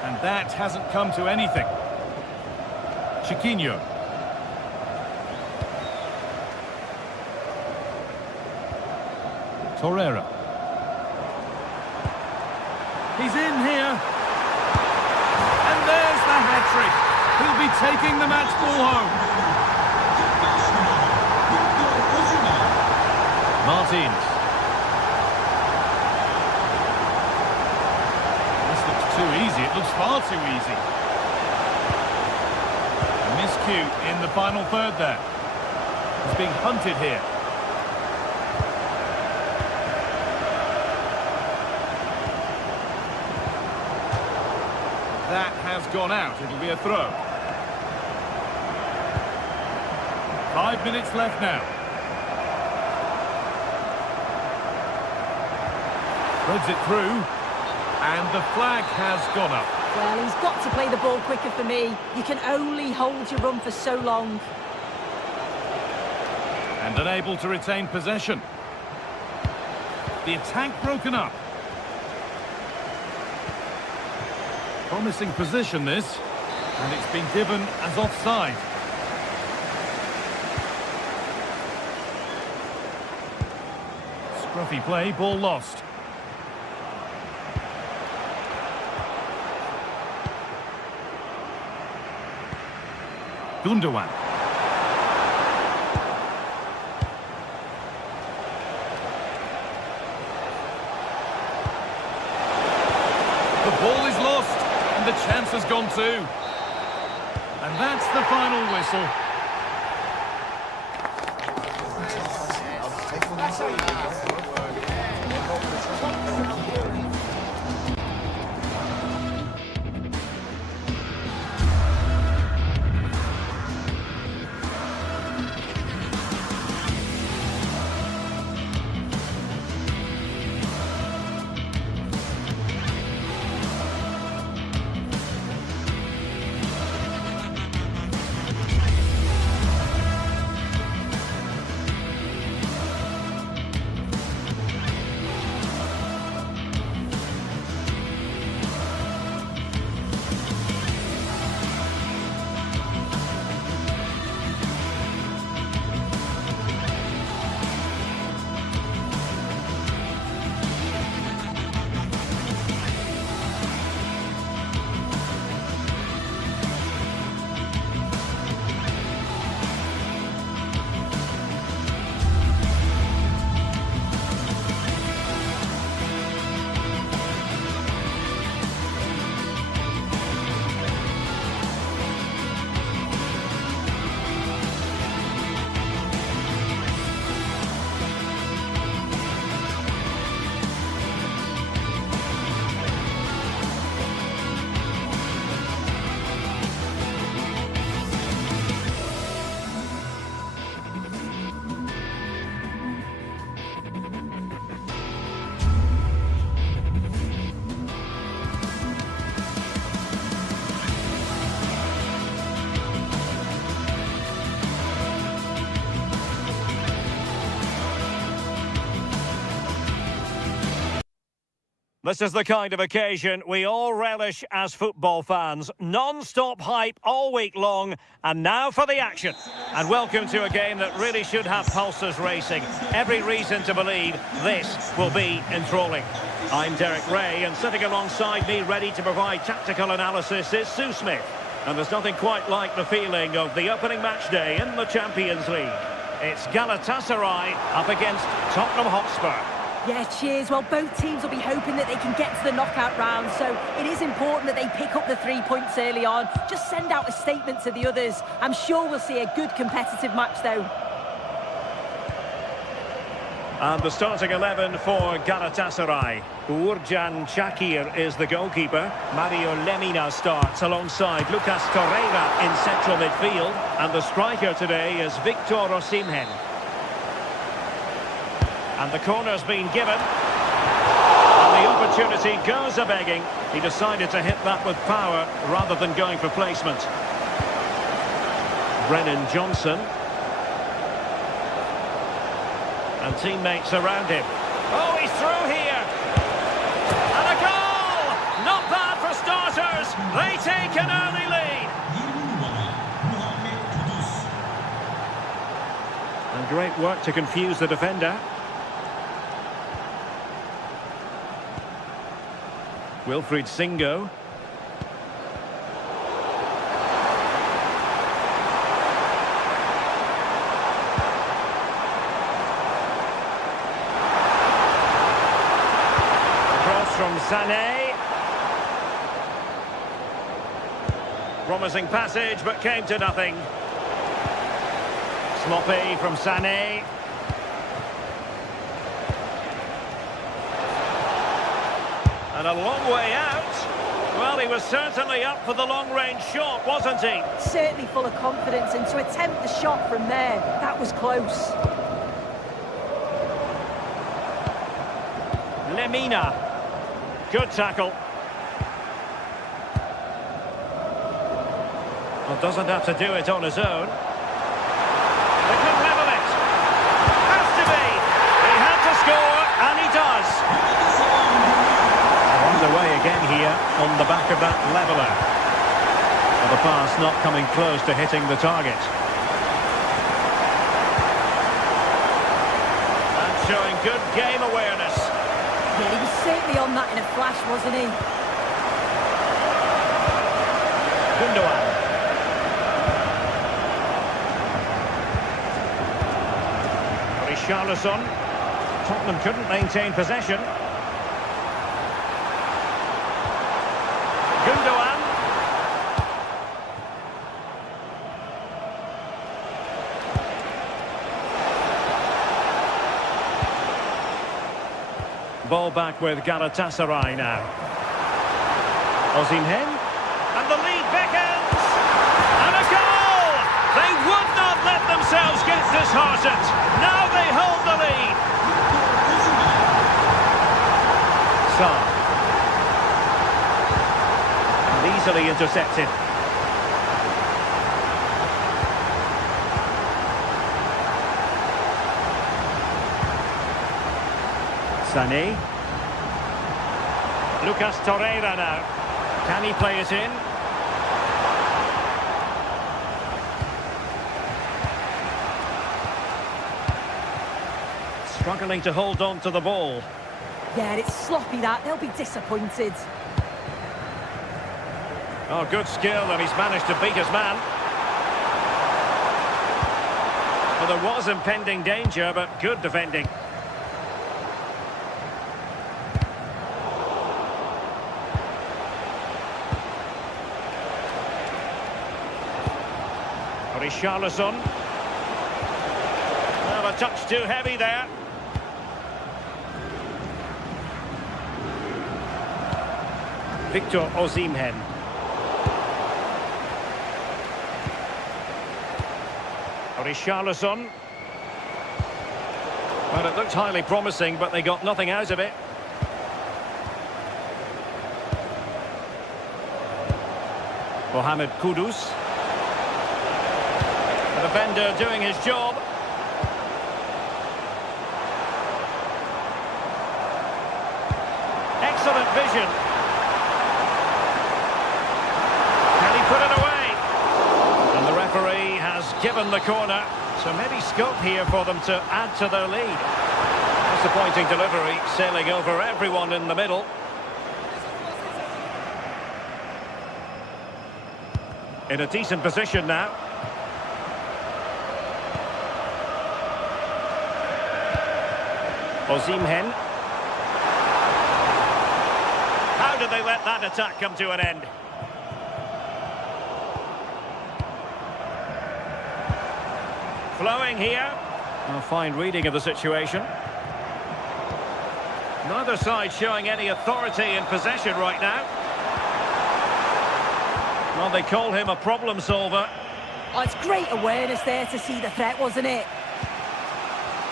And that hasn't come to anything. Chiquinho. Torreira. He's in here. And there's the hat-trick. He'll be taking the match ball home. Martins. Too easy, it looks far too easy. A miscue in the final third there. He's being hunted here. That has gone out, it'll be a throw. 5 minutes left now. Threads it through. And the flag has gone up. Well, he's got to play the ball quicker for me. You can only hold your run for so long. And unable to retain possession. The attack broken up. Promising position this. And it's been given as offside. Scruffy play, ball lost. Gundogan. The ball is lost, and the chance has gone too. And that's the final whistle. This is the kind of occasion we all relish as football fans. Non-stop hype all week long, and now for the action. And welcome to a game that really should have pulses racing. Every reason to believe this will be enthralling. I'm Derek Ray, and sitting alongside me ready to provide tactical analysis is Sue Smith. And there's nothing quite like the feeling of the opening match day in the Champions League. It's Galatasaray up against Tottenham Hotspur. Yeah, cheers. Well, both teams will be hoping that they can get to the knockout round, so it is important that they pick up the 3 points early on. Just send out a statement to the others. I'm sure we'll see a good competitive match, though. And the starting 11 for Galatasaray. Uğurcan Çakır is the goalkeeper. Mario Lemina starts alongside Lucas Torreira in central midfield. And the striker today is Victor Osimhen. And the corner's been given. And the opportunity goes a-begging. He decided to hit that with power rather than going for placement. Brennan Johnson. And teammates around him. Oh, he's through here. And a goal! Not bad for starters. They take an early lead. And great work to confuse the defender. Wilfried Singo. Cross from Sané. Promising passage, but came to nothing. Sloppy from Sané. And a long way out. Well, he was certainly up for the long-range shot, wasn't he? Certainly full of confidence, and to attempt the shot from there, that was close. Lemina. Good tackle. Well, doesn't have to do it on his own. They could level it. Has to be. He had to score, and he does. Underway again here on the back of that leveller. Well, the pass not coming close to hitting the target. And showing good game awareness. Yeah, he was certainly on that in a flash, wasn't he? Gundogan. Richarlison. Tottenham couldn't maintain possession. Gundogan. Ball back with Galatasaray now. Osimhen. And the lead beckons. And a goal! They would not let themselves get disheartened. Now they hold the lead. Son. Easily intercepted. Sané. Lucas Torreira now. Can he play it in? Struggling to hold on to the ball. Yeah, it's sloppy that. They'll be disappointed. Oh, good skill, and he's managed to beat his man. Well, there was impending danger, but good defending. Richarlison. Well, a touch too heavy there. Victor Osimhen. Richarlison. Well, it looked highly promising, but they got nothing out of it. Mohamed Kudus. The defender doing his job. Excellent excellent vision. Can he put it away? And the referee has given the corner, so maybe scope here for them to add to their lead. Disappointing delivery, sailing over everyone in the middle. In a decent position now. Osimhen. How did they let that attack come to an end? Flowing here. A fine reading of the situation. Neither side showing any authority in possession right now. Well, they call him a problem solver. Oh, it's great awareness there to see the threat, wasn't it?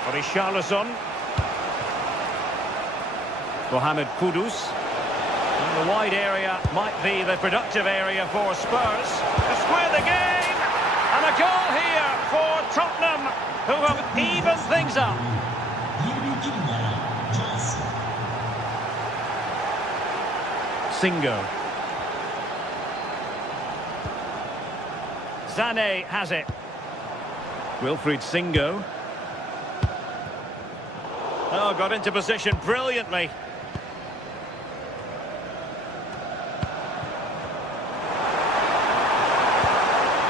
Richarlison. Mohamed Kudus. And the wide area might be the productive area for Spurs. To square the game! And a goal here for Tottenham, who have evened things up. Singo. Sané has it. Wilfried Singo. Oh, got into position brilliantly.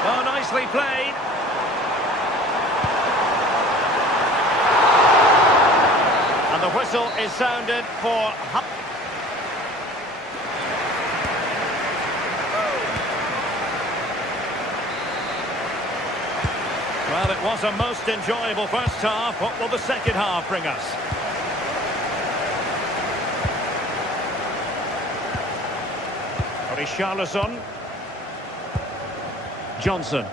Oh, nicely played. And the whistle is sounded for... Well, it was a most enjoyable first half. What will the second half bring us? Richarlison. Johnson.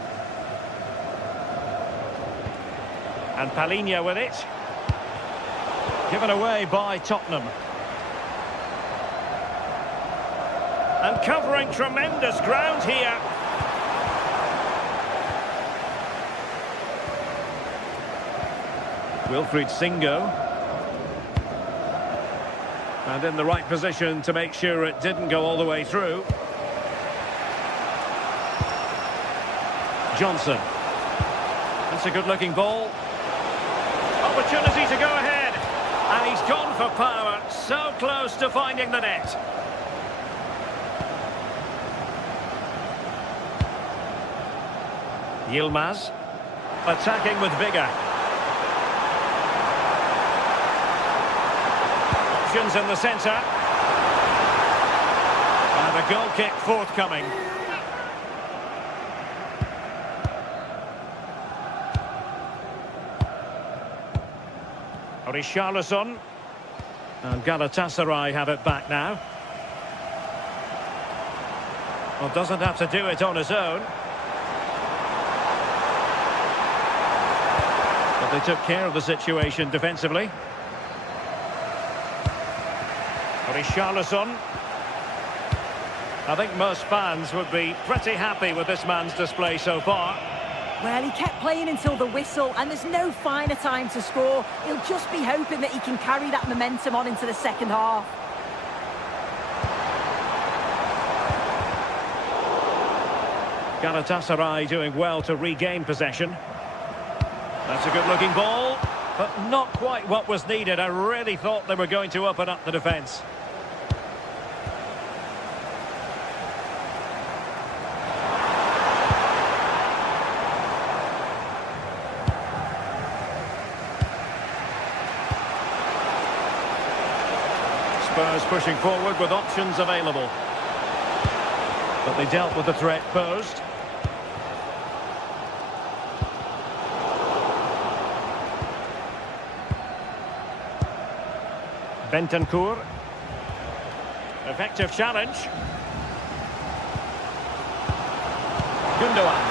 And Palhinha with it. Given away by Tottenham. And covering tremendous ground here. Wilfried Singo. And in the right position to make sure it didn't go all the way through. Johnson. That's a good-looking ball. Opportunity to go ahead. And he's gone for power. So close to finding the net. Yilmaz. Attacking with vigour. Options in the centre. And a goal kick forthcoming. Richarlison. And Galatasaray have it back now. Well, doesn't have to do it on his own. But they took care of the situation defensively. Richarlison. I think most fans would be pretty happy with this man's display so far. Well, he kept playing until the whistle, and there's no finer time to score. He'll just be hoping that he can carry that momentum on into the second half. Galatasaray doing well to regain possession. That's a good-looking ball, but not quite what was needed. I really thought they were going to open up the defence. Spurs pushing forward with options available. But they dealt with the threat posed. Bentancur. Effective challenge. Gundogan.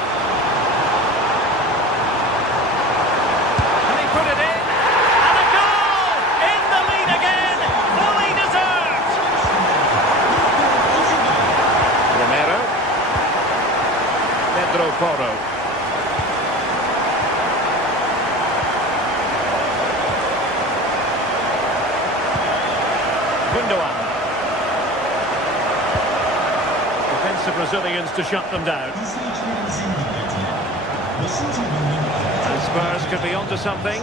And he put it in. And a goal! In the lead again! Fully deserved! Romero. Pedro Porro. Gundogan. Brazilians to shut them down. And Spurs could be onto something.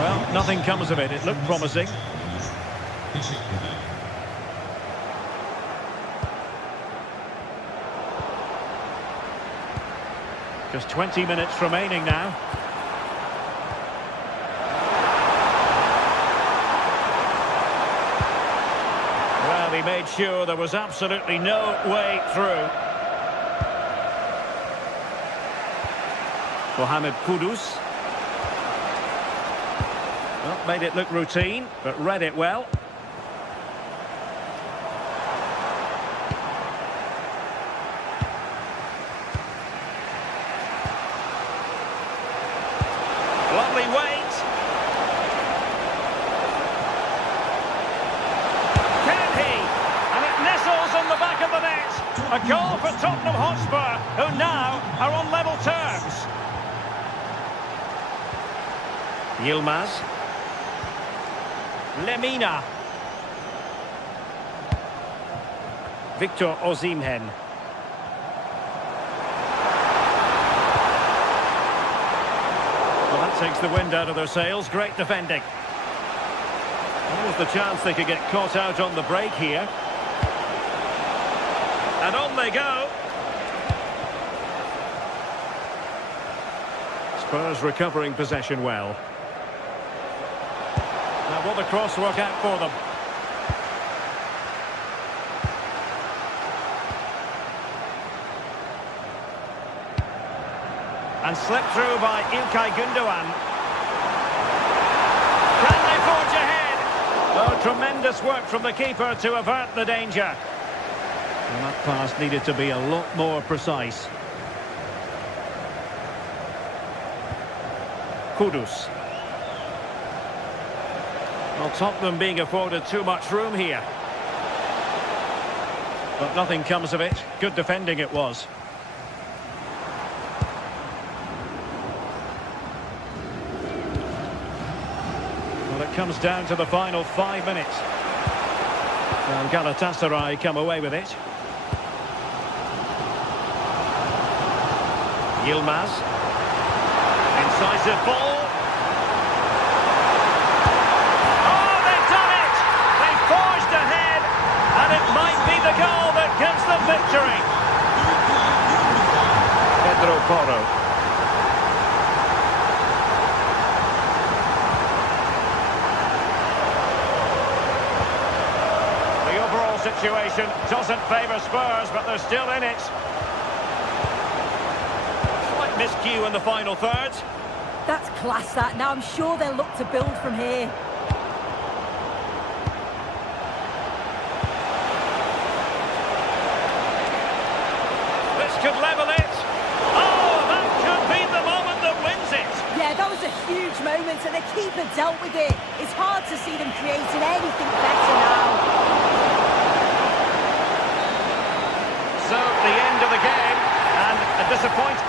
Well, nothing comes of it. It looked promising. Just 20 minutes remaining now. Well, he made sure there was absolutely no way through. Mohamed Kudus. Well, made it look routine, but read it well. Lovely weight. Can he? And it nestles in the back of the net. A goal for Tottenham Hotspur, who now are on level terms. Yilmaz. Lemina. Victor Osimhen. Well, that takes the wind out of their sails. Great defending. There was the chance they could get caught out on the break here. And on they go. Spurs recovering possession well. Now, will the cross work out for them? And slipped through by İlkay Gündoğan. Can they forge ahead? Oh, tremendous work from the keeper to avert the danger. Well, that pass needed to be a lot more precise. Kudus. Well, Tottenham being afforded too much room here. But nothing comes of it. Good defending it was. Well, it comes down to the final 5 minutes. And Galatasaray come away with it. Yilmaz. Incisive ball. Goal that gives them victory. Pedro Porro. The overall situation doesn't favour Spurs, but they're still in it. Slight miscue in the final third. That's class, that. Now I'm sure they'll look to build from here. Could level it. Oh, that could be the moment that wins it. Yeah, that was a huge moment, and the keeper dealt with it. It's hard to see them creating anything better now. So, the end of the game, and a disappointment.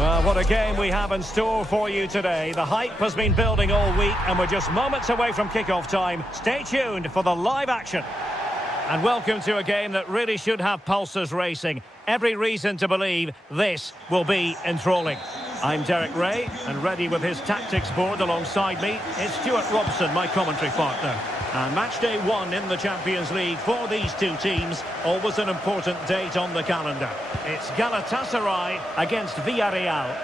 Well, what a game we have in store for you today. The hype has been building all week and we're just moments away from kick-off time. Stay tuned for the live action. And welcome to a game that really should have pulses racing. Every reason to believe this will be enthralling. I'm Derek Ray, and ready with his tactics board alongside me is Stuart Robson, my commentary partner. And match day 1 in the Champions League for these two teams, always an important date on the calendar. It's Galatasaray against Villarreal.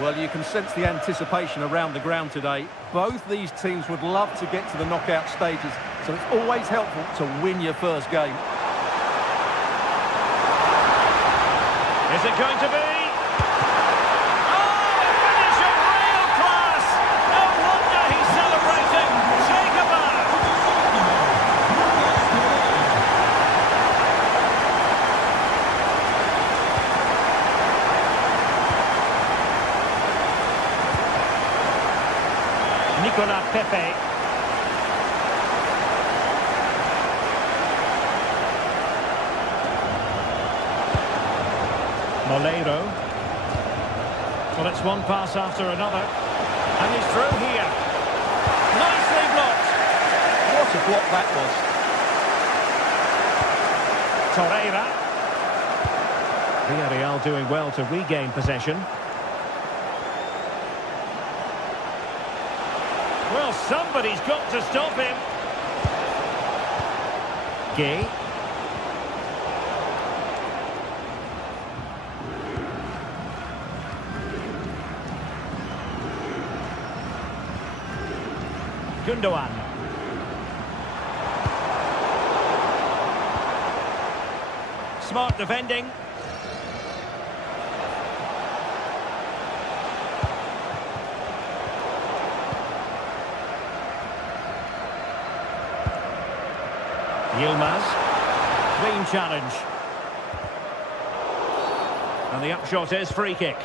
Well, you can sense the anticipation around the ground today. Both these teams would love to get to the knockout stages, so it's always helpful to win your first game. Is it going to be? Oh, a finish of real class! No wonder he's celebrating. Take a bow. Nicolas Pepe. Moleiro. Well, it's one pass after another. And he's through here. Nicely blocked. What a block that was. Torreira. Villarreal doing well to regain possession. Well, somebody's got to stop him. Gay. Gundogan. Smart defending. Yilmaz. Clean challenge. And the upshot is free kick.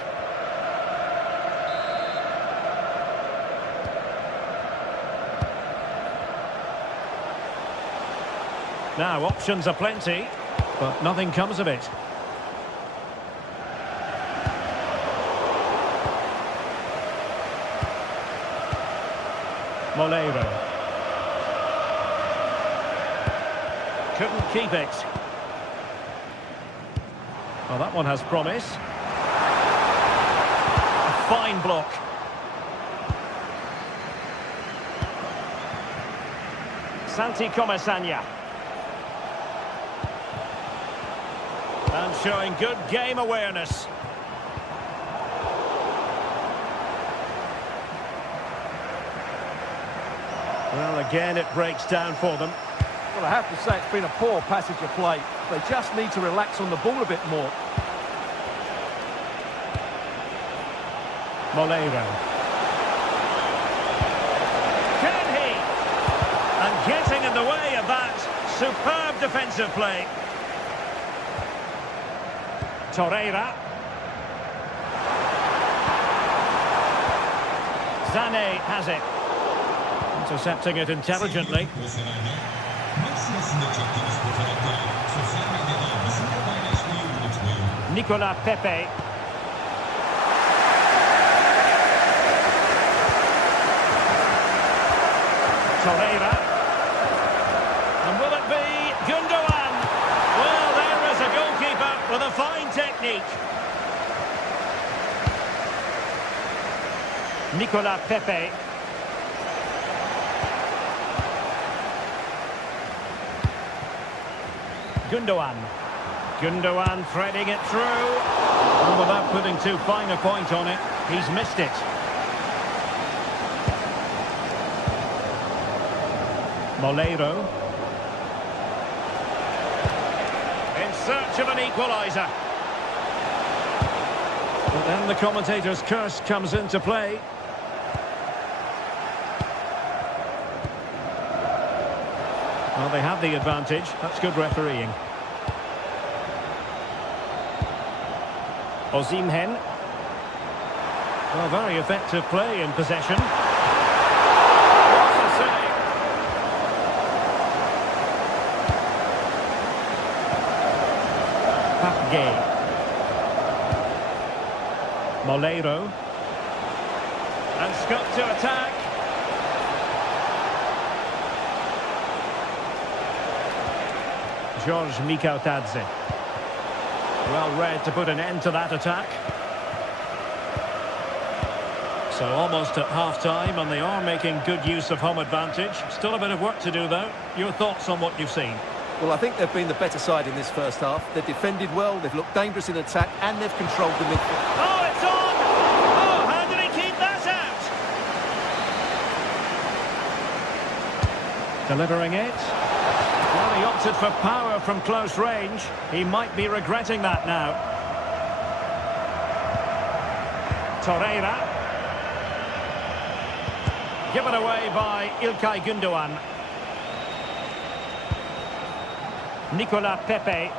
Now, options are plenty, but nothing comes of it. Moleiro. Couldn't keep it. Well, that one has promise. A fine block. Santi Comesaña. And showing good game awareness. Well, again, it breaks down for them. Well, I have to say it's been a poor passage of play. They just need to relax on the ball a bit more. Moleiro. Can he? And getting in the way of that superb defensive play. Torreira. Zane has it. Intercepting it intelligently. Nicolas Pepe. Torreira. And will it be Gundogan? Well, there is a goalkeeper with a fine technique. Nicolas Pepe. Gundogan. Gundogan threading it through. And without putting too fine a point on it, he's missed it. Moleiro. In search of an equaliser. But then the commentator's curse comes into play. Well, they have the advantage. That's good refereeing. Osimhen. Well, very effective play in possession. What a save! Papgay. Moleiro. And Scott to attack. George Mikautadze. Well read to put an end to that attack. So almost at half-time, and they are making good use of home advantage. Still a bit of work to do, though. Your thoughts on what you've seen? Well, I think they've been the better side in this first half. They've defended well, they've looked dangerous in attack, and they've controlled the midfield. Oh, it's on! Oh, how did he keep that out? Delivering it. Well, he opted for power from close range. He might be regretting that now. Torreira. Given away by İlkay Gündoğan. Nicolas Pepe.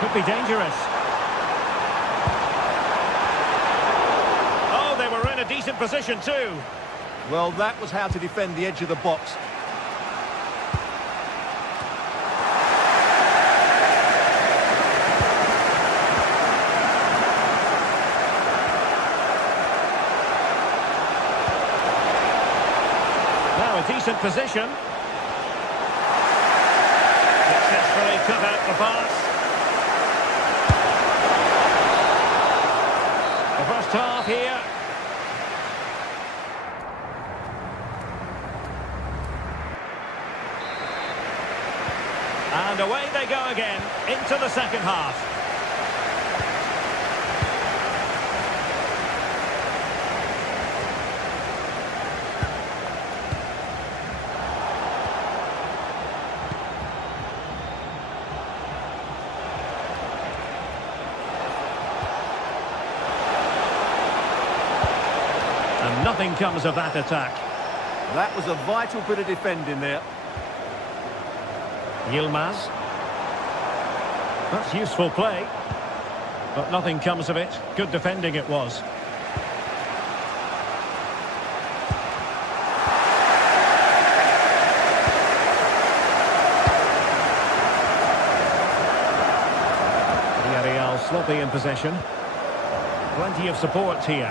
Could be dangerous. Oh, they were in a decent position too. Well, that was how to defend the edge of the box. Now a decent position. Successfully cut out the pass. The first half here. And away they go again into the second half. And nothing comes of that attack. That was a vital bit of defending there. Yilmaz. That's useful play. But nothing comes of it. Good defending it was. Villarreal sloppy in possession. Plenty of support here.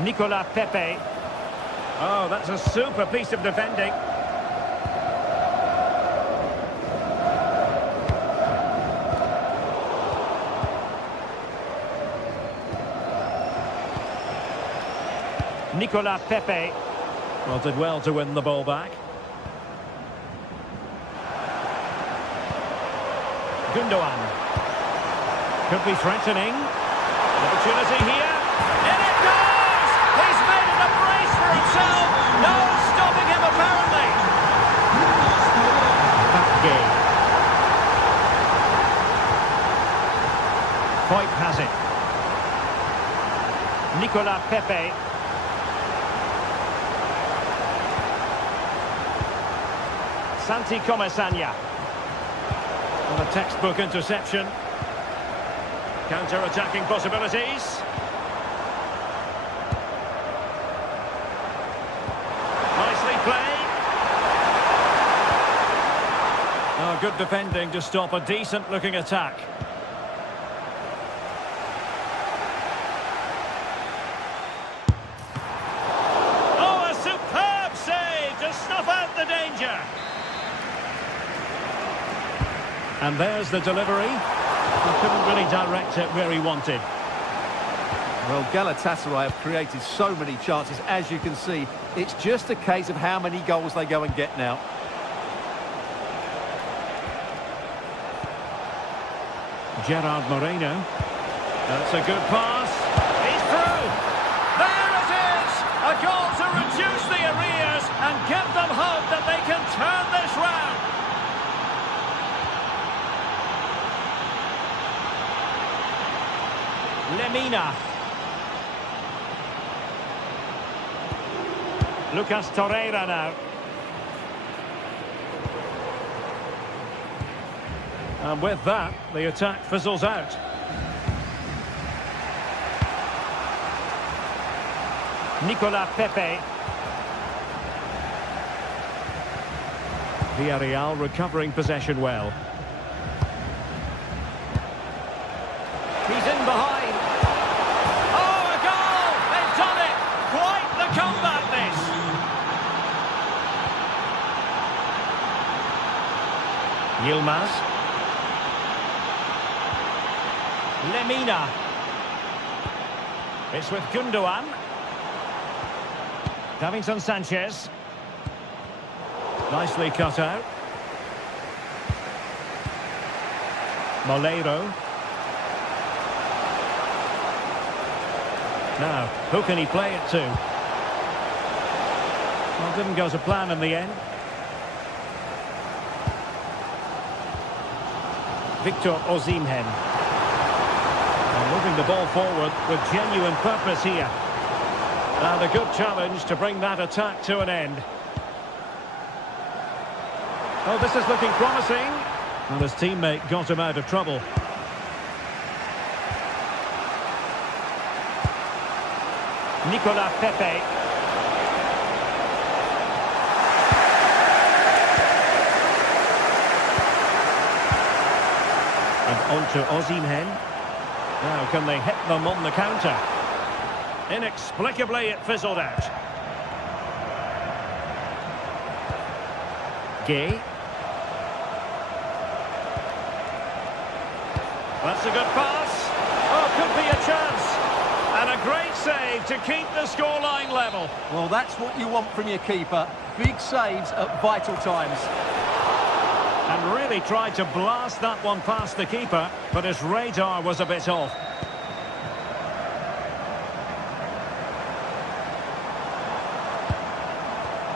Nicolas Pepe. Oh, that's a super piece of defending. Nicolas Pepe. Well, did well to win the ball back. Gündoğan. Could be threatening. Opportunity here. In it goes! He's made it a brace for himself. No stopping him, apparently. Back game. Foyt has it. Nicolas Pepe. Santi Comesanya. On a textbook interception. Counter-attacking possibilities. Nicely played. Oh, good defending to stop a decent-looking attack. Oh, a superb save to snuff out the danger. And there's the delivery. He couldn't really direct it where he wanted. Well, Galatasaray have created so many chances, as you can see. It's just a case of how many goals they go and get now. Gerard Moreno. That's a good pass. He's through. There it is! A goal to reduce the arrears and give them hope that they can turn this round. Lemina. Lucas Torreira now. And with that, the attack fizzles out. Nicolas Pepe. Villarreal recovering possession well. He's in behind. Yilmaz. Lemina. It's with Gundogan. Davinson Sanchez. Nicely cut out. Moleiro. Now, who can he play it to? Well, didn't go to plan in the end. Victor Osimhen. And moving the ball forward with genuine purpose here. And a good challenge to bring that attack to an end. Oh, this is looking promising. And his teammate got him out of trouble. Nicolas Pepe. And on to Osimhen. Now, can they hit them on the counter? Inexplicably, it fizzled out. Gay. That's a good pass. Oh, could be a chance. And a great save to keep the scoreline level. Well, that's what you want from your keeper. Big saves at vital times. And really tried to blast that one past the keeper, but his radar was a bit off.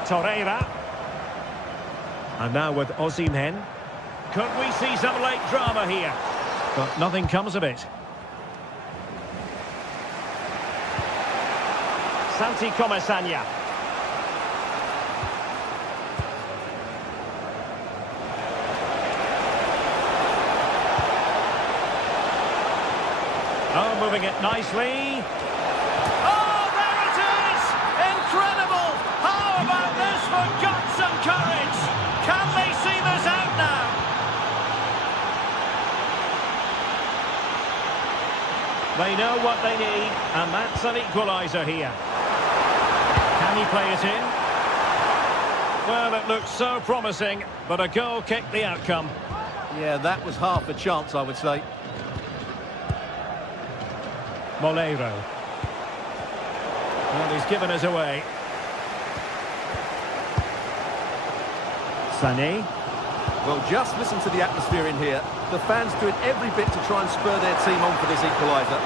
Torreira. And now with Osimhen. Could we see some late drama here? But nothing comes of it. Santi Comesaña. Oh, moving it nicely. Oh, there it is! Incredible! How about this for guts and courage? Can they see this out now? They know what they need, and that's an equaliser here. Can he play it in? Well, it looked so promising, but a goal kicked the outcome. Yeah, that was half a chance, I would say. Moleiro. Well, he's given us away. Sané. Well, just listen to the atmosphere in here. The fans doing every bit to try and spur their team on for this equaliser.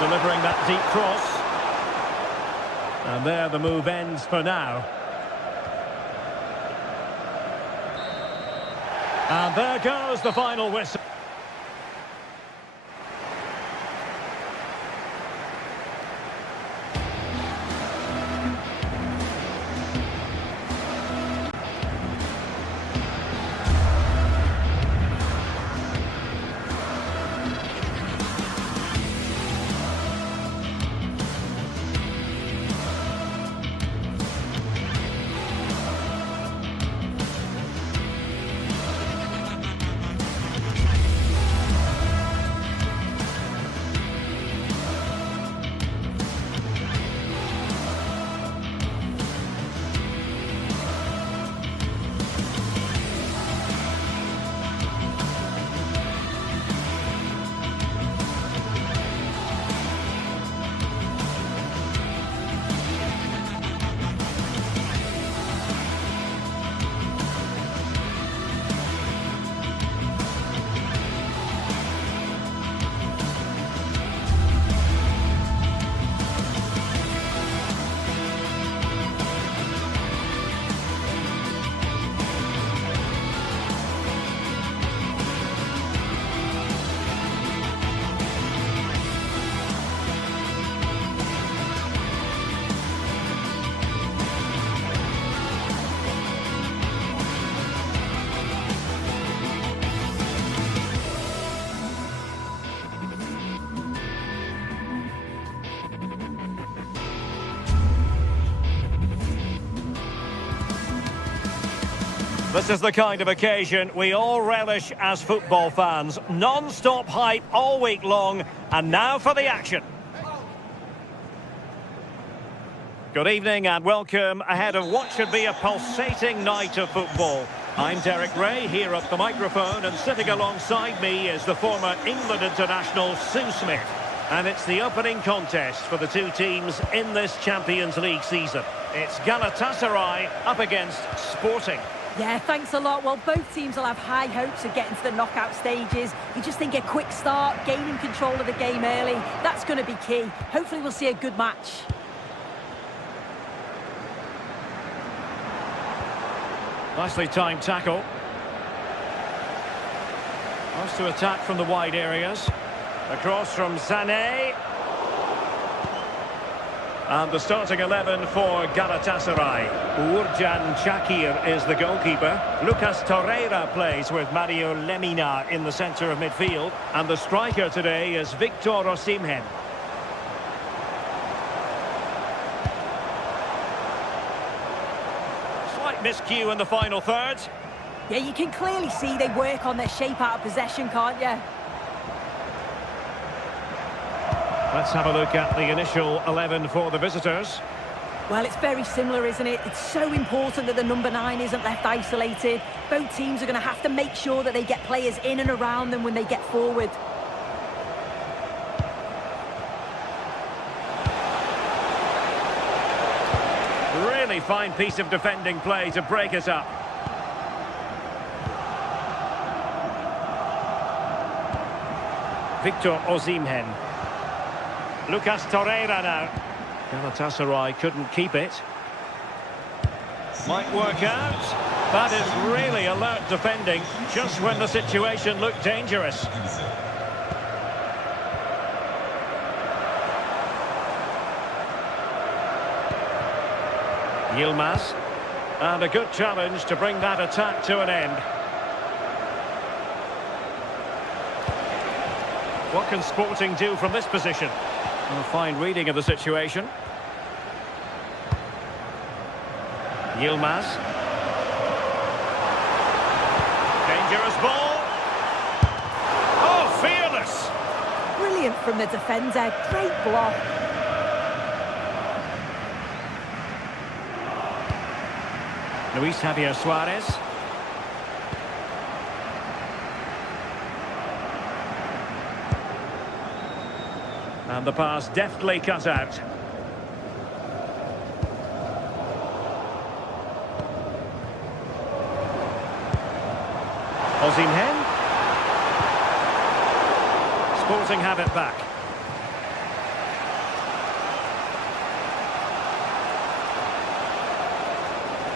Delivering that deep cross. And there the move ends for now. And there goes the final whistle. This is the kind of occasion we all relish as football fans. Non-stop hype all week long, and now for the action. Good evening and welcome ahead of what should be a pulsating night of football. I'm Derek Ray here at the microphone, and sitting alongside me is the former England international Sue Smith. And it's the opening contest for the two teams in this Champions League season. It's Galatasaray up against Sporting. Yeah, thanks a lot. Well, both teams will have high hopes of getting to the knockout stages. You just think a quick start, gaining control of the game early, that's going to be key. Hopefully we'll see a good match. Nicely timed tackle. Wants to attack from the wide areas. Across from Sané. And the starting 11 for Galatasaray. Uğurcan Çakır is the goalkeeper. Lucas Torreira plays with Mario Lemina in the centre of midfield. And the striker today is Victor Osimhen. Slight miscue in the final third. Yeah, you can clearly see they work on their shape out of possession, can't you? Let's have a look at the initial 11 for the visitors. Well, it's very similar, isn't it? It's so important that the number 9 isn't left isolated. Both teams are going to have to make sure that they get players in and around them when they get forward. Really fine piece of defending play to break it up. Victor Osimhen. Lucas Torreira now. Galatasaray couldn't keep it. Might work out. That is really alert defending, just when the situation looked dangerous. Yilmaz. And a good challenge to bring that attack to an end. What can Sporting do from this position? A fine reading of the situation. Yilmaz. Dangerous ball. Oh, fearless! Brilliant from the defender. Great block. Luis Javier Suarez. And the pass deftly cut out. Osimhen. Sporting have it back.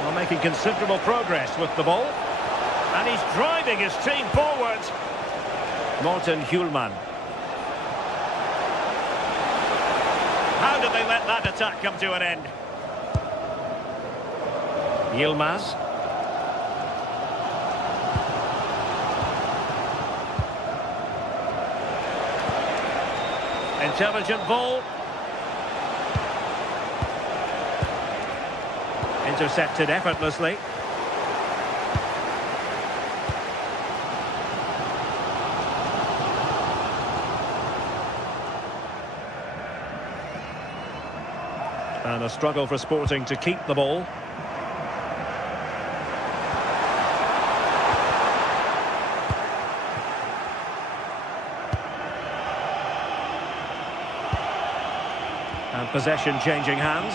Well, making considerable progress with the ball. And he's driving his team forward. Morten Hjulman. How did they let that attack come to an end? Yilmaz. Intelligent ball. Intercepted effortlessly. And a struggle for Sporting to keep the ball. And possession changing hands.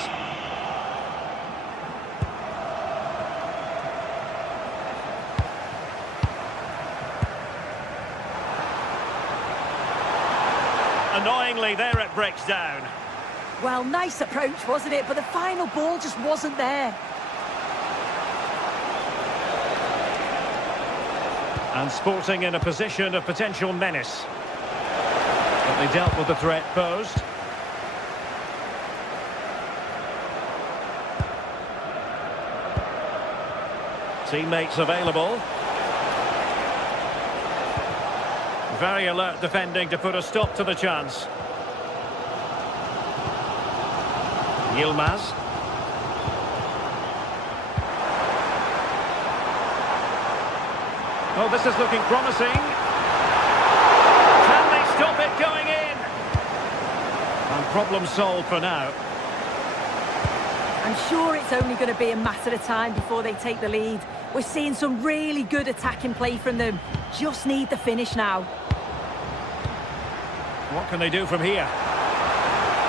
Annoyingly, there it breaks down. Well, nice approach, wasn't it? But the final ball just wasn't there. And Sporting in a position of potential menace. But they dealt with the threat posed. Teammates available. Very alert defending to put a stop to the chance. Yilmaz. Oh, this is looking promising. Can they stop it going in? And problem solved for now. I'm sure it's only going to be a matter of time before they take the lead. We're seeing some really good attacking play from them. Just need the finish now. What can they do from here?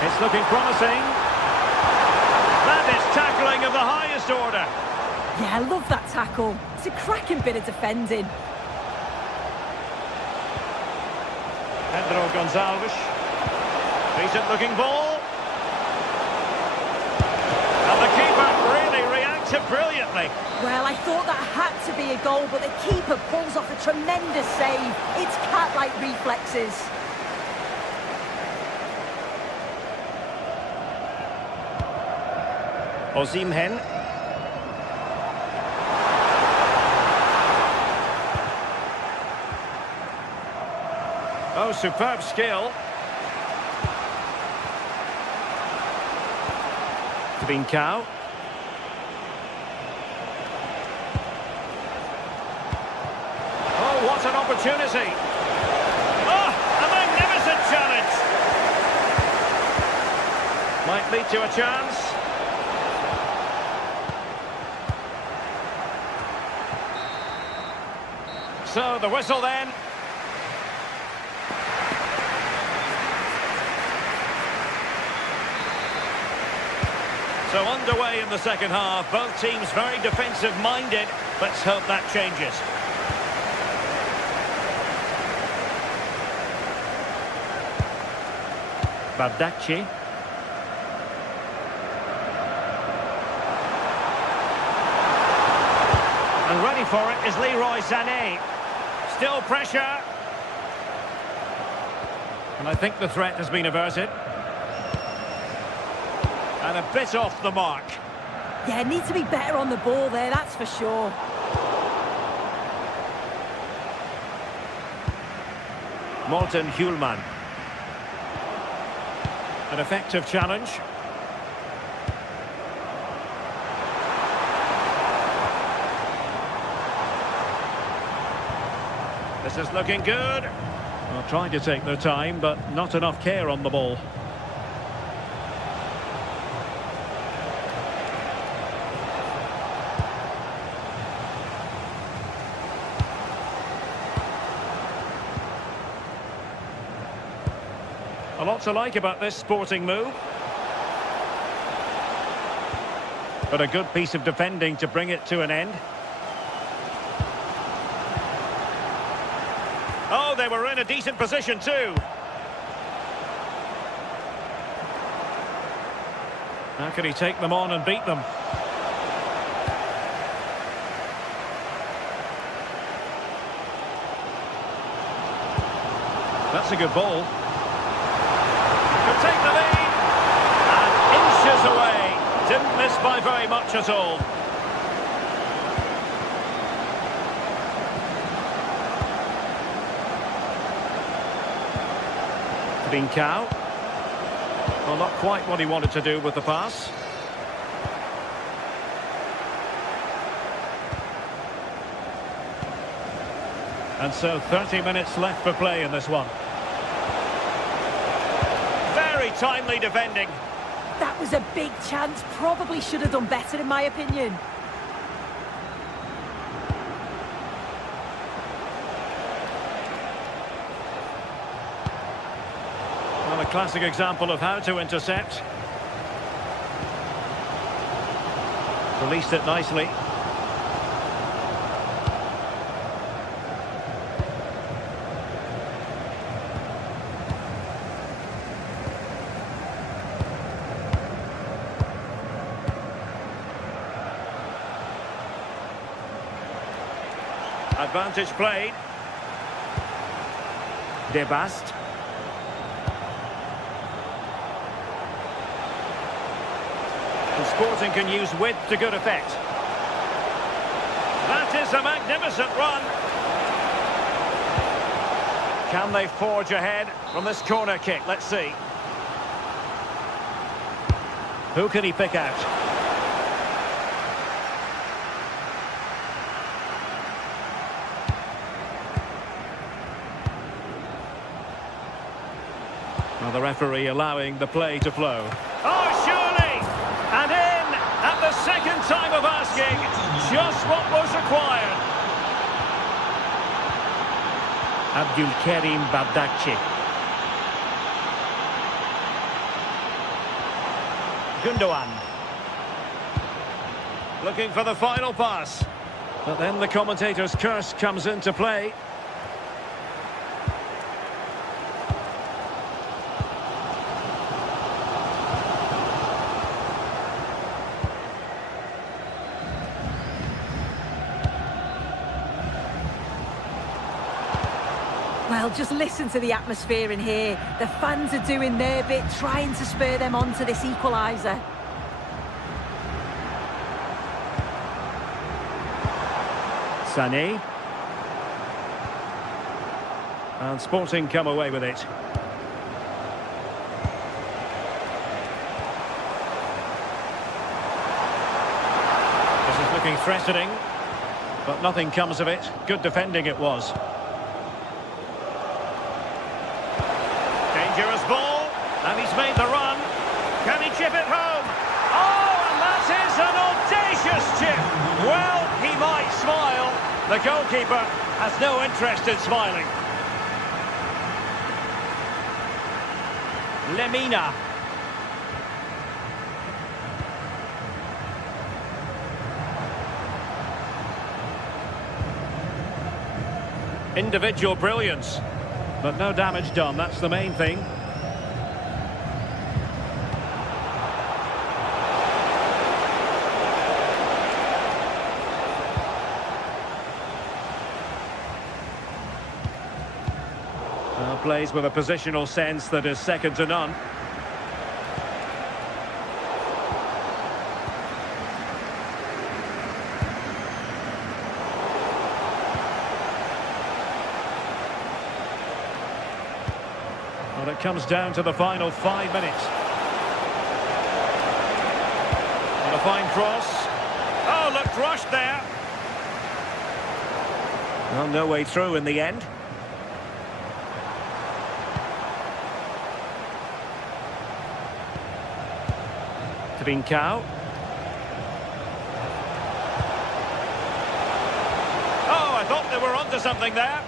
It's looking promising. That is tackling of the highest order. Yeah, I love that tackle. It's a cracking bit of defending. Pedro Gonçalves. Decent looking ball. And the keeper really reacted brilliantly. Well, I thought that had to be a goal, but the keeper pulls off a tremendous save. It's cat-like reflexes. Osimhen. Oh, superb skill. Trincao. Oh, what an opportunity. Oh, a magnificent challenge. Might lead to a chance. So, the whistle then. So underway in the second half, both teams very defensive-minded. Let's hope that changes. Bardacci. And ready for it is Leroy Sané. Still pressure. And I think the threat has been averted. And a bit off the mark. Yeah, need to be better on the ball there, that's for sure. Morten Hjulman. An effective challenge. This is looking good. Well, trying to take their time, but not enough care on the ball. A lot to like about this sporting move. But a good piece of defending to bring it to an end. Oh, they were in a decent position too. How can he take them on and beat them? That's a good ball. Could take the lead. And inches away. Didn't miss by very much at all. Trincao. Well, not quite what he wanted to do with the pass. And so 30 minutes left for play in this one. Very timely defending. That was a big chance. Probably should have done better, in my opinion. Well, a classic example of how to intercept. Released it nicely. Advantage played. De Bast. And Sporting can use width to good effect. That is a magnificent run. Can they forge ahead from this corner kick? Let's see. Who can he pick out? Well, the referee allowing the play to flow. Oh, surely! And in! Second time of asking, just what was required. Abdulkarim Bardakci. Gundogan. Looking for the final pass. But then the commentator's curse comes into play. Well, just listen to the atmosphere in here. The fans are doing their bit, trying to spur them on to this equaliser. Sané. And Sporting come away with it. This is looking threatening, but nothing comes of it. Good defending it was. Dangerous ball, and he's made the run. Can he chip it home? Oh, and that is an audacious chip. Well, he might smile. The goalkeeper has no interest in smiling. Lemina. Individual brilliance, but no damage done, that's the main thing. Plays with a positional sense that is second to none. Well, it comes down to the final 5 minutes. And a fine cross. Oh, looked rushed there. Well, no way through in the end. Trincao. Oh, I thought they were onto something there.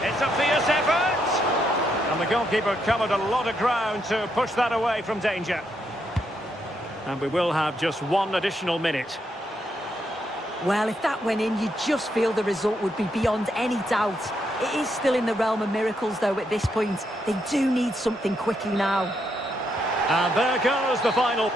It's a fierce effort. And the goalkeeper covered a lot of ground to push that away from danger. And we will have just one additional minute. Well, if that went in, you just feel the result would be beyond any doubt. It is still in the realm of miracles, though, at this point. They do need something quickly now. And there goes the final.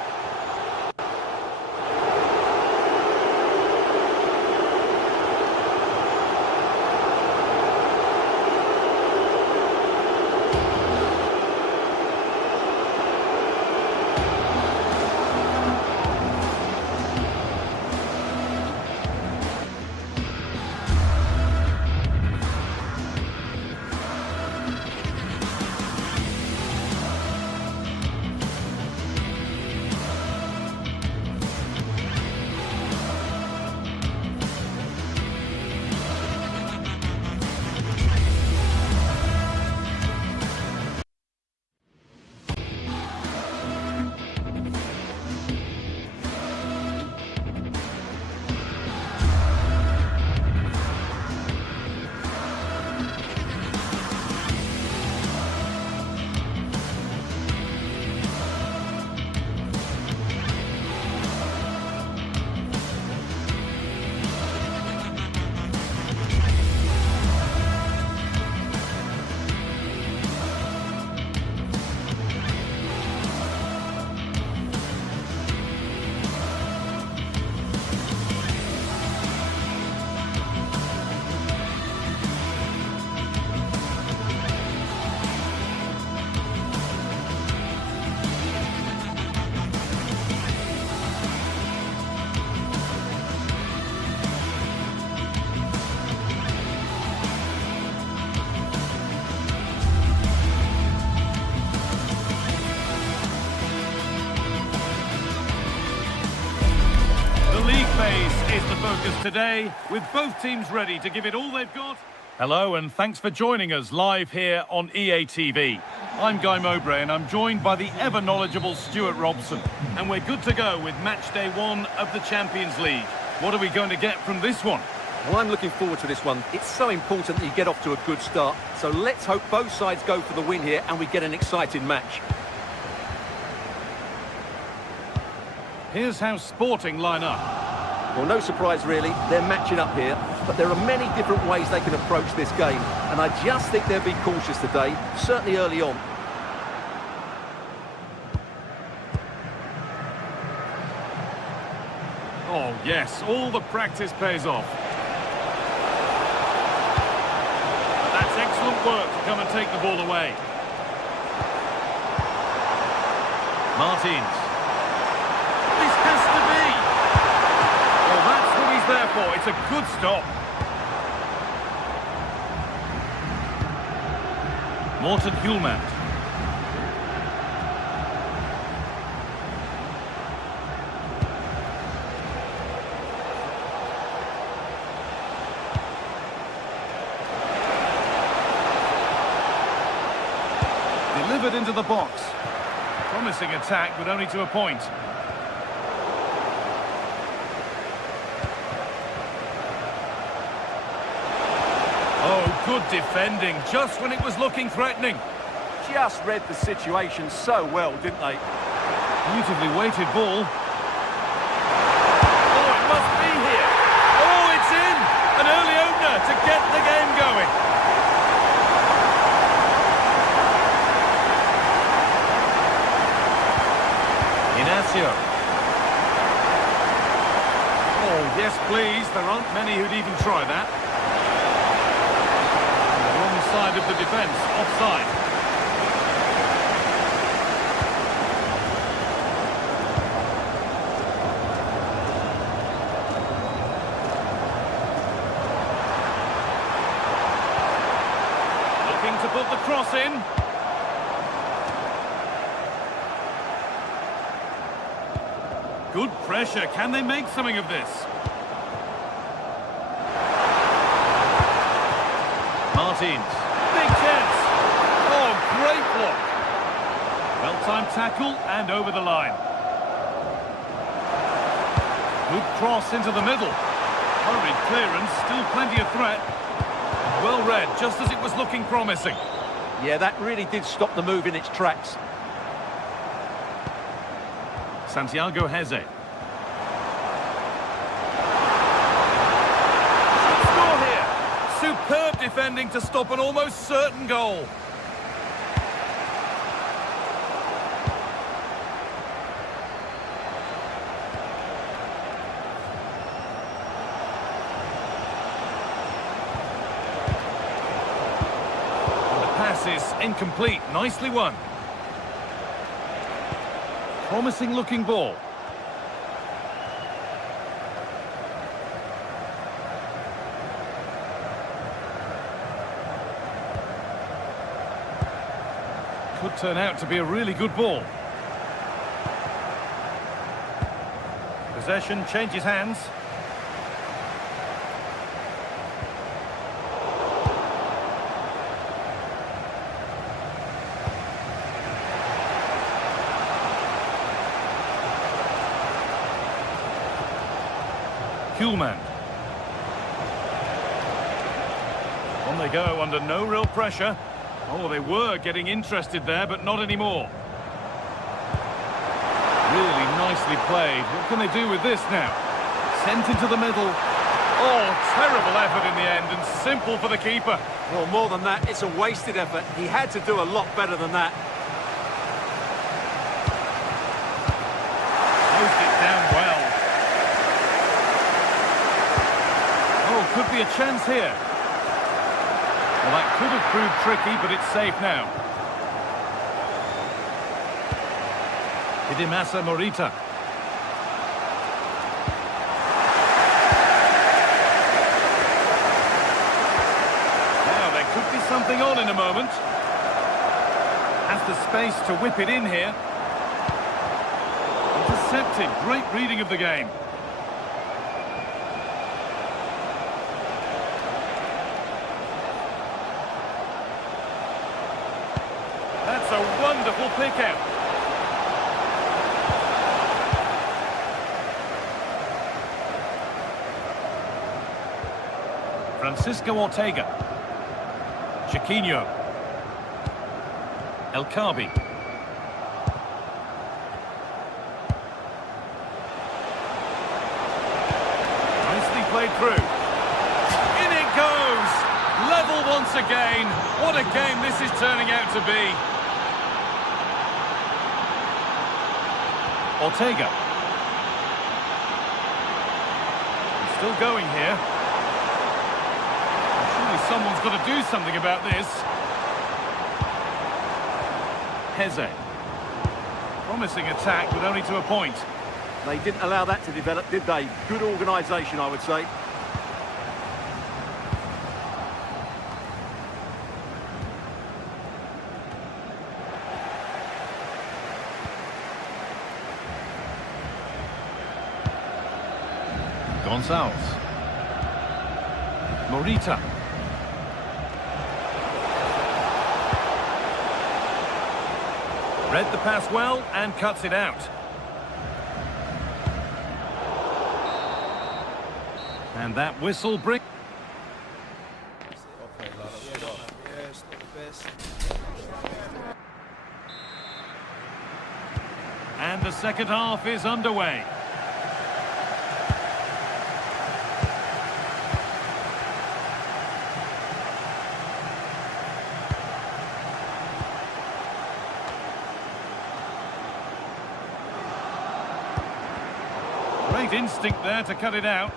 Is the focus today, with both teams ready to give it all they've got. Hello and thanks for joining us live here on EA TV. I'm Guy Mowbray and I'm joined by the ever-knowledgeable Stuart Robson. And we're good to go with match day 1 of the Champions League. What are we going to get from this one? Well, I'm looking forward to this one. It's so important that you get off to a good start. So let's hope both sides go for the win here and we get an exciting match. Here's how Sporting line up. Well, no surprise really, they're matching up here, but there are many different ways they can approach this game, and I just think they'll be cautious today, certainly early on. Oh yes, all the practice pays off. That's excellent work to come and take the ball away. Martins. This has to be! Well, that's who he's there for. It's a good stop. Morten Hjulmand. Delivered into the box. Promising attack, but only to a point. Oh, good defending, just when it was looking threatening. Just read the situation so well, didn't they? Beautifully weighted ball. Oh, it must be here. Oh, it's in! An early opener to get the game going. Inacio. Oh, yes, please. There aren't many who'd even try that. Side of the defence, offside. Looking to put the cross in. Good pressure. Can they make something of this? Martins. Big chance. Oh, great block. Well-timed tackle and over the line. Good cross into the middle. Hurried clearance, still plenty of threat. Well read, just as it was looking promising. Yeah, that really did stop the move in its tracks. Santiago Heze. Superb defending to stop an almost certain goal. And the pass is incomplete. Nicely won. Promising looking ball. Could turn out to be a really good ball. Possession changes hands. Hjulmand. On they go under no real pressure. Oh, they were getting interested there, but not anymore. Really nicely played. What can they do with this now? Sent into the middle. Oh, terrible effort in the end, and simple for the keeper. Well, more than that, it's a wasted effort. He had to do a lot better than that. Closed it down well. Oh, could be a chance here. Well, that could have proved tricky, but it's safe now. Hidemasa Morita. Now, there could be something on in a moment. Has the space to whip it in here. Intercepted. Great reading of the game. Wonderful pick out. Francisco Ortega. Chiquinho. El Kabi. Nicely played through. In it goes! Level once again. What a game this is turning out to be. Ortega. He's still going here. Surely someone's got to do something about this. Heze. Promising attack, but only to a point. They didn't allow that to develop, did they? Good organisation, I would say. Gonzalez. Morita. Read the pass well and cuts it out. And that whistle brings... And the second half is underway. Great instinct there to cut it out.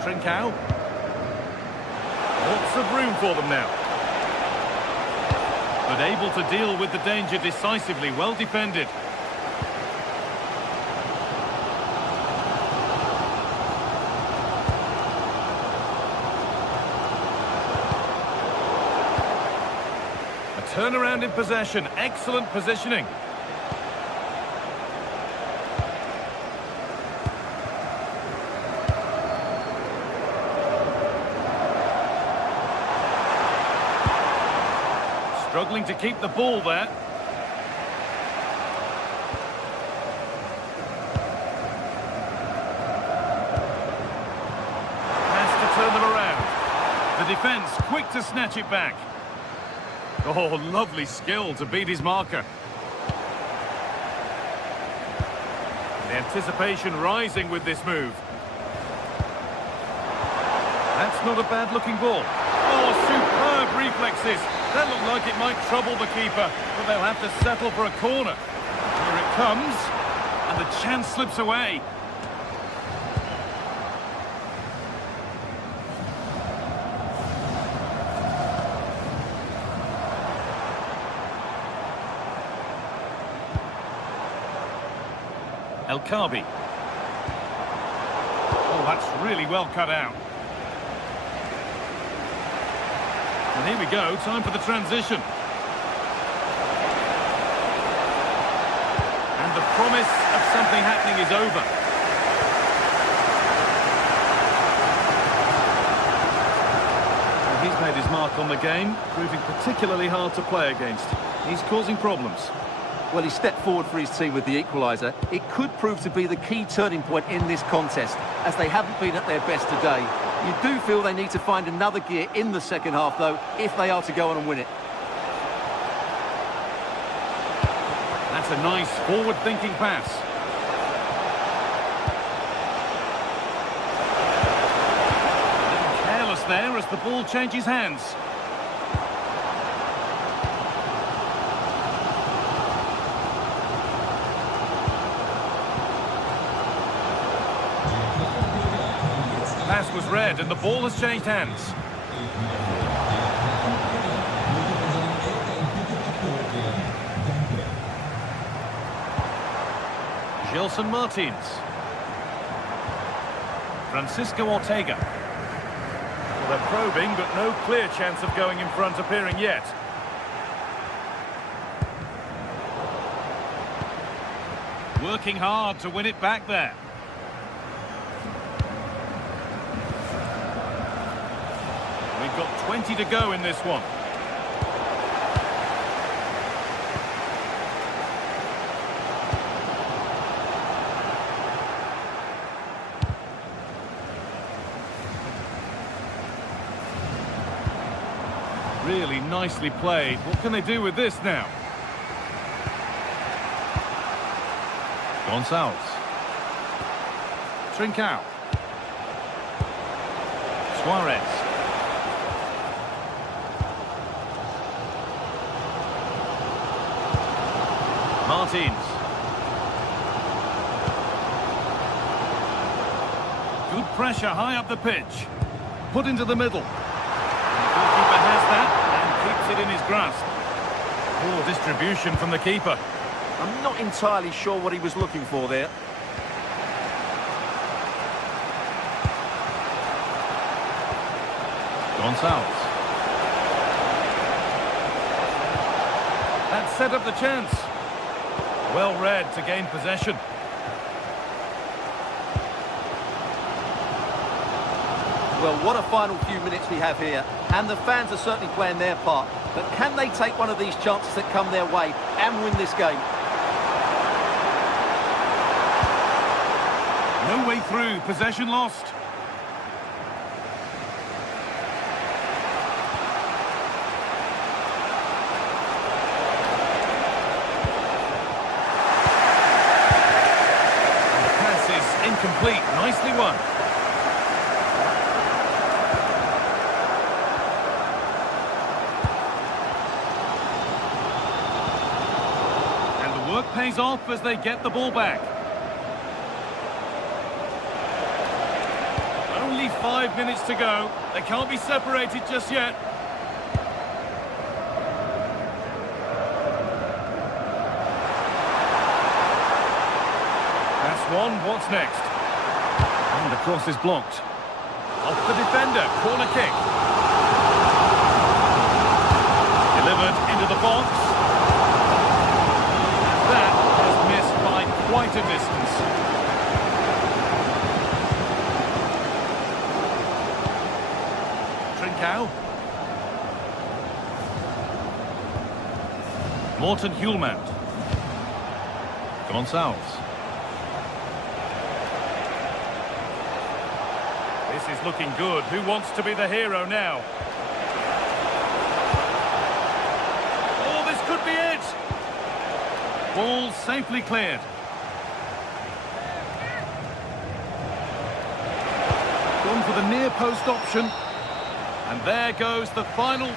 Trincao. Lots of room for them now. But able to deal with the danger decisively. Well defended. A turnaround in possession. Excellent positioning. Struggling to keep the ball there. Has to turn them around. The defence quick to snatch it back. Oh, lovely skill to beat his marker. The anticipation rising with this move. That's not a bad-looking ball. Oh, superb reflexes. That looked like it might trouble the keeper, but they'll have to settle for a corner. Here it comes, and the chance slips away. El Kabi. Oh, that's really well cut out. And here we go, time for the transition. And the promise of something happening is over. Well, he's made his mark on the game, proving particularly hard to play against. He's causing problems. Well, he stepped forward for his team with the equaliser. It could prove to be the key turning point in this contest, as they haven't been at their best today. You do feel they need to find another gear in the second half, though, if they are to go on and win it. That's a nice forward-thinking pass. A little careless there as the ball changes hands. Pass was read and the ball has changed hands. Gelson Martins. Francisco Ortega. Well, they're probing, but no clear chance of going in front appearing yet. Working hard to win it back there. We've got 20 to go in this one. Really nicely played. What can they do with this now? Gonçalves. Trincao. Suarez. Martins. Good pressure high up the pitch. Put into the middle. And the goalkeeper has that and keeps it in his grasp. Poor distribution from the keeper. I'm not entirely sure what he was looking for there. Gonçalves. That set up the chance. Well read to gain possession. Well, what a final few minutes we have here. And the fans are certainly playing their part. But can they take one of these chances that come their way and win this game? No way through. Possession lost. The pass is incomplete. Nicely won. Work pays off as they get the ball back. Only 5 minutes to go. They can't be separated just yet. That's one. What's next? And the cross is blocked. Off the defender. Corner kick. Delivered into the box. That has missed by quite a distance. Trincao. Morten Hjulmand. Gonçalves. This is looking good. Who wants to be the hero now? Oh, this could be it! Ball safely cleared. Gone for the near post option. And there goes the final.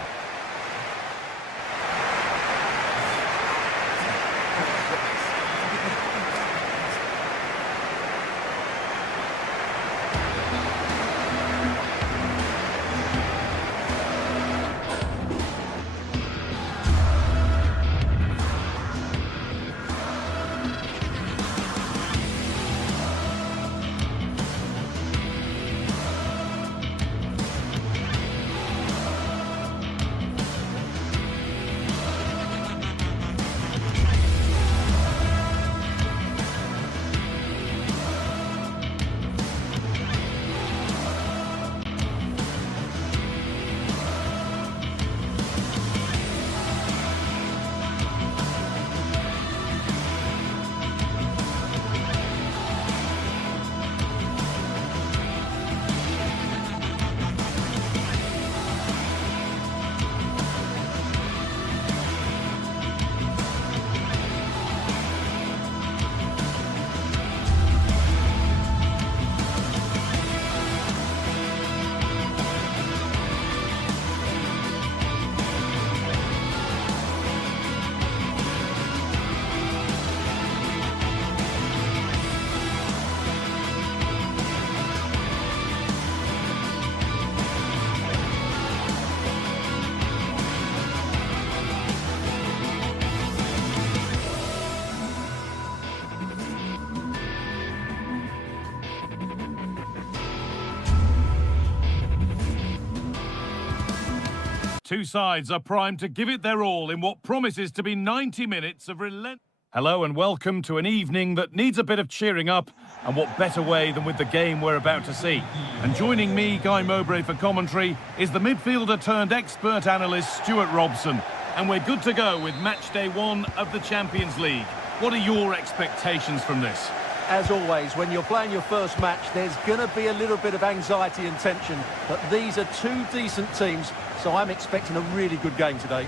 Two sides are primed to give it their all in what promises to be 90 minutes of relent. Hello and welcome to an evening that needs a bit of cheering up, and what better way than with the game we're about to see. And joining me, Guy Mowbray, for commentary is the midfielder turned expert analyst Stuart Robson. And we're good to go with match day one of the Champions League. What are your expectations from this? As always, when you're playing your first match, there's going to be a little bit of anxiety and tension. But these are two decent teams, so I'm expecting a really good game today.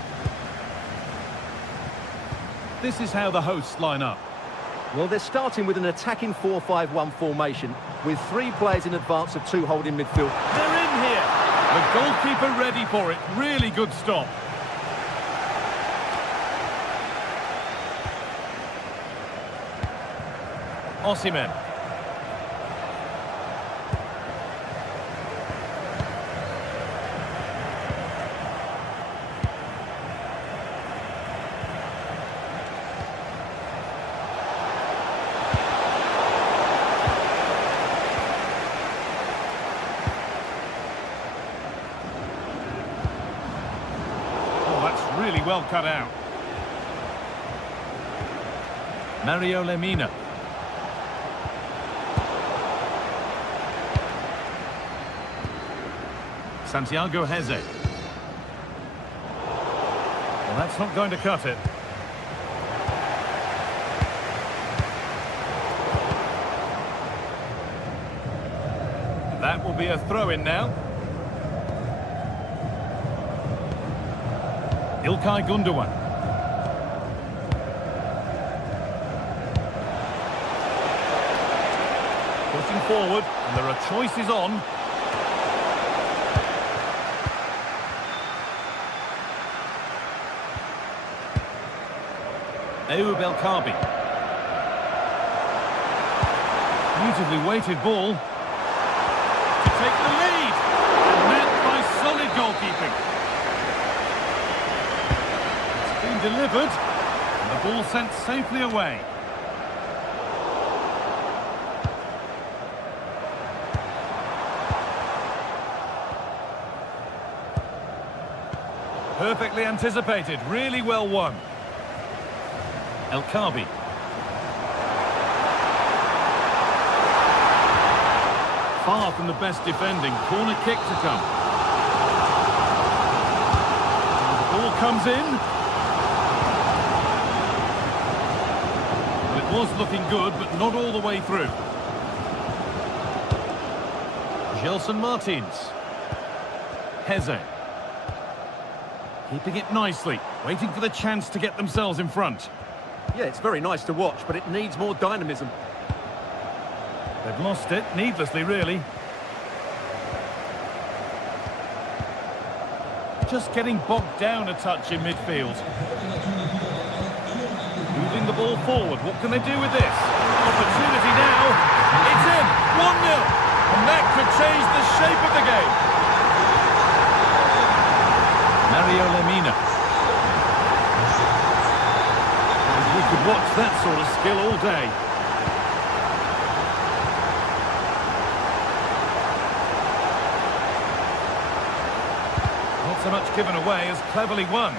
This is how the hosts line up. Well, they're starting with an attacking 4-5-1 formation, with 3 players in advance of 2 holding midfield. They're in here. The goalkeeper ready for it. Really good stop. Osimhen. Really well cut out. Mario Lemina. Santiago Heze. Well, that's not going to cut it. That will be a throw-in now. İlkay Gundogan. Pushing forward, and there are choices on. Ayoub El Kaabi. Beautifully weighted ball. To take the lead. And met by solid goalkeeping. Delivered, and the ball sent safely away. Perfectly anticipated, really well won. El Kaabi. Far from the best defending, corner kick to come. And the ball comes in. Was looking good, but not all the way through. Gelson Martins. Heze. Keeping it nicely, waiting for the chance to get themselves in front. Yeah, it's very nice to watch, but it needs more dynamism. They've lost it, needlessly, really. Just getting bogged down a touch in midfield. Moving the ball forward, what can they do with this? Opportunity now, it's in, 1-0, and that could change the shape of the game. Mario Lemina. And we could watch that sort of skill all day. Not so much given away as cleverly won.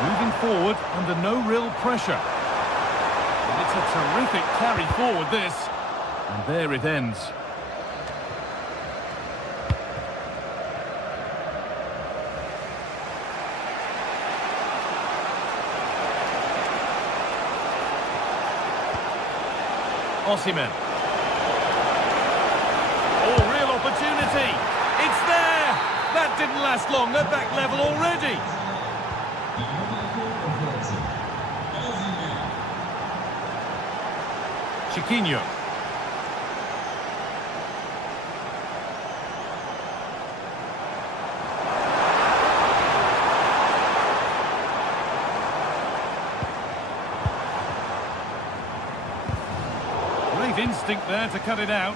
Moving forward under no real pressure. And it's a terrific carry forward, this. And there it ends. Osimhen. Oh, real opportunity. It's there. That didn't last long. They're back level already. Chiquinho. Great instinct there to cut it out.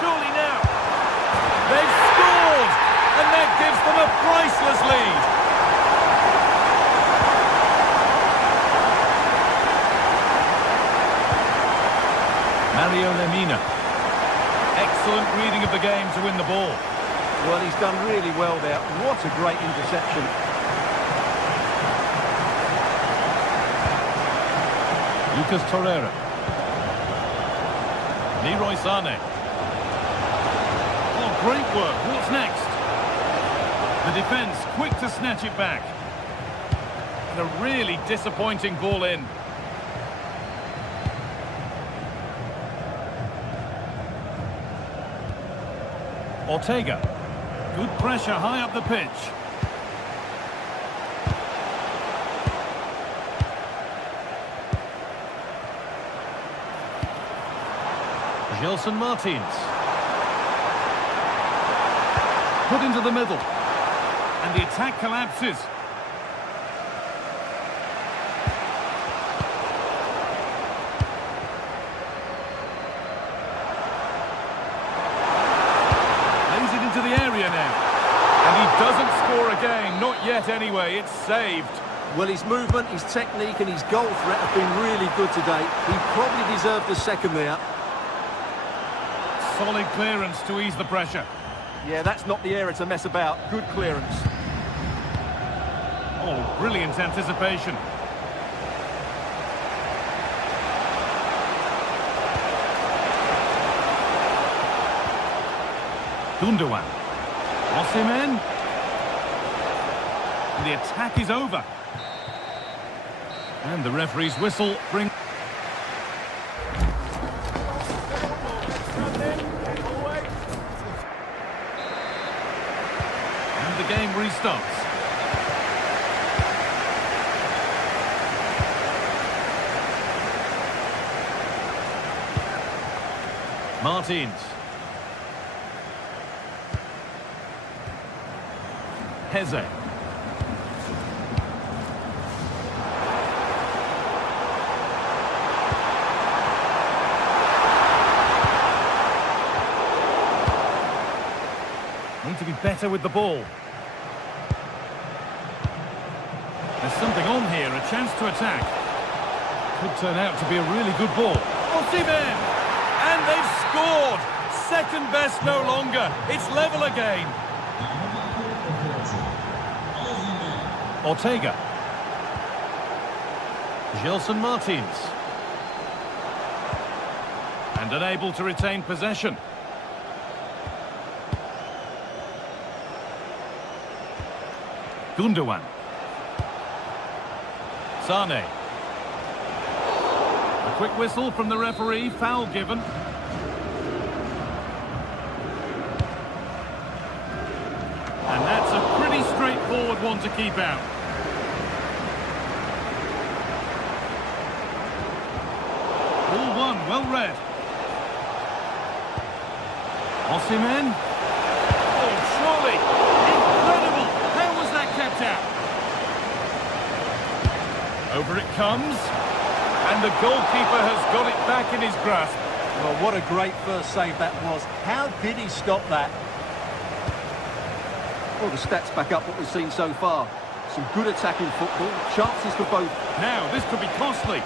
Surely now. They've scored! And that gives them a priceless lead. Mario Lemina. Excellent reading of the game to win the ball. Well, he's done really well there. What a great interception. Lucas Torreira. Leroy Sané. Oh, great work. What's next? The defence quick to snatch it back. a really disappointing ball in. Ortega. Good pressure high up the pitch. Gelson Martins. Put into the middle. And the attack collapses. Lays it into the area now. And he doesn't score again. Not yet anyway. It's saved. Well, his movement, his technique and his goal threat have been really good today. He probably deserved a second there. Solid clearance to ease the pressure. Yeah, that's not the area to mess about. Good clearance. Oh, brilliant anticipation. Gundogan. Osimhen. And the attack is over. And the referee's whistle brings... And the game restarts. Martins. Heze. Need to be better with the ball. There's something on here, a chance to attack. Could turn out to be a really good ball. Osimhen! And they've scored! Second best no longer. It's level again. Ortega. Gelson Martins. And unable to retain possession. Gundogan. Sane. A quick whistle from the referee, foul given. And that's a pretty straightforward one to keep out. Ball one, well read. Osimhen. Oh, surely. Incredible. How was that kept out? Over it comes. And the goalkeeper has got it back in his grasp. Well, what a great first save that was. How did he stop that? Well, the stats back up what we've seen so far. Some good attacking football, chances for both. Now, this could be costly.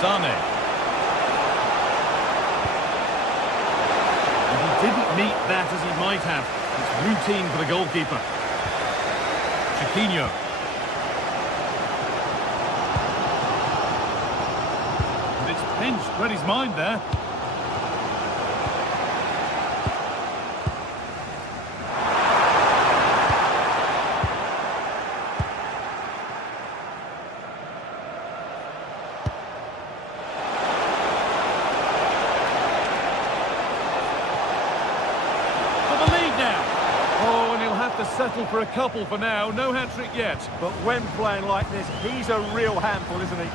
Sane. And he didn't meet that as he might have. It's routine for the goalkeeper. Chiquinho. And it's pinched, read his mind there. To settle for a couple for now, no hat-trick yet. But when playing like this, he's a real handful, isn't he?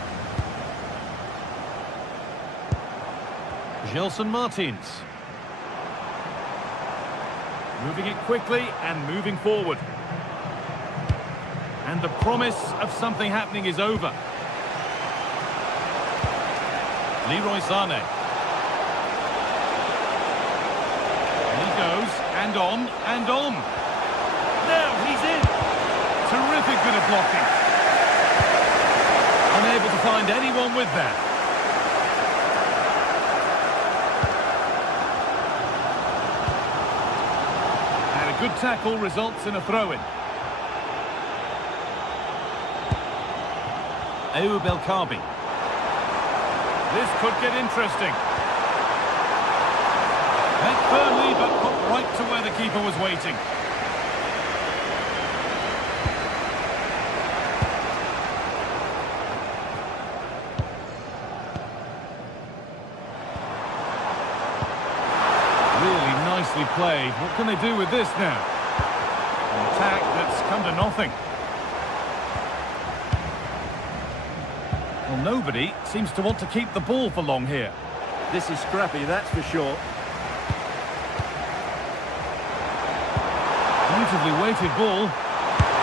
Gelson Martins. Moving it quickly and moving forward. And the promise of something happening is over. Leroy Sane. And he goes, and on, and on. Now he's in. Terrific bit of blocking. Unable to find anyone with that. And a good tackle results in a throw-in. Belkabi. This could get interesting. Met firmly, but put right to where the keeper was waiting. Really nicely played. What can they do with this now? An attack that's come to nothing. Well, nobody seems to want to keep the ball for long here. This is scrappy, that's for sure. Beautifully weighted ball.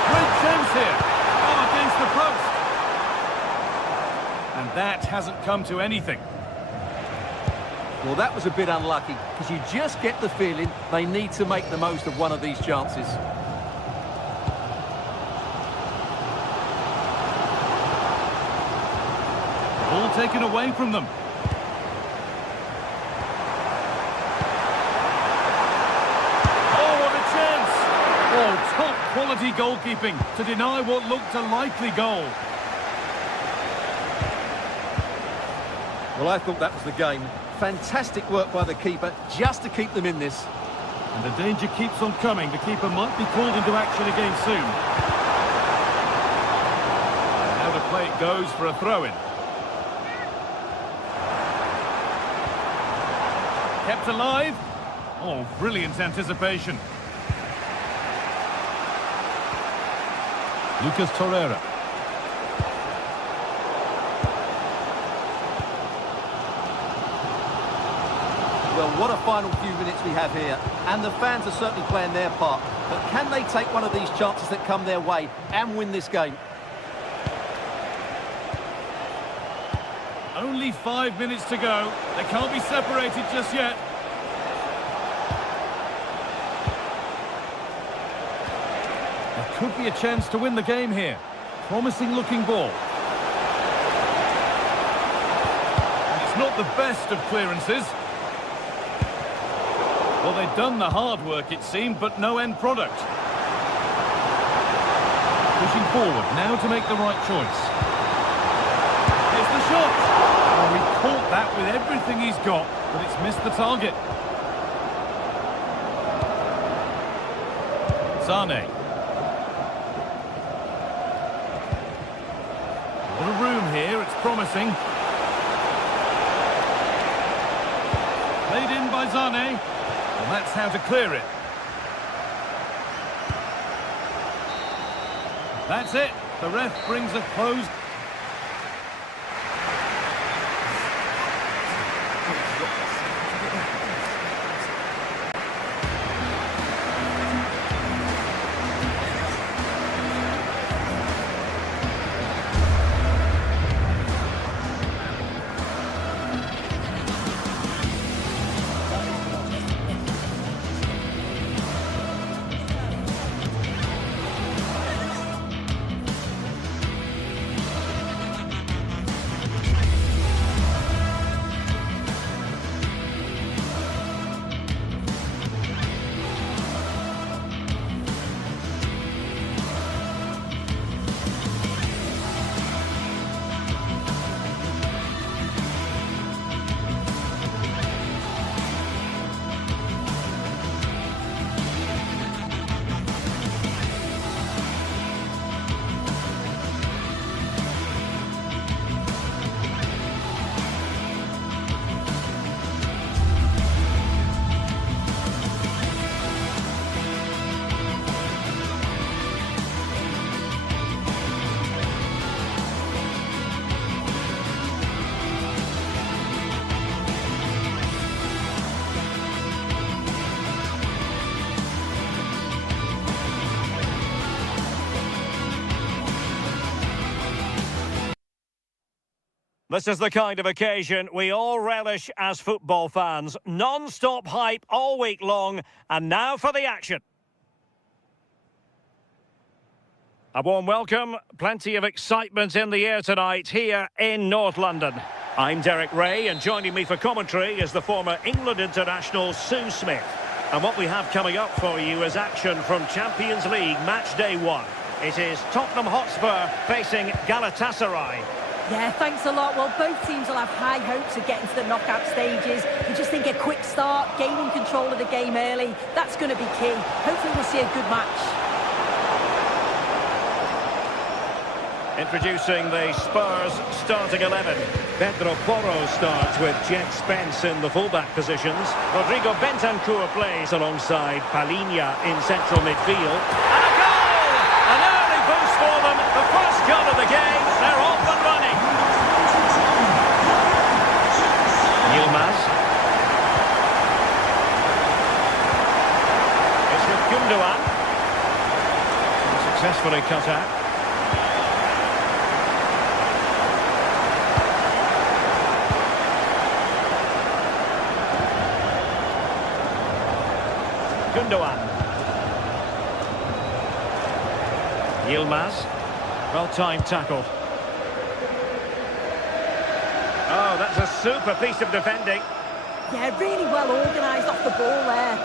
Great chance here. Oh, against the post. And that hasn't come to anything. Well, that was a bit unlucky, because you just get the feeling they need to make the most of one of these chances. Ball taken away from them. Oh, what a chance! Oh, top quality goalkeeping to deny what looked a likely goal. Well, I thought that was the game. Fantastic work by the keeper just to keep them in this. And the danger keeps on coming. The keeper might be called into action again soon. Now the play it goes for a throw-in. Kept alive. Oh, brilliant anticipation. Lucas Torreira. Well, what a final few minutes we have here. And the fans are certainly playing their part. But can they take one of these chances that come their way and win this game? Only 5 minutes to go. They can't be separated just yet. There could be a chance to win the game here. Promising looking ball. And it's not the best of clearances. Well, they've done the hard work, it seemed, but no end product. Pushing forward, now to make the right choice. Here's the shot! Oh, he caught that with everything he's got, but it's missed the target. Sane. A little room here, it's promising. Played in by Sane. Well, that's how to clear it. That's it. The ref brings a close. This is the kind of occasion we all relish as football fans. Non-stop hype all week long, and now for the action. A warm welcome, plenty of excitement in the air tonight here in North London. I'm Derek Ray, and joining me for commentary is the former England international Sue Smith. And what we have coming up for you is action from Champions League match day 1. It is Tottenham Hotspur facing Galatasaray. Yeah, thanks a lot. Well, both teams will have high hopes of getting to the knockout stages. You just think a quick start, gaining control of the game early, that's going to be key. Hopefully we'll see a good match. Introducing the Spurs starting 11. Pedro Porro starts with Jet Spence in the fullback positions. Rodrigo Bentancur plays alongside Palhinha in central midfield. And a goal! An early boost for them. The first goal of the game. They're off and running. Yilmaz. It's with Gundogan. Successfully cut out. Gundogan. Yilmaz. Well-timed tackle. Oh, that's a super piece of defending. Yeah, really well organised off the ball there.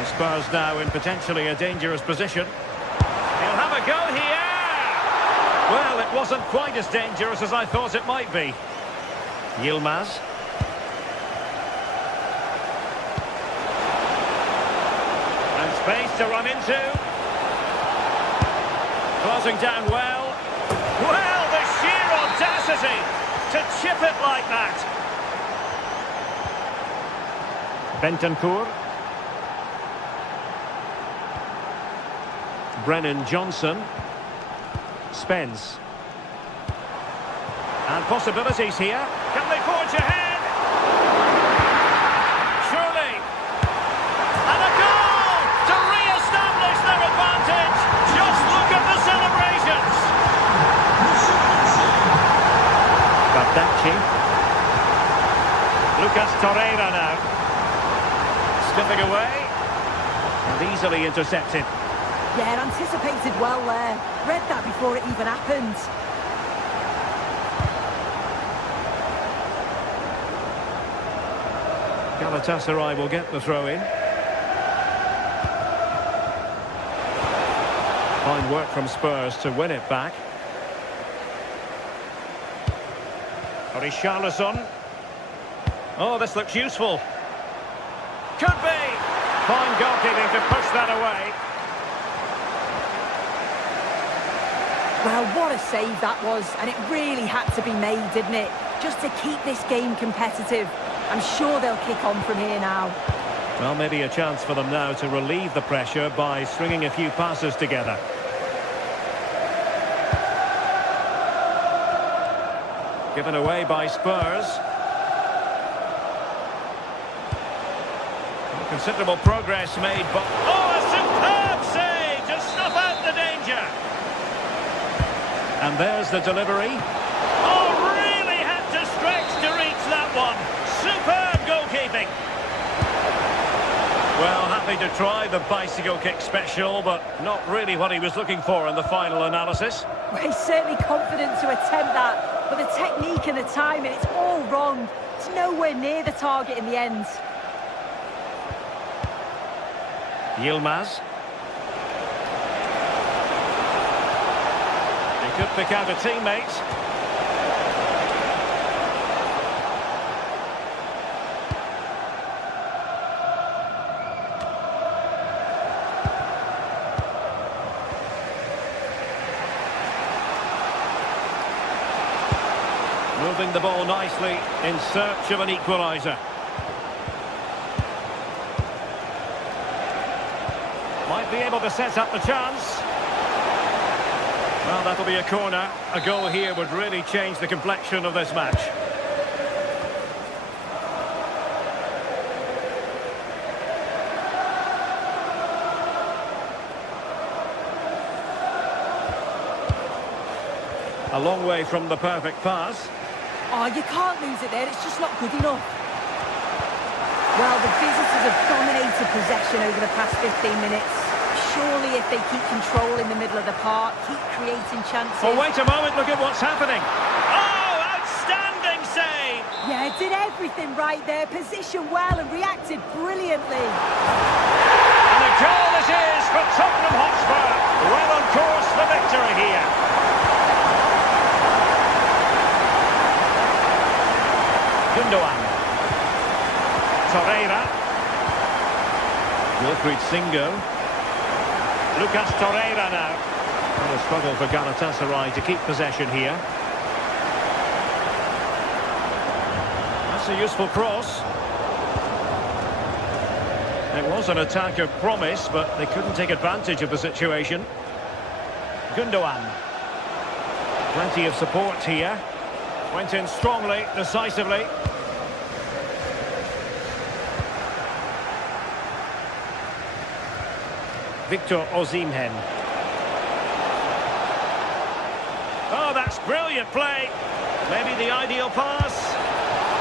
The Spurs now in potentially a dangerous position. He'll have a go here. Well, it wasn't quite as dangerous as I thought it might be. Yilmaz. And space to run into. Closing down well. Well, the sheer audacity to chip it like that. Bentancur. Brennan Johnson. Spence. And possibilities here. Can they forge ahead? Surely. And a goal to re-establish their advantage. Just look at the celebrations. Bardacci. Lucas Torreira now. Slipping away. And easily intercepted. Yeah, anticipated well there. Read that before it even happened. Galatasaray will get the throw-in. Fine work from Spurs to win it back. Richarlison. Oh, this looks useful. Could be. Fine goalkeeping to push that away. Well, what a save that was, and it really had to be made, didn't it? Just to keep this game competitive. I'm sure they'll kick on from here now. Well, maybe a chance for them now to relieve the pressure by stringing a few passes together. Given away by Spurs. Considerable progress made, but... Oh, a superb save to snuff out the danger! And there's the delivery. Oh, really had to stretch to reach that one. Superb goalkeeping. Well, happy to try the bicycle kick special, but not really what he was looking for in the final analysis. Well, he's certainly confident to attempt that, but the technique and the timing, it's all wrong. It's nowhere near the target in the end. Yilmaz. He could pick out a teammate. Moving the ball nicely in search of an equaliser. Might be able to set up the chance. Well, that'll be a corner. A goal here would really change the complexion of this match. A long way from the perfect pass. Oh, you can't lose it there. It's just not good enough. Well, the visitors have dominated possession over the past 15 minutes. Surely if they keep control in the middle of the park, keep creating chances... Oh, wait a moment, look at what's happening. Oh, outstanding save! Yeah, did everything right there, positioned well and reacted brilliantly. And a goal it is for Tottenham Hotspur. Well on course for victory here. Gundogan. Torreira. Wilfried Singo. Lucas Torreira now. What a struggle for Galatasaray to keep possession here. That's a useful cross. It was an attack of promise, but they couldn't take advantage of the situation. Gundogan. Plenty of support here. Went in strongly, decisively. Victor Osimhen. Oh, that's brilliant play. Maybe the ideal pass.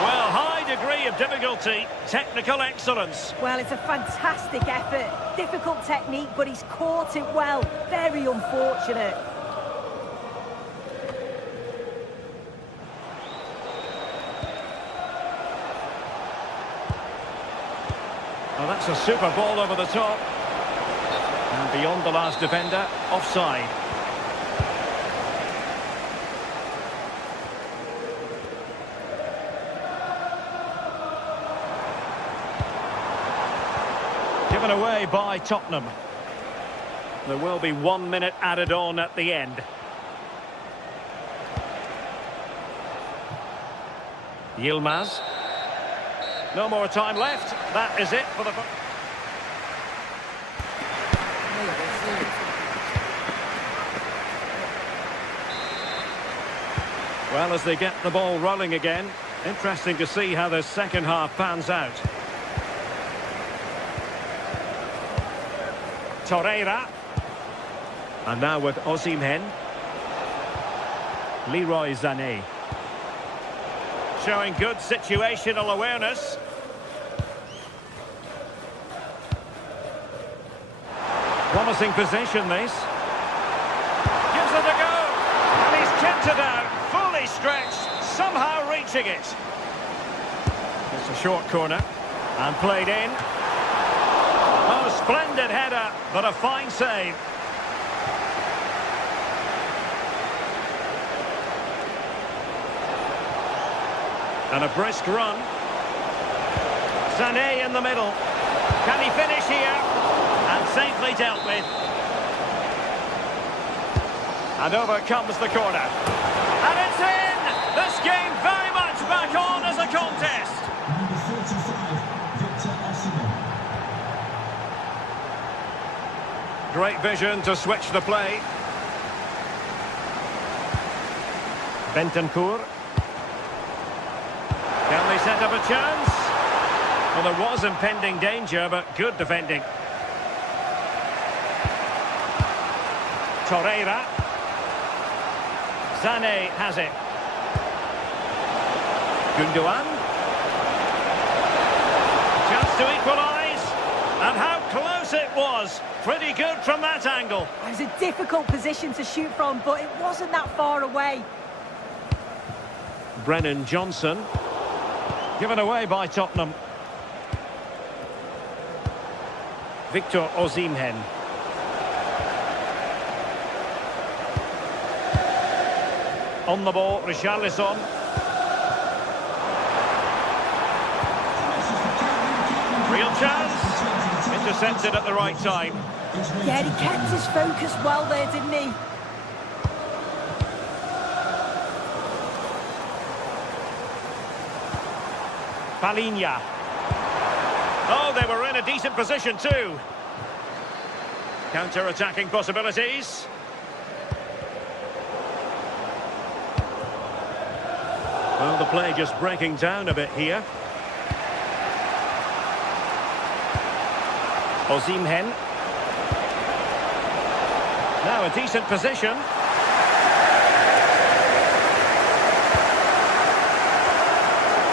Well, high degree of difficulty, technical excellence. Well, it's a fantastic effort. Difficult technique, but he's caught it well. Very unfortunate. Oh, that's a super ball over the top. And beyond the last defender, offside. Given away by Tottenham. There will be 1 minute added on at the end. Yilmaz. No more time left. That is it for the... Well, as they get the ball rolling again, interesting to see how the second half pans out. Torreira. And now with Osimhen. Leroy Sané. Showing good situational awareness. Promising position, this. Gives it a go. And he's kept it out. Fully stretched. Somehow reaching it. It's a short corner. And played in. Oh, splendid header, but a fine save. And a brisk run. Sané in the middle. Can he finish here? And safely dealt with. And over comes the corner. And it's in! This game very much back on as a contest. Number 45, Victor Osimhen. Great vision to switch the play. Bentancur. Can they set up a chance? Well, there was impending danger, but good defending. Torreira. Sané has it. Gundogan. Chance to equalise. And how close it was. Pretty good from that angle. It was a difficult position to shoot from, but it wasn't that far away. Brennan Johnson. Given away by Tottenham. Victor Osimhen. On the ball, Richarlison. Real chance. Intercepted at the right time. Yeah, he kept his focus well there, didn't he? Palinha. Oh, they were in a decent position too. Counter-attacking possibilities. Well, the play just breaking down a bit here. Osimhen. Now a decent position.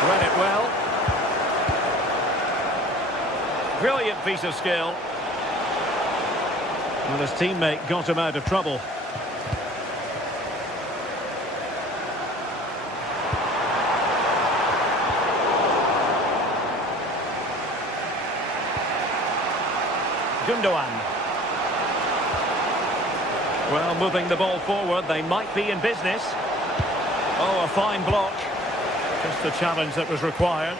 Read it well. Brilliant piece of skill. Well, his teammate got him out of trouble. Gundogan. Well, moving the ball forward, they might be in business. Oh, a fine block. Just the challenge that was required.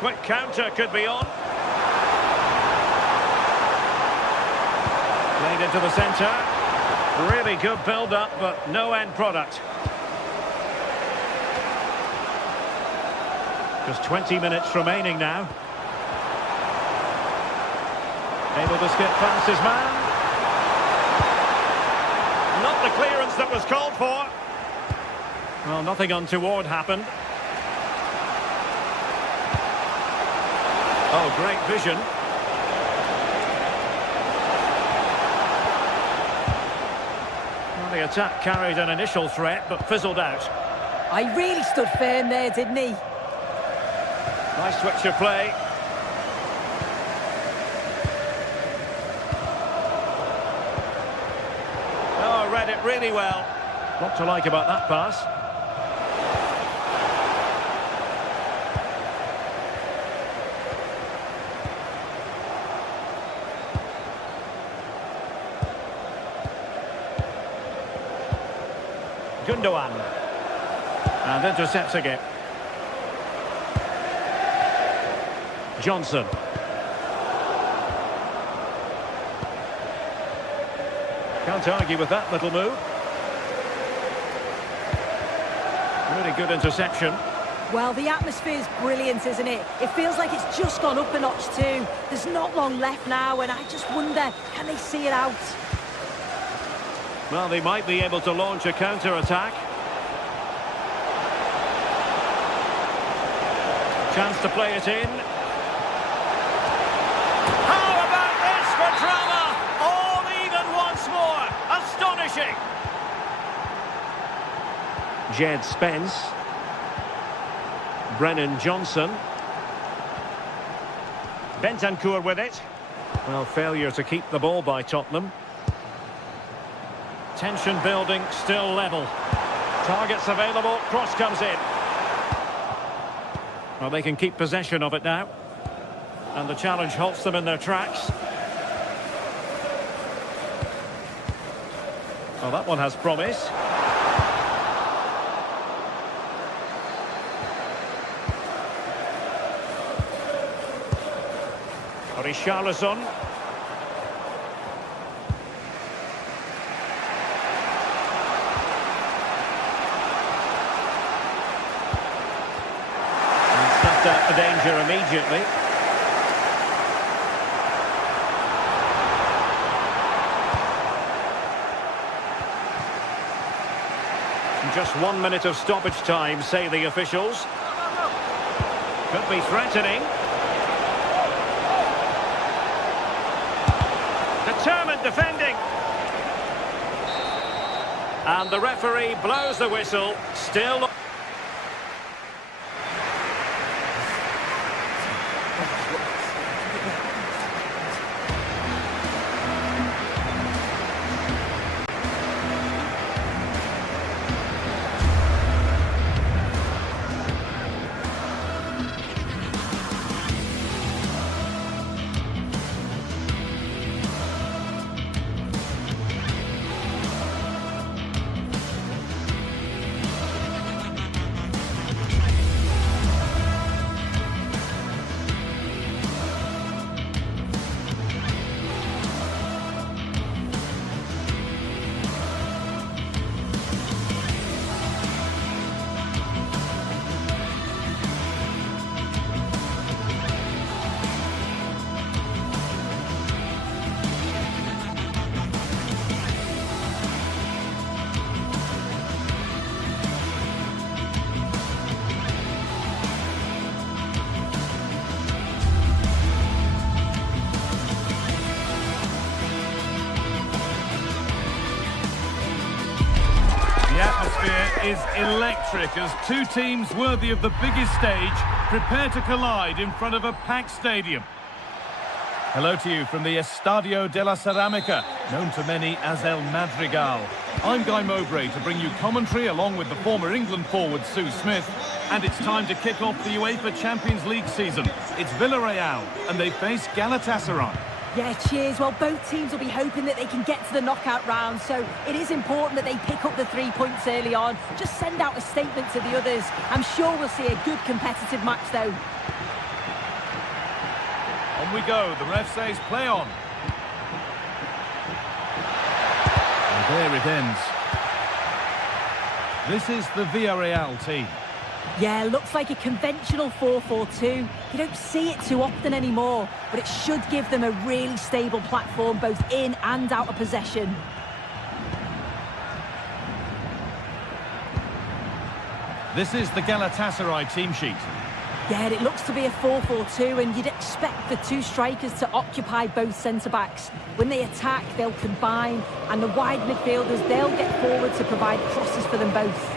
Quick counter could be on. Played into the centre. Really good build-up, but no end product. Just 20 minutes remaining now. Able to skip past his man. Not the clearance that was called for. Well, nothing untoward happened. Oh, great vision. Well, the attack carried an initial threat, but fizzled out. I really stood firm there, didn't he? Nice switch of play. Oh, read it really well. What to like about that pass? Gundogan. And intercepting it. Johnson. Can't argue with that little move. Really good interception. Well, the atmosphere's brilliant, isn't it? It feels like it's just gone up a notch too. There's not long left now, and I just wonder, can they see it out? Well, they might be able to launch a counter-attack. Chance to play it in. How about this for drama? All even once more. Astonishing. Jed Spence. Brennan Johnson. Bentancur with it. Well, failure to keep the ball by Tottenham. Tension building, still level. Targets available, cross comes in. Well, they can keep possession of it now. And the challenge halts them in their tracks. Well, that one has promise. Richarlison. Out the danger immediately. Just 1 minute of stoppage time, say the officials. Could be threatening. Determined defending. And the referee blows the whistle. Still... Is electric as two teams worthy of the biggest stage prepare to collide in front of a packed stadium. Hello to you from the Estadio de la Ceramica, known to many as El Madrigal. I'm Guy Mowbray to bring you commentary along with the former England forward Sue Smith. And it's time to kick off the UEFA Champions League season. It's Villarreal and they face Galatasaray. Yeah, cheers. Well, both teams will be hoping that they can get to the knockout round, so it is important that they pick up the 3 points early on. Just send out a statement to the others. I'm sure we'll see a good competitive match, though. On we go. The ref says play on. And there it ends. This is the Villarreal team. Yeah, looks like a conventional 4-4-2. You don't see it too often anymore, but it should give them a really stable platform both in and out of possession. This is the Galatasaray team sheet. Yeah, it looks to be a 4-4-2, and you'd expect the two strikers to occupy both centre-backs. When they attack, they'll combine, and the wide midfielders, they'll get forward to provide crosses for them both.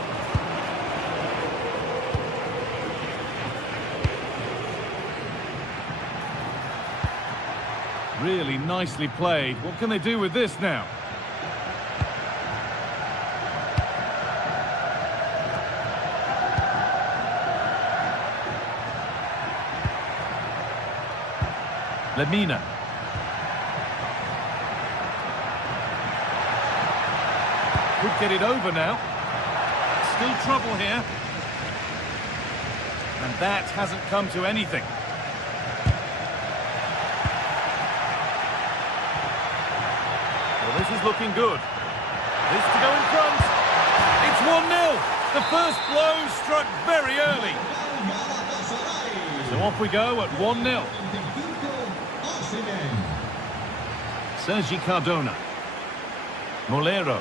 Really nicely played. What can they do with this now? Lemina. Could get it over now. Still trouble here. And that hasn't come to anything. Well, this is looking good. This to go in front. It's 1-0. The first blow struck very early. So off we go at 1-0. Sergi Cardona. Molero.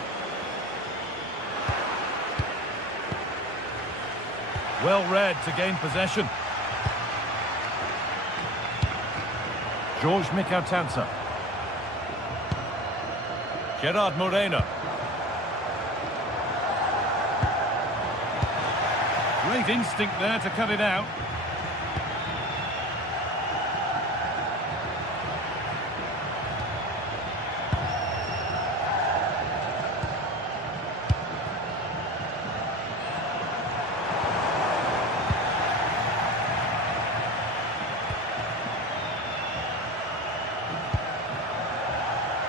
Well read to gain possession. George Mikautanza. Gerard Moreno. Great instinct there to cut it out.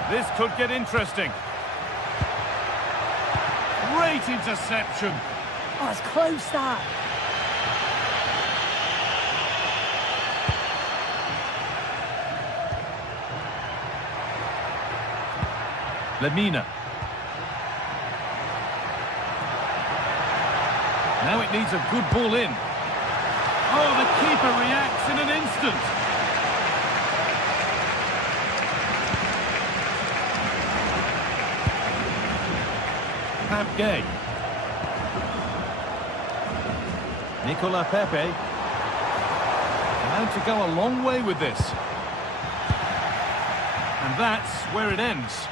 This could get interesting. Great interception. Oh, it's close, that. Lemina. Now it needs a good ball in. Oh, the keeper reacts in an instant. Gay. Nicola Pepe. Allowed to go a long way with this. And that's where it ends.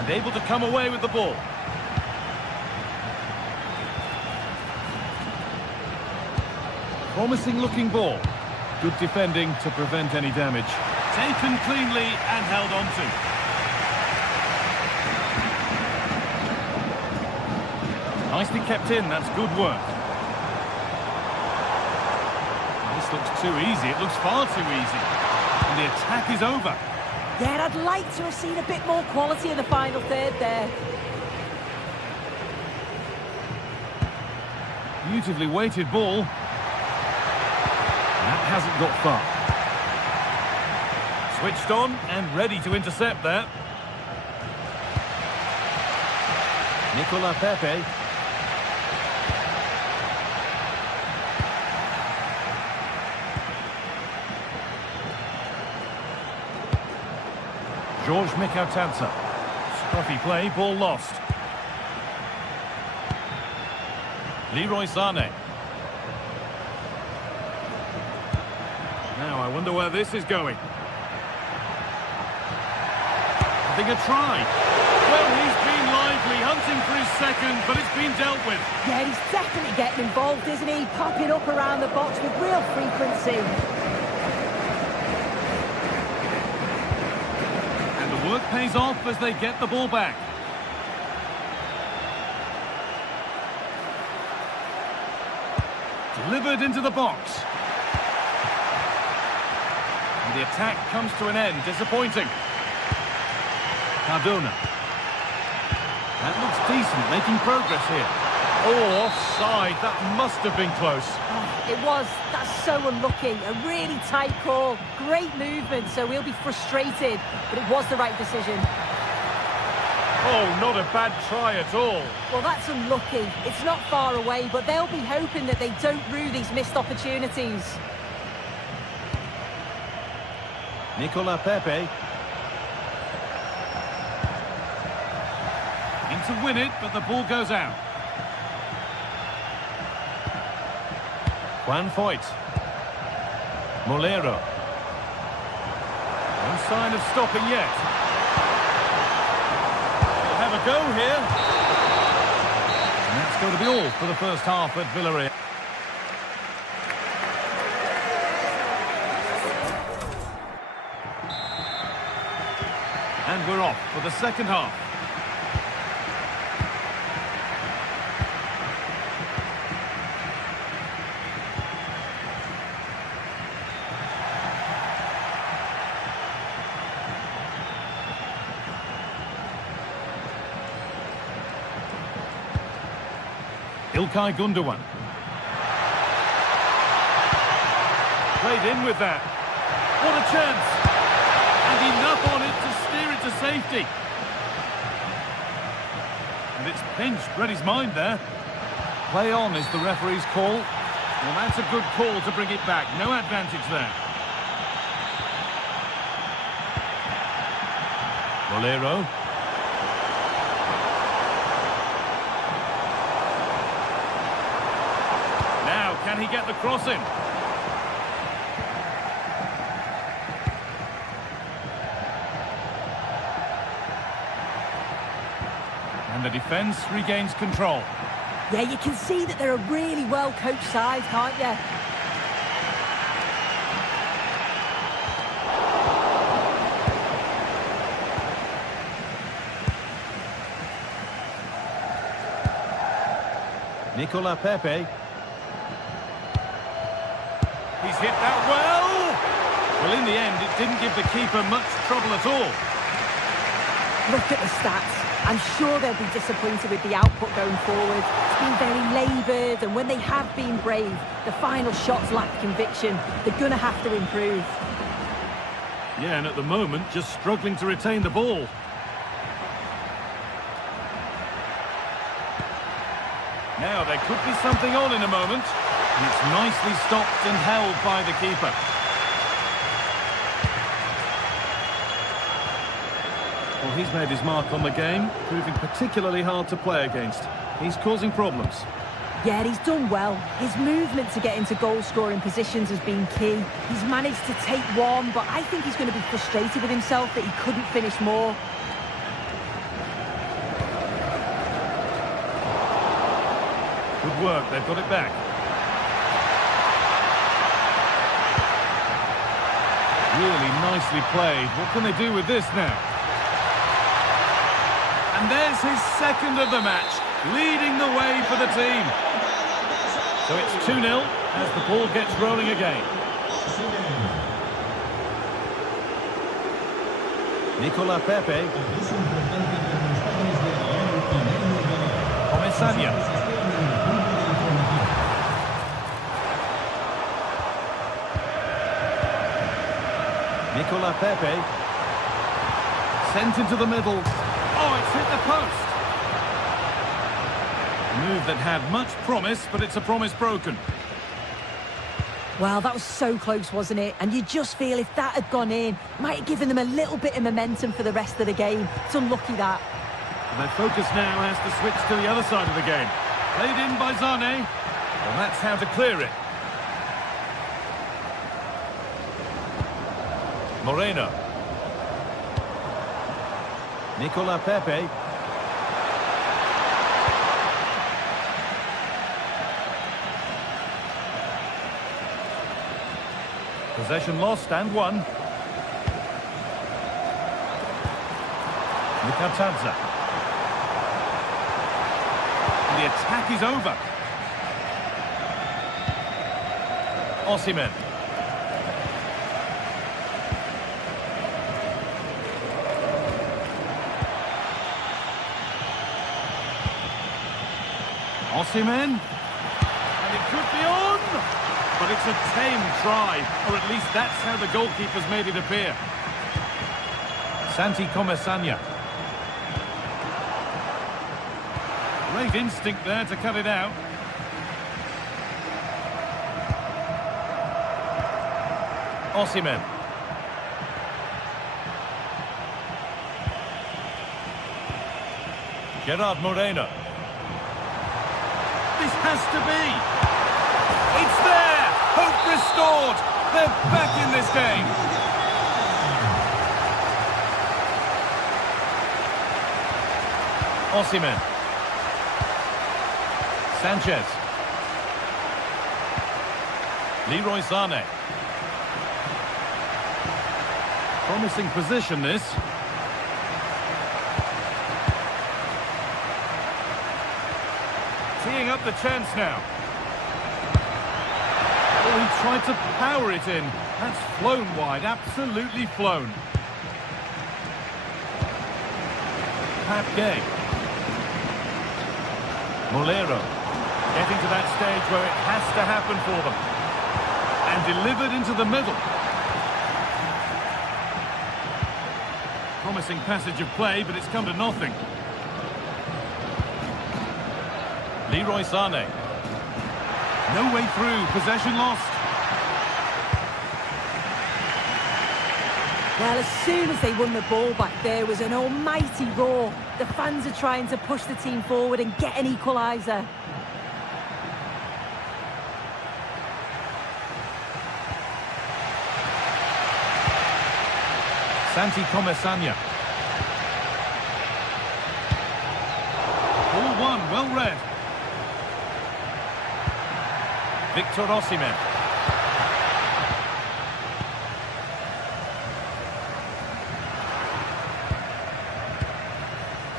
And able to come away with the ball. Promising looking ball. Good defending to prevent any damage. Taken cleanly and held on to. Nicely kept in, that's good work. This looks too easy, it looks far too easy. And the attack is over. Yeah, I'd like to have seen a bit more quality in the final third there. Beautifully weighted ball. That hasn't got far. Switched on and ready to intercept that. Nicola Pepe. George Mikautanza. Scruffy play, ball lost. Leroy Sané. Now, I wonder where this is going. Having a try. Well, he's been lively, hunting for his second, but it's been dealt with. Yeah, he's definitely getting involved, isn't he? Popping up around the box with real frequency. And the work pays off as they get the ball back. Delivered into the box. And the attack comes to an end. Disappointing. Cardona. That looks decent, making progress here. Oh, offside. That must have been close. Oh, it was. That's so unlucky. A really tight call. Great movement, so he'll be frustrated. But it was the right decision. Oh, not a bad try at all. Well, that's unlucky. It's not far away, but they'll be hoping that they don't rue these missed opportunities. Nicola Pepe. In to win it, but the ball goes out. Juan Foyt. Molero. No sign of stopping yet. They'll have a go here. And that's going to be all for the first half at Villarreal. And we're off for the second half. İlkay Gundogan. Played in with that. What a chance! And enough on it to steer it to safety. And it's pinched Reddy's mind there. Play on is the referee's call. Well, that's a good call to bring it back. No advantage there. Molero. Now, can he get the cross in? And the defence regains control. Yeah, you can see that they're a really well-coached side, can't you? Nicola Pepe. He's hit that well! Well, in the end, it didn't give the keeper much trouble at all. Look at the stats. I'm sure they'll be disappointed with the output going forward. It's been very laboured, and when they have been brave, the final shots lack conviction. They're going to have to improve. Yeah, and at the moment, just struggling to retain the ball. Now, there could be something on in a moment. And it's nicely stopped and held by the keeper. Well, he's made his mark on the game, proving particularly hard to play against. He's causing problems. Yeah, he's done well. His movement to get into goal-scoring positions has been key. He's managed to take one, but I think he's going to be frustrated with himself that he couldn't finish more. Good work, they've got it back. Really nicely played. What can they do with this now? And there's his second of the match, leading the way for the team. So it's 2-0 as the ball gets rolling again. Nicola Pepe. Comesaña. Nicola Pepe. Sent into the middle. Oh, it's hit the post. A move that had much promise, but it's a promise broken. Well, that was so close, wasn't it? And you just feel if that had gone in, might have given them a little bit of momentum for the rest of the game. It's unlucky that. Their focus now has to switch to the other side of the game. Played in by Zane. Well, that's how to clear it. Moreno. Nicola Pepe. Possession lost and won. Mikatadze. The attack is over. Osimhen. Osimhen. And it could be on! But it's a tame try, or at least that's how the goalkeeper's made it appear. Santi Comesanya. Great instinct there to cut it out. Osimhen. Gerard Moreno. This has to be. It's there! Hope restored! They're back in this game! Osimhen. Sanchez. Leroy Sané. Promising position, this. Teeing up the chance now. Oh, he tried to power it in. That's flown wide, absolutely flown. Pat Gay. Molero. Getting to that stage where it has to happen for them. And delivered into the middle. Promising passage of play, but it's come to nothing. Leroy Sané. No way through, possession lost. Well, as soon as they won the ball back, there was an almighty roar. The fans are trying to push the team forward and get an equaliser. Santi Comesanya. Ball one, well read. Victor Osimhen.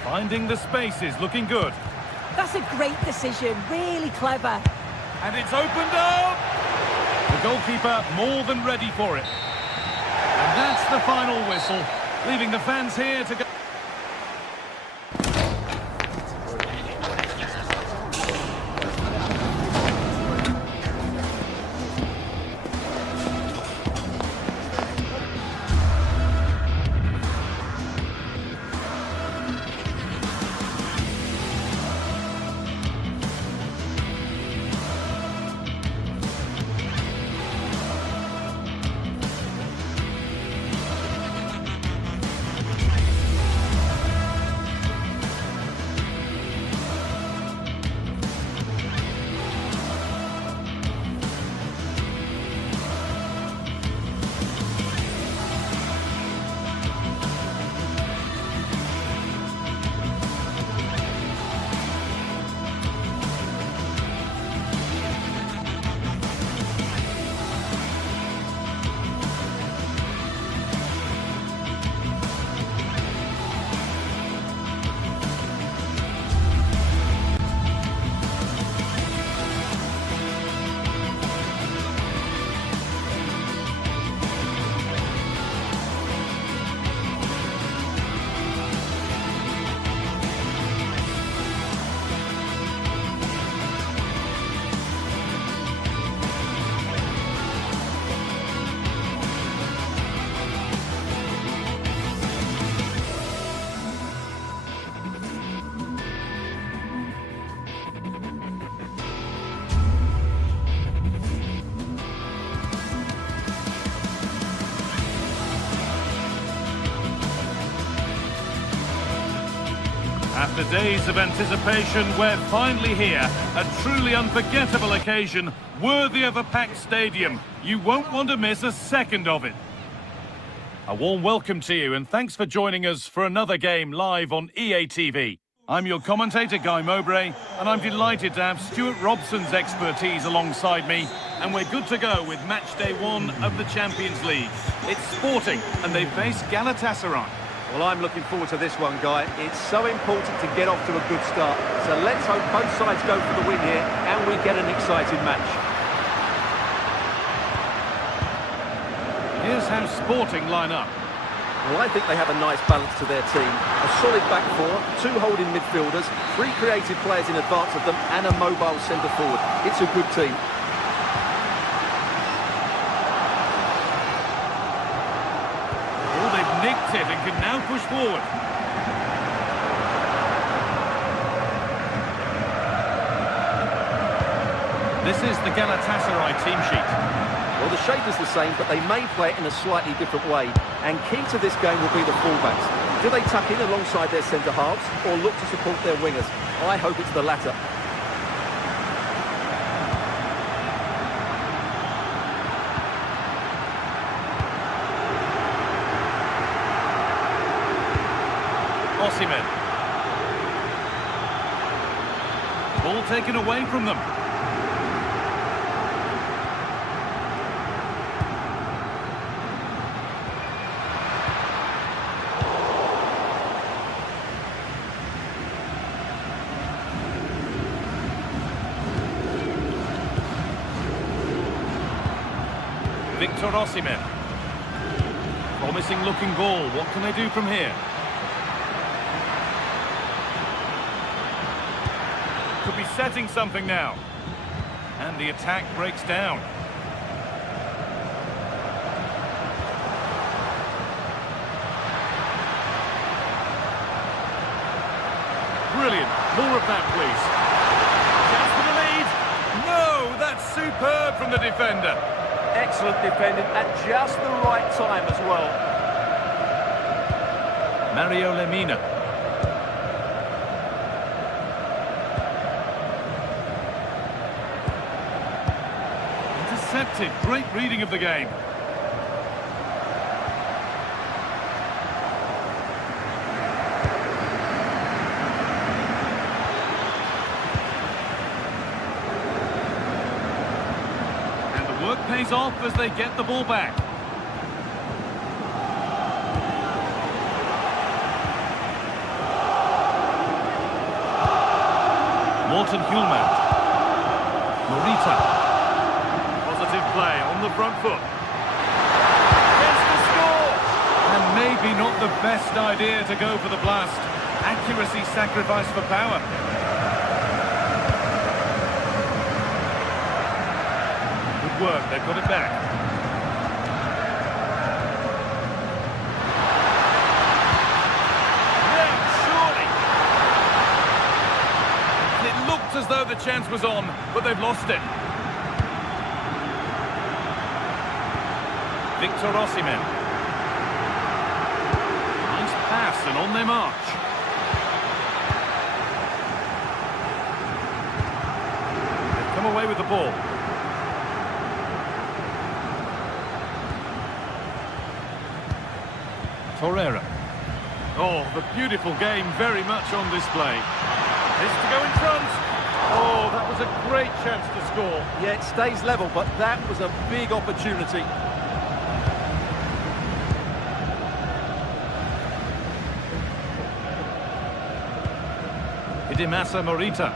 Finding the spaces, looking good. That's a great decision, really clever. And it's opened up! The goalkeeper more than ready for it. And that's the final whistle, leaving the fans here to go. After days of anticipation, we're finally here. A truly unforgettable occasion, worthy of a packed stadium. You won't want to miss a second of it. A warm welcome to you, and thanks for joining us for another game live on EA TV. I'm your commentator, Guy Mowbray, and I'm delighted to have Stuart Robson's expertise alongside me. and we're good to go with match day 1 of the Champions League. It's Sporting, and they face Galatasaray. Well, I'm looking forward to this one, Guy. It's so important to get off to a good start. So let's hope both sides go for the win here, and we get an exciting match. Here's how Sporting line up. Well, I think they have a nice balance to their team. A solid back four, 2 holding midfielders, 3 creative players in advance of them, and a mobile centre-forward. It's a good team. Oh, they've nicked it and can now push forward. This is the Galatasaray team sheet. Well, the shape is the same, but they may play it in a slightly different way. And key to this game will be the fullbacks. Do they tuck in alongside their centre-halves or look to support their wingers? I hope it's the latter. Osimhen. Ball taken away from them. Victor Osimhen. Promising looking ball. What can they do from here? Could be setting something now. And the attack breaks down. Brilliant. More of that, please. Chance for the lead. No, that's superb from the defender. Excellent defending at just the right time as well. Mario Lemina. Intercepted. Great reading of the game. Work pays off as they get the ball back. Morten Hjulmand. Morita. Positive play on the front foot. Gets the score! And maybe not the best idea to go for the blast. Accuracy sacrificed for power. Work, they've got it back. Yeah, surely. And it looked as though the chance was on, but they've lost it. Victor Osimhen. Nice pass and on their march. They've come away with the ball. Torreira. Oh, the beautiful game very much on display. This to go in front. Oh, that was a great chance to score. Yeah, it stays level, but that was a big opportunity. Idimasa Morita.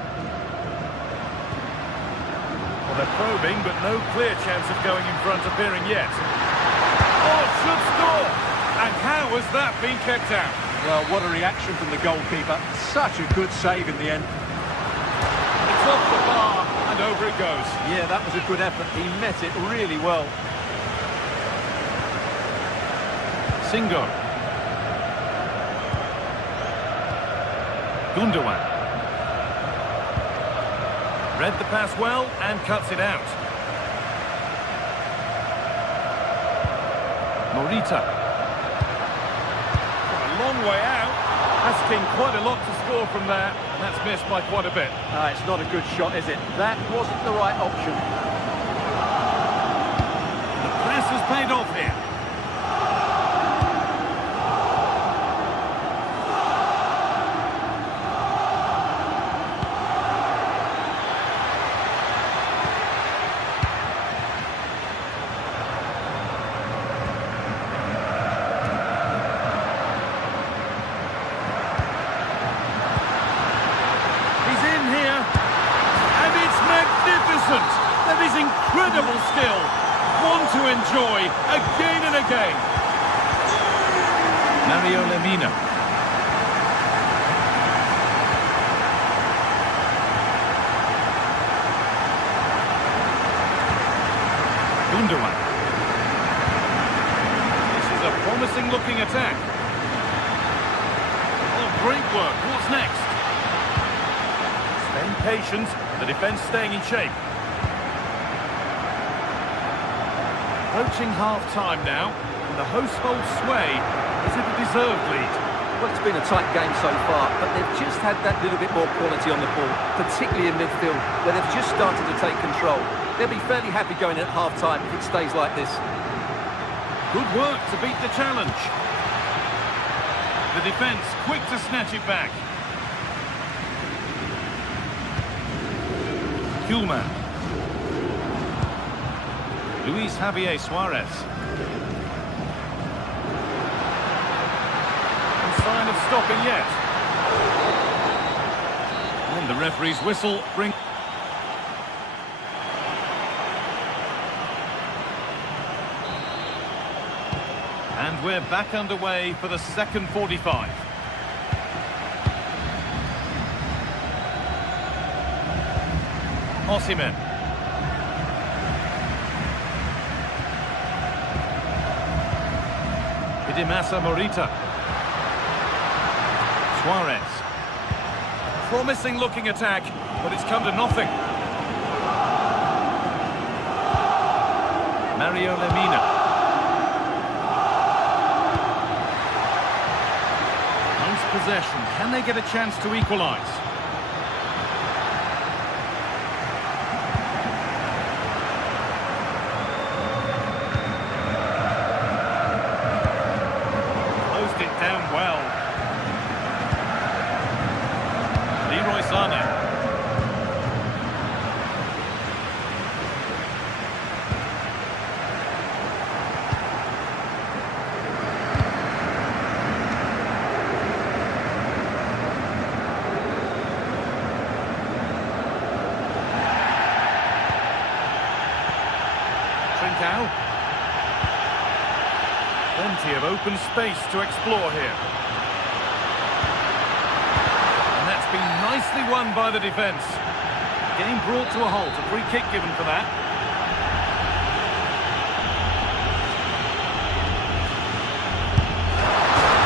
Well, they're probing, but no clear chance of going in front appearing yet. Oh, should score! And how has that been kept out? Well, what a reaction from the goalkeeper. Such a good save in the end. It's off the bar, and over it goes. Yeah, that was a good effort. He met it really well. Singo. Gundogan. Read the pass well and cuts it out. Morita. Long way out, asking quite a lot to score from there, and that's missed by quite a bit. It's not a good shot, is it? That wasn't the right option. The press has paid off here. magnificent. That is incredible skill. One to enjoy again and again. Mario Lemina. Gundogan. This is a promising looking attack. Oh, great work. What's next? Staying patient, the defence staying in shape. Approaching half-time now, and the hosts hold sway as if a deserved lead. Well, it's been a tight game so far, but they've just had that little bit more quality on the ball, particularly in midfield, where they've just started to take control. They'll be fairly happy going at half-time if it stays like this. Good work to beat the challenge. The defence quick to snatch it back. Kuhlmann. Luis Javier Suarez. No sign of stopping yet. And the referee's whistle brings... And we're back underway for the second 45. Osimhen. Dimasa Morita. Suarez. Promising looking attack, but it's come to nothing. Mario Lemina. Nice possession. Can they get a chance to equalise? Plenty of open space to explore here. And that's been nicely won by the defence. Game brought to a halt, a free kick given for that.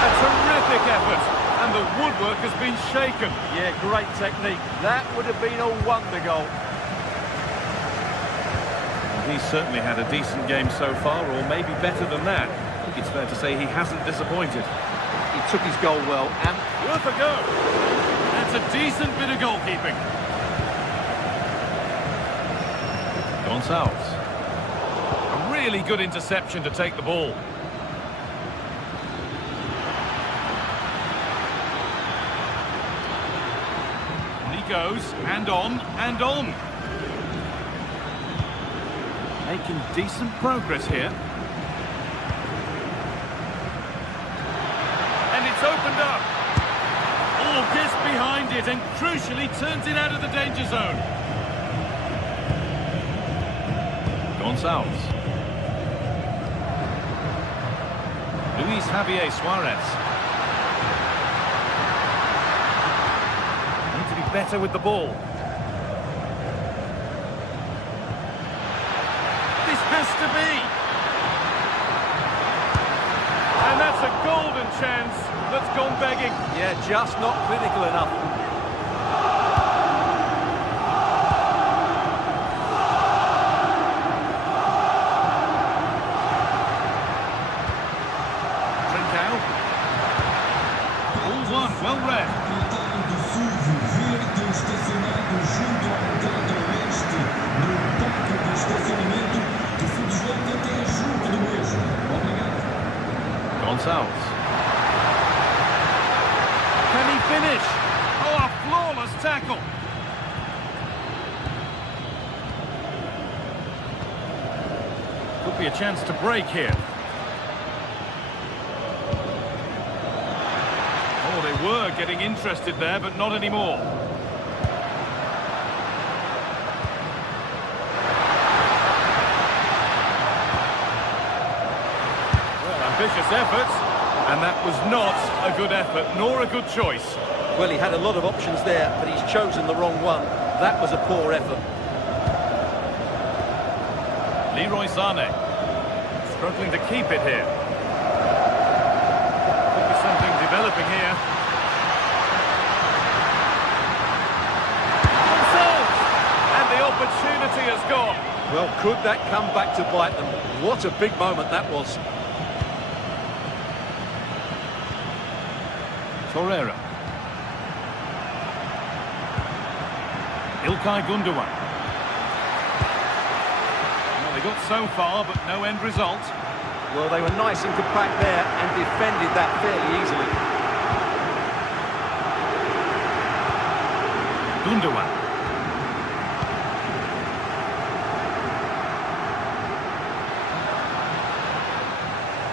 A terrific effort, and the woodwork has been shaken. Yeah, great technique. That would have been a wonder goal. He's certainly had a decent game so far, or maybe better than that. I think it's fair to say he hasn't disappointed. He took his goal well and... Worth a go! That's a decent bit of goalkeeping. Gonçalves. A really good interception to take the ball. And he goes, and on, and on. Making decent progress here. And it's opened up. Oh, gets behind it and crucially turns it out of the danger zone. Gonçalves. Luis Javier Suarez. Need to be better with the ball. Has to be. And that's a golden chance that's gone begging. Yeah, just not clinical enough. Trincao. All one, well read. Gonçalves. Can he finish? Oh, a flawless tackle. Could be a chance to break here. Oh, they were getting interested there, but not anymore. Ambitious effort, and that was not a good effort, nor a good choice. Well, he had a lot of options there, but he's chosen the wrong one. That was a poor effort. Leroy Sané, struggling to keep it here. Could be something developing here. And the opportunity has gone. Well, could that come back to bite them? What a big moment that was. Torreira. Ilkay Gundogan. Well, they got so far, but no end result. Well, they were nice and compact there and defended that fairly easily. Gundogan.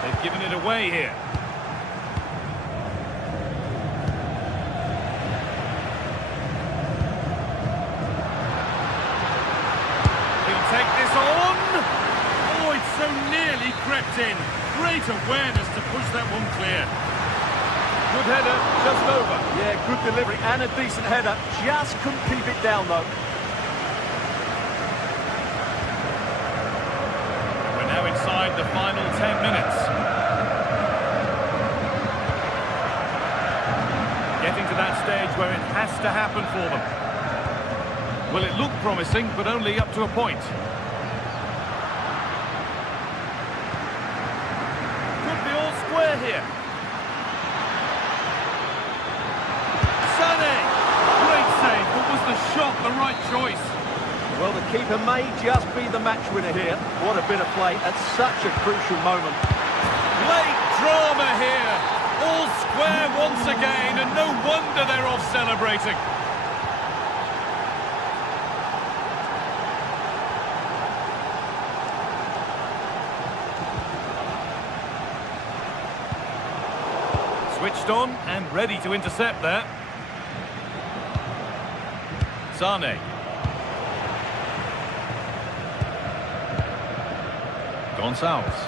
They've given it away here. He'll take this on. Oh, it's so nearly crept in. Great awareness to push that one clear. Good header, just over. Yeah, good delivery and a decent header. Just couldn't keep it down, though. We're now inside the final 10 minutes. Getting to that stage where it has to happen for them. Well, it looked promising, but only up to a point. Could be all square here. Sané! Great save, but was the shot the right choice? Well, the keeper may just be the match winner here. What a bit of play at such a crucial moment. Late drama here. All square once again, and no wonder they're off celebrating. Switched on and ready to intercept there. Sané. Gonçalves.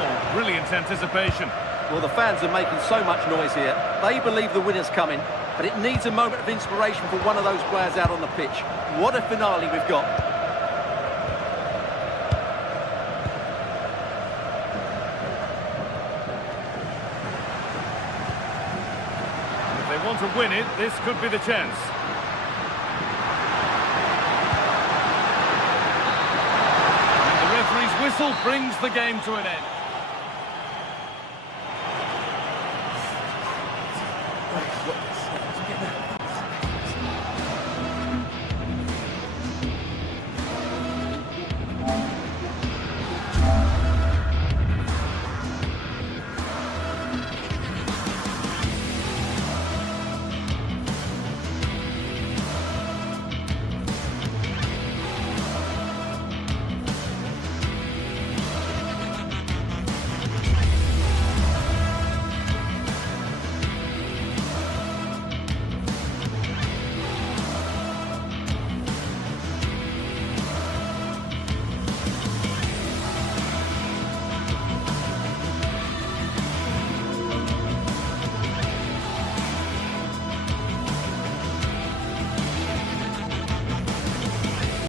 Oh, brilliant anticipation. Well, the fans are making so much noise here. They believe the winner's coming, but it needs a moment of inspiration for one of those players out on the pitch. What a finale we've got. If they want to win it, this could be the chance. And the referee's whistle brings the game to an end.